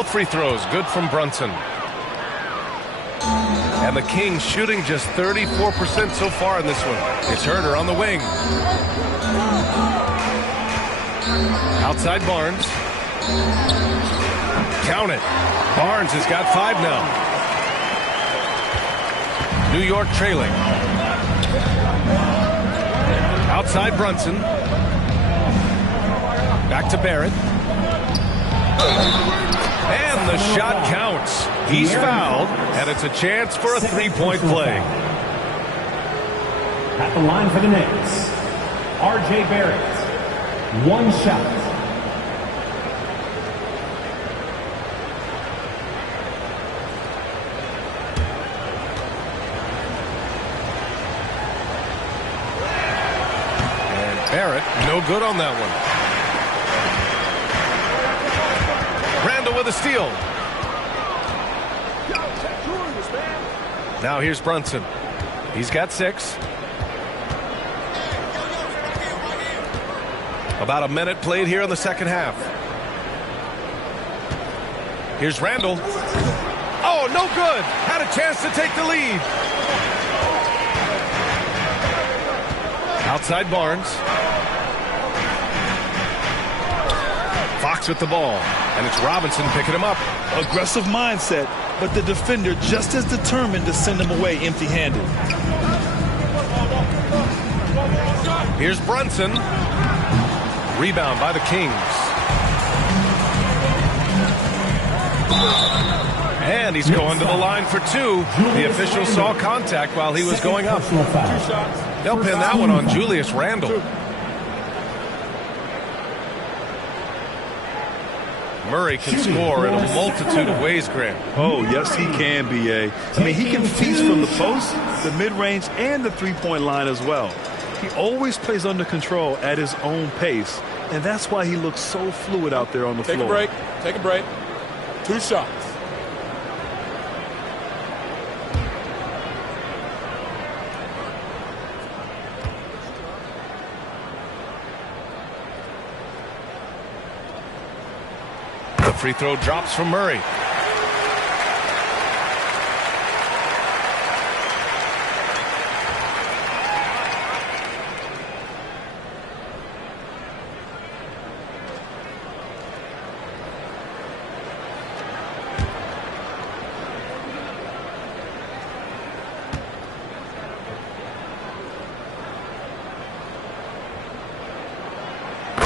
Both free throws good from Brunson. And the Kings shooting just 34% so far in this one. It's Herder on the wing. Outside Barnes. Count it. Barnes has got 5 now. New York trailing. Outside Brunson. Back to Barrett. And the shot counts. He's fouled, and it's a chance for a 3-point play. At the line for the Knicks, R.J. Barrett. 1 shot. Barrett, no good on that one. Randall with a steal. Now here's Brunson. He's got 6. About a minute played here in the second half. Here's Randall. Oh, no good. Had a chance to take the lead. Outside Barnes. Fox with the ball, and it's Robinson picking him up. Aggressive mindset, but the defender just as determined to send him away empty-handed. Here's Brunson. Rebound by the Kings. And he's going to the line for 2. The official saw contact while he was going up. They'll pin that one on Julius Randle. Murray can score in a multitude of ways, Grant. Oh, yes, he can, B.A. I mean, he can feast from the post, the mid-range, and the three-point line as well. He always plays under control at his own pace, and that's why he looks so fluid out there on the floor. Take a break. Take a break. 2 shots. The free throw drops from Murray.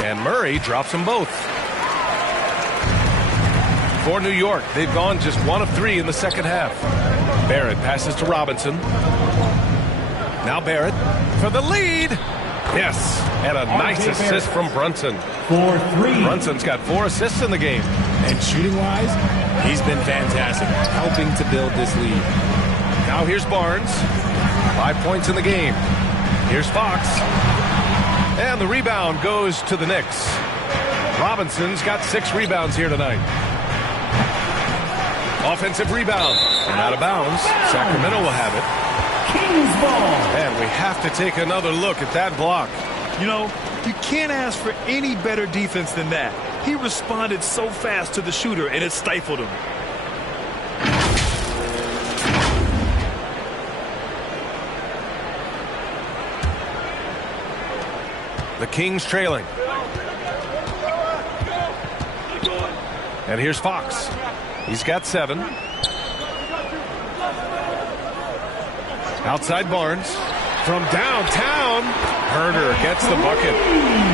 And Murray drops them both. For New York, they've gone just 1 of 3 in the second half. Barrett passes to Robinson. Now Barrett for the lead. Yes, and a nice assist from Brunson. 4-3. Brunson's got 4 assists in the game. And shooting-wise, he's been fantastic, helping to build this lead. Now here's Barnes. 5 points in the game. Here's Fox. And the rebound goes to the Knicks. Robinson's got 6 rebounds here tonight. Offensive rebound. And out of bounds. Sacramento will have it. Kings ball. And we have to take another look at that block. You know, you can't ask for any better defense than that. He responded so fast to the shooter, and it stifled him. The Kings trailing. And here's Fox. He's got 7. Outside Barnes. From downtown, Herder gets the bucket.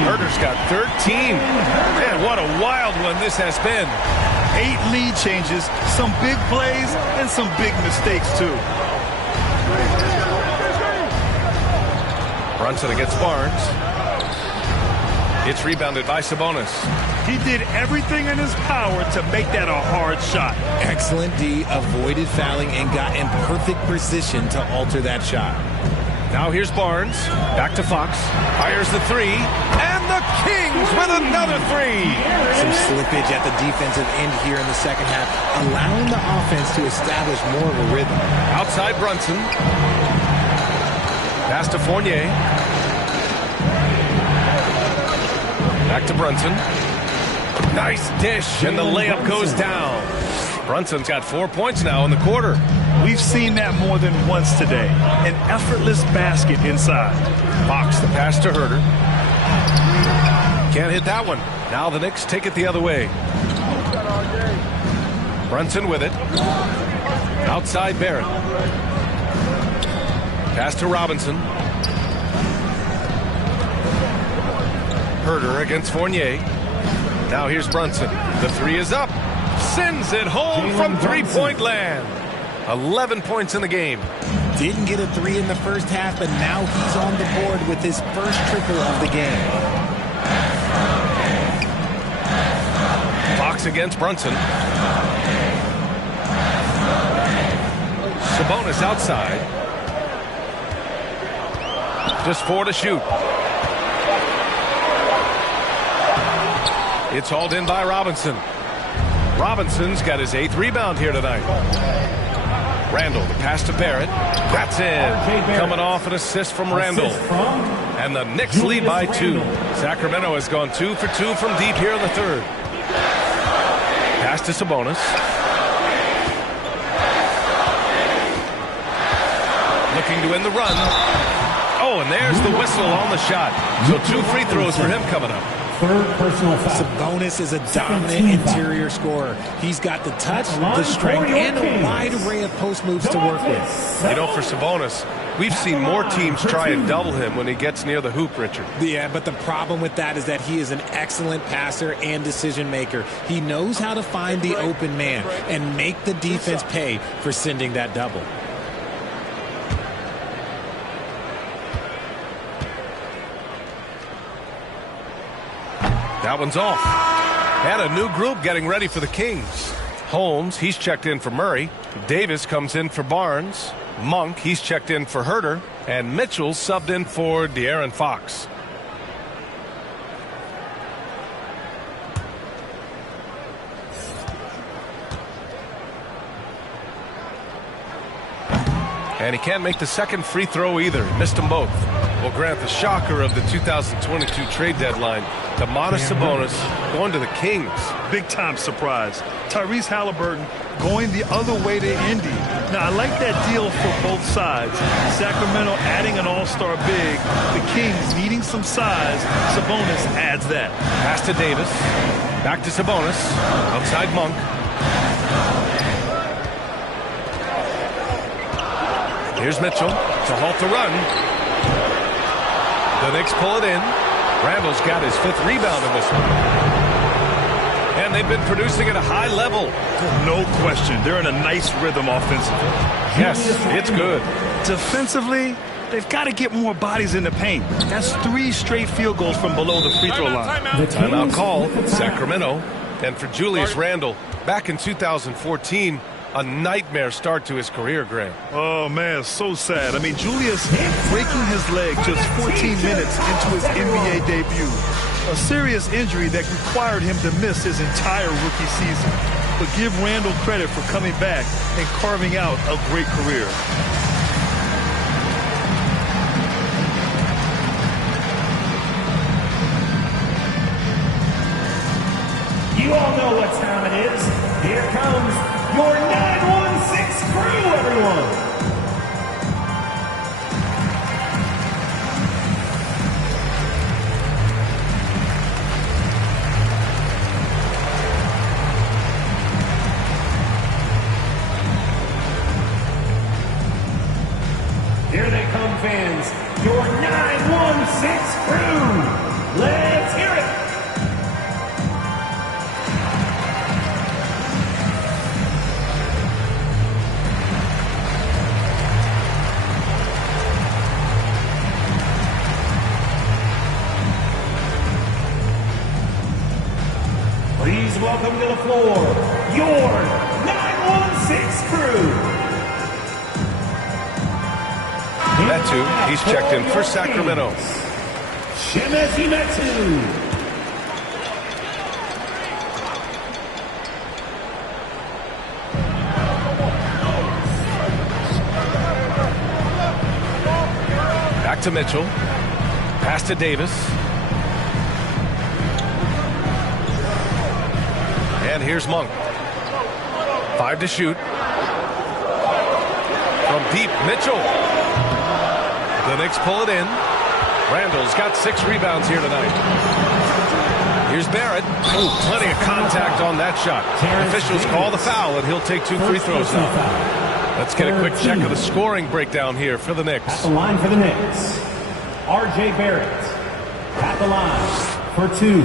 Herder's got 13. Man, what a wild one this has been. 8 lead changes, some big plays, and some big mistakes, too. Brunson against Barnes. It's rebounded by Sabonis. He did everything in his power to make that a hard shot. Excellent D, avoided fouling and got in perfect position to alter that shot. Now here's Barnes. Back to Fox. Fires the 3. And the Kings with another 3. Some slippage at the defensive end here in the second half, allowing the offense to establish more of a rhythm. Outside Brunson. Pass to Fournier. Back to Brunson. Nice dish, and the layup goes down. Brunson's got 4 points now in the quarter. We've seen that more than once today. An effortless basket inside. Fox, the pass to Herter. Can't hit that one. Now the Knicks take it the other way. Brunson with it. Outside Barrett. Pass to Robinson. Herter against Fournier. Now here's Brunson. The three is up. Sends it home from three-point land. 11 points in the game. Didn't get a three in the first half, but now he's on the board with his first triple of the game. Fox against Brunson. Sabonis outside. Just 4 to shoot. It's hauled in by Robinson. Robinson's got his 8th rebound here tonight. Randall, the pass to Barrett. That's in. Coming off an assist from Randall. And the Knicks lead by 2. Sacramento has gone 2 for 2 from deep here in the third. Pass to Sabonis. Looking to end the run. Oh, and there's the whistle on the shot. So 2 free throws for him coming up. Third personal foul. Sabonis is a dominant interior scorer. He's got the touch, the strength, and a wide array of post moves to work with. You know, for Sabonis, we've seen more teams try and double him when he gets near the hoop, Richard. Yeah, but the problem with that is that he is an excellent passer and decision maker. He knows how to find the open man and make the defense pay for sending that double. That one's off. And a new group getting ready for the Kings. Holmes, he's checked in for Murray. Davis comes in for Barnes. Monk, he's checked in for Herter. And Mitchell subbed in for De'Aaron Fox. And he can't make the second free throw either. He missed them both. Will grant the shocker of the 2022 trade deadline. Domantas Sabonis going to the Kings. Big time surprise. Tyrese Halliburton going the other way to Indy. Now, I like that deal for both sides. Sacramento adding an all-star big. The Kings needing some size. Sabonis adds that. Pass to Davis. Back to Sabonis. Outside Monk. Here's Mitchell to halt the run. The Knicks pull it in. Randall's got his 5th rebound in this one. And they've been producing at a high level. No question. They're in a nice rhythm offensively. Yes, it's good. Defensively, they've got to get more bodies in the paint. That's 3 straight field goals from below the free throw line. Timeout call, Sacramento. And for Julius Randle, back in 2014, a nightmare start to his career, Graham. Oh, man, so sad. I mean, Julius breaking his leg just 14 minutes into his NBA debut. A serious injury that required him to miss his entire rookie season. But give Randall credit for coming back and carving out a great career. You all know what time it is. Here comes your 916 crew, everyone. Here they come, fans. Your 916 crew. Let's hear it. Please welcome to the floor, your 916 crew. Metu, he's checked in for Sacramento. Chimezie Metu. Back to Mitchell. Pass to Davis. And here's Monk. 5 to shoot. From deep, Mitchell. The Knicks pull it in. Randall's got 6 rebounds here tonight. Here's Barrett. Oh, plenty of contact on that shot. Officials call the foul, and he'll take 2 free throws now. Let's get a quick check of the scoring breakdown here for the Knicks. At the line for the Knicks, R.J. Barrett. At the line for 2.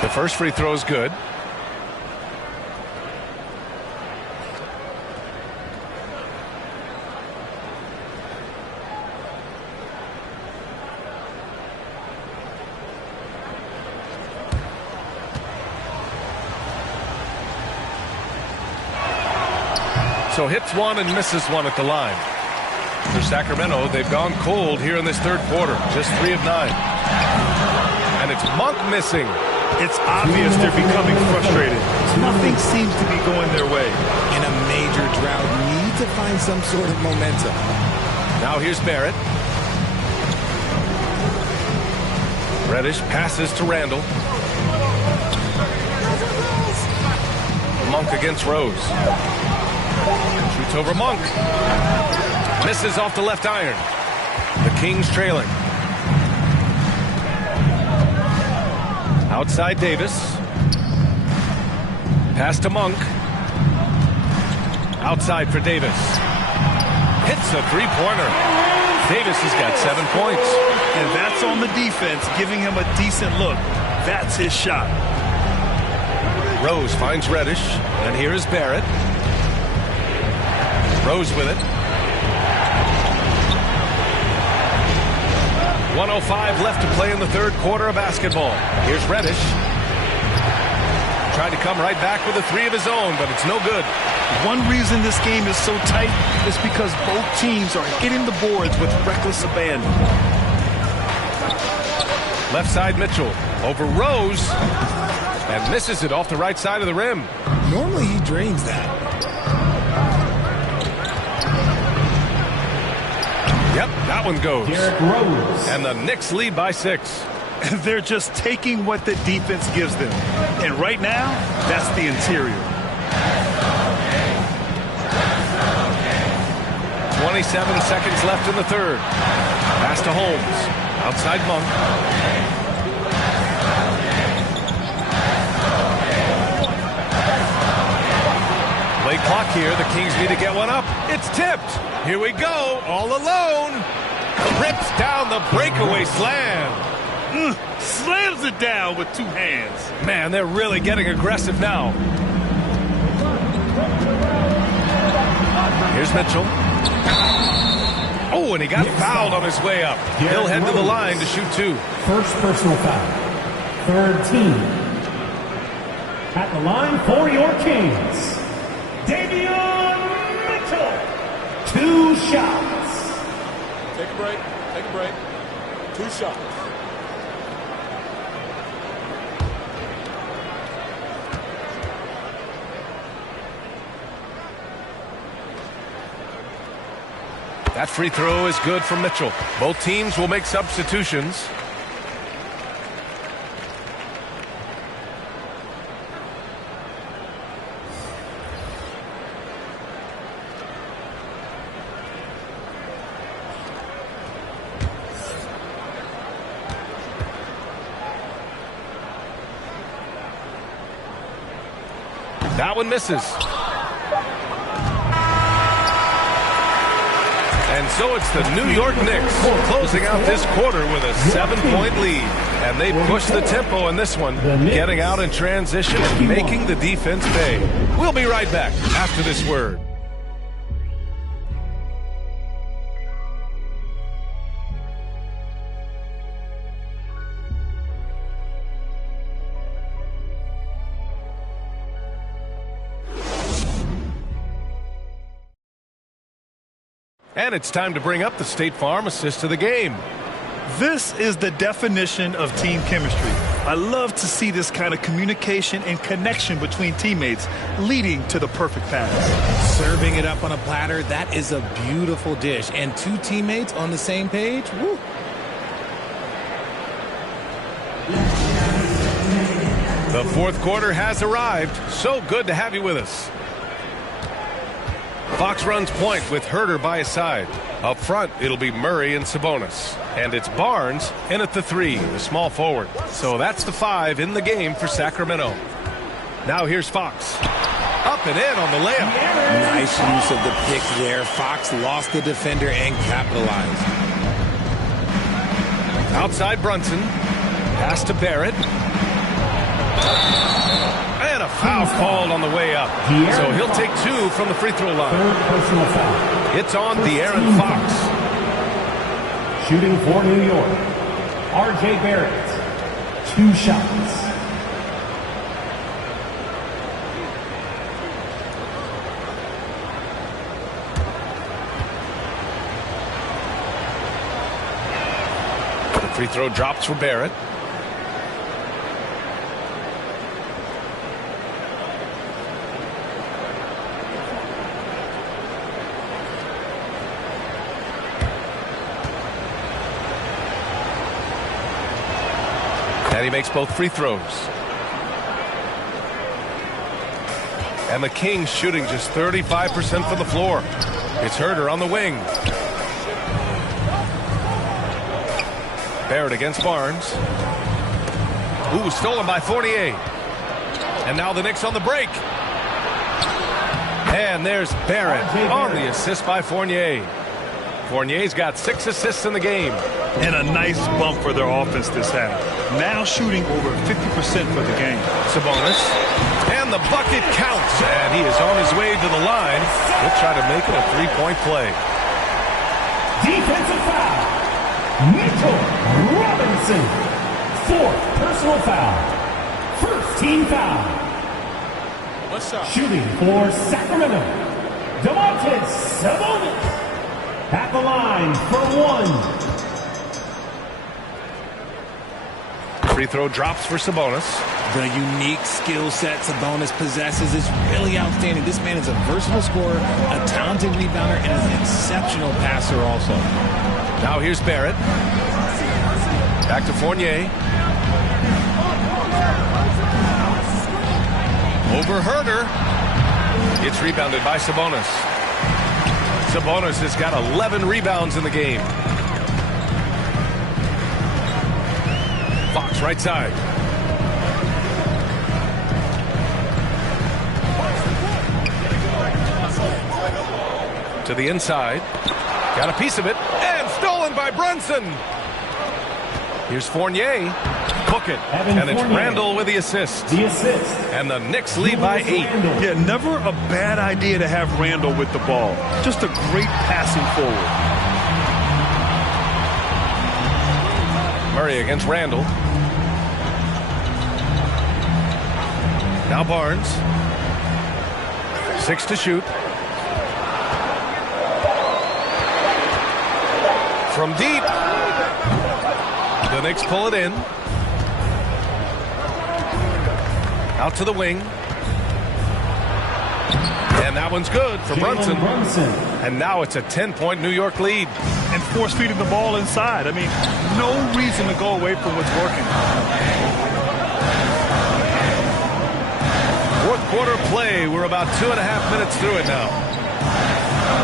The first free throw is good. So hits 1 and misses 1 at the line. For Sacramento, they've gone cold here in this third quarter. Just 3 of 9. And it's Monk missing. It's obvious they're becoming frustrated. Nothing seems to be going their way. In a major drought, need to find some sort of momentum. Now here's Barrett. Reddish passes to Randall. Monk against Rose. Shoots over Monk. Misses off the left iron. The Kings trailing. Outside Davis. Pass to Monk. Outside for Davis. Hits a three-pointer. Davis has got 7 points. And that's on the defense, giving him a decent look. That's his shot. Rose finds Reddish. And here is Barrett. Rose with it. 1:05 left to play in the third quarter of basketball. Here's Reddish. Tried to come right back with a 3 of his own, but it's no good. One reason this game is so tight is because both teams are hitting the boards with reckless abandon. Left side Mitchell over Rose and misses it off the right side of the rim. Normally he drains that. Yep, that one goes. Derrick Rose. And the Knicks lead by 6. They're just taking what the defense gives them. And right now, that's the interior. 27 seconds left in the third. Pass to Holmes. Outside Monk. Play clock here. The Kings need to get one up. It's tipped. Here we go. All alone. Rips down the breakaway slam. Slams it down with 2 hands. Man, they're really getting aggressive now. Here's Mitchell. Oh, and he got fouled on his way up. He'll head to the line to shoot 2. First personal foul. Third team. At the line for your Kings, Davion Mitchell. 2 shots. Take a break. Take a break. 2 shots. That free throw is good for Mitchell. Both teams will make substitutions. That one misses. And so it's the New York Knicks closing out this quarter with a 7-point lead. And they push the tempo in this one, getting out in transition and making the defense pay. We'll be right back after this word. And it's time to bring up the State Farm assist of the game. This is the definition of team chemistry. I love to see this kind of communication and connection between teammates leading to the perfect pass. Serving it up on a platter, that is a beautiful dish. And two teammates on the same page, woo. The fourth quarter has arrived. So good to have you with us. Fox runs point with Herder by his side. Up front, it'll be Murray and Sabonis. And it's Barnes in at the 3, the small forward. So that's the 5 in the game for Sacramento. Now here's Fox. Up and in on the layup. Nice use of the pick there. Fox lost the defender and capitalized. Outside Brunson. Pass to Barrett. And a foul called on the way up. So he'll take 2 from the free throw line. It's on De'Aaron Fox. Shooting for New York, R.J. Barrett. 2 shots. The free throw drops for Barrett. And he makes both free throws. And the Kings shooting just 35% from the floor. It's Herder on the wing. Barrett against Barnes. Ooh, stolen by Fournier. And now the Knicks on the break. And there's Barrett on the assist by Fournier. Fournier's got 6 assists in the game. And a nice bump for their offense this half. Now shooting over 50% for the game. Sabonis. And the bucket counts. And he is on his way to the line. He'll try to make it a 3-point play. Defensive foul. Mitchell Robinson. 4th personal foul. First team foul. Shooting for Sacramento, Domantas Sabonis. At the line for 1. Free throw drops for Sabonis. The unique skill set Sabonis possesses is really outstanding. This man is a versatile scorer, a talented rebounder, and an exceptional passer also. Now here's Barrett. Back to Fournier. Over Herder. It's rebounded by Sabonis. Sabonis has got 11 rebounds in the game. Fox right side. To the inside. Got a piece of it. And stolen by Brunson. Here's Fournier. Book it. And it's Randall with the assist. And the Knicks lead by 8. Yeah, never a bad idea to have Randall with the ball. Just a great passing forward. Murray against Randall. Now Barnes. 6 to shoot. From deep. The Knicks pull it in. Out to the wing. And that one's good for Brunson. And now it's a 10-point New York lead. And force feeding the ball inside. I mean, no reason to go away from what's working. Fourth quarter play. We're about 2.5 minutes through it now.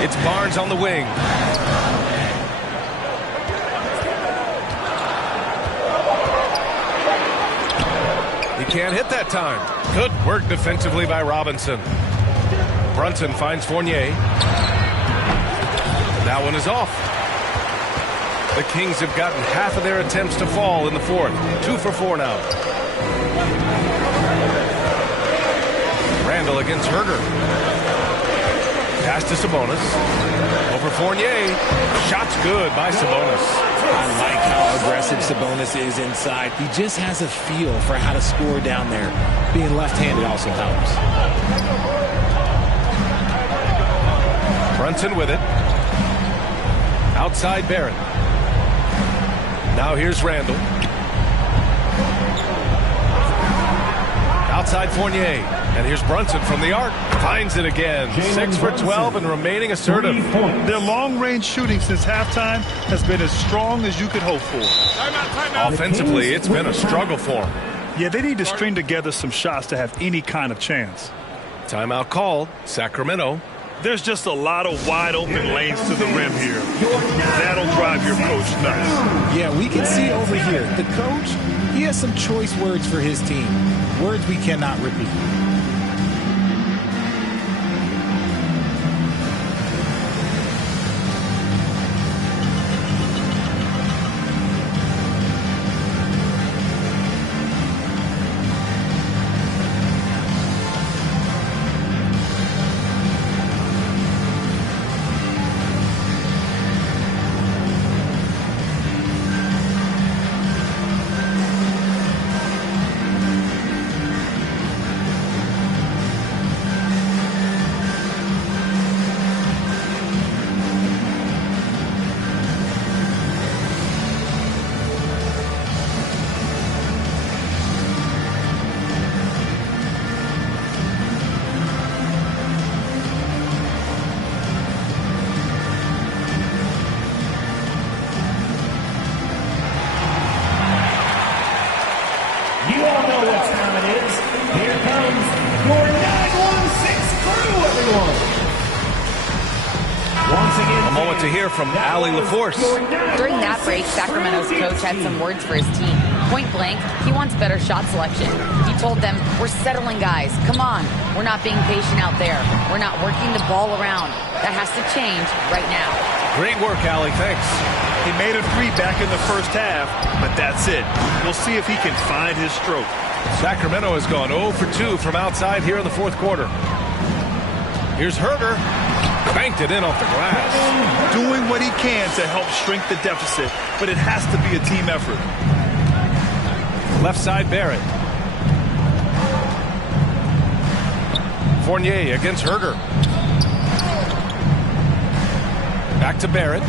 It's Barnes on the wing. He can't hit that time. Good work defensively by Robinson. Brunson finds Fournier. That one is off. The Kings have gotten half of their attempts to fall in the fourth. 2 for 4 now. Randall against Herder. Pass to Sabonis. Over Fournier. Shot's good by Sabonis. I like how aggressive Sabonis is inside. He just has a feel for how to score down there. Being left-handed also helps. Brunson with it. Outside Barrett. Now here's Randall. Outside Fournier. And here's Brunson from the arc. Finds it again. 6 for 12 and remaining assertive. Their long-range shooting since halftime has been as strong as you could hope for. Timeout. Offensively, it's been a struggle for them. Yeah, they need to string together some shots to have any kind of chance. Timeout called. Sacramento. There's just a lot of wide-open lanes to the rim here. That'll drive your coach nuts. Yeah, we can see over here. The coach, he has some choice words for his team. Words we cannot repeat. To hear from Allie LaForce. During that break, Sacramento's coach had some words for his team. Point blank, he wants better shot selection. He told them, we're settling guys. Come on. We're not being patient out there. We're not working the ball around. That has to change right now. Great work, Allie. Thanks. He made a 3 back in the first half, but that's it. We'll see if he can find his stroke. Sacramento has gone 0 for 2 from outside here in the fourth quarter. Here's Herder. Banked it in off the glass. Doing what he can to help shrink the deficit, but it has to be a team effort. Left side, Barrett. Fournier against Herder. Back to Barrett.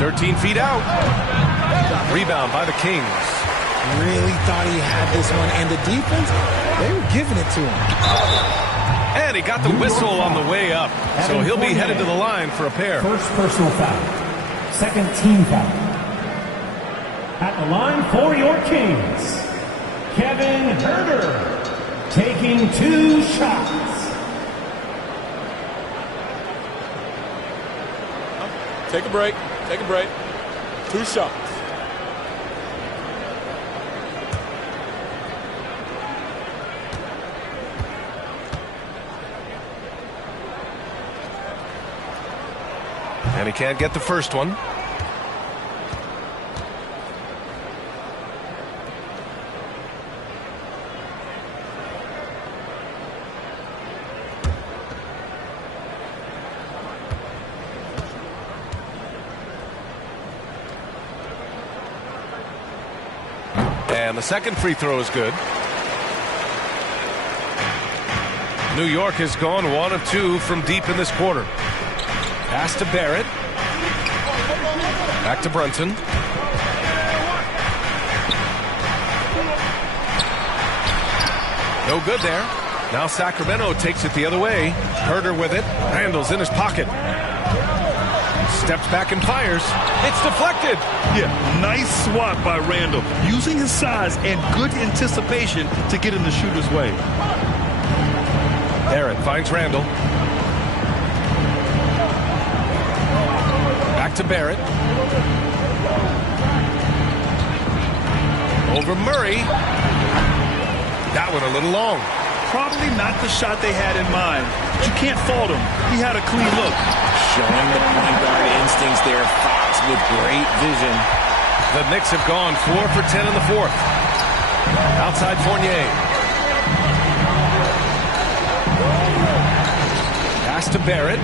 "13 feet out. Rebound by the Kings. Really thought he had this one, and the defense, they were giving it to him. And he got the whistle on the way up, so he'll be headed to the line for a pair. First personal foul. Second team foul. At the line for your Kings, Kevin Herder, taking 2 shots. Take a break. Take a break. 2 shots. And he can't get the first one. And the second free throw is good. New York has gone 1 of 2 from deep in this quarter. Pass to Barrett. Back to Brunson. No good there. Now Sacramento takes it the other way. Herder with it. Randall's in his pocket. Steps back and fires. It's deflected. Yeah, nice swat by Randall. Using his size and good anticipation to get in the shooter's way. Barrett finds Randall. Back to Barrett. Over Murray. That one a little long. Probably not the shot they had in mind, but you can't fault him. He had a clean look. Showing the point guard instincts there. Fox with great vision. The Knicks have gone 4 for 10 in the fourth. Outside Fournier. Pass to Barrett.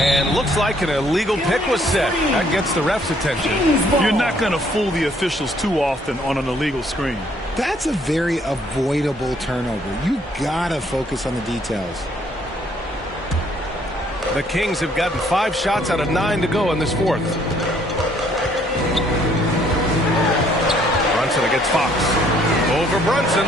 And looks like an illegal pick was set. That gets the ref's attention. You're not going to fool the officials too often on an illegal screen. That's a very avoidable turnover. You got to focus on the details. The Kings have gotten 5 shots out of 9 to go in this fourth. Brunson against Fox. Over Brunson.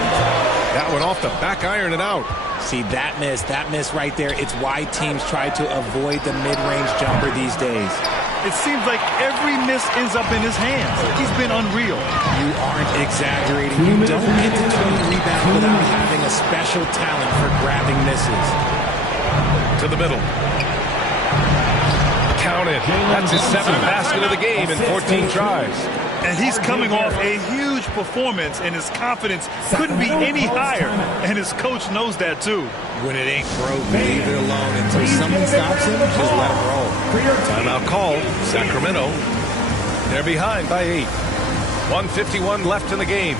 That one off the back iron and out. See, that miss right there. It's why teams try to avoid the mid-range jumper these days. It seems like every miss ends up in his hands. He's been unreal. You aren't exaggerating. You don't get to 20 rebounds without having a special talent for grabbing misses. To the middle. Count it. That's his 7th basket of the game in 14 tries. And he's coming off a huge performance, and his confidence couldn't be any higher. And his coach knows that, too. When it ain't broke, leave it alone. Until something stops him, just let him roll. Timeout called. Sacramento. They're behind by 8. 1:51 left in the game.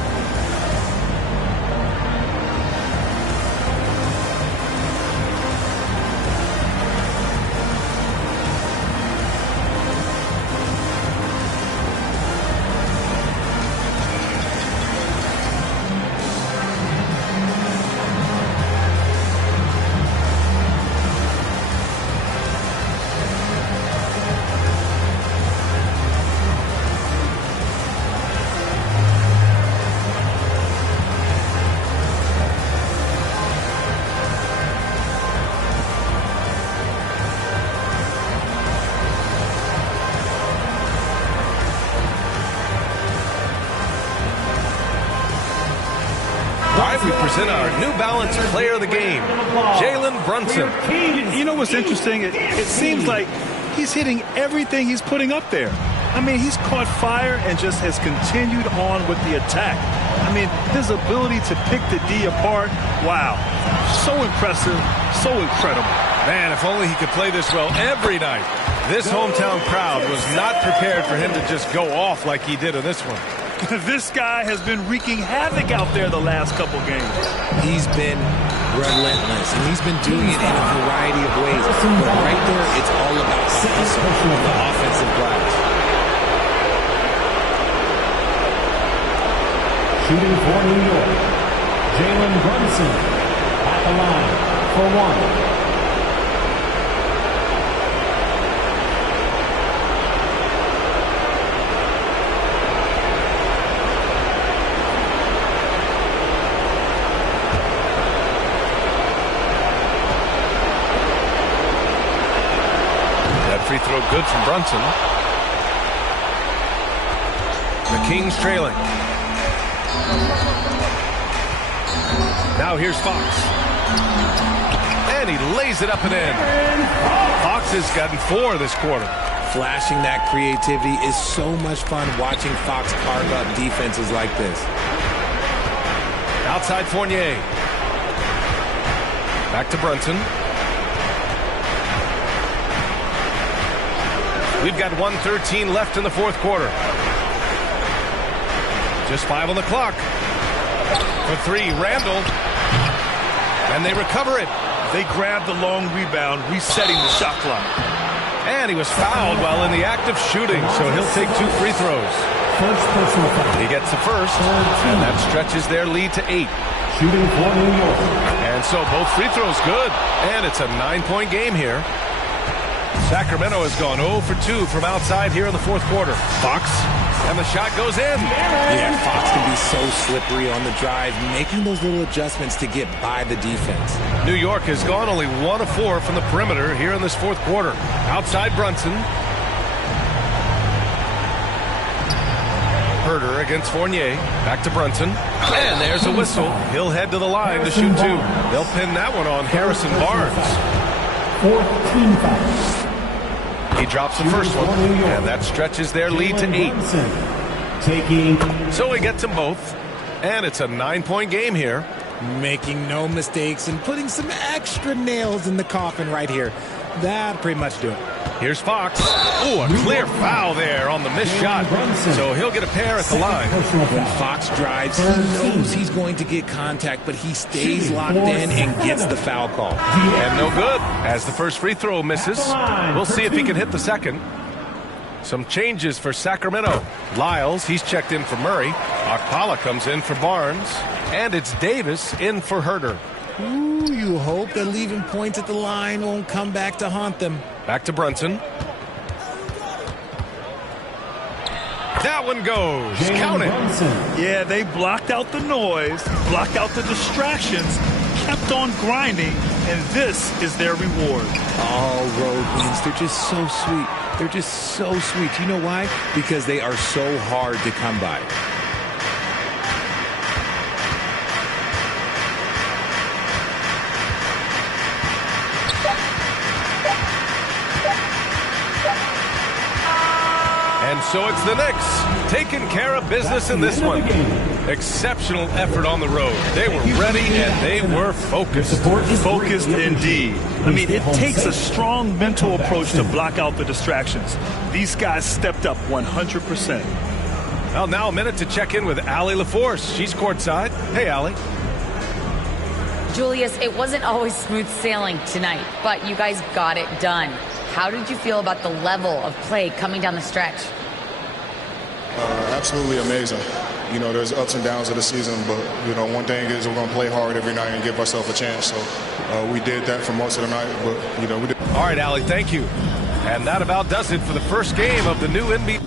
We present our New Balance Player of the Game, Jalen Brunson. You know what's interesting? It seems like he's hitting everything he's putting up there. I mean, he's caught fire and just has continued on with the attack. I mean, his ability to pick the D apart, wow. So impressive, so incredible. Man, if only he could play this well every night. This hometown crowd was not prepared for him to just go off like he did in this one. This guy has been wreaking havoc out there the last couple games. He's been relentless, and he's been doing it in a variety of ways. But right there, it's all about the hustle on the offensive glass. Shooting for New York, Jalen Brunson at the line for 1. Free throw good from Brunson. The Kings trailing. Now here's Fox. And he lays it up and in. Fox has gotten 4 this quarter. Flashing that creativity is so much fun watching Fox carve up defenses like this. Outside Fournier. Back to Brunson. We've got 1:13 left in the fourth quarter. Just 5 on the clock. For 3, Randall. And they recover it. They grab the long rebound, resetting the shot clock. And he was fouled while in the act of shooting, so he'll take 2 free throws. First personal foul. He gets the first, and that stretches their lead to 8. Shooting for New York. And so both free throws good, and it's a 9-point game here. Sacramento has gone 0 for 2 from outside here in the fourth quarter. Fox, and the shot goes in. Yeah, Fox can be so slippery on the drive, making those little adjustments to get by the defense. New York has gone only 1 of 4 from the perimeter here in this fourth quarter. Outside Brunson. Herder against Fournier. Back to Brunson. And there's a whistle. He'll head to the line to shoot 2. They'll pin that one on Harrison Barnes. 14 fouls. He drops the first one, and that stretches their lead to 8. So he gets them both, and it's a 9-point game here. Making no mistakes and putting some extra nails in the coffin right here. That'll pretty much do it. Here's Fox. Oh, a clear foul there on the missed shot. So he'll get a pair at the line. When Fox drives, he knows he's going to get contact, but he stays locked in and gets the foul call. And no good, as the first free throw misses. We'll see if he can hit the second. Some changes for Sacramento. Lyles, he's checked in for Murray. Okpala comes in for Barnes. And it's Davis in for Herder. Ooh, you hope that leaving points at the line won't come back to haunt them. Back to Brunson. That one goes. Count it. Yeah, they blocked out the noise, blocked out the distractions, kept on grinding, and this is their reward. Oh, road wins. They're just so sweet. They're just so sweet. You know why? Because they are so hard to come by. And so it's the Knicks taking care of business in this one. Exceptional effort on the road. They were ready and they were focused. Focused indeed. I mean, it takes a strong mental approach to block out the distractions. These guys stepped up 100%. Well, now a minute to check in with Allie LaForce. She's courtside. Hey, Allie. Julius, it wasn't always smooth sailing tonight, but you guys got it done. How did you feel about the level of play coming down the stretch? Absolutely amazing. You know, there's ups and downs of the season, but, you know, one thing is we're going to play hard every night and give ourselves a chance. So we did that for most of the night, but, you know, we did. All right, Allie, thank you. And that about does it for the first game of the new NBA.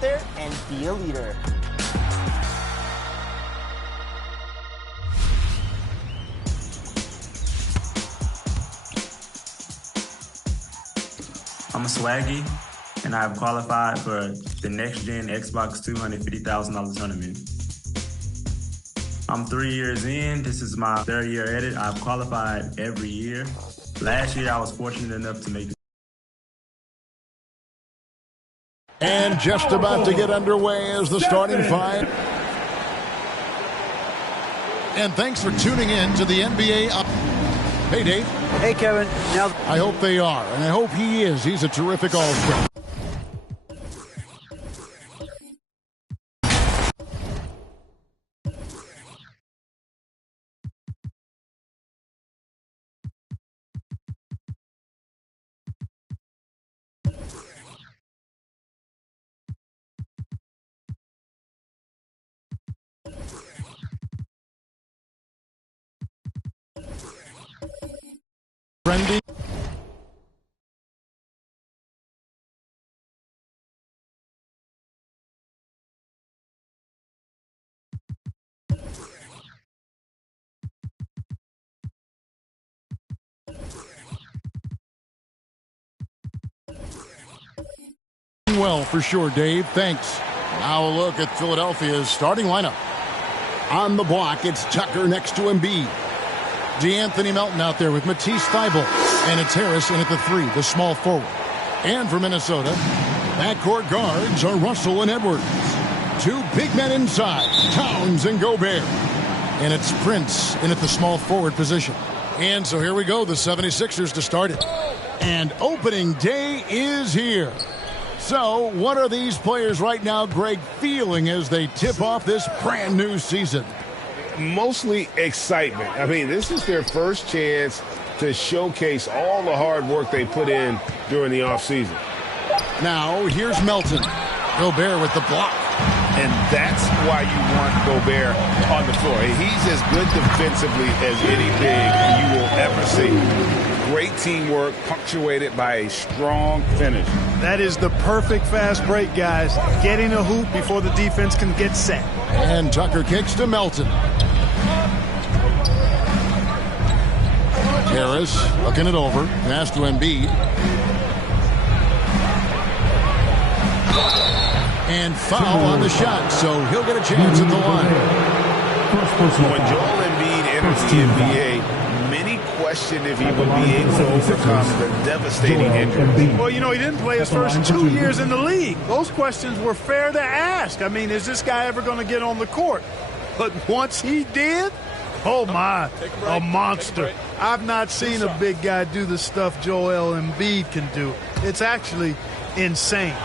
There and be a leader. I'm a Swaggy, and I have qualified for the next-gen Xbox $250,000 tournament. I'm 3 years in. This is my third year at it. I've qualified every year. Last year, I was fortunate enough to make it. And just about to get underway as the starting five. And thanks for tuning in to the NBA. Hey, Dave. Hey, Kevin. Now, I hope they are, and I hope he is. He's a terrific all-star. Trendy. Well, for sure, Dave. Thanks. Now a look at Philadelphia's starting lineup. On the block, it's Tucker next to Embiid. DeAnthony Melton out there with Matisse Thybulle. And it's Harris in at the 3, the small forward. And for Minnesota, Backcourt guards are Russell and Edwards. Two big men inside, Towns and Gobert. And it's Prince in at the small forward position. And so here we go, the 76ers to start it. And opening day is here. So what are these players right now, Greg, feeling as they tip off this brand new season? Mostly excitement. I mean, this is their first chance to showcase all the hard work they put in during the offseason. Now, here's Melton. Gobert with the block. And that's why you want Gobert on the floor. He's as good defensively as any big you will ever see. Great teamwork punctuated by a strong finish. That is the perfect fast break, guys. Getting a hoop before the defense can get set. And Tucker kicks to Melton. Harris looking it over. Pass to Embiid. And foul on the shot, so he'll get a chance at the line. When Joel Embiid enters the NBA, many question if he would be able to overcome the devastating injury. Well, you know, he didn't play his first 2 years in the league. Those questions were fair to ask. I mean, is this guy ever going to get on the court? But once he did, oh my, a monster. I've not seen a big guy do the stuff Joel Embiid can do. It's actually insane.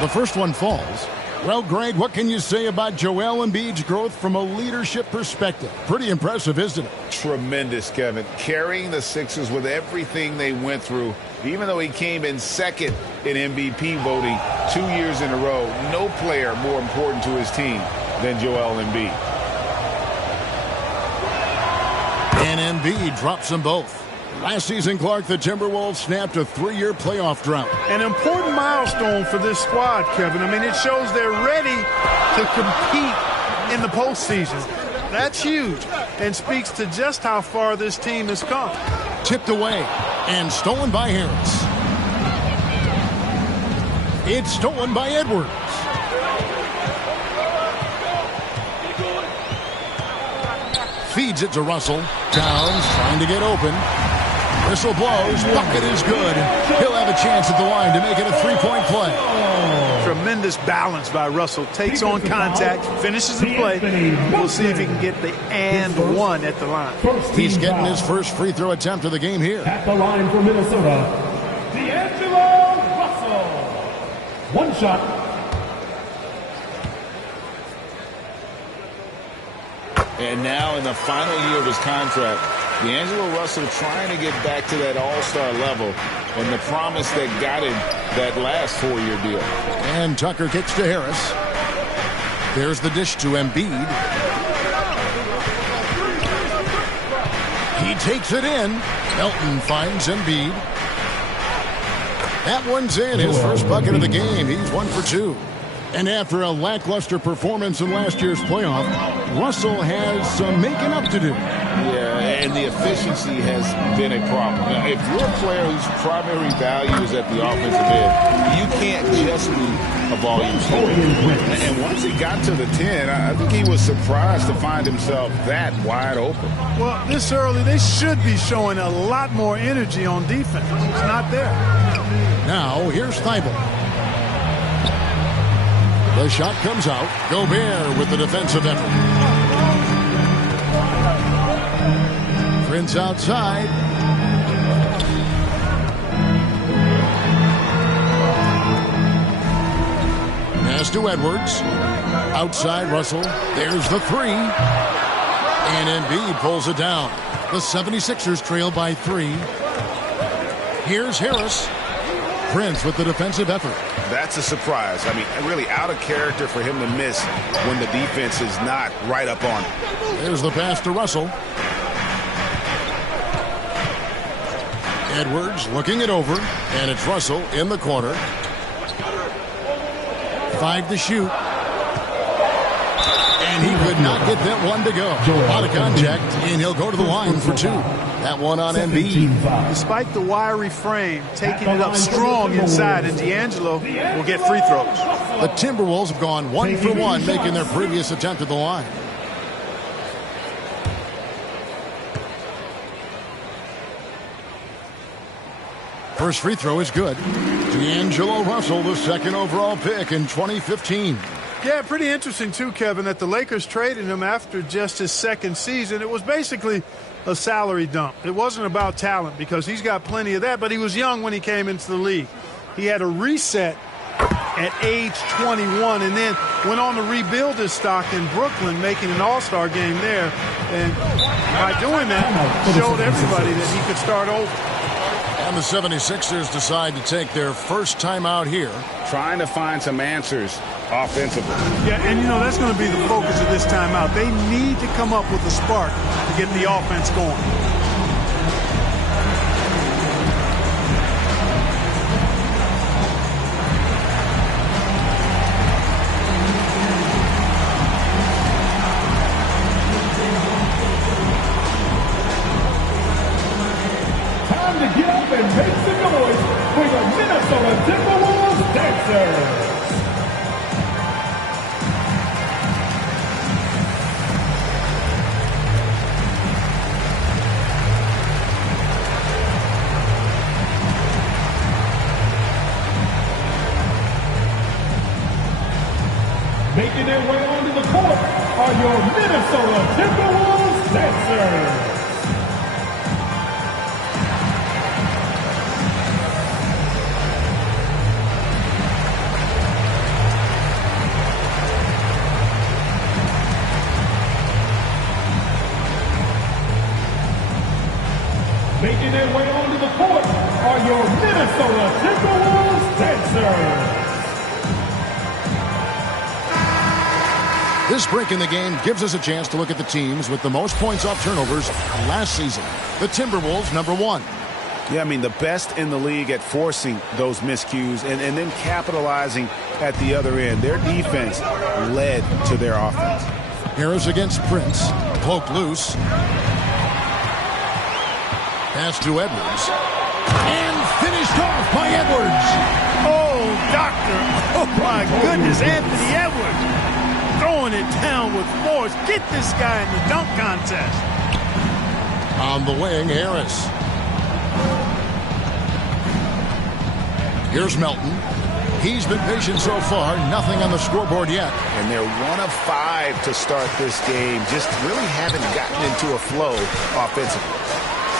The first one falls. Well, Greg, what can you say about Joel Embiid's growth from a leadership perspective? Pretty impressive, isn't it? Tremendous, Kevin. Carrying the Sixers with everything they went through, even though he came in second in MVP voting 2 years in a row, no player more important to his team than Joel Embiid. And Embiid drops them both. Last season, Clark, the Timberwolves snapped a 3-year playoff drought. An important milestone for this squad, Kevin. I mean, it shows they're ready to compete in the postseason. That's huge and speaks to just how far this team has come. Tipped away and stolen by Harris. It's stolen by Edwards. Feeds it to Russell. Towns trying to get open. Whistle blows. Bucket is good. He'll have a chance at the line to make it a three-point play. Tremendous balance by Russell. Takes on contact, finishes the play. We'll see if he can get the and one at the line. He's getting his first free throw attempt of the game here. At the line for Minnesota, D'Angelo Russell. One shot. And now in the final year of his contract, D'Angelo Russell trying to get back to that all-star level and the promise that got him that last 4-year deal. And Tucker kicks to Harris. There's the dish to Embiid. He takes it in. Melton finds Embiid. That one's in. His first bucket of the game. He's 1 for 2. And after a lackluster performance in last year's playoff, Russell has some making up to do. Yeah, and the efficiency has been a problem. Now, if you're a player whose primary value is at the offensive end, you can't just be a volume scorer. And once he got to the 10, I think he was surprised to find himself that wide open. Well, this early, they should be showing a lot more energy on defense. It's not there. Now, here's Thibault. The shot comes out. Gobert with the defensive effort. Prince outside. Pass to Edwards. Outside Russell. There's the three. And Embiid pulls it down. The 76ers trail by 3. Here's Harris. Prince with the defensive effort. That's a surprise. I mean, really out of character for him to miss when the defense is not right up on him. There's the pass to Russell. Edwards looking it over, and it's Russell in the corner. 5 to shoot. And he could not get that one to go. Out of contact, and he'll go to the line for 2. That one on Embiid. Despite the wiry frame, taking it up strong inside, and D'Angelo will get free throws. The Timberwolves have gone 1 for 1, making their previous attempt at the line. First free throw is good. D'Angelo Russell, the second overall pick in 2015. Yeah, pretty interesting, too, Kevin, that the Lakers traded him after just his second season. It was basically a salary dump. It wasn't about talent because he's got plenty of that, but he was young when he came into the league. He had a reset at age 21 and then went on to rebuild his stock in Brooklyn, making an all-star game there. And by doing that, showed everybody that he could start over. And the 76ers decide to take their first time out here. Trying to find some answers offensively. Yeah, and that's going to be the focus of this timeout. They need to come up with a spark to get the offense going. Time to get up and make some noise for the Minnesota Timberwolves Dancers. Making their way onto the court are your Minnesota Timberwolves Dancers. Making their way onto the court are your Minnesota Timberwolves Dancers. This break in the game gives us a chance to look at the teams with the most points off turnovers last season. The Timberwolves, #1. Yeah, I mean, the best in the league at forcing those miscues and then capitalizing at the other end. Their defense led to their offense. Harris against Prince. Poke loose. Pass to Edwards. And finished off by Edwards. Oh, doctor. Oh, my goodness, Anthony Edwards. Throwing it down with force. Get this guy in the dunk contest. On the wing, Harris. Here's Melton. He's been patient so far. Nothing on the scoreboard yet. And they're 1 of 5 to start this game. Just really haven't gotten into a flow offensively.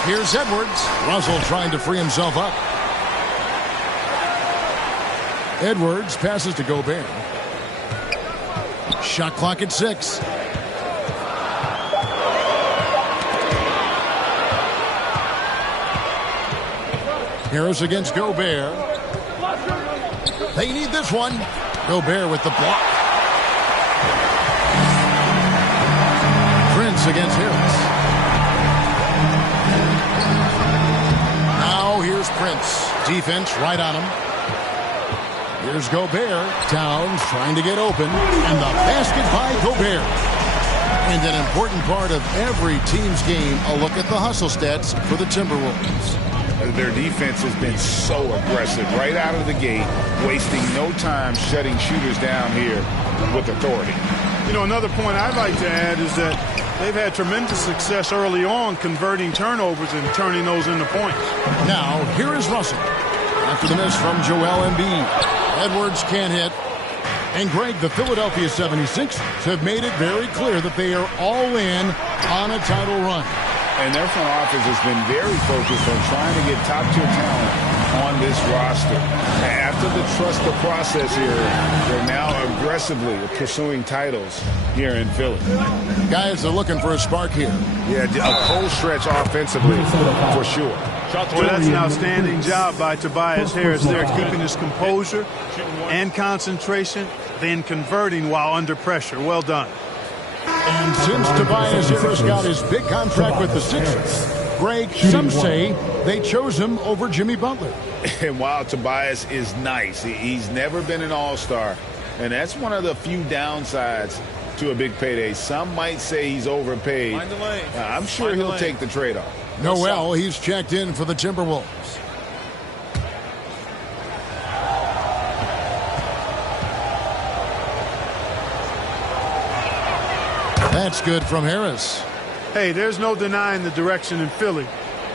Here's Edwards. Russell trying to free himself up. Edwards passes to Gobert. Shot clock at 6. Harris against Gobert. They need this one. Gobert with the block. Prince against Harris. Now here's Prince. Defense right on him. Here's Gobert. Towns trying to get open. And the basket by Gobert. And an important part of every team's game, a look at the hustle stats for the Timberwolves. Their defense has been so aggressive right out of the gate, wasting no time shutting shooters down here with authority. Another point I'd like to add is that they've had tremendous success early on converting turnovers and turning those into points. Now, here is Russell. After the miss from Joel Embiid. Edwards can't hit. And Greg, the Philadelphia 76ers have made it very clear that they are all in on a title run. And their front office has been very focused on trying to get top-tier talent on this roster. After the trust the process here, they're now aggressively pursuing titles here in Philly. Guys are looking for a spark here. Yeah, a cold stretch offensively for sure. Well, that's an outstanding job by Tobias Harris there, keeping his composure and concentration, then converting while under pressure. Well done. And since Tobias Harris got his big contract with the Sixers, Greg, some say they chose him over Jimmy Butler. And while Tobias is nice, he's never been an all-star. And that's one of the few downsides to a big payday. Some might say he's overpaid. I'm sure he'll take the trade-off. Noel, he's checked in for the Timberwolves. That's good from Harris. Hey, there's no denying the direction in Philly.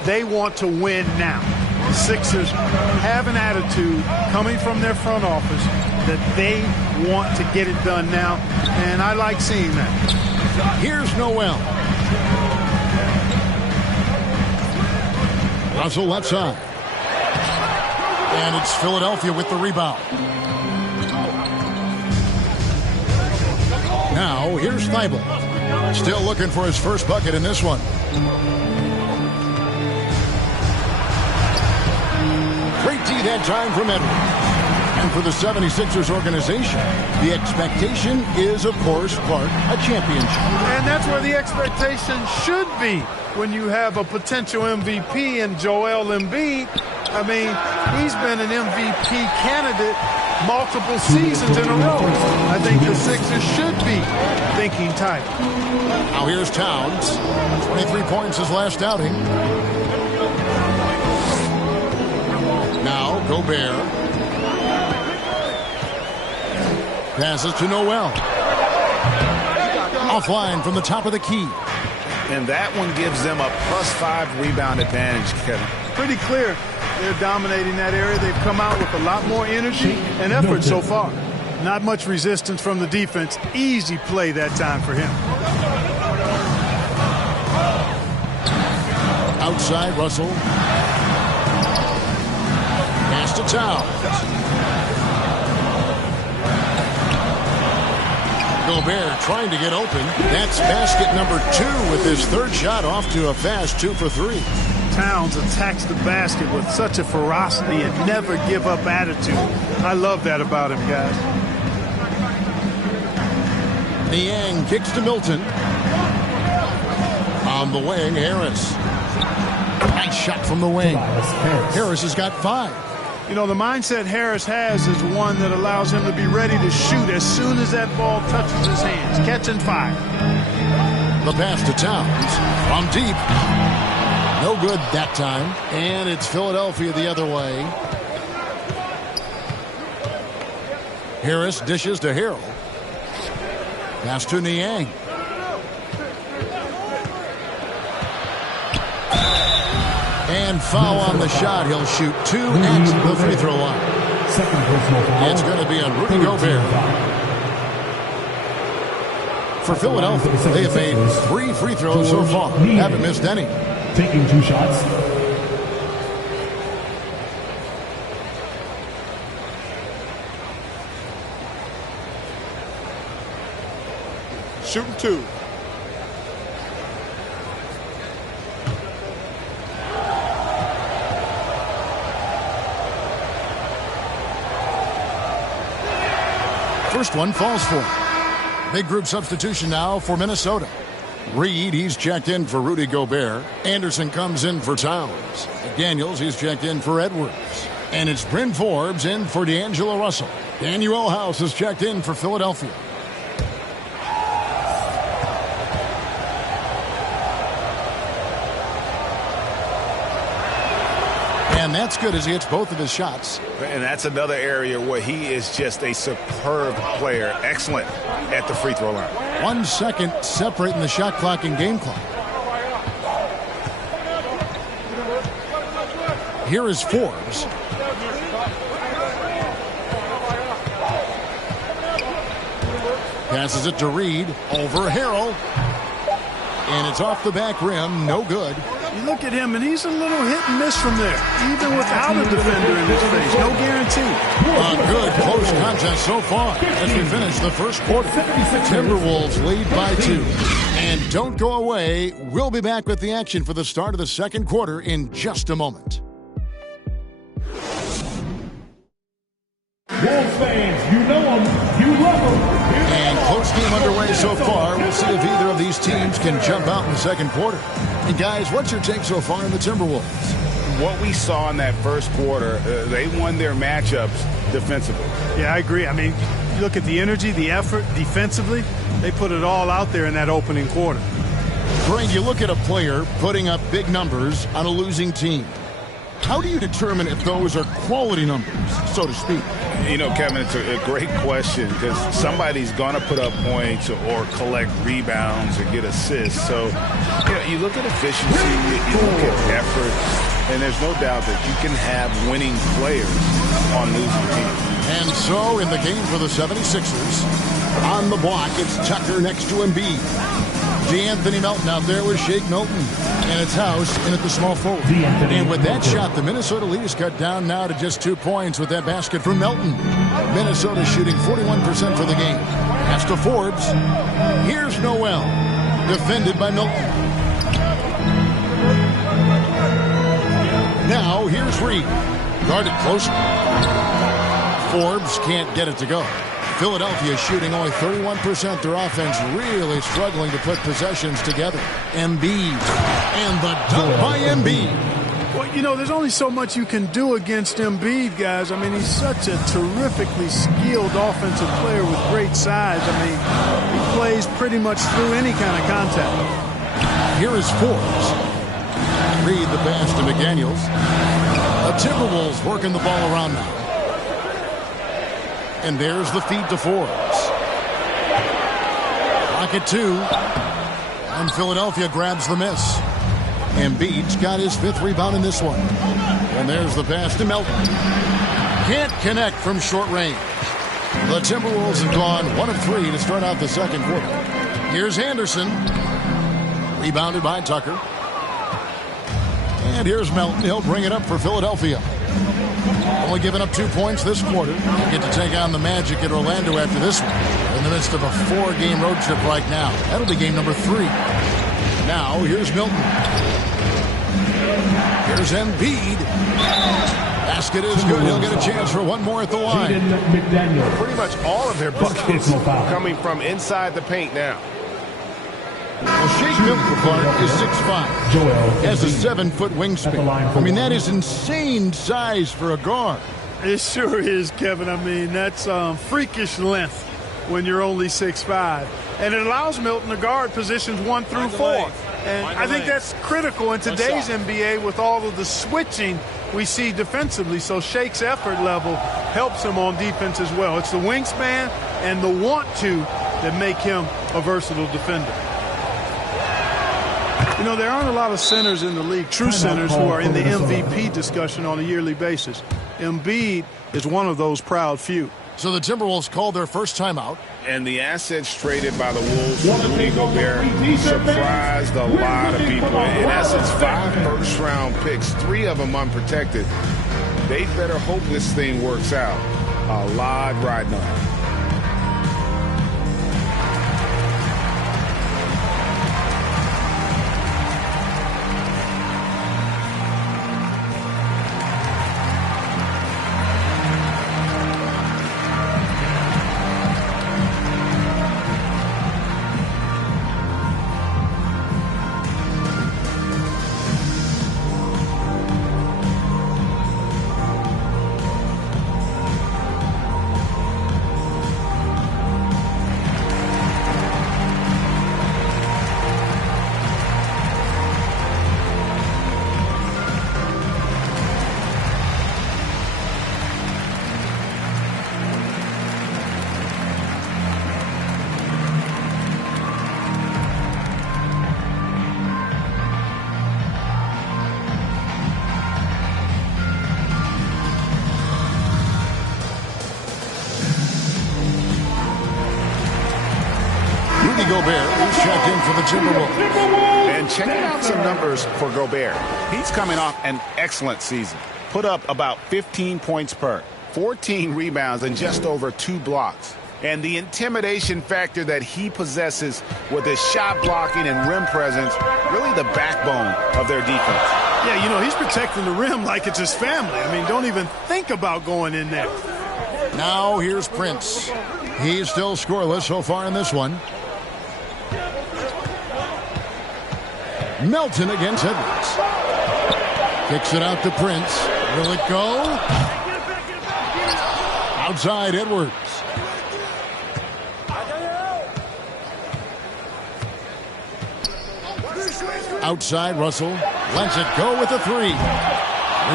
They want to win now. the Sixers have an attitude coming from their front office that they want to get it done now, and I like seeing that. Here's Noel. Russell left side. And it's Philadelphia with the rebound. Now, here's Thibault. Still looking for his first bucket in this one. Great D that time from Edwards. And for the 76ers organization, the expectation is, of course, Clark, a championship. And that's where the expectation should be when you have a potential MVP in Joel Embiid. I mean, he's been an MVP candidate multiple seasons in a row. I think the Sixers should be thinking tight. Now here's Towns. 23 points his last outing. Now Gobert. Passes to Noel. Offline from the top of the key. And that one gives them a +5 rebound advantage, Kevin. Pretty clear. They're dominating that area. They've come out with a lot more energy and effort so far. Not much resistance from the defense. Easy play that time for him. Outside, Russell. Pass to Towns. Gobert trying to get open. That's basket number 2 with his third shot off to a fast 2 for 3. Towns attacks the basket with such a ferocity and never give up attitude. I love that about him, guys. Niang kicks to Milton. On the wing, Harris. Nice shot from the wing. Harris has got 5. You know, the mindset Harris has is one that allows him to be ready to shoot as soon as that ball touches his hands. Catch and fire. The pass to Towns from deep. No good that time. And it's Philadelphia the other way. Harris dishes to Harrell. Pass to Niang. And foul on the shot. He'll shoot 2 at the free throw line. It's going to be on Rudy Gobert. For Philadelphia, they have made 3 free throws so far. Haven't missed any. Taking 2 shots. Shooting 2. First one falls for him. Big group substitution now for Minnesota. Reed, he's checked in for Rudy Gobert. Anderson comes in for Towns. Daniels, he's checked in for Edwards. And it's Bryn Forbes in for D'Angelo Russell. Daniel House is checked in for Philadelphia. And that's good as he hits both of his shots. And that's another area where he is just a superb player. Excellent at the free throw line. 1 second separating the shot clock and game clock. Here is Forbes. Passes it to Reed. Over Harrell. And it's off the back rim. No good. You look at him, and he's a little hit and miss from there, even without a defender in his face. No guarantee. A good close contest so far as we finish the first quarter. Timberwolves lead by 2. And don't go away. We'll be back with the action for the start of the second quarter in just a moment. Wolves fans, you know them, you love them. And close game underway so far. We'll see if either of these teams can jump out in the second quarter. And guys, what's your take so far on the Timberwolves? What we saw in that first quarter, they won their matchups defensively. Yeah, I agree. I mean, you look at the energy, the effort defensively, they put it all out there in that opening quarter. Greg, you look at a player putting up big numbers on a losing team. How do you determine if those are quality numbers, so to speak? You know, Kevin, it's a great question because somebody's going to put up points or collect rebounds or get assists. So, you know, you look at efficiency, you look at effort. And there's no doubt that you can have winning players on losing teams. And so in the game for the 76ers, on the block, it's Tucker next to Embiid. DeAnthony Melton out there with Shake Milton. And it's House in at the small forward. And with that shot, the Minnesota lead is cut down now to just 2 points with that basket from Melton. Minnesota shooting 41% for the game. Pass to Forbes. Here's Noel. Defended by Milton. Now here's Reed. Guarded close. Forbes can't get it to go. Philadelphia shooting only 31%. Their offense really struggling to put possessions together. Embiid. And the dunk by Embiid. Well, you know, there's only so much you can do against Embiid, guys. I mean, he's such a terrifically skilled offensive player with great size. I mean, he plays pretty much through any kind of contact. Here is Forbes. Reed the pass to McDaniels. The Timberwolves working the ball around now. And there's the feed to Forbes. Pocket 2. And Philadelphia grabs the miss. Embiid's got his 5th rebound in this one. And there's the pass to Melton. Can't connect from short range. The Timberwolves have gone 1 of 3 to start out the second quarter. Here's Anderson. Rebounded by Tucker. And here's Melton. He'll bring it up for Philadelphia. Only giving up 2 points this quarter. Get to take on the Magic at Orlando after this one. In the midst of a 4-game road trip right now. That'll be game number 3. Now, here's Milton. Here's Embiid. Basket is good. He'll get a chance for one more at the line. Pretty much all of their buckets coming from inside the paint now. Well, Shake Milton Clark is 6'5". Has a 7-foot wingspan. I mean, that is insane size for a guard. It sure is, Kevin. I mean, that's freakish length when you're only 6'5". And it allows Milton to guard positions 1 through 4. And I think that's critical in today's NBA with all of the switching we see defensively. So Shake's effort level helps him on defense as well. It's the wingspan and the want-to that make him a versatile defender. You know, there aren't a lot of centers in the league, true centers, who are in the MVP discussion on a yearly basis. Embiid is one of those proud few. So the Timberwolves called their first timeout. And the assets traded by the Wolves for Rudy Gobert surprised a lot of people. In essence, 5 first-round picks, 3 of them unprotected. They better hope this thing works out. A lot riding on it. Gobert is checked in for the Timberwolves. And checking out some numbers for Gobert. He's coming off an excellent season. Put up about 15 points per, 14 rebounds, and just over 2 blocks. And the intimidation factor that he possesses with his shot blocking and rim presence, really the backbone of their defense. Yeah, you know, he's protecting the rim like it's his family. I mean, don't even think about going in there. Now here's Prince. He's still scoreless so far in this one. Melton against Edwards. Kicks it out to Prince. Will it go? Outside Edwards. Outside Russell. Lets it go with a 3.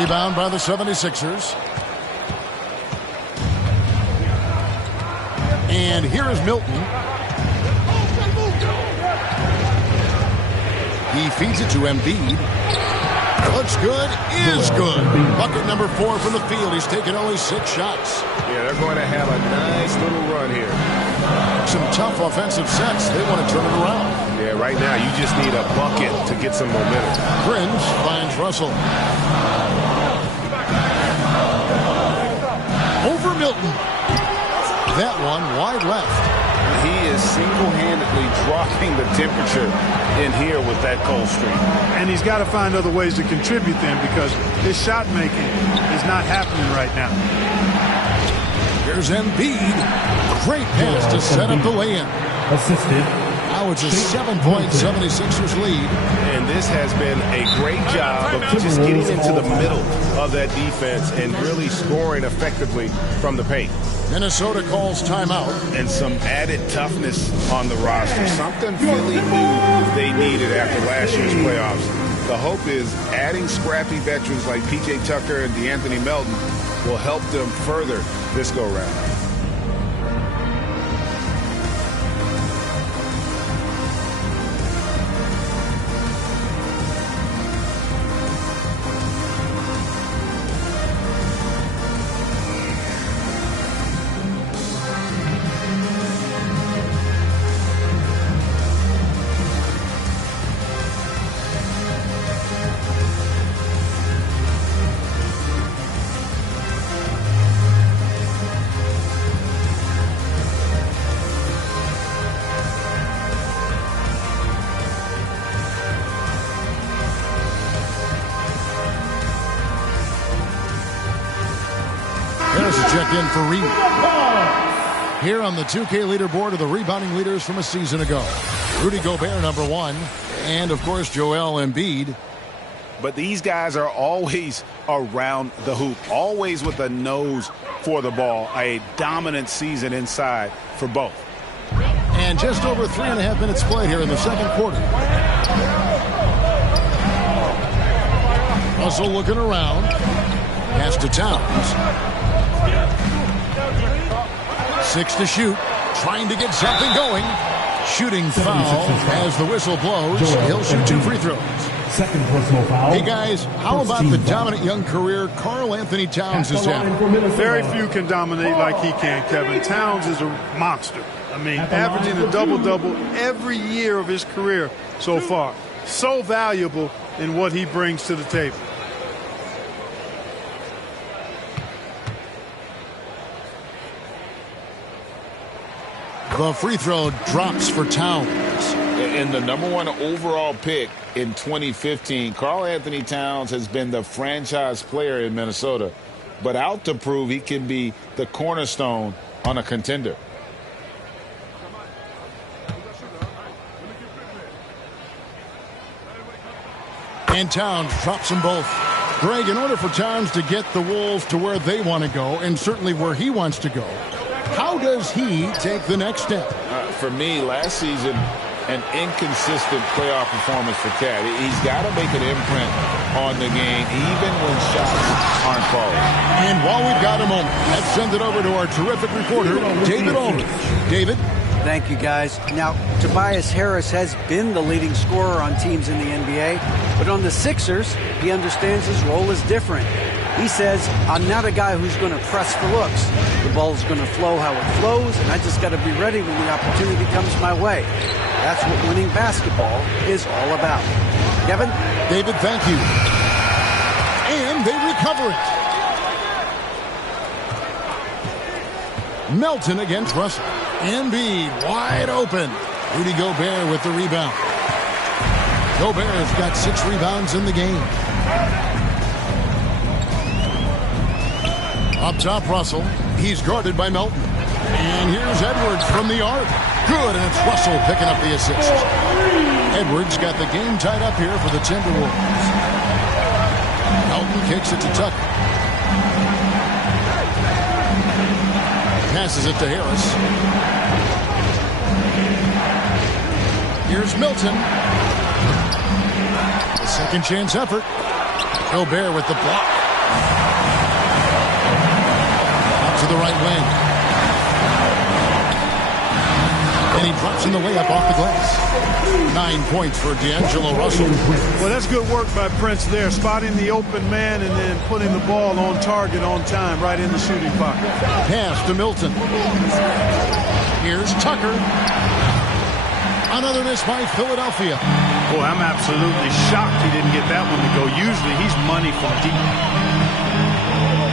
Rebound by the 76ers. And here is Milton. He feeds it to Embiid. Looks good, is good. Bucket number 4 from the field. He's taken only 6 shots. Yeah, they're going to have a nice little run here. Some tough offensive sets. They want to turn it around. Yeah, right now you just need a bucket to get some momentum. Prince finds Russell. Over Milton. That one wide left. He is single-handedly dropping the temperature in here with that cold streak. And he's got to find other ways to contribute then, because his shot making is not happening right now. Here's Embiid. Great pass to set up the lay-in. Assisted. Now it's a 7-point 76ers lead. And this has been a great job of just getting into the middle of that defense and really scoring effectively from the paint. Minnesota calls timeout. And some added toughness on the roster. Something Philly knew they needed after last year's playoffs. The hope is adding scrappy veterans like P.J. Tucker and DeAnthony Melton will help them further this go-round. Check in for Reed. Here on the 2K leaderboard are the rebounding leaders from a season ago. Rudy Gobert, number 1. And, of course, Joel Embiid. But these guys are always around the hoop, always with a nose for the ball. A dominant season inside for both. And just over 3.5 minutes played here in the second quarter. Russell looking around. Pass to Towns. 6 to shoot. Trying to get something going. Shooting foul as the whistle blows. He'll shoot 2 free throws. Second personal foul. Hey, guys, how about the dominant young career Karl Anthony Towns has had? Very few can dominate like he can, Kevin. Towns is a monster. I mean, averaging a double-double every year of his career so far. So valuable in what he brings to the table. The free throw drops for Towns. And the number 1 overall pick in 2015, Karl Anthony Towns has been the franchise player in Minnesota, but out to prove he can be the cornerstone on a contender. And Towns drops them both. Greg, in order for Towns to get the Wolves to where they want to go, and certainly where he wants to go, how does he take the next step? For me, last season, an inconsistent playoff performance for Cat. He's got to make an imprint on the game, even when shots aren't falling. And while we've got a moment, let's send it over to our terrific reporter, David Aldridge. David? Thank you, guys. Now, Tobias Harris has been the leading scorer on teams in the NBA, but on the Sixers, he understands his role is different. He says, I'm not a guy who's going to press for looks. The ball's going to flow how it flows, and I just got to be ready when the opportunity comes my way. That's what winning basketball is all about. Kevin? David, thank you. And they recover it. Melton against Russell. Embiid wide open. Rudy Gobert with the rebound. Gobert's got 6 rebounds in the game. Up top, Russell. He's guarded by Melton. And here's Edwards from the arc. Good, and it's Russell picking up the assist. Edwards got the game tied up here for the Timberwolves. Melton kicks it to Tucker. Passes it to Harris. Here's Milton. A second chance effort. Gobert with the block. Out to the right wing. And he drops in the layup off the glass. 9 points for D'Angelo Russell. Well, that's good work by Prince there, spotting the open man and then putting the ball on target on time, right in the shooting pocket. Pass to Milton. Here's Tucker. Another miss by Philadelphia. Boy, I'm absolutely shocked he didn't get that one to go. Usually he's money from deep.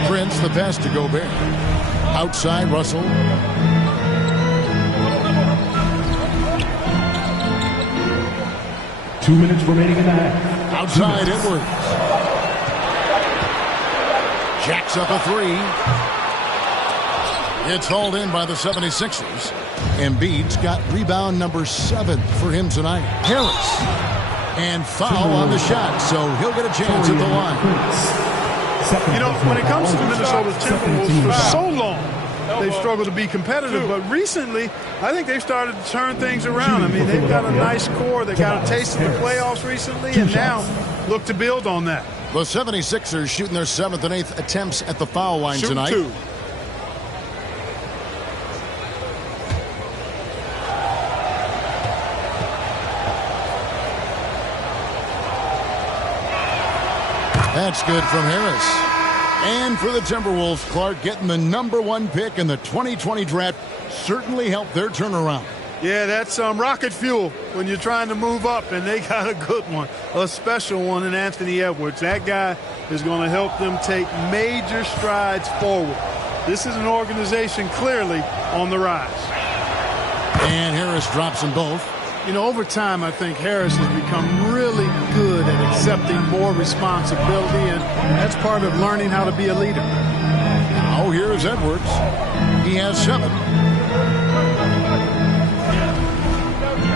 Prince, the pass to Gobert. Outside, Russell. Two minutes remaining in the half. Outside, Edwards. Jacks up a three. It's hauled in by the 76ers. Embiid's got rebound number 7 for him tonight. Harris. And foul on the shot, so he'll get a chance at the line. You know, when it comes to the Minnesota Timberwolves, for so long, they've struggled to be competitive. But recently, I think they've started to turn things around. I mean, they've got a nice core. They got a taste of the playoffs recently, and now look to build on that. The 76ers shooting their 7th and 8th attempts at the foul line tonight. Two. That's good from Harris. And for the Timberwolves, Clark, getting the #1 pick in the 2020 draft certainly helped their turnaround. Yeah, that's rocket fuel when you're trying to move up, and they got a good one, a special one in Anthony Edwards. That guy is going to help them take major strides forward. This is an organization clearly on the rise. And Harris drops them both. You know, over time, I think Harris has become really good at accepting more responsibility, and that's part of learning how to be a leader. Now here's Edwards. He has 7.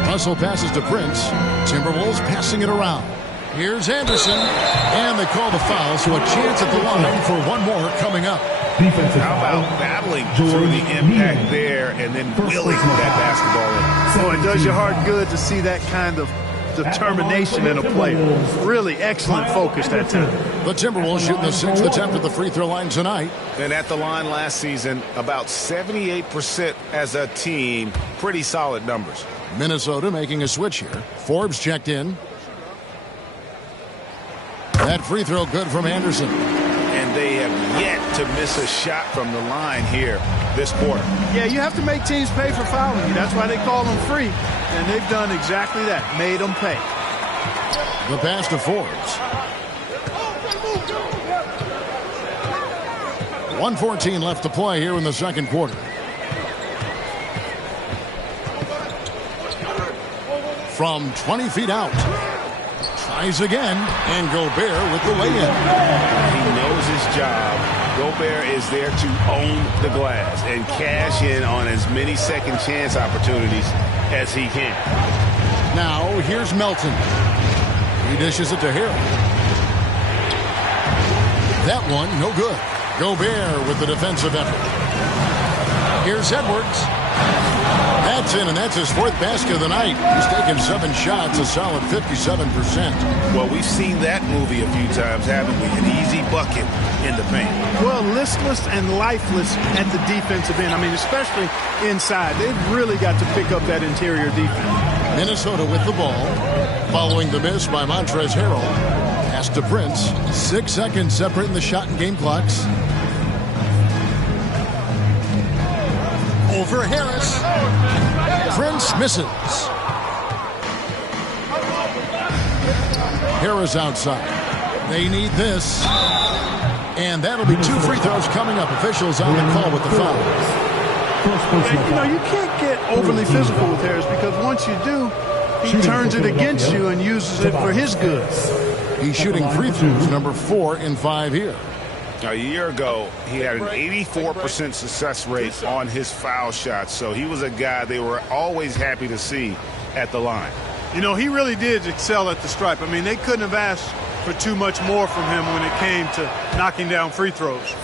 Russell passes to Prince. Timberwolves passing it around. Here's Anderson. And they call the foul, so a chance at the line for one more coming up. How about battling through the impact there and then willing that basketball in? So it does your heart good to see that kind of determination in a player. Really excellent focus that time. The Timberwolves shooting the 6th attempt at the free throw line tonight. And at the line last season, about 78% as a team. Pretty solid numbers. Minnesota making a switch here. Forbes checked in. That free throw good from Anderson. And they have yet to miss a shot from the line here this quarter. Yeah, you have to make teams pay for fouling you. That's why they call them free. And they've done exactly that, made them pay. The pass to Forbes. 1:14 left to play here in the second quarter. From 20 feet out. Tries again, and Gobert with the lay-in. He knows his job. Gobert is there to own the glass and cash in on as many second chance opportunities as he can. Now, here's Melton. He dishes it to Harris. That one, no good. Gobert with the defensive effort. Here's Edwards. That's in, and that's his 4th basket of the night. He's taken 7 shots, a solid 57%. Well, we've seen that movie a few times, haven't we? An easy bucket in the paint. Well, listless and lifeless at the defensive end. I mean, especially inside. They've really got to pick up that interior defense. Minnesota with the ball. Following the miss by Montrezl Harrell. Pass to Prince. 6 seconds separating the shot and game clocks. Over Harris. Prince misses. Harris outside. They need this. And that'll be 2 free throws coming up. Officials on the call with the foul. And, you know, you can't get overly physical with Harris because once you do, he turns it against you and uses it for his good. He's shooting free throws, number 4 in 5 here. A year ago, he had an 84% success rate on his foul shots, so he was a guy they were always happy to see at the line. You know, he really did excel at the stripe. I mean, they couldn't have asked for too much more from him when it came to knocking down free throws.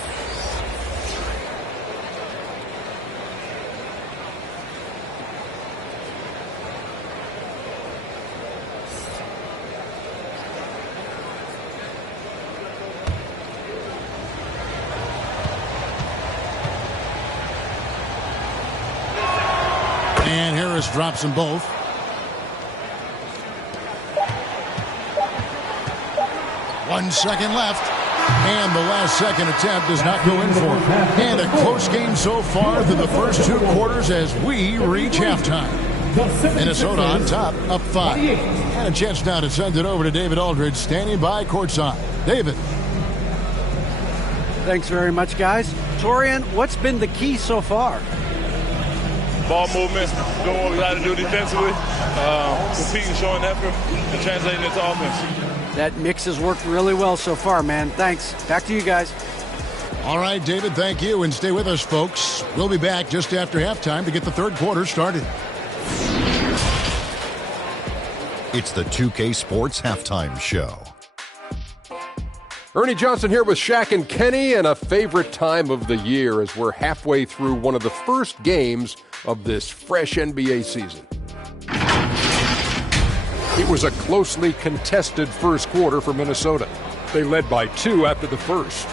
Harris drops them both. One second left. And the last second attempt does not go in for him. And a close game so far through the first 2 quarters as we reach halftime. Minnesota on top, up 5. And a chance now to send it over to David Aldridge, standing by courtside. David. Thanks very much, guys. Torian, what's been the key so far? Ball movement, doing what we got to do defensively, competing, showing effort, and translating it to offense. That mix has worked really well so far, man. Thanks. Back to you guys. All right, David, thank you. And stay with us, folks. We'll be back just after halftime to get the third quarter started. It's the 2K Sports Halftime Show. Ernie Johnson here with Shaq and Kenny, and a favorite time of the year as we're halfway through one of the first games of this fresh NBA season. It was a closely contested first quarter for Minnesota. They led by 2 after the first.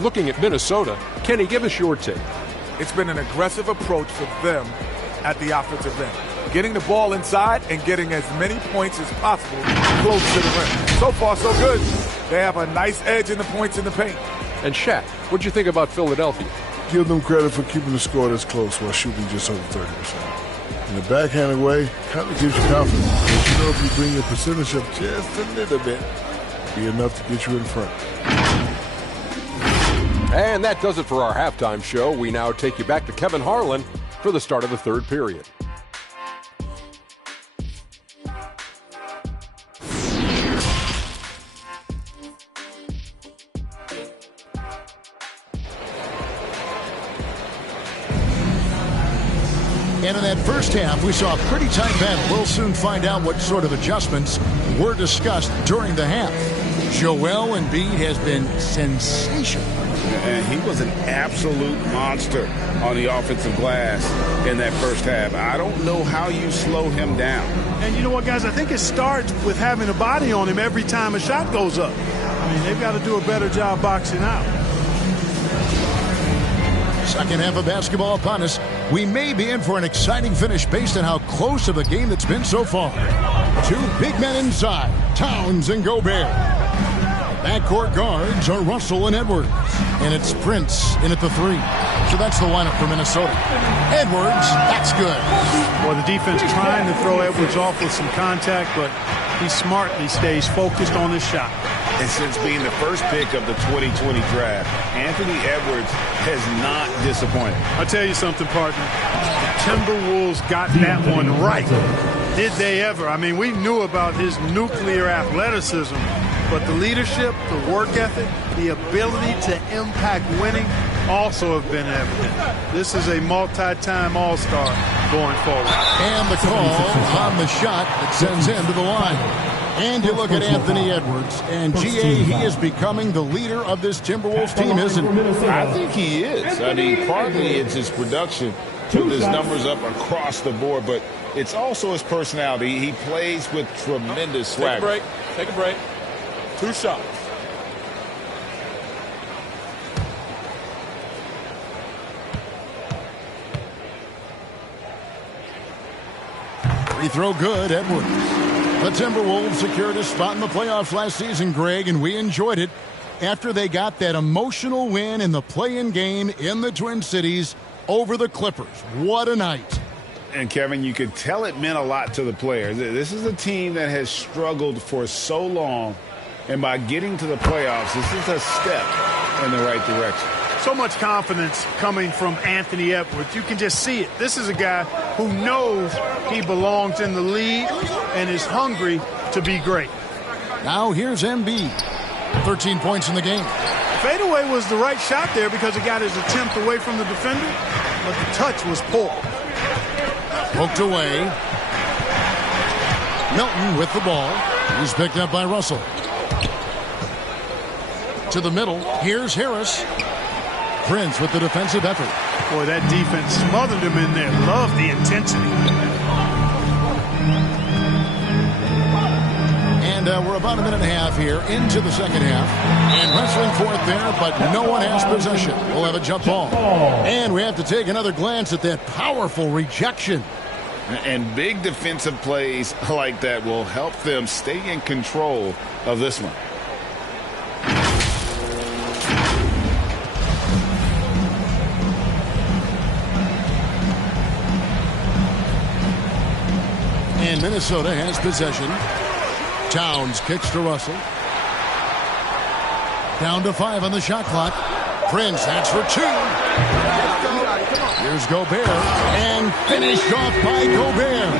Looking at Minnesota, Kenny, give us your take. It's been an aggressive approach for them at the offensive end. Getting the ball inside and getting as many points as possible close to the rim. So far, so good. They have a nice edge in the points in the paint. And Shaq, what'd you think about Philadelphia? Give them credit for keeping the score this close while shooting just over 30%. In a backhanded way, kind of gives you confidence. But you know, if you bring your percentage up just a little bit, be enough to get you in front. And that does it for our halftime show. We now take you back to Kevin Harlan for the start of the third period. And in that first half, we saw a pretty tight battle. We'll soon find out what sort of adjustments were discussed during the half. Joel Embiid has been sensational. And he was an absolute monster on the offensive glass in that first half. I don't know how you slow him down. And you know what, guys? I think it starts with having a body on him every time a shot goes up. I mean, they've got to do a better job boxing out. Second half of basketball upon us. We may be in for an exciting finish based on how close of a game it's been so far. 2 big men inside, Towns and Gobert. Backcourt guards are Russell and Edwards. And it's Prince in at the 3. So that's the lineup for Minnesota. Edwards, that's good. Well, the defense trying to throw Edwards off with some contact, but he smartly stays focused on his shot. And since being the first pick of the 2020 draft, Anthony Edwards has not disappointed. I'll tell you something, partner. The Timberwolves got that one right. Did they ever? I mean, we knew about his nuclear athleticism, but the leadership, the work ethic, the ability to impact winning also have been evident. This is a multi-time All-Star going forward. And the call on the shot that sends him to the line. And you look at Anthony Edwards, and G.A., he is becoming the leader of this Timberwolves team, isn't he? I think he is. I mean, partly it's his production, put his numbers up across the board, but it's also his personality. He plays with tremendous swagger. Take a break. 2 shots. Free throw good, Edwards. The Timberwolves secured a spot in the playoffs last season, Greg, and we enjoyed it after they got that emotional win in the play-in game in the Twin Cities over the Clippers. What a night. And, Kevin, you could tell it meant a lot to the players. This is a team that has struggled for so long, and by getting to the playoffs, this is a step in the right direction. So much confidence coming from Anthony Edwards. You can just see it. This is a guy who knows he belongs in the league and is hungry to be great. Now here's Embiid. 13 points in the game. Fadeaway was the right shot there because it got his attempt away from the defender, but the touch was poor. Poked away. Milton with the ball. He's picked up by Russell. To the middle. Here's Harris. Prince with the defensive effort. Boy, that defense smothered him in there. Love the intensity. And we're about a minute and a half here into the second half. And wrestling for it there, but no one has possession. We'll have a jump ball. And we have to take another glance at that powerful rejection And big defensive plays like that will help them stay in control of this one. And Minnesota has possession. Towns kicks to Russell. Down to 5 on the shot clock. Prince, that's for 2. Here's Gobert. And finished off by Gobert.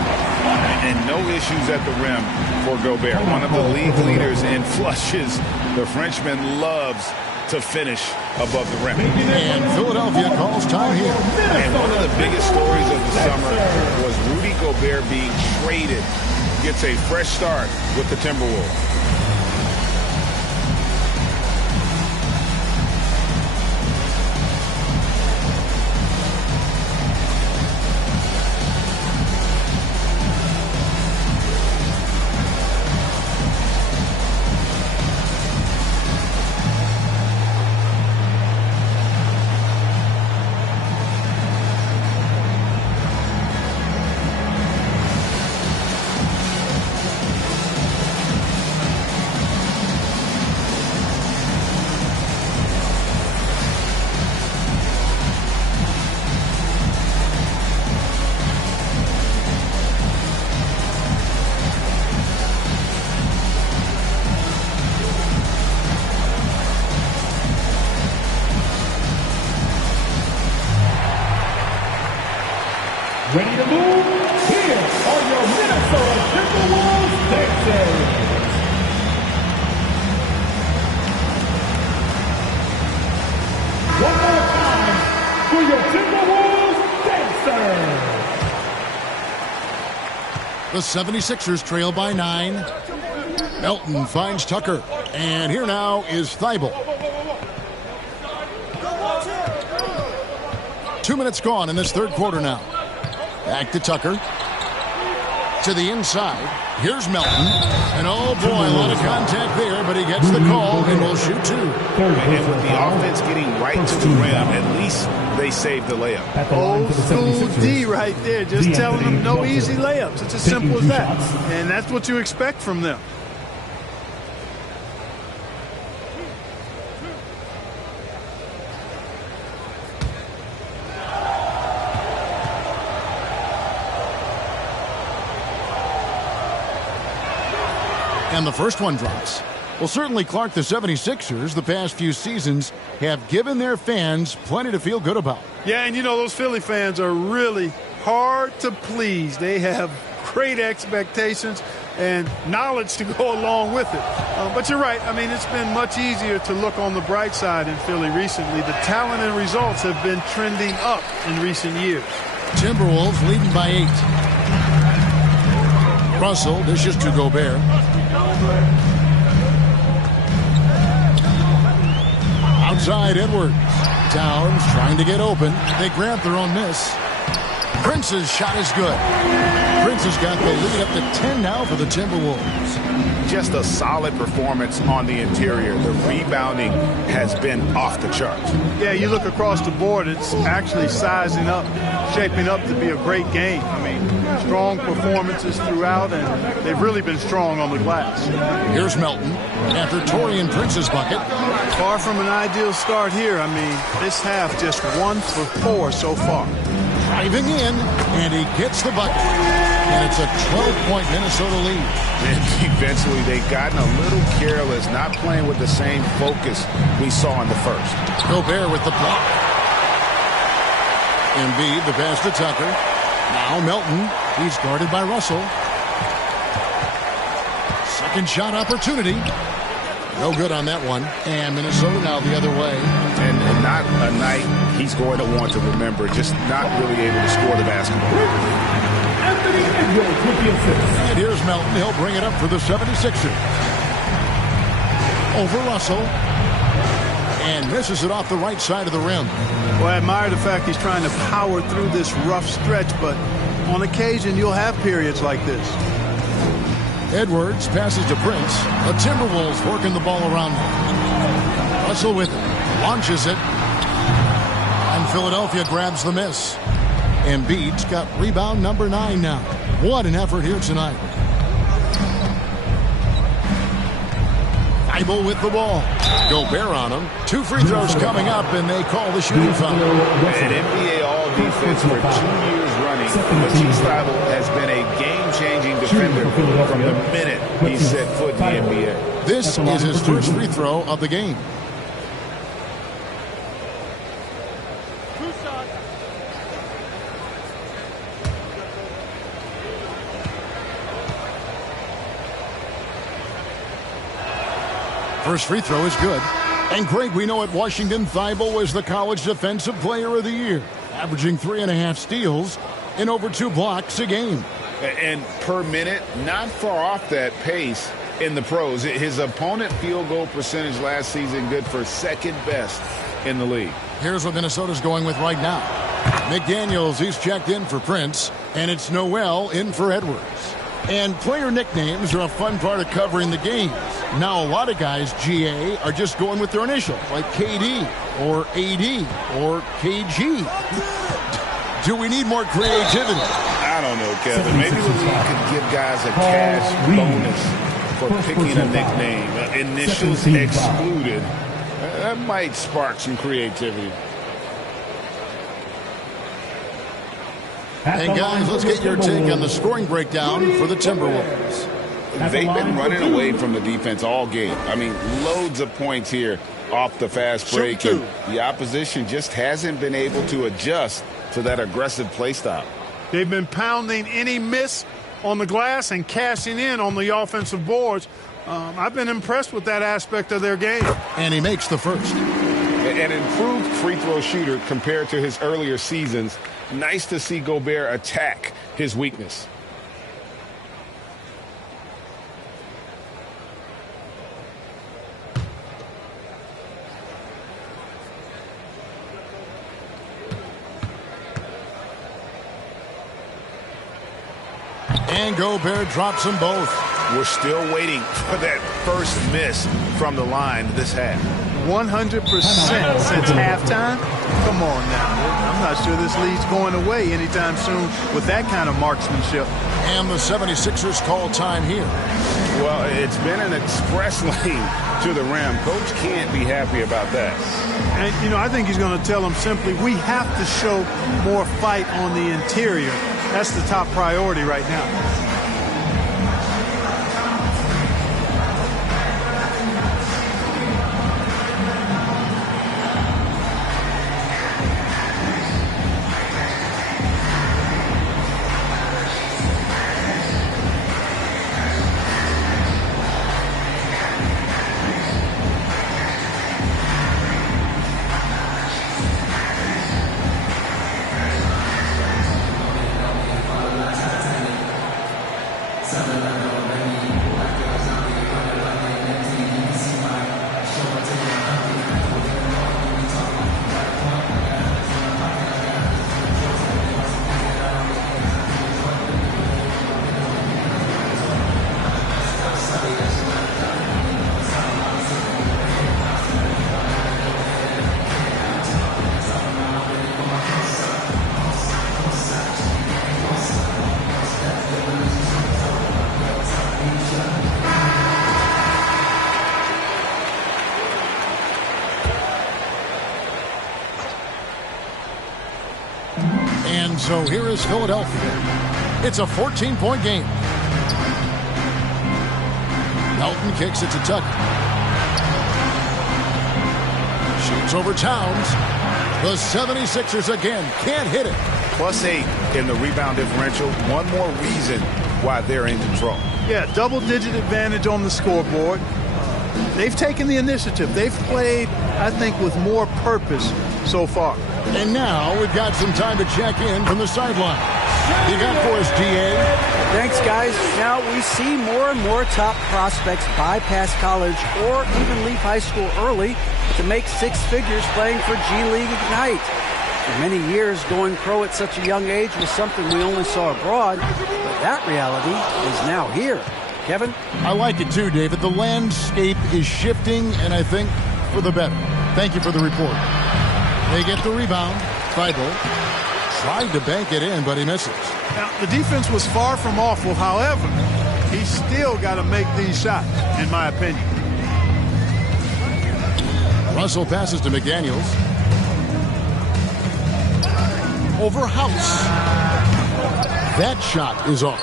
And no issues at the rim for Gobert. One of the league leaders in flushes. The Frenchman loves to finish above the rim. And Philadelphia calls time here. And one of the biggest stories of the summer was Rudy Gobert being traded. Gets a fresh start with the Timberwolves. Ready to move? Here are your Minnesota Timberwolves Dancers. One more time for your Timberwolves Dancers. The 76ers trail by 9. Melton finds Tucker. And here now is Thibault. 2 minutes gone in this third quarter now. Back to Tucker. To the inside. Here's Melton. And oh boy, a lot of contact there, but he gets the call and will shoot 2. And with the offense getting right to the rim, at least they saved the layup. Old school D right there, just telling them no easy layups. It's as simple as that. And that's what you expect from them. And the first one drops. Well, certainly, Clark, the 76ers, the past few seasons, have given their fans plenty to feel good about. Yeah, and you know, those Philly fans are really hard to please. They have great expectations and knowledge to go along with it. But you're right. I mean, it's been much easier to look on the bright side in Philly recently. The talent and results have been trending up in recent years. Timberwolves leading by 8. Russell dishes to Gobert. Outside Edwards. Towns trying to get open. They grab their own miss. Prince's shot is good. Prince has got the lead up to 10 now for the Timberwolves. Just a solid performance on the interior. The rebounding has been off the charts. Yeah, you look across the board, it's actually sizing up, shaping up to be a great game. I mean, strong performances throughout, and they've really been strong on the glass. Here's Melton after Taurean Prince's bucket. Far from an ideal start here. I mean, this half just 1 for 4 so far. Driving in, and he gets the bucket. And it's a 12-point Minnesota lead. And defensively, they've gotten a little careless, not playing with the same focus we saw in the first. Gobert with the block. Embiid, the pass to Tucker. Now Melton. He's guarded by Russell. Second shot opportunity. No good on that one. And Minnesota now the other way. And not a night he's going to want to remember. Just not really able to score the basketball. And here's Melton. He'll bring it up for the 76ers. Over Russell. And misses it off the right side of the rim. Well, I admire the fact he's trying to power through this rough stretch, but on occasion you'll have periods like this. Edwards passes to Prince. The Timberwolves working the ball around him. Russell with it. Launches it. And Philadelphia grabs the miss. Embiid's got rebound number 9 now. What an effort here tonight. Thibault with the ball. Gobert on him. 2 free throws coming up, and they call the shooting foul. An NBA All-Defense for 2 years running. Matisse Thybulle has been a game-changing defender from the minute he set foot in the NBA. This is his first free throw of the game. First free throw is good. And Greg, we know at Washington, Thibault was the College Defensive Player of the Year, averaging 3.5 steals and over 2 blocks a game. And per minute, not far off that pace in the pros. His opponent field goal percentage last season good for 2nd best in the league. Here's what Minnesota's going with right now. McDaniels, he's checked in for Prince, and it's Noel in for Edwards. And player nicknames are a fun part of covering the games. Now a lot of guys, GA, are just going with their initials, like KD or AD or KG. Do we need more creativity? I don't know, Kevin. Maybe the league could give guys a cash bonus for picking a nickname. Initials excluded. That might spark some creativity. And guys, let's get your take on the scoring breakdown for the Timberwolves. They've been running away from the defense all game. I mean, loads of points here off the fast break. And the opposition just hasn't been able to adjust to that aggressive play style. They've been pounding any miss on the glass and cashing in on the offensive boards. I've been impressed with that aspect of their game. And he makes the first. An improved free throw shooter compared to his earlier seasons. Nice to see Gobert attack his weakness. And Gobert drops them both. We're still waiting for that first miss from the line this half. 100% since halftime? Come on now. I'm not sure this lead's going away anytime soon with that kind of marksmanship. And the 76ers call time here. Well, it's been an express lane to the rim. Coach can't be happy about that. And, you know, I think he's going to tell them simply, we have to show more fight on the interior. That's the top priority right now. So here is Philadelphia. It's a 14-point game. Melton kicks it to Tucker. Shoots over Towns. The 76ers again can't hit it. +8 in the rebound differential. One more reason why they're in control. Yeah, double-digit advantage on the scoreboard. They've taken the initiative. They've played, I think, with more purpose so far. And now we've got some time to check in from the sideline. You got for us, DA. Thanks, guys. Now we see more and more top prospects bypass college or even leave high school early to make 6 figures playing for G League Ignite. For many years, going pro at such a young age was something we only saw abroad, but that reality is now here. Kevin? I like it too, David. The landscape is shifting, and I think for the better. Thank you for the report. They get the rebound. Thibault. Tried to bank it in, but he misses. Now, the defense was far from awful. However, he's still got to make these shots, in my opinion. Russell passes to McDaniels. Over House. That shot is off.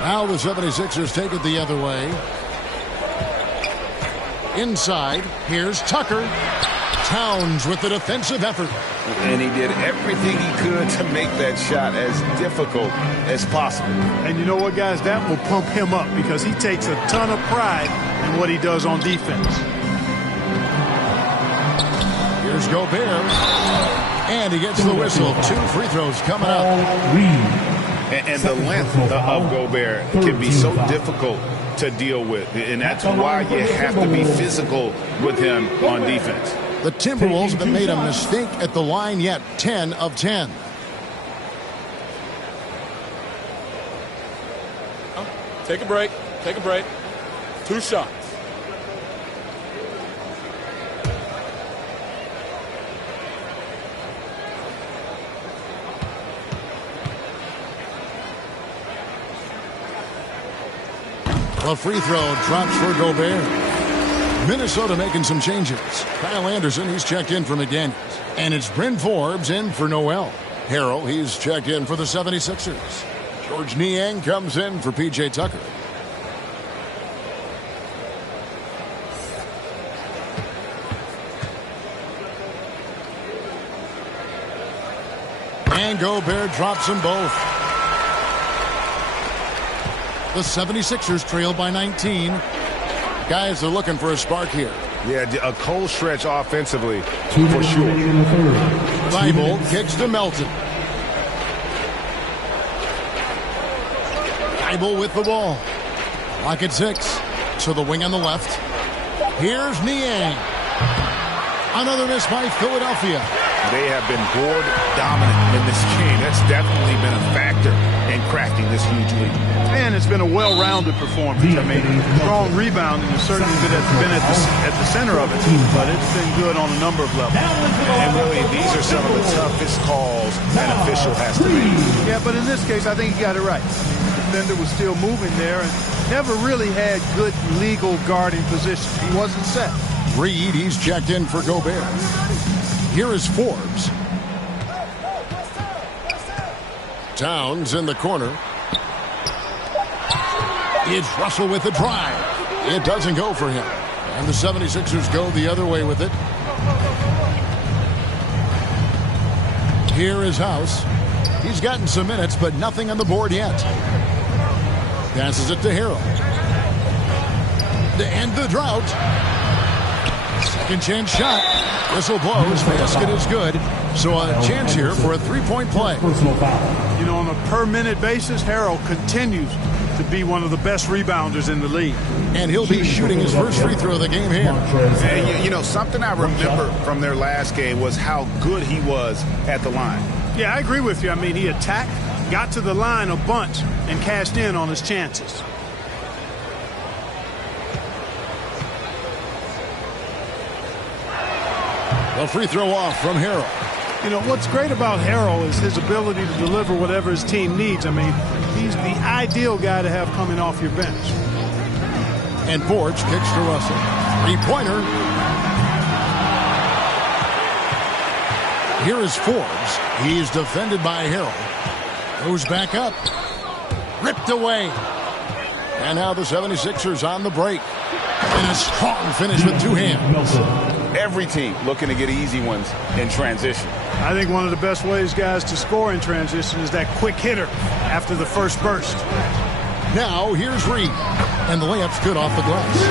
Now the 76ers take it the other way. Inside, here's Tucker. Towns with the defensive effort. And he did everything he could to make that shot as difficult as possible. And you know what, guys? That will pump him up because he takes a ton of pride in what he does on defense. Here's Gobert. And he gets the whistle. 2 free throws coming up. And the length of Gobert can be so difficult to deal with. And that's why you have to be physical with him on defense. The Timberwolves haven't made a mistake at the line yet. 10 of 10. Take a break. Take a break. 2 shots. A free throw drops for Gobert. Minnesota making some changes. Kyle Anderson, he's checked in for McDaniels. And it's Bryn Forbes in for Noel. Harrell, he's checked in for the 76ers. George Niang comes in for P.J. Tucker. And Gobert drops them both. The 76ers trail by 19. Guys are looking for a spark here. Yeah, a cold stretch offensively, for sure. Thibault kicks to Melton. Thibault with the ball. Lock at 6. To the wing on the left. Here's Niang. Another miss by Philadelphia. They have been board dominant in this game. That's definitely been a factor in cracking this huge lead. And it's been a well-rounded performance. I mean, strong rebounding has certainly been at the center of it, but it's been good on a number of levels. And really, these are some of the toughest calls an official has to make. Yeah, but in this case, I think he got it right. The defender was still moving there and never really had good legal guarding position. He wasn't set. Reed, he's checked in for Gobert. Here is Forbes. Towns in the corner. It's Russell with the drive. It doesn't go for him. And the 76ers go the other way with it. Here is House. He's gotten some minutes, but nothing on the board yet. Passes it to Harrell. To end the drought. Second chance shot. Whistle blows. Basket is good. So a chance here for a three-point play. You know, on a per-minute basis, Harrell continues to be one of the best rebounders in the league. And he'll be shooting his first free throw of the game here. And, you know, something I remember from their last game was how good he was at the line. Yeah, I agree with you. I mean, he attacked, got to the line a bunch, and cashed in on his chances. A free throw off from Harrell. You know, what's great about Harrell is his ability to deliver whatever his team needs. I mean, he's the ideal guy to have coming off your bench. And Forbes kicks to Russell. Three-pointer. Here is Forbes. He's defended by Harrell. Goes back up. Ripped away. And now the 76ers on the break. And a strong finish with two hands. Every team looking to get easy ones in transition. I think one of the best ways, guys, to score in transition is that quick hitter after the first burst. Now here's Reed. And the layup's good off the glass.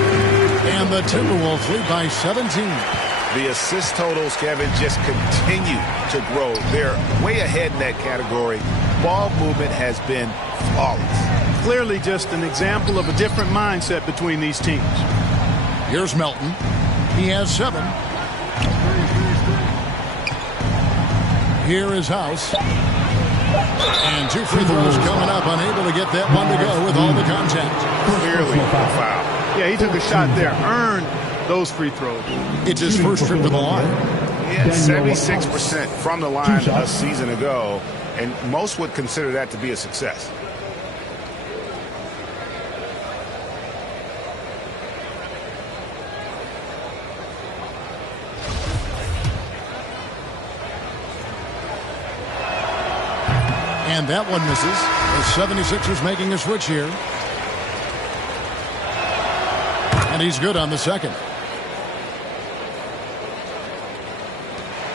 And the Timberwolves lead by 17. The assist totals, Kevin, just continue to grow. They're way ahead in that category. Ball movement has been flawless. Clearly just an example of a different mindset between these teams. Here's Melton. He has 7. Here is House. And 2 free throws coming up. Unable to get that one to go with all the contact. Clearly a foul. Yeah, he took a shot there. Earned those free throws. It's his first trip to the line. Yeah, 76% from the line a season ago. And most would consider that to be a success. And that one misses. The 76ers making a switch here. And he's good on the second.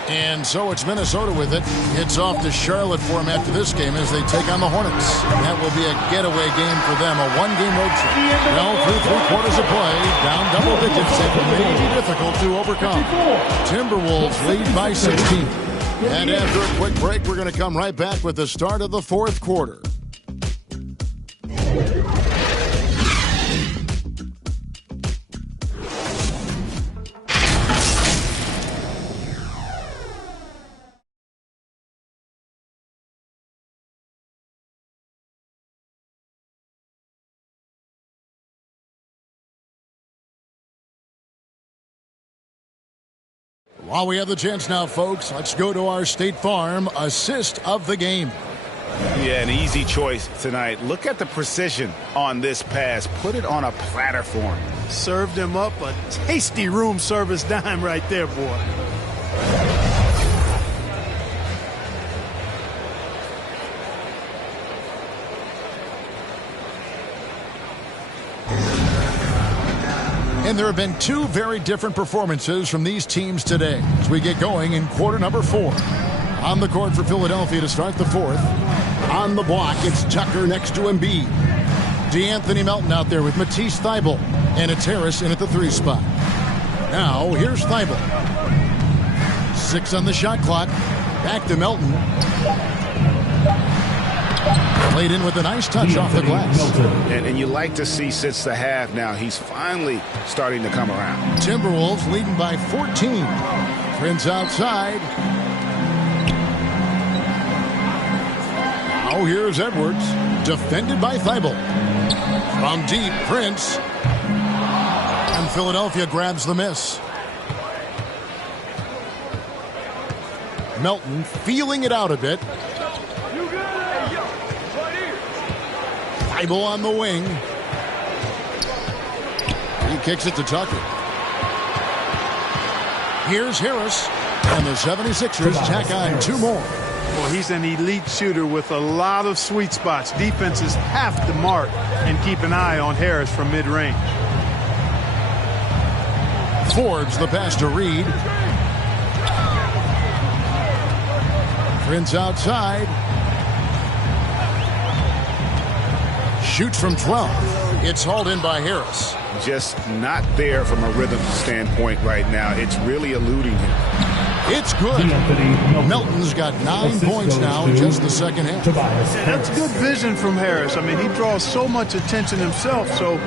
And so it's Minnesota with it. It's off to Charlotte for them after this game as they take on the Hornets. That will be a getaway game for them, a one-game road trip. Well, through 3 quarters of play, down double digits, it may be difficult to overcome. Timberwolves lead by 16. And after a quick break, we're going to come right back with the start of the fourth quarter. While we have the chance now, folks, let's go to our State Farm assist of the game. Yeah, an easy choice tonight. Look at the precision on this pass. Put it on a platter for him. Served him up a tasty room service dime right there, boy. And there have been 2 very different performances from these teams today as we get going in quarter number 4. On the court for Philadelphia to start the fourth. On the block, it's Tucker next to Embiid. DeAnthony Melton out there with Matisse Thybulle. And it's Harris in at the 3 spot. Now, here's Thybulle. 6 on the shot clock. Back to Melton. Played in with a nice touch off the glass. And you like to see since the half now, he's finally starting to come around. Timberwolves leading by 14. Prince outside. Now here's Edwards. Defended by Thybulle. From deep, Prince. And Philadelphia grabs the miss. Melton feeling it out a bit. Thybulle on the wing. He kicks it to Tucker. Here's Harris. And the 76ers tack on 2 more. Well, he's an elite shooter with a lot of sweet spots. Defenses have to mark and keep an eye on Harris from mid-range. Forbes the pass to Reed. Prince outside. Shoots from 12. It's hauled in by Harris. Just not there from a rhythm standpoint right now. It's really eluding him. It's good. Melton's got 9 points now in just the second half. That's good vision from Harris. I mean, he draws so much attention himself, so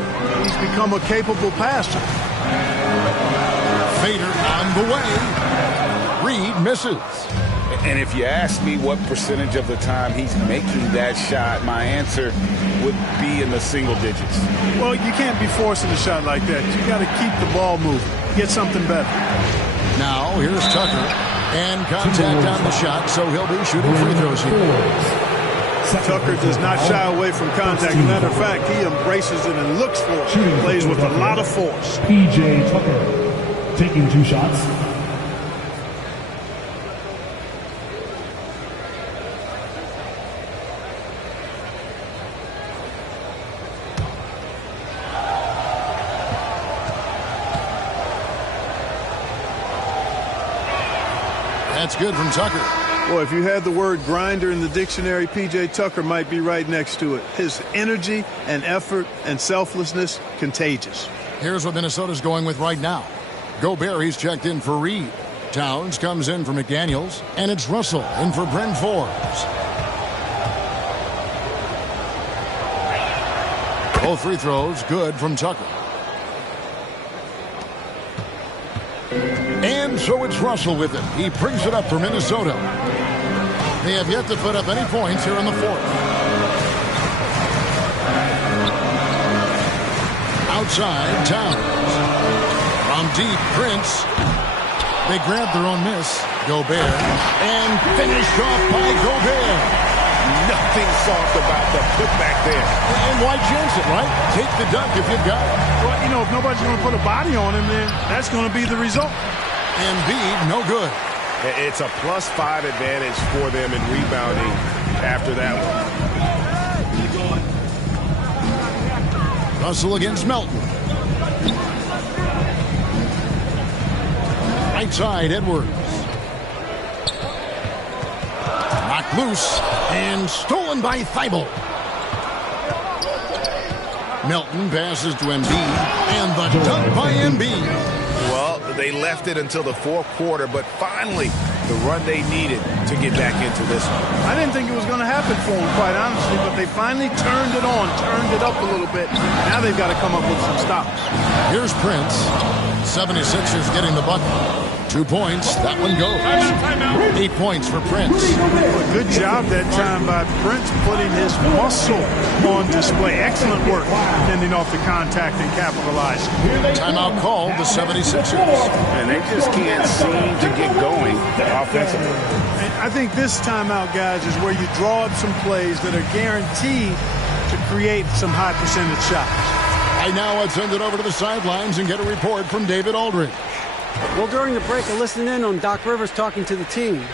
he's become a capable passer. Fader on the way. Reed misses. And if you ask me what percentage of the time he's making that shot, my answer would be in the single digits. Well, you can't be forcing a shot like that. You got to keep the ball moving. Get something better. Now, here's Tucker. And contact on the shot, so he'll be shooting free throws here. Tucker does not shy away from contact. Matter of fact, he embraces it and looks for it. Plays with a lot of force. P.J. Tucker taking 2 shots. That's good from Tucker. Well, if you had the word grinder in the dictionary, P.J. Tucker might be right next to it. His energy and effort and selflessness, contagious. Here's what Minnesota's going with right now. Gobert, he's checked in for Reed. Towns comes in for McDaniels. And it's Russell in for Bryn Forbes. Both free throws good from Tucker. And so it's Russell with it. He brings it up for Minnesota. They have yet to put up any points here in the fourth. Outside, Towns. From deep, Prince. They grabbed their own miss. Gobert. And finished off by Gobert. Nothing soft about the putback there. And why chance it, right? Take the dunk if you've got it. Well, you know, if nobody's going to put a body on him, then that's going to be the result. Embiid, no good. It's a +5 advantage for them in rebounding after that one. Russell against Melton. Right side, Edwards. Knocked loose and stolen by Thibault. Melton passes to Embiid, and the dunk by Embiid. Well, they left it until the fourth quarter, but finally the run they needed to get back into this one. I didn't think it was going to happen for them, quite honestly, but they finally turned it on, turned it up a little bit. Now they've got to come up with some stops. Here's Prince. 76ers getting the bucket. 2 points. That one goes. 8 points for Prince. A good job that time by Prince putting his muscle on display. Excellent work fending off the contact and capitalizing. Timeout called the 76ers. And they just can't seem to get going offensively. And I think this timeout, guys, is where you draw up some plays that are guaranteed to create some high percentage shots. Right now, let's send it over to the sidelines and get a report from David Aldridge. Well, during the break, I listened in on Doc Rivers talking to the team,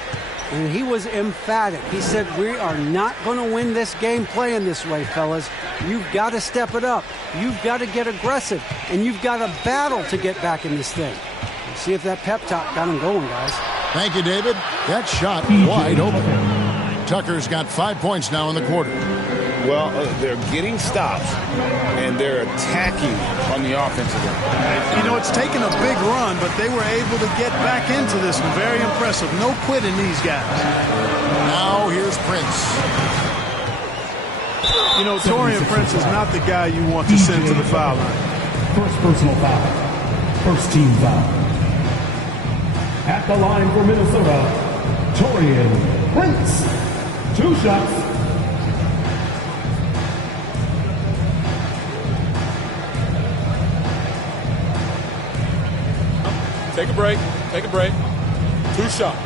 and he was emphatic. He said, we are not going to win this game playing this way, fellas. You've got to step it up. You've got to get aggressive, and you've got to battle to get back in this thing. Let's see if that pep talk got him going, guys. Thank you, David. That shot wide open. Tucker's got 5 points now in the quarter. Well, they're getting stops, and they're attacking on the offensive end. You know, it's taken a big run, but they were able to get back into this one. Very impressive. No quitting these guys. Now here's Prince. You know, Taurean Prince is not the guy you want to send to the foul line. First personal foul. First team foul. At the line for Minnesota, Taurean Prince. 2 shots. Take a break. Take a break. 2 shots.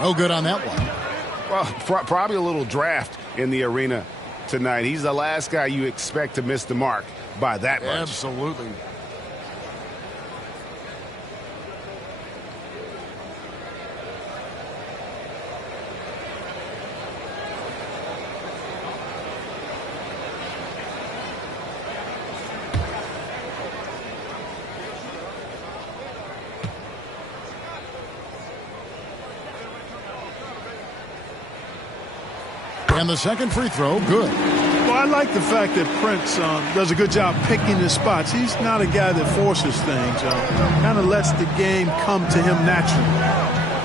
No good on that one. Well, probably a little draft in the arena tonight. He's the last guy you expect to miss the mark by that much. Absolutely. And the second free throw, good. Well, I like the fact that Prince does a good job picking his spots. He's not a guy that forces things. Kind of lets the game come to him naturally.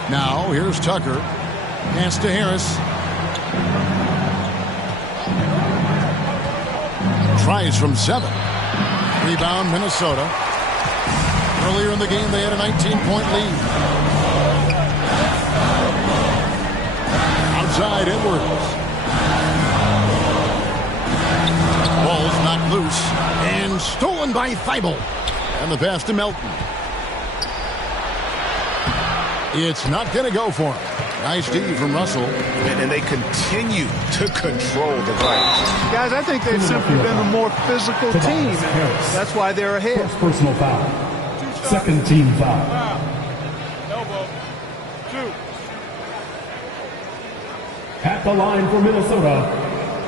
Now, here's Tucker. Pass to Harris. Tries from 7. Rebound, Minnesota. Earlier in the game, they had a 19-point lead. Outside, Edwards. Ball's knocked loose and stolen by Thibault. And the pass to Melton. It's not going to go for him. Nice D from Russell. And they continue to control the glass. Guys, I think they've simply been a more physical team. And that's why they're ahead. First personal foul. Second team foul. Elbow. 2. At the line for Minnesota,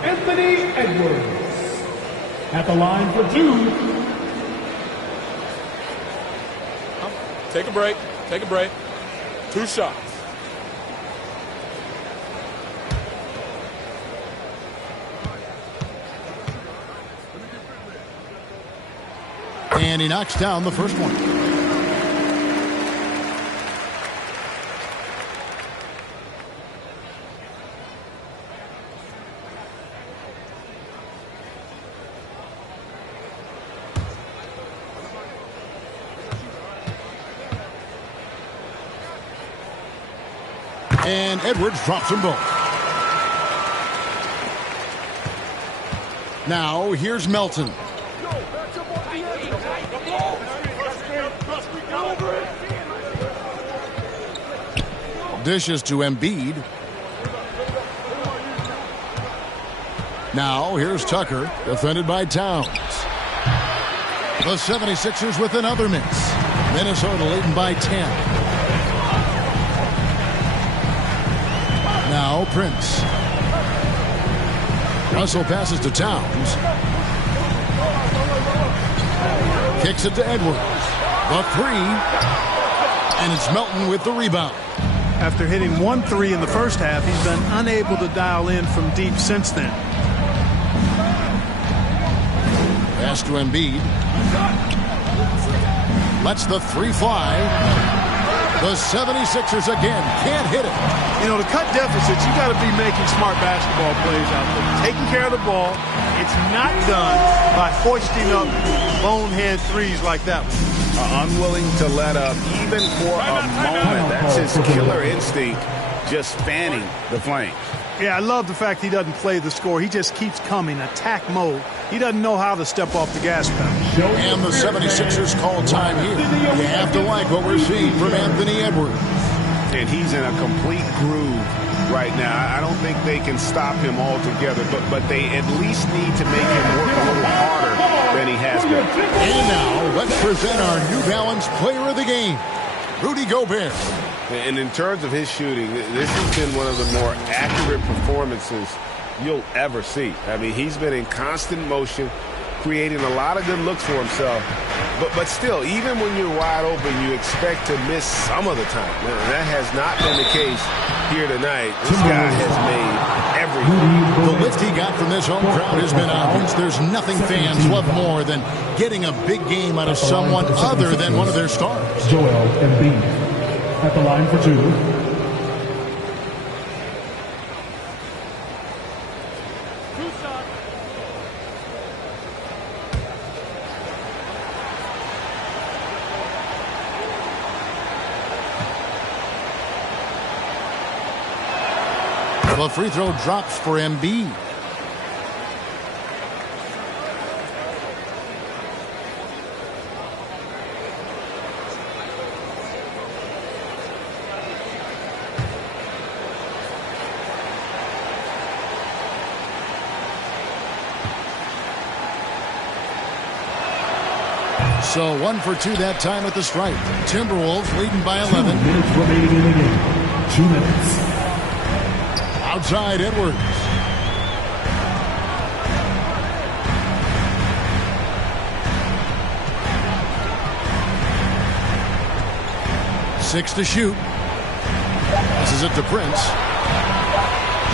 Anthony Edwards. At the line for 2. Take a break. Take a break. 2 shots. And he knocks down the first one. And Edwards drops them both. Now, here's Melton. Dishes to Embiid. Now, here's Tucker, defended by Towns. The 76ers with another miss. Minnesota leading by 10. Now, Prince. Russell passes to Towns. Kicks it to Edwards. The three. And it's Melton with the rebound. After hitting 1 3 in the first half, he's been unable to dial in from deep since then. Pass to Embiid. Lets the three fly. The 76ers again can't hit it. You know, to cut deficits, you got to be making smart basketball plays out there. Taking care of the ball. It's not done by hoisting up bonehead threes like that one. Unwilling to let up even for a moment. That's his killer instinct, just fanning the flames. Yeah, I love the fact he doesn't play the score. He just keeps coming, attack mode. He doesn't know how to step off the gas pedal. And the 76ers call time here. You have to like what we're seeing from Anthony Edwards. And he's in a complete groove right now. I don't think they can stop him altogether, but they at least need to make him work a little harder than he has been. And now, let's present our New Balance Player of the Game, Rudy Gobert. And in terms of his shooting, this has been one of the more accurate performances you'll ever see. I mean, he's been in constant motion, creating a lot of good looks for himself. But still, even when you're wide open, you expect to miss some of the time. And that has not been the case here tonight. This guy has made everything. The lift he got from this home crowd has been obvious. There's nothing fans love more than getting a big game out of someone other than one of their stars. Joel Embiid at the line for two. The free throw drops for Embiid. So 1 for 2 that time at the stripe. Timberwolves leading by 11. 2 minutes remaining in the game. 2 minutes. Outside Edwards. Six to shoot. This is it to Prince.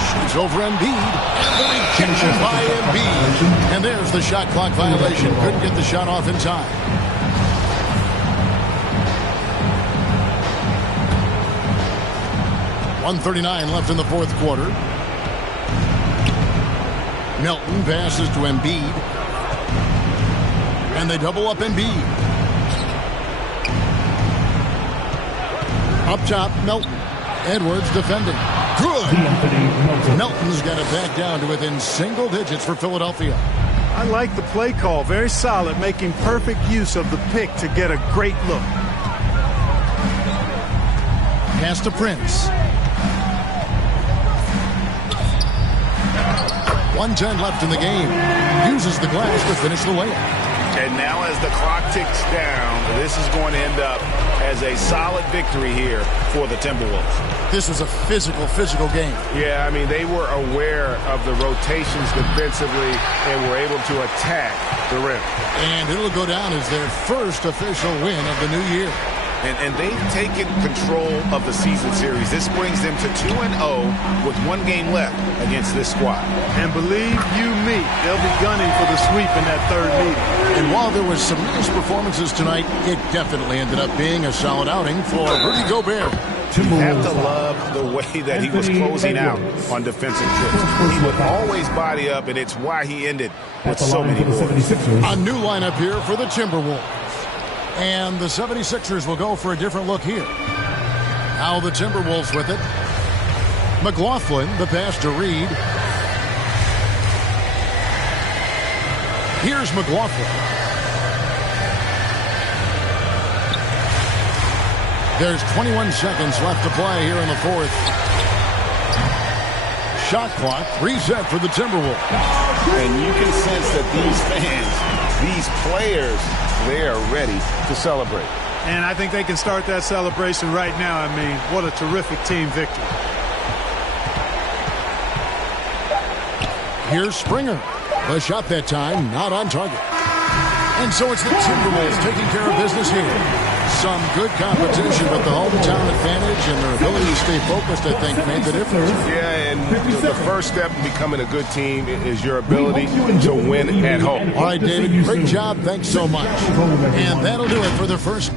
Shoots over Embiid. And the rejection by Embiid. And there's the shot clock violation. Couldn't get the shot off in time. .139 left in the fourth quarter. Melton passes to Embiid. And they double up Embiid. Up top, Melton. Edwards defending. Good. Melton's got it back down to within single digits for Philadelphia. I like the play call. Very solid, making perfect use of the pick to get a great look. Pass to Prince. 1:10 left in the game. Uses the glass to finish the layup. And now as the clock ticks down, this is going to end up as a solid victory here for the Timberwolves. This was a physical game. Yeah, I mean, they were aware of the rotations defensively and were able to attack the rim. And it'll go down as their first official win of the new year. And they've taken control of the season series. This brings them to 2-0 with 1 game left against this squad. And believe you me, they'll be gunning for the sweep in that third meeting. And while there was some nice performances tonight, it definitely ended up being a solid outing for Rudy Gobert. You have to love the way that he was closing out on defensive trips. He would always body up, and it's why he ended with so many boards. A new lineup here for the Timberwolves. And the 76ers will go for a different look here. Now the Timberwolves with it. McLaughlin, the pass to Reed. Here's McLaughlin. There's 21 seconds left to play here in the fourth. Shot clock reset for the Timberwolves. And you can sense that these fans, these players, they are ready to celebrate. And I think they can start that celebration right now. I mean, what a terrific team victory. Here's Springer. The shot that time not on target. And so it's the Timberwolves taking care of business here. Some good competition, but the hometown advantage and their ability to stay focused, I think, made the difference. Yeah, and the first step in becoming a good team is your ability to win at home. All right, David, great job. Thanks so much. And that'll do it for the first.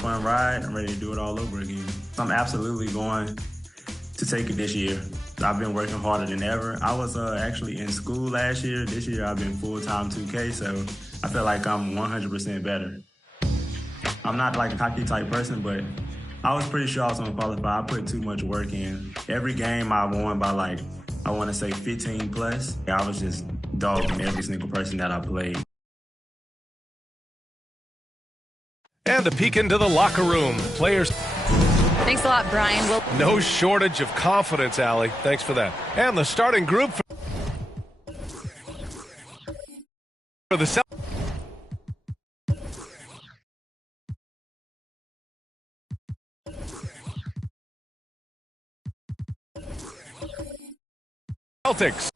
fun ride. I'm ready to do it all over again. I'm absolutely going to take it this year. I've been working harder than ever. I was actually in school last year. This year I've been full-time 2K, so I feel like I'm 100% better. I'm not like a cocky type person, but I was pretty sure I was going to qualify. I put too much work in. Every game I won by like, I want to say 15 plus. I was just dogging every single person that I played. And a peek into the locker room. Players. Thanks a lot, Brian. No shortage of confidence, Allie. Thanks for that. And the starting group for the Celtics.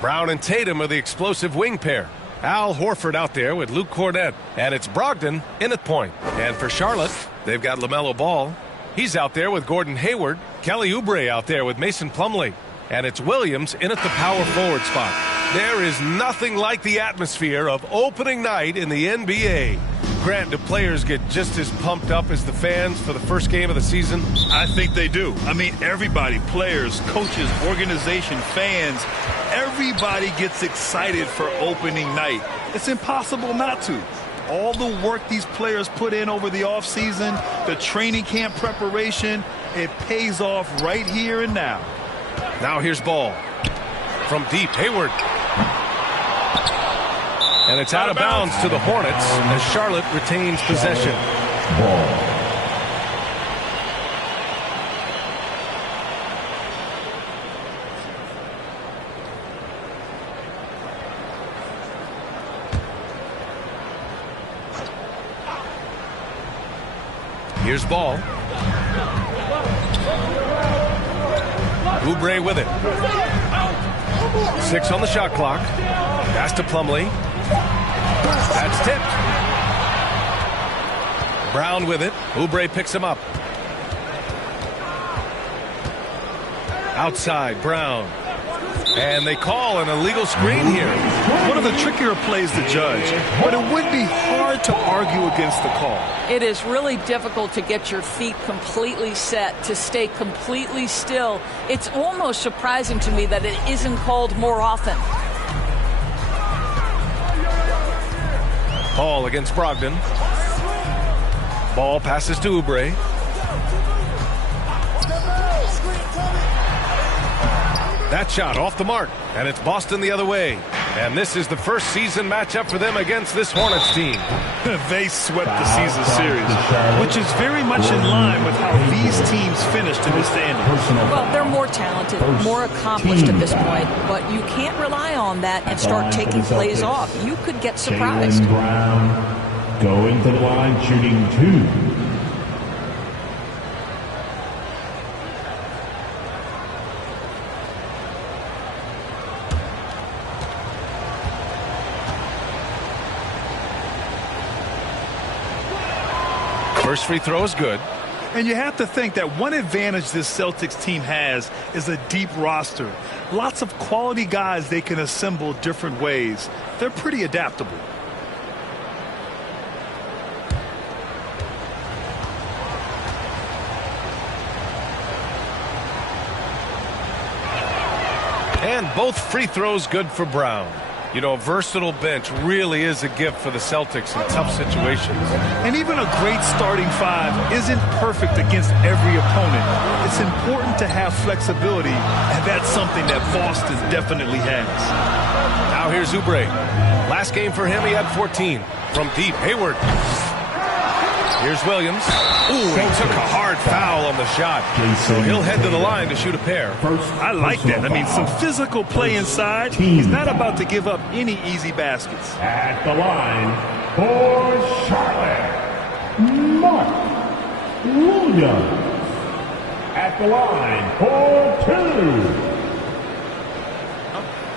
Brown and Tatum are the explosive wing pair. Al Horford out there with Luke Cornett. And it's Brogdon in at point. And for Charlotte, they've got LaMelo Ball. He's out there with Gordon Hayward. Kelly Oubre out there with Mason Plumlee. And it's Williams in at the power forward spot. There is nothing like the atmosphere of opening night in the NBA. Grant, do players get just as pumped up as the fans for the first game of the season? I think they do. I mean, everybody, players, coaches, organization, fans, everybody gets excited for opening night. It's impossible not to. All the work these players put in over the offseason, the training camp preparation, it pays off right here and now. Now here's Ball. From deep, Hayward. And it's out of bounds to the Hornets as Charlotte retains possession. Ball. Here's Ball. Oubre with it. 6 on the shot clock. Pass to Plumlee. That's tipped. Brown with it. Oubre picks him up. Outside, Brown. And they call an illegal screen here. One of the trickier plays to judge, but it would be hard to argue against the call. It is really difficult to get your feet completely set, to stay completely still. It's almost surprising to me that it isn't called more often. Ball against Brogdon. Ball passes to Oubre. That shot off the mark, and it's Boston the other way. And this is the first season matchup for them against this Hornets team. They swept the season series, which is very much in line with how these teams finished in the standings. Well, they're more talented, more accomplished at this point, but you can't rely on that and start taking plays off. You could get surprised. Jaylen Brown going to the line, shooting 2. First free throw is good. And you have to think that one advantage this Celtics team has is a deep roster. Lots of quality guys they can assemble different ways. They're pretty adaptable. And both free throws good for Brown. You know, a versatile bench really is a gift for the Celtics in tough situations. And even a great starting five isn't perfect against every opponent. It's important to have flexibility, and that's something that Boston definitely has. Now here's Oubre. Last game for him, he had 14. From deep, Hayward. Here's Williams. Ooh, he took a hard foul on the shot. So he'll head to the line to shoot a pair. I like that. I mean, some physical play inside. He's not about to give up any easy baskets. At the line for Charlotte, Mark Williams. At the line for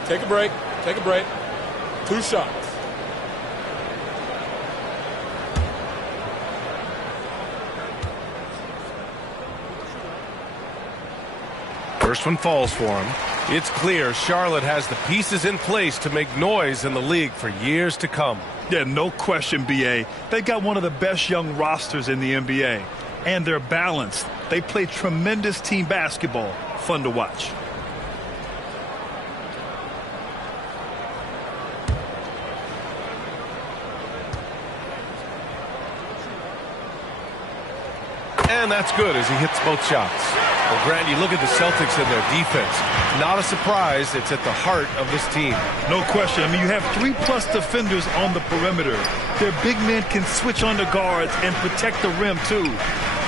2. Take a break. Take a break. 2 shots. First one falls for him. It's clear Charlotte has the pieces in place to make noise in the league for years to come. Yeah, no question, B.A. They got one of the best young rosters in the NBA. And they're balanced. They play tremendous team basketball. Fun to watch. And that's good as he hits both shots. Well, Grant, you look at the Celtics and their defense. Not a surprise. It's at the heart of this team. No question. I mean, you have 3+ defenders on the perimeter. Their big men can switch on the guards and protect the rim, too.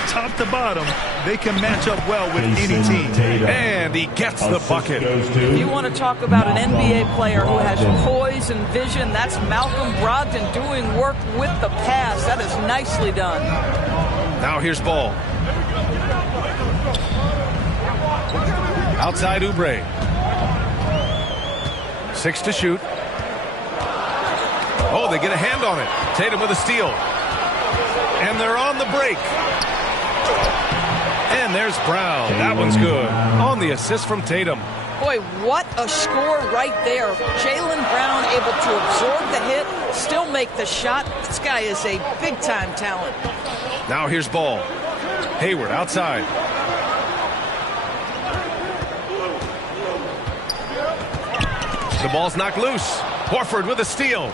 Top to bottom, they can match up well with any team. And he gets the bucket. If you want to talk about an NBA player who has poise and vision, that's Malcolm Brogdon doing work with the pass. That is nicely done. Now here's Ball. Outside Oubre. 6 to shoot. Oh, they get a hand on it. Tatum with a steal. And they're on the break. And there's Brown. That one's good. On the assist from Tatum. Boy, what a score right there. Jaylen Brown able to absorb the hit, still make the shot. This guy is a big-time talent. Now here's Ball. Hayward outside. The ball's knocked loose. Horford with a steal.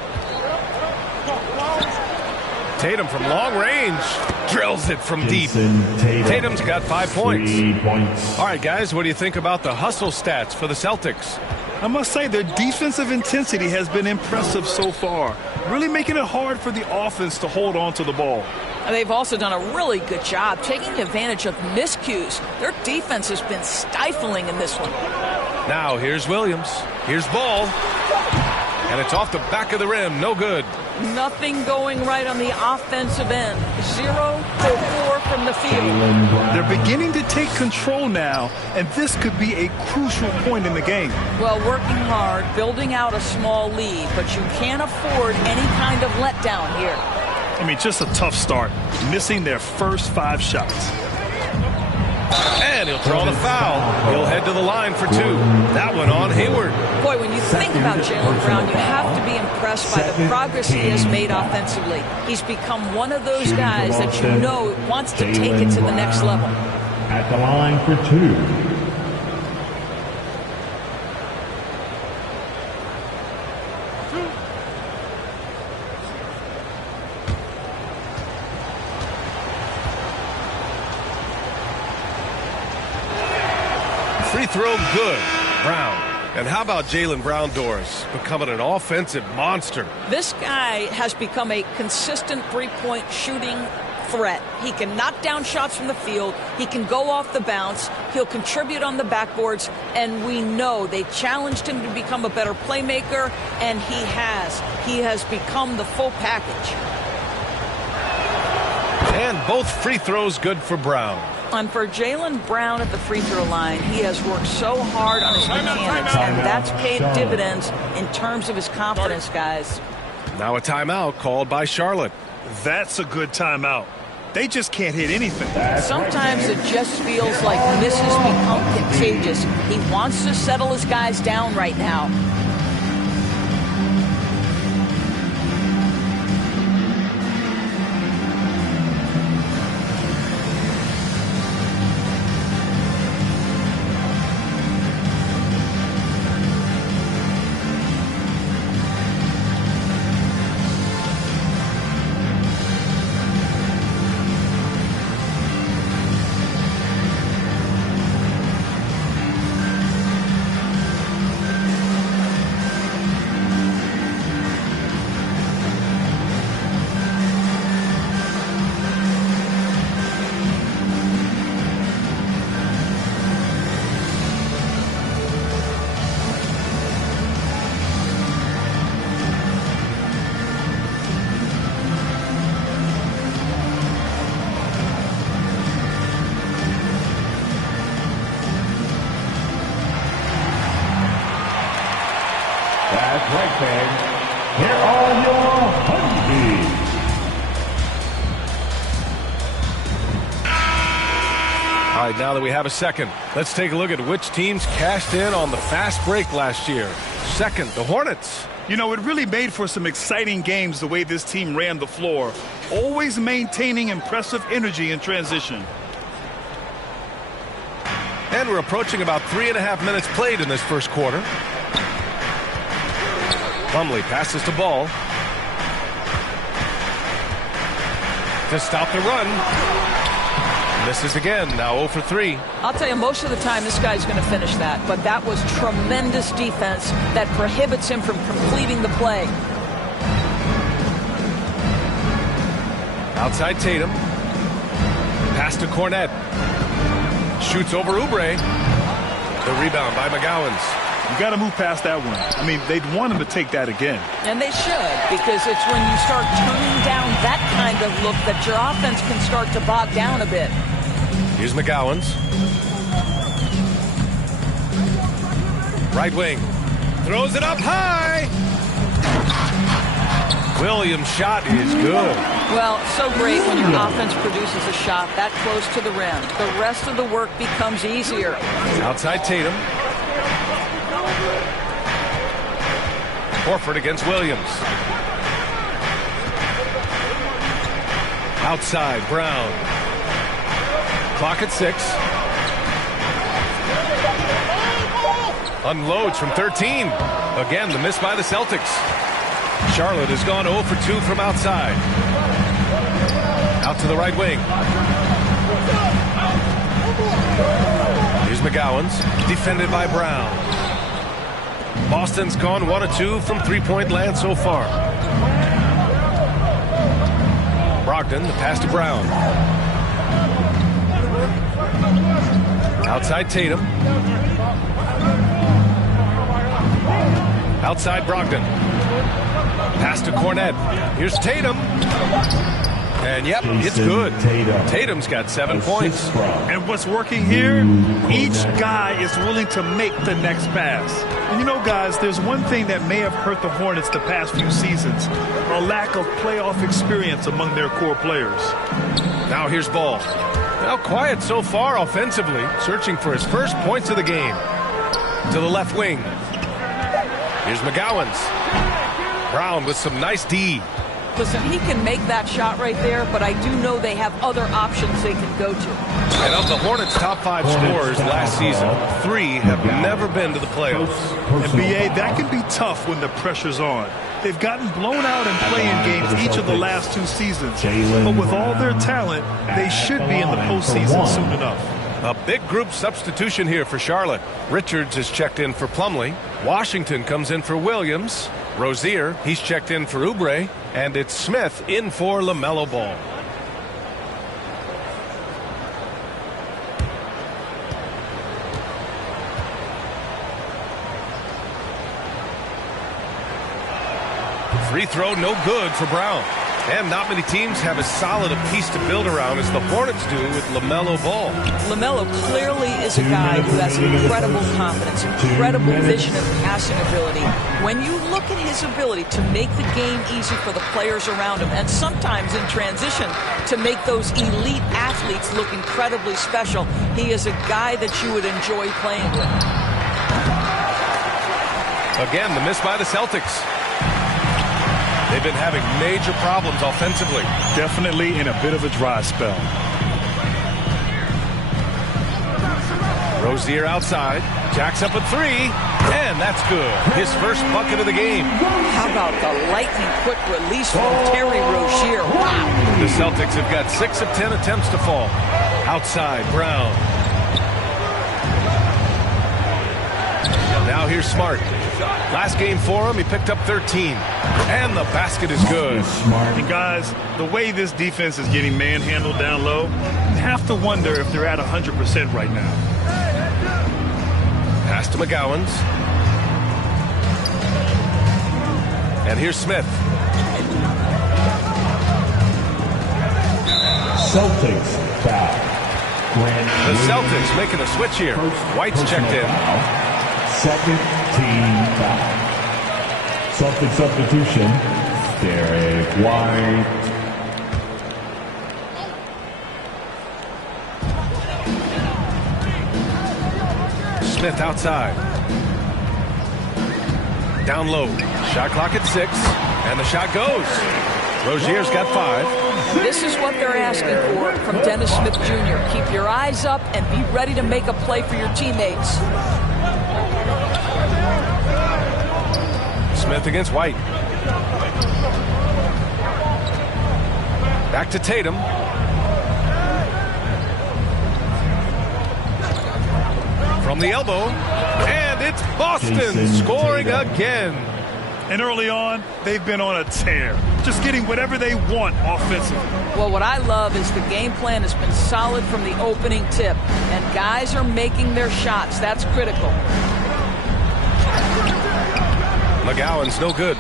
Tatum from long range drills it from deep. Tatum's got 5 points. All right, guys, what do you think about the hustle stats for the Celtics? I must say their defensive intensity has been impressive so far, really making it hard for the offense to hold on to the ball. And they've also done a really good job taking advantage of miscues. Their defense has been stifling in this one. Now here's Williams. Here's Ball. And it's off the back of the rim. No good. Nothing going right on the offensive end. 0 for 4 from the field. They're beginning to take control now, and this could be a crucial point in the game. Well, working hard, building out a small lead, but you can't afford any kind of letdown here. I mean, just a tough start, missing their first 5 shots. And he'll draw the foul. He'll head to the line for 2. That one on Hayward. Boy, when you think about Jaylen Brown, you have to be impressed by the progress he has made offensively. He's become one of those guys that you know wants to take it to the next level. At the line for 2. Free throw good. Brown. And how about Jaylen Brown, Doris, becoming an offensive monster? This guy has become a consistent three-point shooting threat. He can knock down shots from the field. He can go off the bounce. He'll contribute on the backboards. And we know they challenged him to become a better playmaker, and he has. He has become the full package. And both free throws good for Brown. And for Jaylen Brown at the free throw line, he has worked so hard on his mechanics, and that's paid dividends in terms of his confidence, guys. Now a timeout called by Charlotte. That's a good timeout. They just can't hit anything. Sometimes it just feels like misses become contagious. He wants to settle his guys down right now. Here are your Honeybees. All right, now that we have a second, let's take a look at which teams cashed in on the fast break last year. Second, the Hornets. You know, it really made for some exciting games the way this team ran the floor, always maintaining impressive energy in transition. And we're approaching about 3.5 minutes played in this first quarter. Plumlee passes to Ball to stop the run. Misses again, now 0 for 3. I'll tell you, most of the time this guy's going to finish that, but that was tremendous defense that prohibits him from completing the play. Outside Tatum. Pass to Cornette. Shoots over Oubre. The rebound by McGowens. You got to move past that one. I mean, they'd want him to take that again. And they should, because it's when you start turning down that kind of look that your offense can start to bog down a bit. Here's McGowens. Right wing. Throws it up high. Williams' shot is good. Well, so great when your offense produces a shot that close to the rim. The rest of the work becomes easier. Outside Tatum. Horford against Williams. Outside, Brown. Clock at 6. Unloads from 13. Again, the miss by the Celtics. Charlotte has gone 0 for 2 from outside. Out to the right wing. Here's McGowens, defended by Brown. Boston's gone 1 of 2 from three-point land so far. Brogdon, the pass to Brown. Outside Tatum. Outside Brogdon. Pass to Cornette. Here's Tatum. And yep, it's good. Tatum's got 7 points. And what's working here? Each guy is willing to make the next pass. And you know, guys, there's one thing that may have hurt the Hornets the past few seasons: a lack of playoff experience among their core players. Now here's Ball. Now quiet so far offensively, searching for his first points of the game. To the left wing. Here's McGowens. Brown with some nice D. Listen, he can make that shot right there, but I do know they have other options they can go to. And of the Hornets' top 5 scorers last season, 3 have never been to the playoffs. And B.A., that can be tough when the pressure's on. They've gotten blown out in play-in games each of the last 2 seasons. But with all their talent, they should be in the postseason soon enough. A big group substitution here for Charlotte. Richards is checked in for Plumlee. Washington comes in for Williams. Rozier, he's checked in for Oubre. And it's Smith in for LaMelo Ball. Free throw, no good for Brown. And not many teams have as solid a piece to build around as the Hornets do with LaMelo Ball. LaMelo clearly is a guy who has incredible confidence, incredible vision and passing ability. When you look at his ability to make the game easy for the players around him, and sometimes in transition to make those elite athletes look incredibly special, he is a guy that you would enjoy playing with. Again, the miss by the Celtics. They've been having major problems offensively. Definitely in a bit of a dry spell. Rozier outside. Jacks up a 3. And that's good. His first bucket of the game. How about the lightning quick release from Terry Rozier? Wow. The Celtics have got 6 of 10 attempts to fall. Outside, Brown. Now here's Smart. Last game for him, he picked up 13. And the basket is good. And guys, the way this defense is getting manhandled down low, you have to wonder if they're at 100% right now. Pass to McGowens. And here's Smith. Celtics foul. The Celtics making a switch here. White's checked in. Second team foul. Celtic substitution, Derek White. Smith outside. Down low. Shot clock at 6. And the shot goes. Rozier's got 5. This is what they're asking for from Dennis Smith Jr. Keep your eyes up and be ready to make a play for your teammates. Smith against White. Back to Tatum. From the elbow. And it's Boston scoring again. And early on, they've been on a tear, just getting whatever they want offensively. Well, what I love is the game plan has been solid from the opening tip, and guys are making their shots. That's critical. McGowan's no good.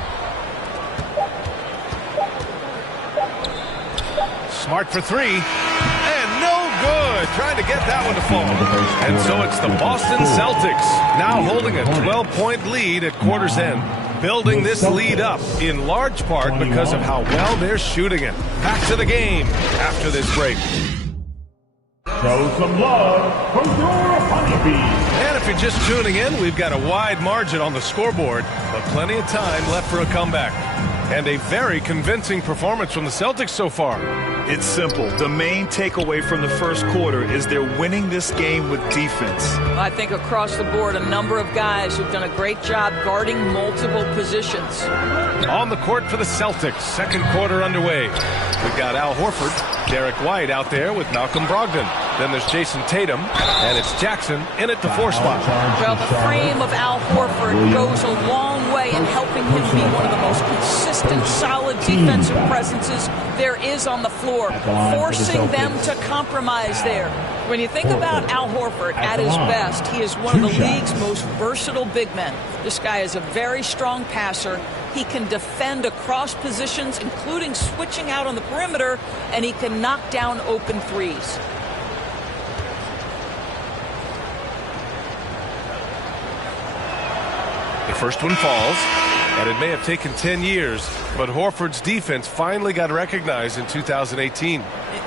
Smart for 3. And no good. Trying to get that one to fall. And so it's the Boston Celtics now holding a 12-point lead at quarter's end. Building this lead up in large part because of how well they're shooting it. Back to the game after this break. Show some love for your honeybees. And if you're just tuning in, we've got a wide margin on the scoreboard, but plenty of time left for a comeback. And a very convincing performance from the Celtics so far. It's simple. The main takeaway from the first quarter is they're winning this game with defense. I think across the board, a number of guys who've done a great job guarding multiple positions. On the court for the Celtics, second quarter underway. We've got Al Horford, Derek White out there with Malcolm Brogdon. Then there's Jason Tatum, and it's Jackson in at the 4 spot. Well, the frame of Al Horford goes a long way in helping him be one of the most consistent, solid defensive presences there is on the floor, forcing them to compromise there. When you think about Al Horford at his best, he is one of the league's most versatile big men. This guy is a very strong passer. He can defend across positions, including switching out on the perimeter, and he can knock down open threes. The first one falls, and it may have taken 10 years, but Horford's defense finally got recognized in 2018.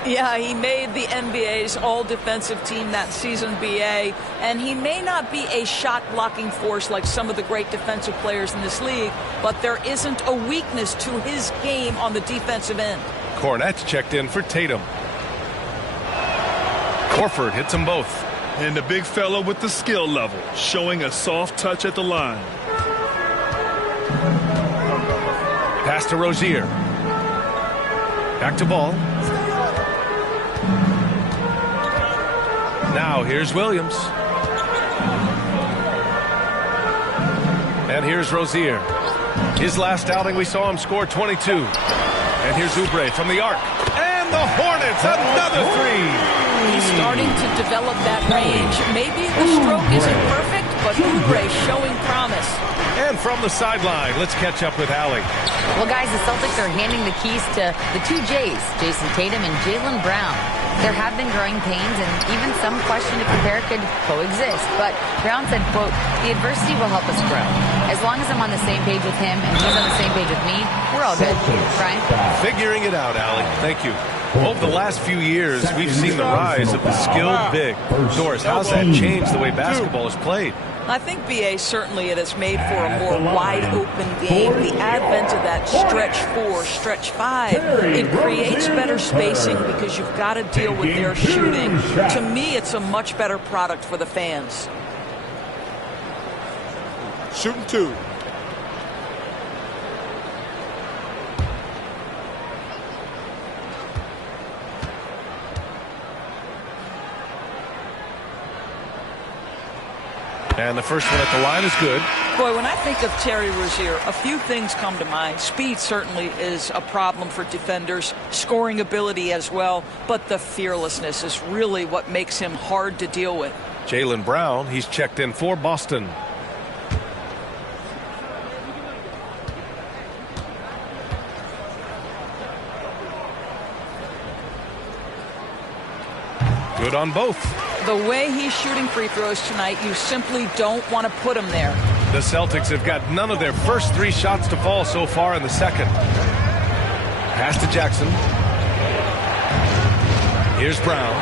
Yeah, he made the NBA's all-defensive team that season, BA, and he may not be a shot-blocking force like some of the great defensive players in this league, but there isn't a weakness to his game on the defensive end. Cornette's checked in for Tatum. Horford hits them both. And the big fella with the skill level, showing a soft touch at the line. Pass to Rozier. Back to Ball. Now here's Williams. And here's Rozier. His last outing, we saw him score 22. And here's Oubre from the arc. And the Hornets, another 3. He's starting to develop that range. Maybe the stroke isn't perfect, but Oubre showing promise. And from the sideline, let's catch up with Allie. Well, guys, the Celtics are handing the keys to the 2 J's, Jason Tatum and Jaylen Brown. There have been growing pains, and even some question if the pair could coexist. But Brown said, quote, "The adversity will help us grow. As long as I'm on the same page with him and he's on the same page with me, we're all good." Brian? Figuring it out, Allie. Thank you. Over the last few years, we've seen the rise of the skilled big. Doris, how's that changed the way basketball is played? I think, BA, certainly it has made for a more wide-open game. The advent of that stretch 4, stretch 5, it creates better spacing because you've got to deal with their shooting. To me, it's a much better product for the fans. Shooting 2. And the first one at the line is good. Boy, when I think of Terry Rozier, a few things come to mind. Speed certainly is a problem for defenders, scoring ability as well, but the fearlessness is really what makes him hard to deal with. Jaylen Brown, he's checked in for Boston. Good on both. The way he's shooting free throws tonight, you simply don't want to put him there. The Celtics have got none of their first 3 shots to fall so far in the second. Pass to Jackson. Here's Brown.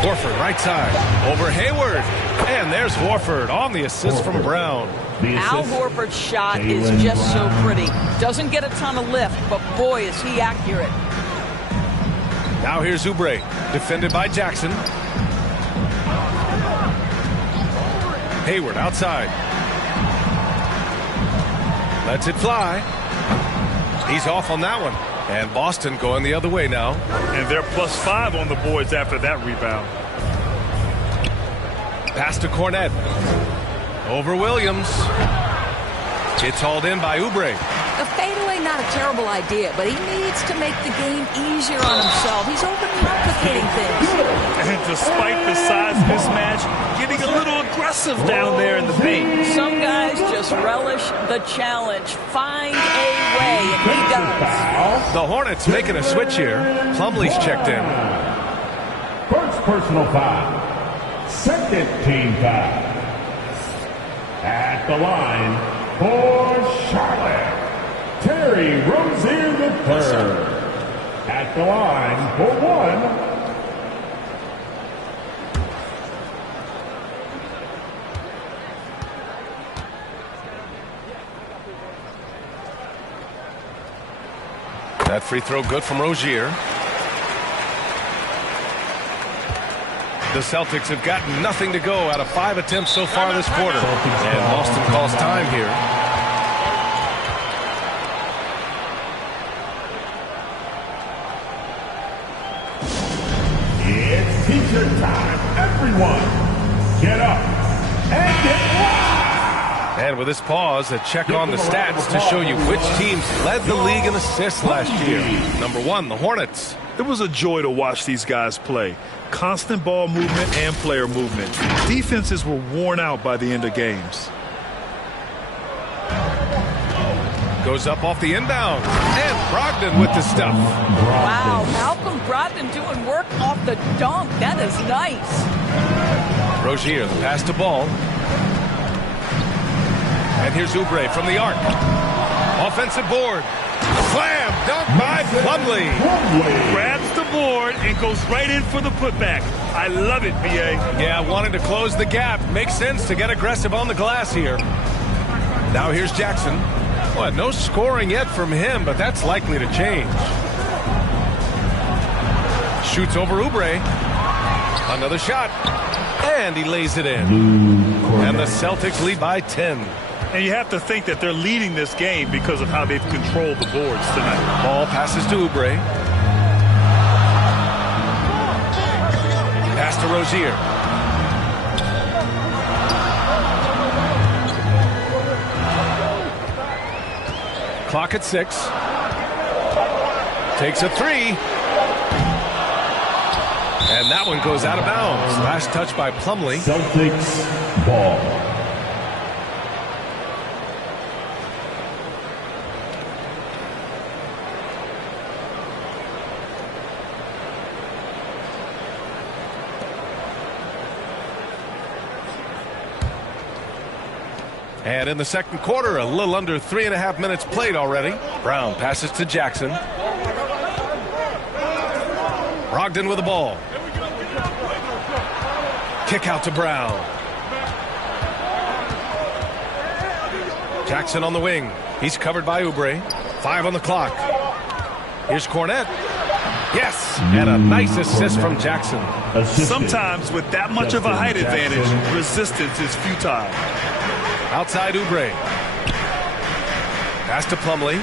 Horford right side over Hayward, and there's Horford on the assist from Brown. Al Horford's shot is just so pretty. Doesn't get a ton of lift, but boy is he accurate. Now here's Oubre, defended by Jackson. Hayward outside. Lets it fly. He's off on that one. And Boston going the other way now. And they're +5 on the boards after that rebound. Pass to Cornet. Over Williams. It's hauled in by Oubre. The fadeaway, not a terrible idea, but he needs to make the game easier on himself. He's overcomplicating things. And despite the size mismatch, getting a little aggressive down there in the paint. Some guys just relish the challenge. Find a way, and he does. The Hornets making a switch here. Plumlee's checked in. First personal foul. Second team foul. At the line for Charlotte, Terry Rozier III. At the line for 1. That free throw good from Rozier. The Celtics have gotten nothing to go out of 5 attempts so far this quarter. And Boston calls time here. It's teacher time. Everyone, get up and get wild. And with this pause, a check on the stats to show you which teams led the league in assists last year. Number 1, the Hornets. It was a joy to watch these guys play. Constant ball movement and player movement. Defenses were worn out by the end of games. Goes up off the inbound. And Brogdon with the stuff. Wow, Malcolm Brogdon doing work off the dunk. That is nice. Rozier, the pass to Ball. And here's Oubre from the arc. Offensive board. Slam dunk by Plumlee. Grabs the board and goes right in for the putback. I love it, B.A. Yeah, wanted to close the gap. Makes sense to get aggressive on the glass here. Now here's Jackson. Well, no scoring yet from him, but that's likely to change. Shoots over Oubre. Another shot. And he lays it in. And the Celtics lead by 10. And you have to think that they're leading this game because of how they've controlled the boards tonight. Ball passes to Oubre. Pass to Rozier. Clock at 6. Takes a 3. And that one goes out of bounds. Last touch by Plumlee. Celtics ball. And in the second quarter, a little under 3.5 minutes played already. Brown passes to Jackson. Brogdon with the ball. Kick out to Brown. Jackson on the wing. He's covered by Oubre. 5 on the clock. Here's Cornet. Yes, and a nice assist from Jackson. Sometimes with that much of a height advantage, resistance is futile. Outside Oubre. Pass to Plumlee.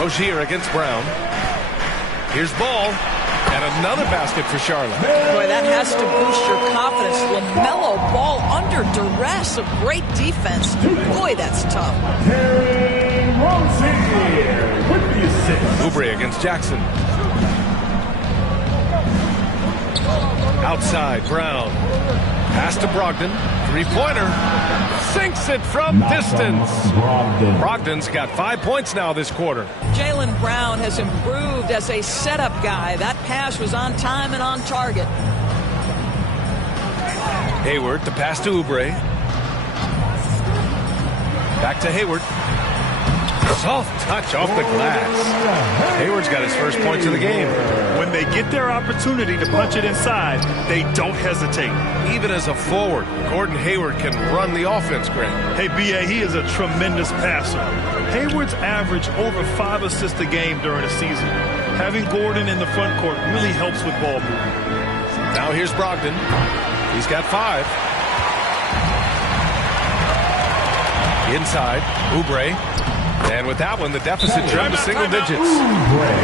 Rozier against Brown. Here's Ball. And another basket for Charlotte. Boy, that has to boost your confidence. LaMelo Ball under duress. A great defense. Boy, that's tough. Terry Rozier with the assist. Oubre against Jackson. Outside, Brown. Pass to Brogdon. Three-pointer. Sinks it from distance. Brogdon's got 5 points now this quarter. Jaylen Brown has improved as a setup guy. That pass was on time and on target. Hayward, the pass to Oubre. Back to Hayward. Soft touch off the glass. Hayward's got his first points of the game. When they get their opportunity to punch it inside, they don't hesitate. Even as a forward, Gordon Hayward can run the offense, Grant. Hey, B.A., he is a tremendous passer. Hayward's averaged over 5 assists a game during the season. Having Gordon in the front court really helps with ball movement. Now here's Brogdon. He's got 5. Inside, Oubre. And with that one, the deficit trimmed to single digits.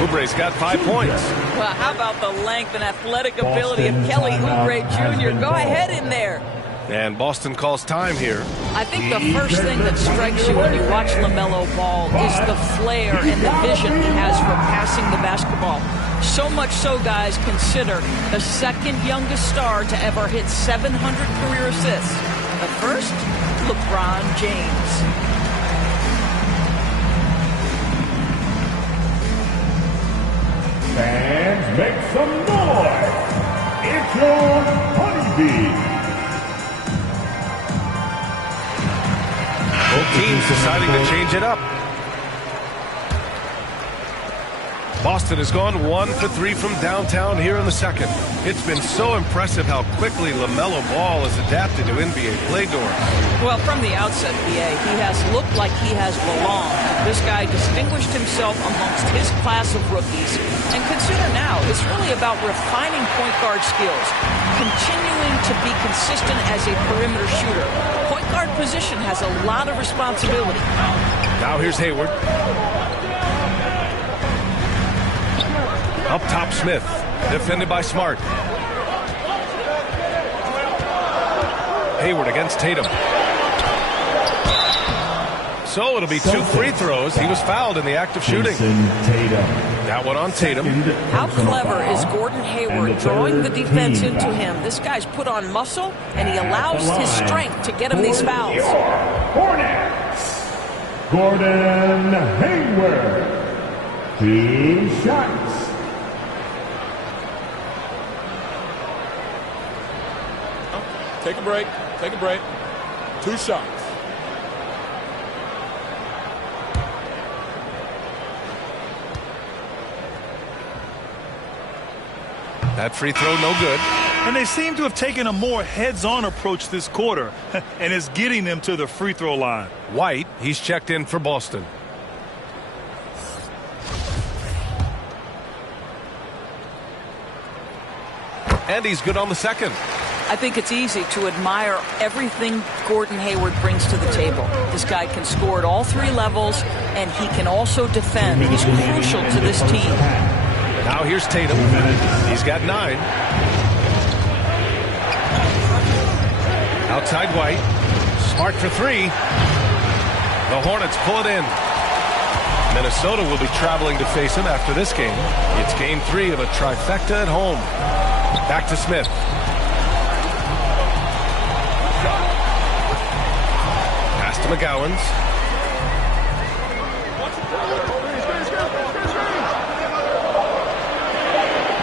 Oubre's got 5 points. Well, how about the length and athletic ability of Kelly Oubre Jr.? Go ahead in there. And Boston calls time here. I think the first thing that strikes you when you watch LaMelo Ball is the flair and the vision he has for passing the basketball. So much so, guys, consider the second youngest star to ever hit 700 career assists. The first, LeBron James. Fans, make some noise. It's your Honeybee. Both teams deciding to change it up. Boston has gone 1 for 3 from downtown here in the second. It's been so impressive how quickly LaMelo Ball has adapted to NBA play doors. Well, from the outset, BA, he has looked like he has belonged. This guy distinguished himself amongst his class of rookies. And consider now, it's really about refining point guard skills, continuing to be consistent as a perimeter shooter. Point guard position has a lot of responsibility. Now here's Hayward. Up top, Smith. Defended by Smart. Hayward against Tatum. So it'll be 2 free throws. He was fouled in the act of shooting. That one on Tatum. How clever is Gordon Hayward drawing the defense into him? This guy's put on muscle, and he allows his strength to get him these fouls. Hornets, Gordon Hayward. 2 shots. Take a break. Take a break. 2 shots. That free throw no good. And they seem to have taken a more heads-on approach this quarter, and it's getting them to the free throw line. White, he's checked in for Boston. And he's good on the second. I think it's easy to admire everything Gordon Hayward brings to the table. This guy can score at all 3 levels, and he can also defend. He's crucial to this team. Now here's Tatum. He's got 9. Outside White. Smart for 3. The Hornets pull it in. Minnesota will be traveling to face him after this game. It's game 3 of a trifecta at home. Back to Smith. Pass to McGowens.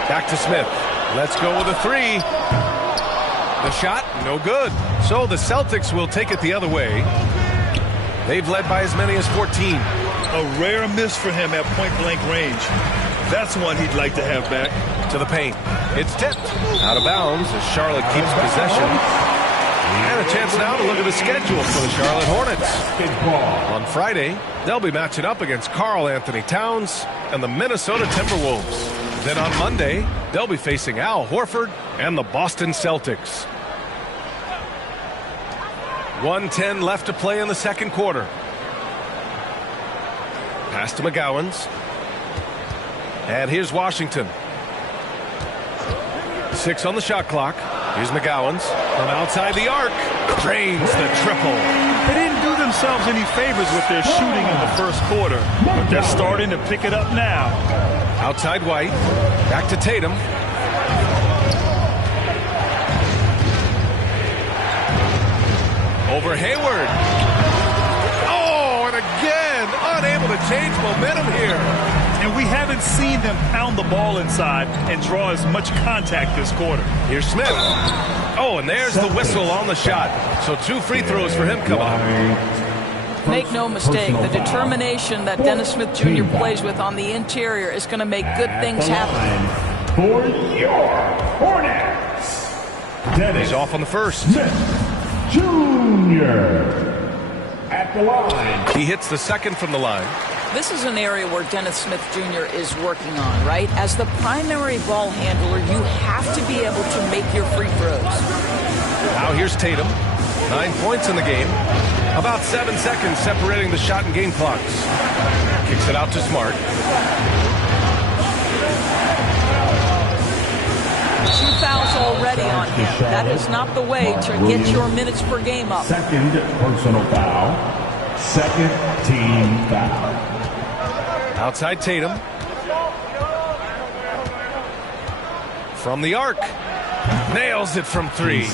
Back to Smith. Let's go with a 3. The shot, no good. So the Celtics will take it the other way. They've led by as many as 14. A rare miss for him at point-blank range. That's one he'd like to have back. To the paint. It's tipped. Out of bounds as Charlotte keeps possession. And a chance now to look at the schedule for the Charlotte Hornets. On Friday, they'll be matching up against Karl Anthony Towns and the Minnesota Timberwolves. Then on Monday, they'll be facing Al Horford and the Boston Celtics. 1:10 left to play in the second quarter. Pass to McGowens. And here's Washington. 6 on the shot clock. Here's McGowens from outside the arc. Drains the triple. They didn't do themselves any favors with their shooting in the first quarter, but they're starting to pick it up now. Outside White. Back to Tatum. Over Hayward. Oh, and again, unable to change momentum here. And we haven't seen them pound the ball inside and draw as much contact this quarter. Here's Smith. Oh, and there's the whistle on the shot. So 2 free throws for him come up. Make no mistake, the determination that Dennis Smith Jr. plays with on the interior is going to make good things happen. For your Hornets, He's off on the first. Smith Jr. at the line. He hits the second from the line. This is an area where Dennis Smith Jr. is working on, right? As the primary ball handler, you have to be able to make your free throws. Now here's Tatum. 9 points in the game. About 7 seconds separating the shot and game clocks. Kicks it out to Smart. 2 fouls already on him. That is not the way to get your minutes per game up. Second personal foul. Second team foul. Outside Tatum. From the arc. Nails it from 3.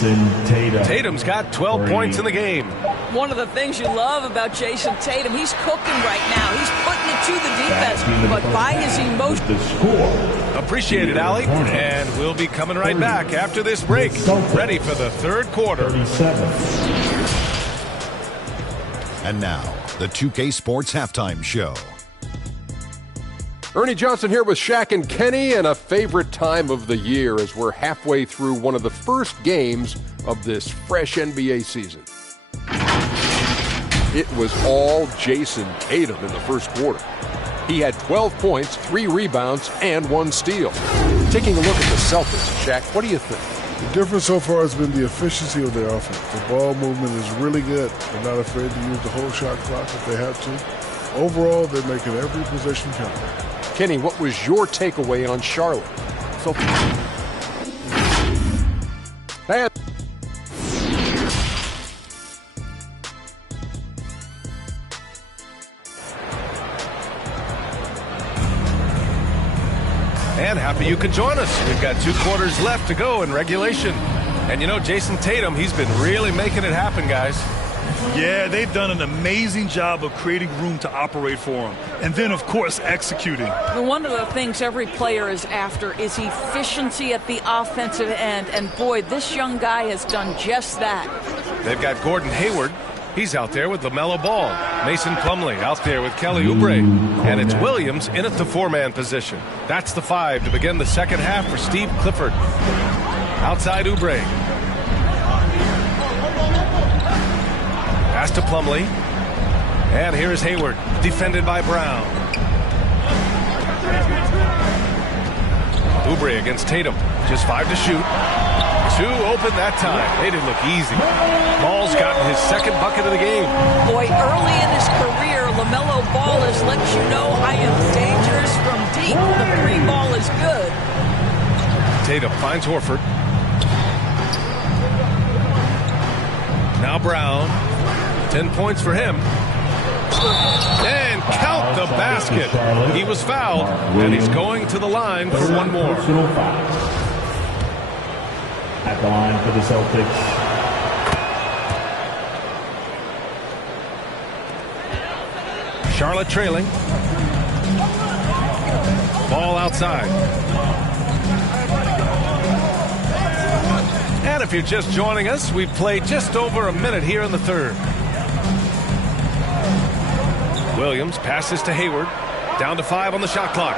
Tatum's got 12 points in the game. One of the things you love about Jason Tatum, he's cooking right now. He's putting it to the defense, but by his emotion. The score. Appreciate it, Allie. And we'll be coming right back after this break. Ready for the third quarter. 37. And now, the 2K Sports Halftime Show. Ernie Johnson here with Shaq and Kenny, and a favorite time of the year as we're halfway through one of the first games of this fresh NBA season. It was all Jason Tatum in the first quarter. He had 12 points, 3 rebounds, and 1 steal. Taking a look at the Celtics, Shaq, what do you think? The difference so far has been the efficiency of their offense. The ball movement is really good. They're not afraid to use the whole shot clock if they have to. Overall, they're making every possession count. Kenny, what was your takeaway on Charlotte? And happy you could join us. We've got 2 quarters left to go in regulation. And you know, Jason Tatum, he's been really making it happen, guys. Yeah, they've done an amazing job of creating room to operate for him. And then, of course, executing. One of the things every player is after is efficiency at the offensive end. And boy, this young guy has done just that. They've got Gordon Hayward. He's out there with LaMelo Ball. Mason Plumlee out there with Kelly Oubre. And it's Williams in at the 4-man position. That's the 5 to begin the second half for Steve Clifford. Outside Oubre. Pass to Plumlee. And here is Hayward, defended by Brown. Oubre against Tatum. Just 5 to shoot. 2 open that time. They didn't look easy. Ball's gotten his second bucket of the game. Boy, early in his career, LaMelo Ball has let you know I am dangerous from deep. The 3 ball is good. Tatum finds Horford. Now Brown. 10 points for him. And count the basket. He was fouled, and he's going to the line for 1 more. At the line for the Celtics. Charlotte trailing. Ball outside. And if you're just joining us, we've played just over a minute here in the third. Williams passes to Hayward. Down to 5 on the shot clock.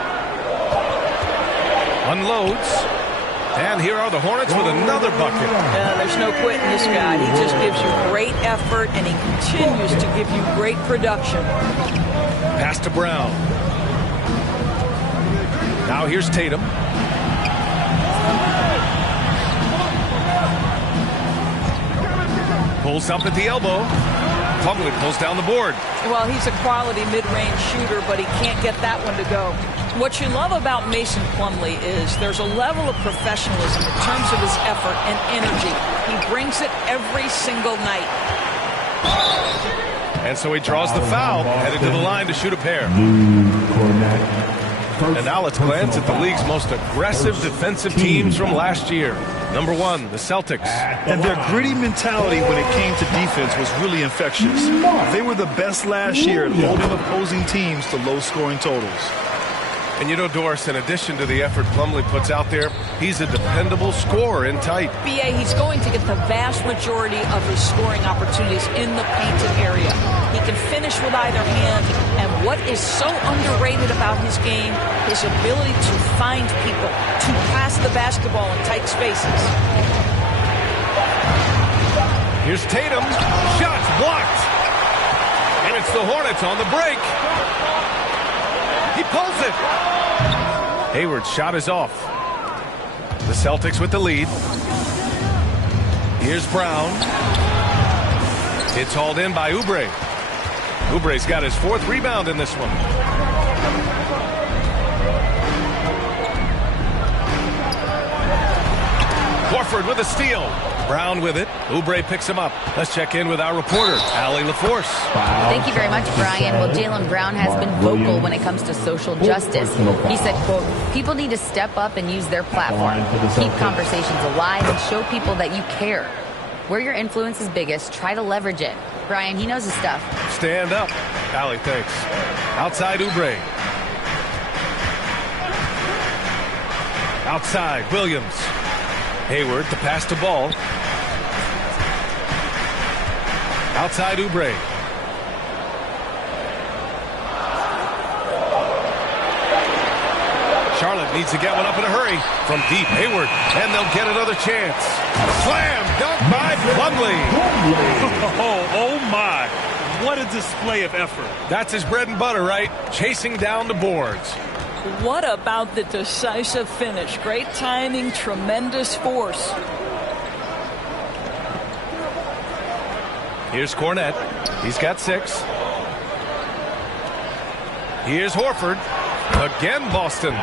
Unloads. And here are the Hornets with another bucket. There's no quitting this guy. He just gives you great effort, and he continues to give you great production. Pass to Brown. Now here's Tatum. Pulls up at the elbow. Plumlee pulls down the board. Well, he's a quality mid-range shooter, but he can't get that one to go. What you love about Mason Plumlee is there's a level of professionalism in terms of his effort and energy. He brings it every single night. And so he draws the foul, headed to the line to shoot a pair. And now let's glance at the league's most aggressive defensive teams from last year. Number 1, the Celtics. And their gritty mentality when it came to defense was really infectious. They were the best last year at holding opposing teams to low-scoring totals. And you know, Doris, in addition to the effort Plumlee puts out there, he's a dependable scorer in tight. B.A., he's going to get the vast majority of his scoring opportunities in the painted area. He can finish with either hand, and what is so underrated about his game, his ability to find people, to pass the basketball in tight spaces. Here's Tatum. Shots blocked. And it's the Hornets on the break. He pulls it. Hayward's shot is off. The Celtics with the lead. Here's Brown. It's hauled in by Oubre. Oubre's got his 4th rebound in this one. Horford with a steal. Brown with it. Oubre picks him up. Let's check in with our reporter, Allie LaForce. Thank you very much, Brian. Well, Jaylen Brown has been vocal when it comes to social justice. He said, quote, people need to step up and use their platform. Keep conversations alive and show people that you care. Where your influence is biggest, try to leverage it. Brian, he knows his stuff. Stand up. Allie, thanks. Outside Oubre. Outside, Williams. Hayward, the pass to Ball. Outside Oubre. Charlotte needs to get one up in a hurry. From deep, Hayward. And they'll get another chance. Slam! Dunk by Plumlee. Oh my. What a display of effort. That's his bread and butter, right? Chasing down the boards. What about the decisive finish? Great timing, tremendous force. Here's Cornette. He's got 6. Here's Horford. Again, Boston.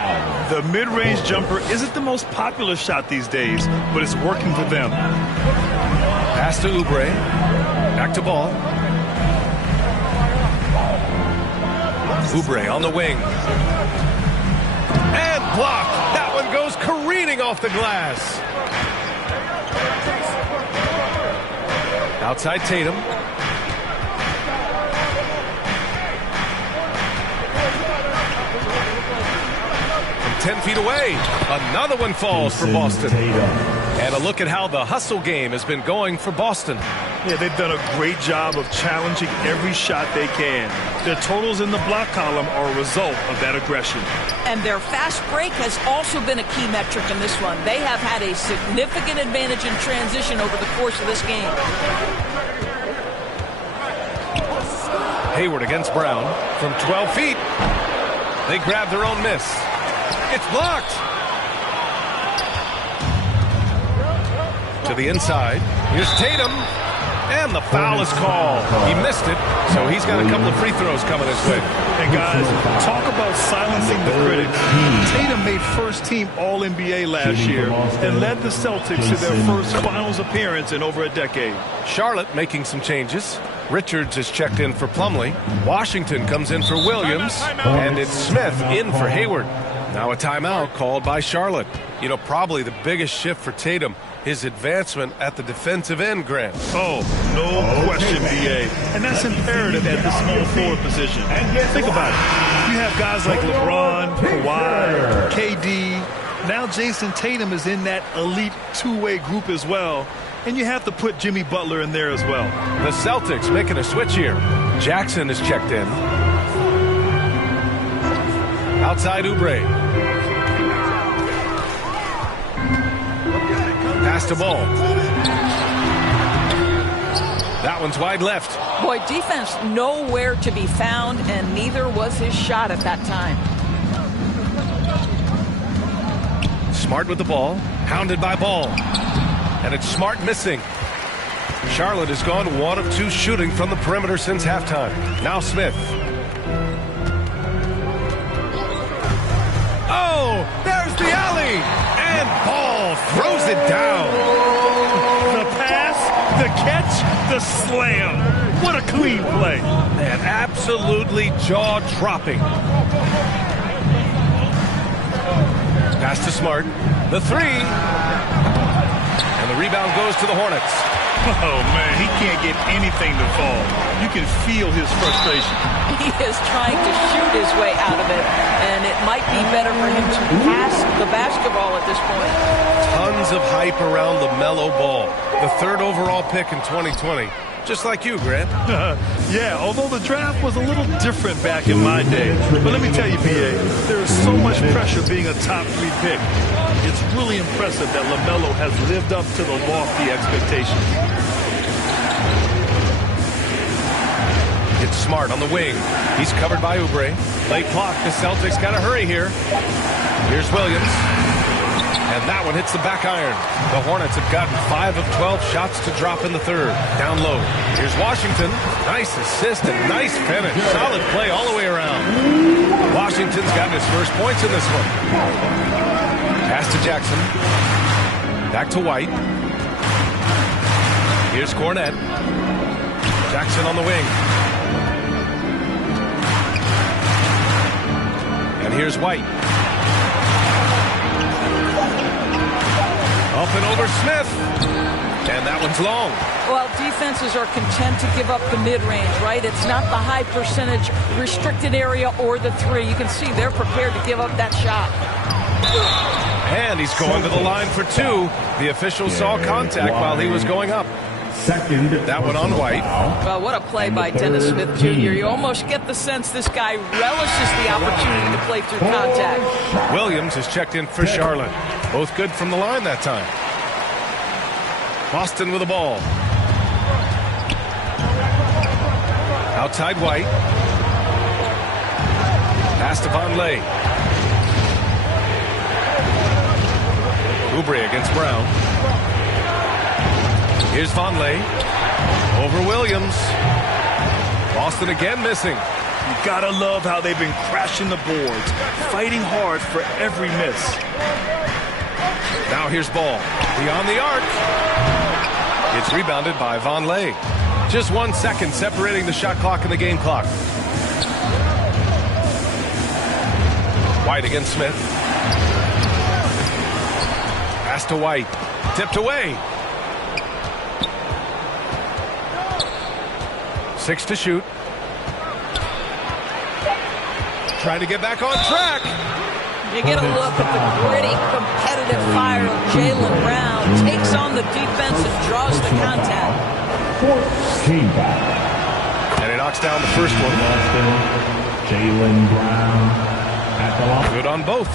The mid-range jumper isn't the most popular shot these days, but it's working for them. Pass to Oubre. Back to Ball. Oubre on the wing. And blocked. That one goes careening off the glass. Outside Tatum. From 10 feet away. Another one falls for Boston. And a look at how the hustle game has been going for Boston. Yeah, they've done a great job of challenging every shot they can. Their totals in the block column are a result of that aggression. And their fast break has also been a key metric in this one. They have had a significant advantage in transition over the course of this game. Hayward against Brown from 12 feet. They grab their own miss. It's blocked. To the inside. Here's Tatum. And the foul is called. He missed it, so he's got a couple of free throws coming his way. And guys, talk about silencing the critics. Tatum made first-team All-NBA last year and led the Celtics to their first finals appearance in over a decade. Charlotte making some changes. Richards is checked in for Plumlee. Washington comes in for Williams. And it's Smith in for Hayward. Now a timeout called by Charlotte. You know, probably the biggest shift for Tatum, his advancement at the defensive end, Grant. Oh, no question, B.A. And that's imperative at the small forward position. Think about it. You have guys like LeBron, Kawhi, KD. Now Jason Tatum is in that elite two-way group as well. And you have to put Jimmy Butler in there as well. The Celtics making a switch here. Jackson is checked in. Outside Oubre. Pass to Ball. That one's wide left. Boy, defense nowhere to be found, and neither was his shot at that time. Smart with the ball. Hounded by Ball. And it's Smart missing. Charlotte has gone 1 of 2 shooting from the perimeter since halftime. Now Smith. Oh, there's the alley. And Ball throws it down. The pass, the catch, the slam. What a clean play. Man, absolutely jaw-dropping. Pass to Smart. The three. And the rebound goes to the Hornets. Oh, man, he can't get anything to fall. You can feel his frustration. He is trying to shoot his way out of it, and it might be better for him to pass the basketball at this point. Tons of hype around LaMelo Ball, the 3rd overall pick in 2020. Just like you, Grant. Yeah, although the draft was a little different back in my day. But let me tell you, B.A., there is so much pressure being a top 3 pick. It's really impressive that LaMelo has lived up to the lofty expectations. It's Smart on the wing. He's covered by Oubre. Late clock. The Celtics got to hurry here. Here's Williams. And that one hits the back iron. The Hornets have gotten 5 of 12 shots to drop in the 3rd. Down low. Here's Washington. Nice assist and nice finish. Solid play all the way around. Washington's gotten his first points in this one. Pass to Jackson. Back to White. Here's Cornette. Jackson on the wing. And here's White. Up and over Smith. And that one's long. Well, defenses are content to give up the mid-range, right? It's not the high percentage restricted area or the 3. You can see they're prepared to give up that shot. And he's going to the line for 2. The official saw contact while he was going up. Second. That one on White. Well, what a play by Dennis Smith Jr. You almost get the sense this guy relishes the opportunity to play through contact. Williams is checked in for Charlotte. Both good from the line that time. Boston with the ball. Outside White. Pass to Vonleh. Oubre against Brown. Here's Vonleh. Over Williams. Boston again missing. You gotta love how they've been crashing the boards, fighting hard for every miss. Now here's Ball. Beyond the arc. It's rebounded by Vonleh. Just 1 second separating the shot clock and the game clock. White against Smith. Pass to White. Tipped away. 6 to shoot. Trying to get back on track. You get a look at the gritty, competitive fire of Jaylen Brown. Takes on the defense and draws the contact. And he knocks down the first one. Jaylen Brown at the line. Good on both.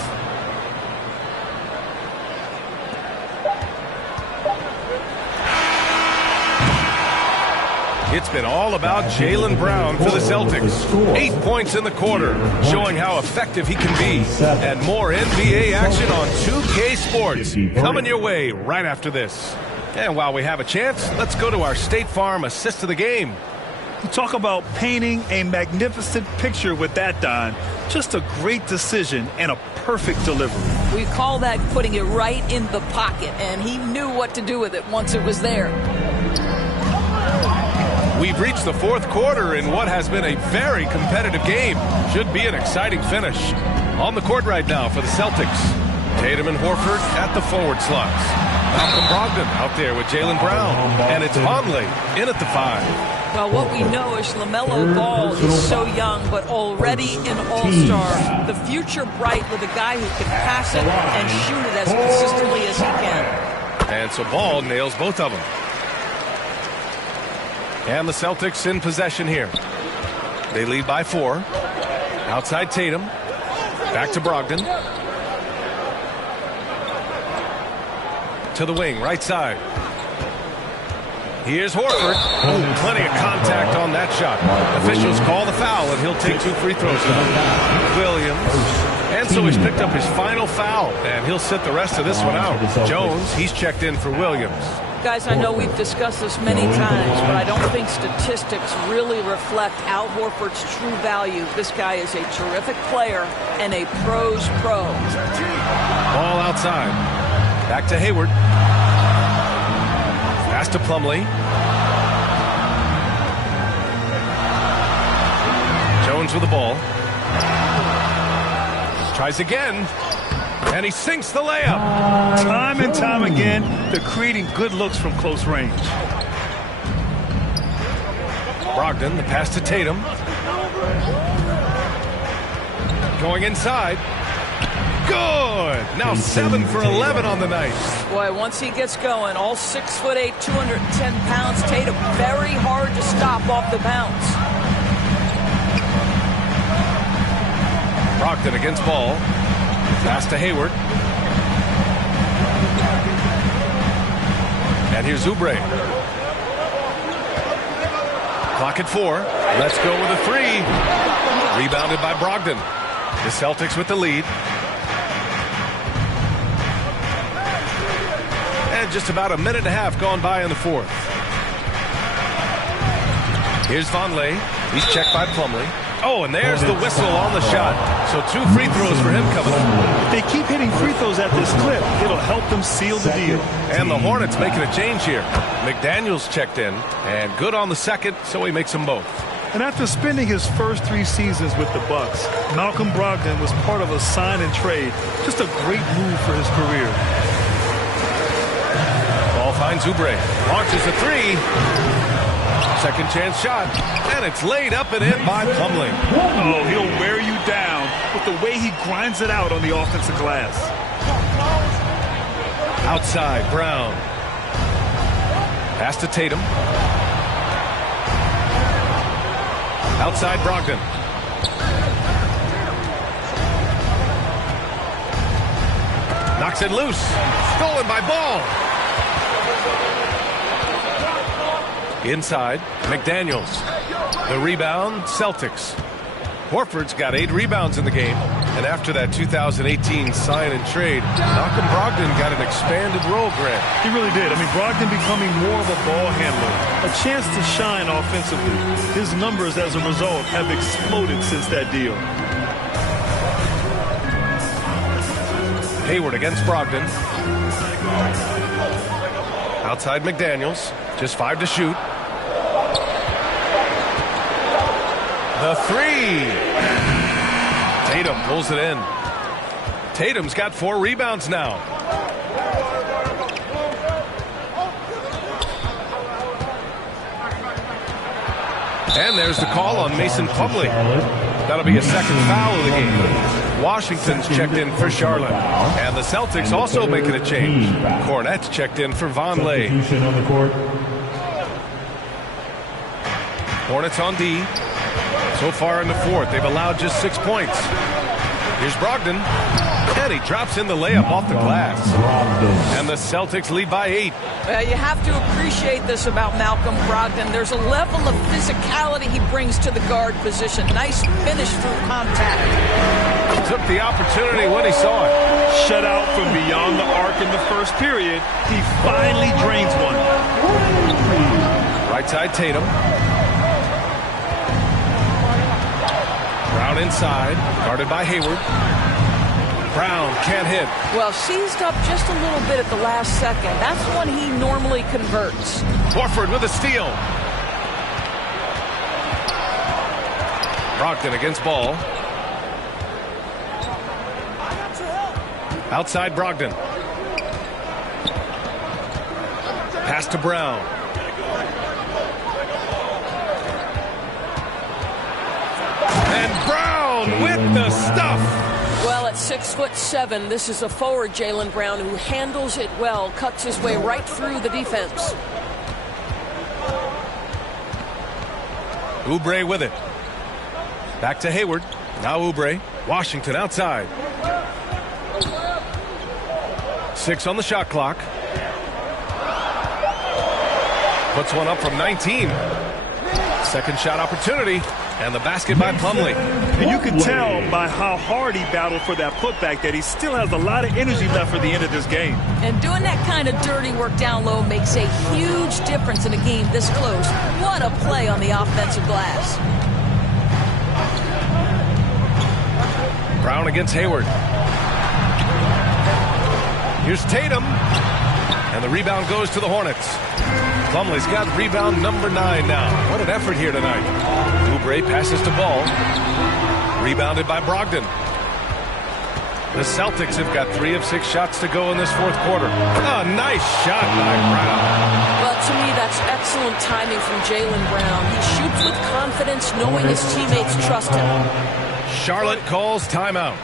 It's been all about Jaylen Brown for the Celtics. 8 points in the quarter, showing how effective he can be. And more NBA action on 2K Sports coming your way right after this. And while we have a chance, let's go to our State Farm assist of the game. You talk about painting a magnificent picture with that, Don. Just a great decision and a perfect delivery. We call that putting it right in the pocket, and he knew what to do with it once it was there. We've reached the 4th quarter in what has been a very competitive game. Should be an exciting finish. On the court right now for the Celtics. Tatum and Horford at the forward slots. Malcolm Brogdon out there with Jaylen Brown. And it's Vonleh in at the 5. Well, what we know is LaMelo Ball is so young, but already an all-star. The future bright with a guy who can pass it and shoot it as consistently as he can. And so Ball nails both of them. And the Celtics in possession here. They lead by 4. Outside Tatum. Back to Brogdon. To the wing, right side. Here's Horford. Oh, plenty of contact on that shot. Officials call the foul, and he'll take 2 free throws now. Williams. And so he's picked up his final foul, and he'll sit the rest of this one out. Jones, he's checked in for Williams. Guys, I know we've discussed this many times, but I don't think statistics really reflect Al Horford's true value. This guy is a terrific player and a pro's pro. Ball outside. Back to Hayward. Pass to Plumlee. Jones with the ball. Tries again. And he sinks the layup. Time and time again, they're creating good looks from close range. Brogdon, the pass to Tatum. Going inside. Good. Now 7 for 11 on the night. Boy, once he gets going, all 6'8", 210 pounds, Tatum very hard to stop off the bounce. Brogdon against Ball. Pass to Hayward. And here's Oubre. Clock at 4. Let's go with a 3. Rebounded by Brogdon. The Celtics with the lead. And just about a minute and a half gone by in the fourth. Here's Vonleh. He's checked by Plumlee. Oh, and there's the whistle on the shot. So 2 free throws for him coming up. They keep hitting free throws at this clip. It'll help them seal the deal. And the Hornets making a change here. McDaniels checked in, and good on the second, so he makes them both. And after spending his first 3 seasons with the Bucks, Malcolm Brogdon was part of a sign and trade. Just a great move for his career. Ball finds Oubre. Launches a 3. Second chance shot. And it's laid up and in by Plumlee. Oh, he'll wear you down with the way he grinds it out on the offensive glass. Outside, Brown. Pass to Tatum. Outside, Brogdon. Knocks it loose. Stolen by Ball. Inside, McDaniels. The rebound, Celtics. Horford's got 8 rebounds in the game. And after that 2018 sign and trade, Malcolm Brogdon got an expanded role, Grant. He really did. I mean, Brogdon becoming more of a ball handler. A chance to shine offensively. His numbers as a result have exploded since that deal. Hayward against Brogdon. Outside McDaniels. Just 5 to shoot. The 3. Tatum pulls it in. Tatum's got 4 rebounds now. And there's the call on Mason Plumlee. That'll be a second foul of the game. Washington's checked in for Charlotte. And the Celtics also making a change. Cornette's checked in for Vonleh. Hornets on D. So far in the fourth, they've allowed just 6 points. Here's Brogdon. And he drops in the layup off the glass. And the Celtics lead by 8. Well, you have to appreciate this about Malcolm Brogdon. There's a level of physicality he brings to the guard position. Nice finish through contact. Took the opportunity when he saw it. Shut out from beyond the arc in the first period. He finally drains one. Right side, Tatum. Brown inside, guarded by Hayward. Brown can't hit. Well, seized up just a little bit at the last second. That's when he normally converts. Horford with a steal. Brogdon against Ball. Outside Brogdon. Pass to Brown. And Brown with the stuff. Well, at 6'7", this is a forward, Jaylen Brown, who handles it well, cuts his way right through the defense. Oubre with it. Back to Hayward. Now Oubre. Washington outside. 6 on the shot clock. Puts one up from 19. Second shot opportunity. And the basket by Plumlee. And you can tell by how hard he battled for that putback that he still has a lot of energy left for the end of this game. And doing that kind of dirty work down low makes a huge difference in a game this close. What a play on the offensive glass. Brown against Hayward. Here's Tatum. And the rebound goes to the Hornets. Plumlee's got rebound number 9 now. What an effort here tonight. Oubre passes to Ball. Rebounded by Brogdon. The Celtics have got 3 of 6 shots to go in this fourth quarter. A nice shot by Brown. Well, to me, that's excellent timing from Jaylen Brown. He shoots with confidence, knowing his teammates trust him. Charlotte calls timeout.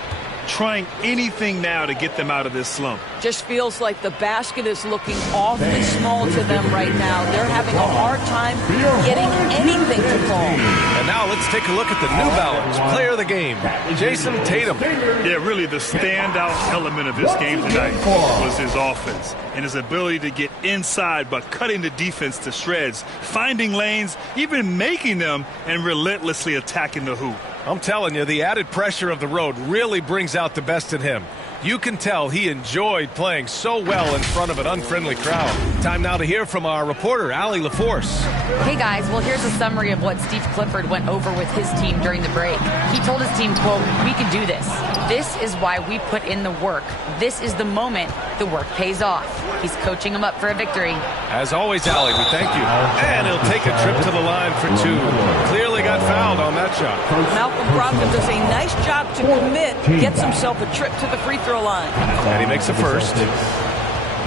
Trying anything now to get them out of this slump. Just feels like the basket is looking awfully small to them right now. They're having a hard time getting anything to fall. And now let's take a look at the New Balance player of the game, Jason Tatum. Yeah, really the standout element of his game tonight was his offense and his ability to get inside by cutting the defense to shreds, finding lanes, even making them, and relentlessly attacking the hoop. I'm telling you, the added pressure of the road really brings out the best in him. You can tell he enjoyed playing so well in front of an unfriendly crowd. Time now to hear from our reporter, Allie LaForce. Hey guys, well here's a summary of what Steve Clifford went over with his team during the break. He told his team, quote, "We can do this. This is why we put in the work. This is the moment the work pays off." He's coaching them up for a victory. As always, Allie, we thank you. And he'll take a trip to the line for 2. Clearly got fouled on that shot. Malcolm Brogdon does a nice job to commit, gets himself a trip to the free throw line. And he makes the first.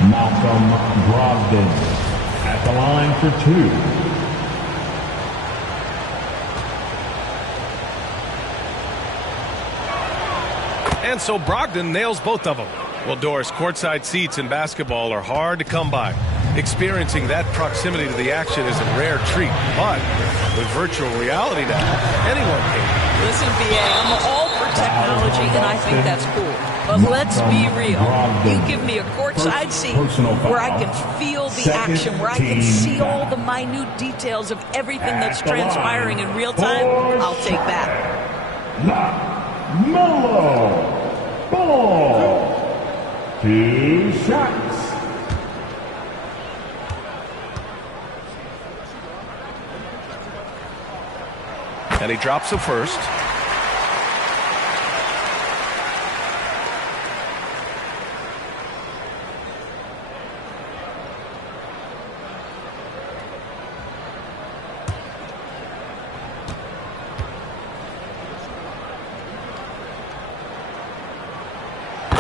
Malcolm Brogdon at the line for 2. And so Brogdon nails both of them. Well, Doris, courtside seats in basketball are hard to come by. Experiencing that proximity to the action is a rare treat. But with virtual reality now, anyone can. Listen, BA, I'm all for technology, and I think that's cool. But let's be real. You give me a courtside seat where I can feel the action, where I can see all the minute details of everything that's transpiring in real time, I'll take that. Melo Ball. 2 shots. And he drops the first.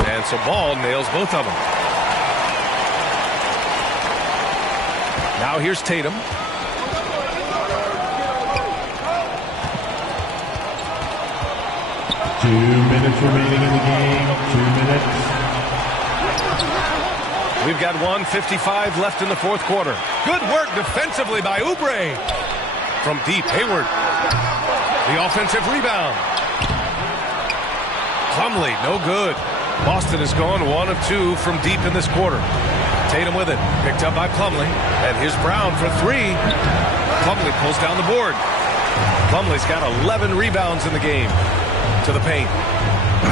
And so Ball nails both of them. Now here's Tatum. Two minutes remaining in the game. 2 minutes. We've got 1:55 left in the fourth quarter. Good work defensively by Oubre. From deep, Hayward. The offensive rebound. Plumlee, no good. Boston has gone 1 of 2 from deep in this quarter. Tatum with it. Picked up by Plumlee. And here's Brown for 3. Plumlee pulls down the board. Plumlee's got 11 rebounds in the game. To the paint.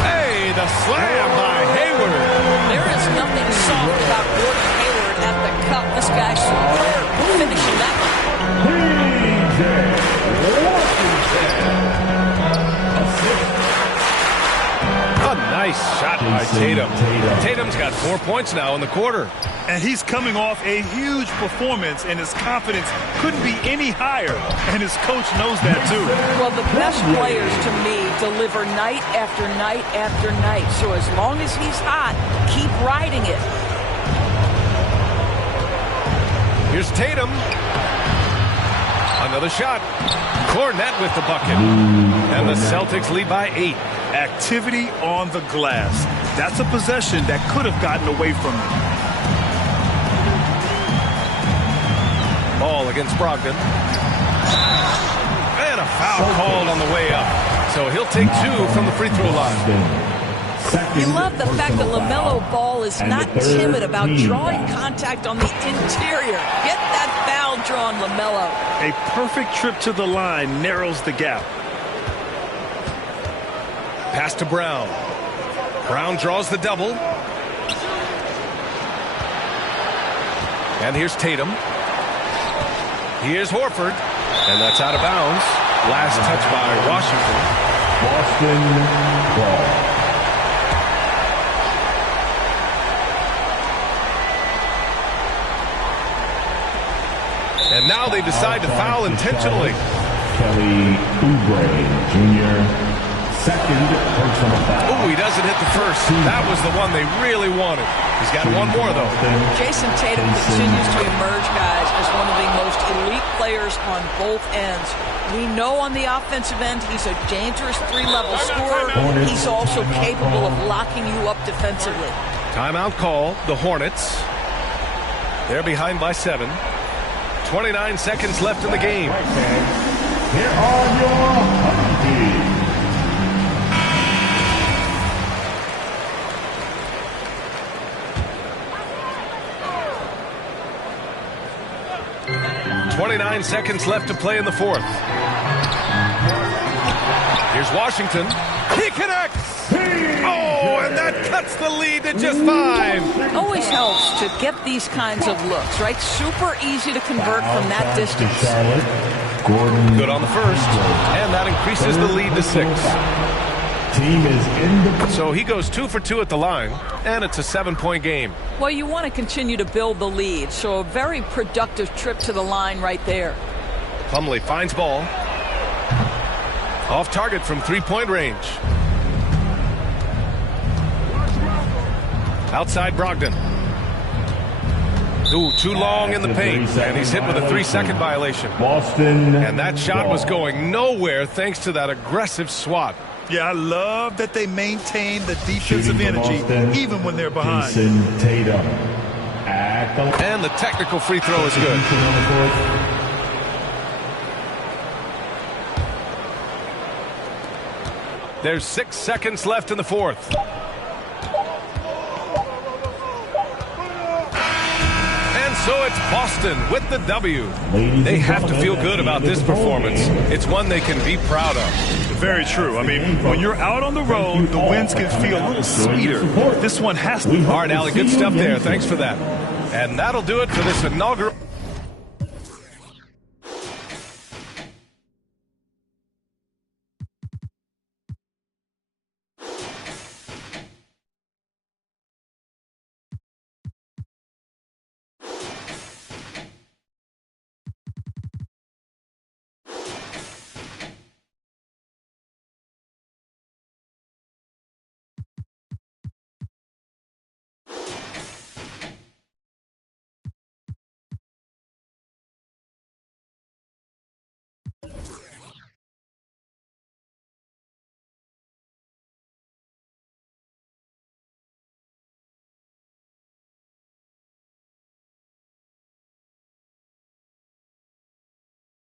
Hey, the slam by Hayward. There is nothing soft about Gordon Hayward at the cup. This guy's superb finishing that A nice shot by Tatum. Tatum's got 4 points now in the quarter. And he's coming off a huge performance, and his confidence couldn't be any higher. And his coach knows that, too. Well, the best players, to me, deliver night after night after night. So as long as he's hot, keep riding it. Here's Tatum. Another shot. Cornette with the bucket. And the Celtics lead by 8. Activity on the glass. That's a possession that could have gotten away from him. Ball against Brogdon. And a foul called on the way up. So he'll take 2 from the free throw line. You love the fact that LaMelo Ball is not timid about drawing contact on the interior. Get that foul drawn, LaMelo. A perfect trip to the line narrows the gap. Pass to Brown. Brown draws the double. And here's Tatum. Here's Horford. And that's out of bounds. Last touch by Washington. Boston ball. And now they decide to foul intentionally. Kelly Oubre Jr. second personal foul. Ooh, he doesn't hit the first. That was the one they really wanted. He's got one more, though. Jason Tatum continues to emerge, guys, as one of the most elite players on both ends. We know on the offensive end he's a dangerous three-level scorer. He's also capable of locking you up defensively. Timeout call, the Hornets. They're behind by 7. 29 seconds left in the game. Here are your Honey 29 seconds left to play in the fourth. Here's Washington. He connects! Oh, and that cuts the lead to just 5. It always helps to get these kinds of looks, right? Super easy to convert from that distance. Good on the first, and that increases the lead to 6. Team is in the... So he goes 2 for 2 at the line, and it's a 7-point game. Well, you want to continue to build the lead, so a very productive trip to the line right there. Plumlee finds ball. Off target from 3-point range. Outside Brogdon. Ooh, too long in the paint, and he's hit with a 3-second violation. Boston. And that shot was going nowhere thanks to that aggressive swat. Yeah, I love that they maintain the defensive energy even when they're behind. Jason Tatum. And the technical free throw is good. There's 6 seconds left in the fourth. So it's Boston with the W. They have to feel good about this performance. It's one they can be proud of. Very true. I mean, when you're out on the road, the wins can feel a little sweeter. This one has to. All right, Allie, good stuff there. Thanks for that. And that'll do it for this inaugural.